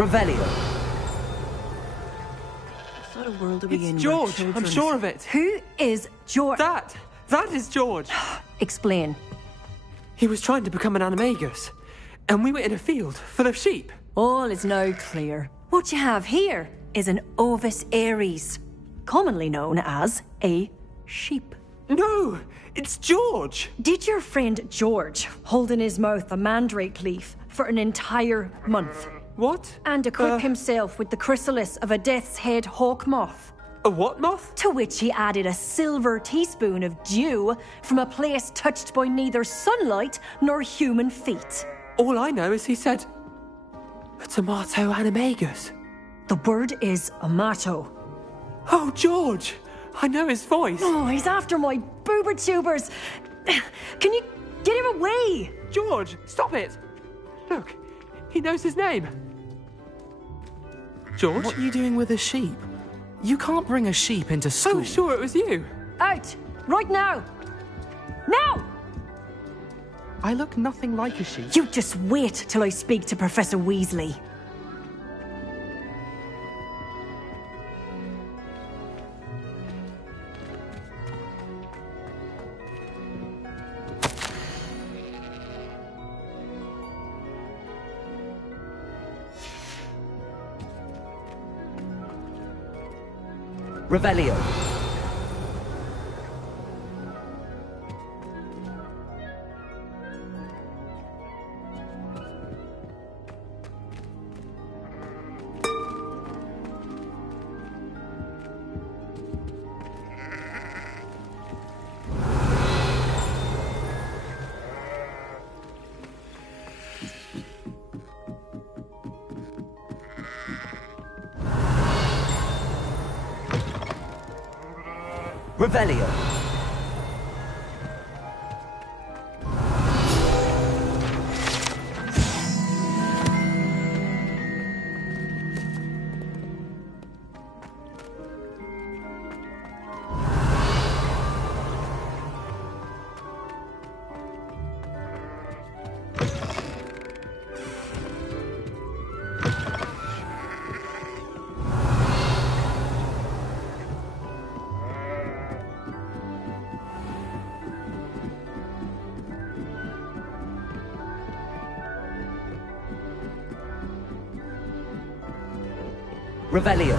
Revelio. What sort of world are we in? It's George. I'm sure of it. Who is George? That is George. Explain. He was trying to become an animagus, and we were in a field full of sheep. All is now clear. What you have here is an Ovis Aries, commonly known as a sheep. No, it's George. Did your friend George hold in his mouth a mandrake leaf for an entire month? What? And equip himself with the chrysalis of a death's head hawk moth? A what moth? To which he added a silver teaspoon of dew from a place touched by neither sunlight nor human feet. All I know is he said, a tomato animagus. The word is amato. Oh, George! I know his voice. Oh, he's after my boober tubers. Can you get him away? George, stop it! Look, he knows his name. George? What are you doing with a sheep? You can't bring a sheep into school. I was sure it was you. Out! Right now! Now! I look nothing like a sheep. You just wait till I speak to Professor Weasley. Revelio. Revelio. Revelio.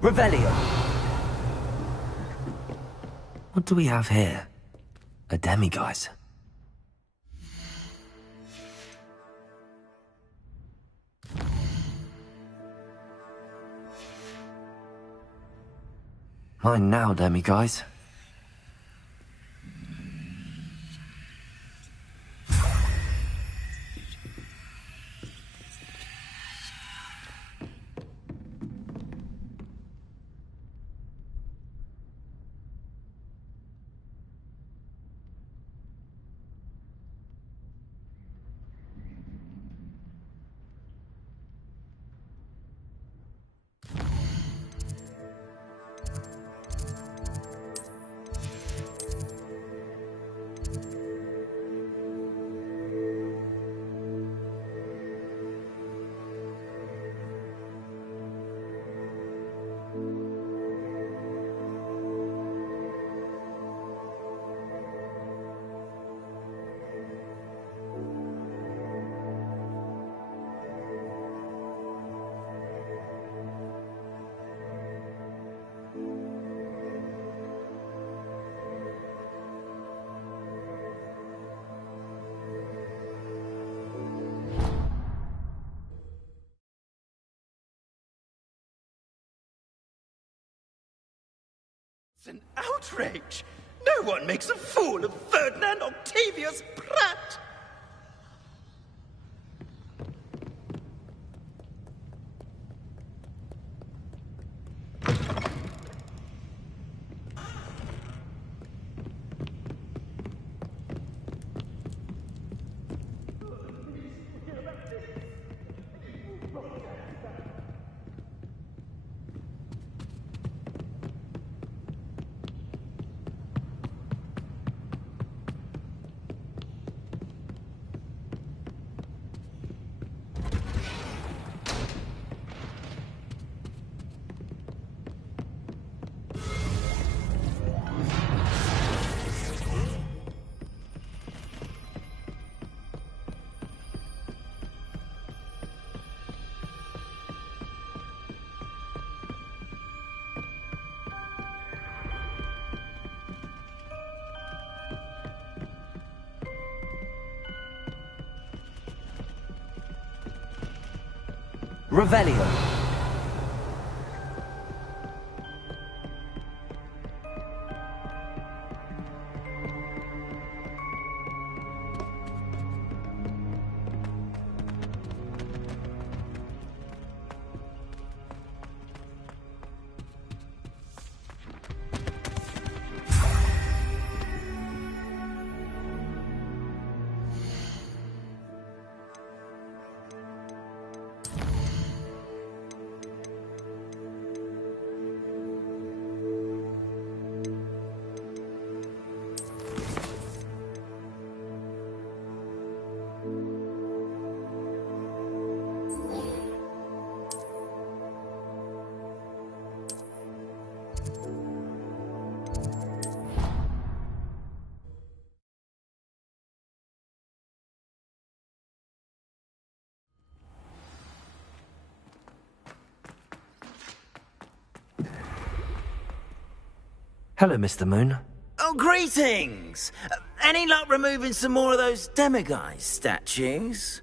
Revelio. What do we have here? A demiguise. Mine now, demiguise. It's an outrage! No one makes a fool of Ferdinand Octavius Pratt! Revelio. Hello, Mr. Moon. Oh, greetings! Any luck removing some more of those demiguise statues?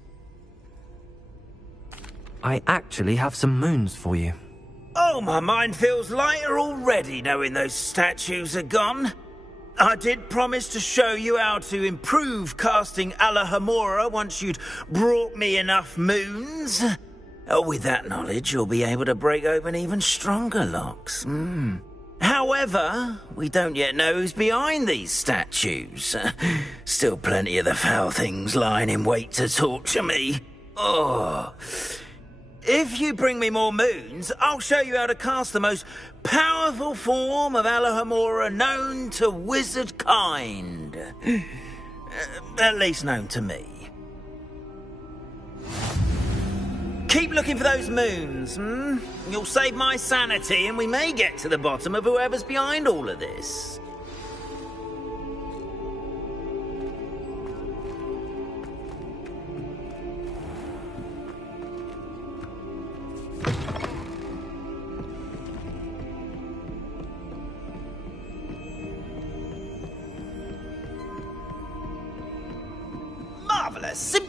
I actually have some moons for you. Oh, my mind feels lighter already knowing those statues are gone. I did promise to show you how to improve casting Alohomora once you'd brought me enough moons. With that knowledge, you'll be able to break open even stronger locks. However, we don't yet know who's behind these statues. Still plenty of the foul things lying in wait to torture me. Oh. If you bring me more moons, I'll show you how to cast the most powerful form of Alohomora known to wizard kind. At least known to me. Keep looking for those moons, You'll save my sanity and we may get to the bottom of whoever's behind all of this.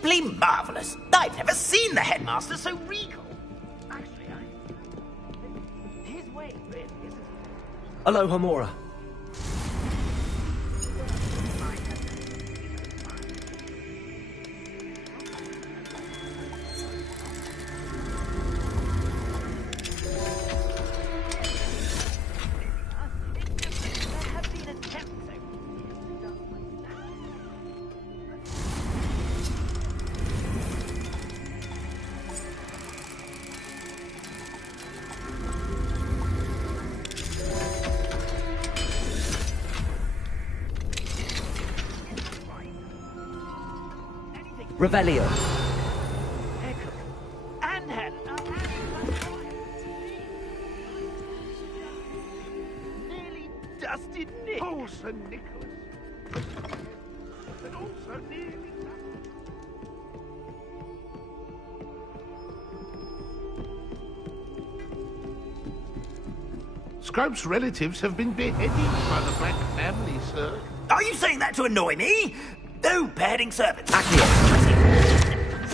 simply marvellous. I've never seen the headmaster so regal. Actually, his way, really, isn't it? Aloha Mora. Revelio. And nearly dusted Nick. Oh, Sir Nicholas. And also nearly... Scrope's relatives have been beheaded by the Black family, sir. Are you saying that to annoy me? No beheading servants.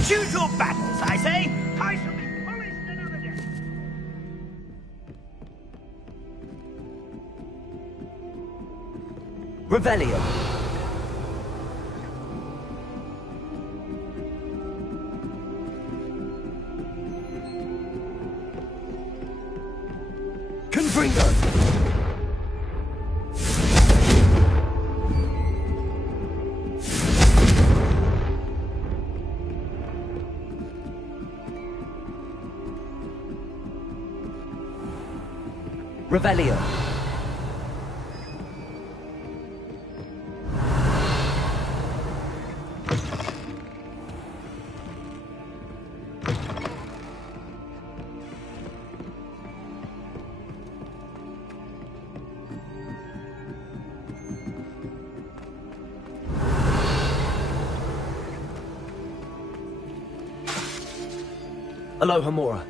Choose your battles, I say. I shall be polished another day. Revelio. Confringo. Revelio. Aloha Mora.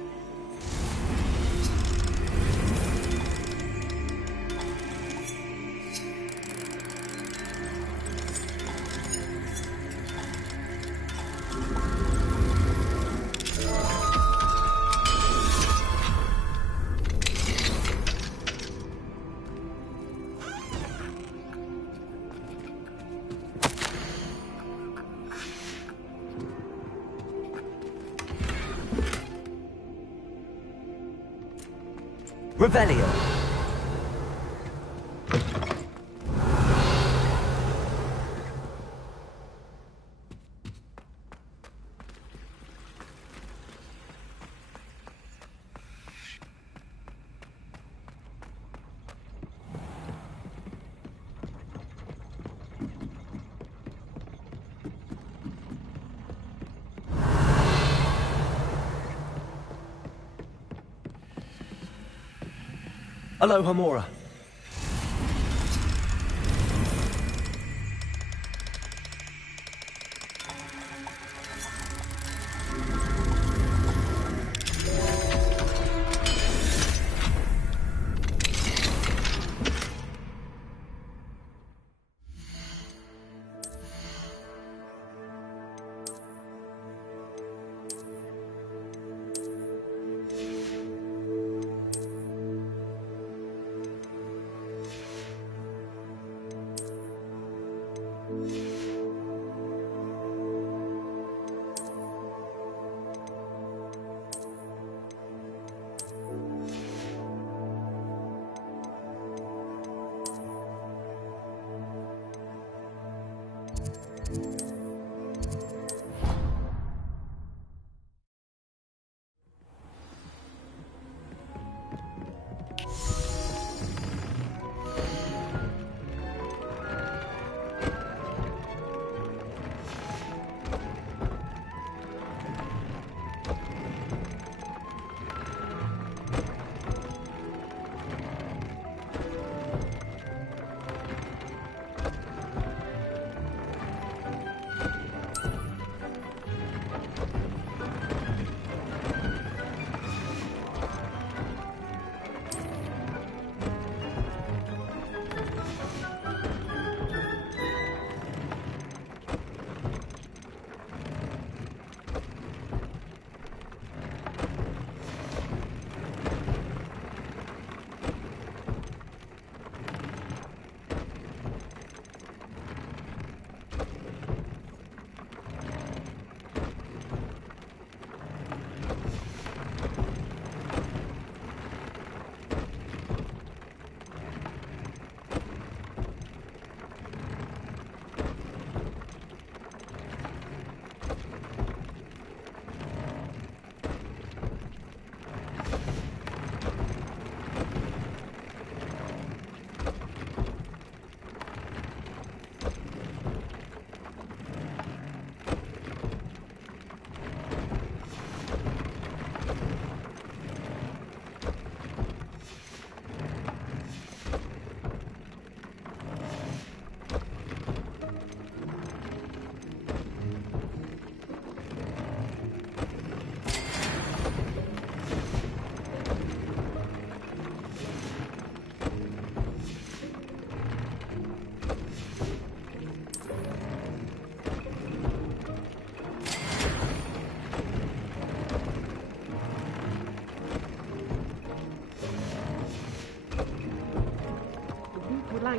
Revelio. Aloha Mora.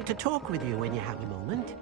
to talk with you when you have a moment.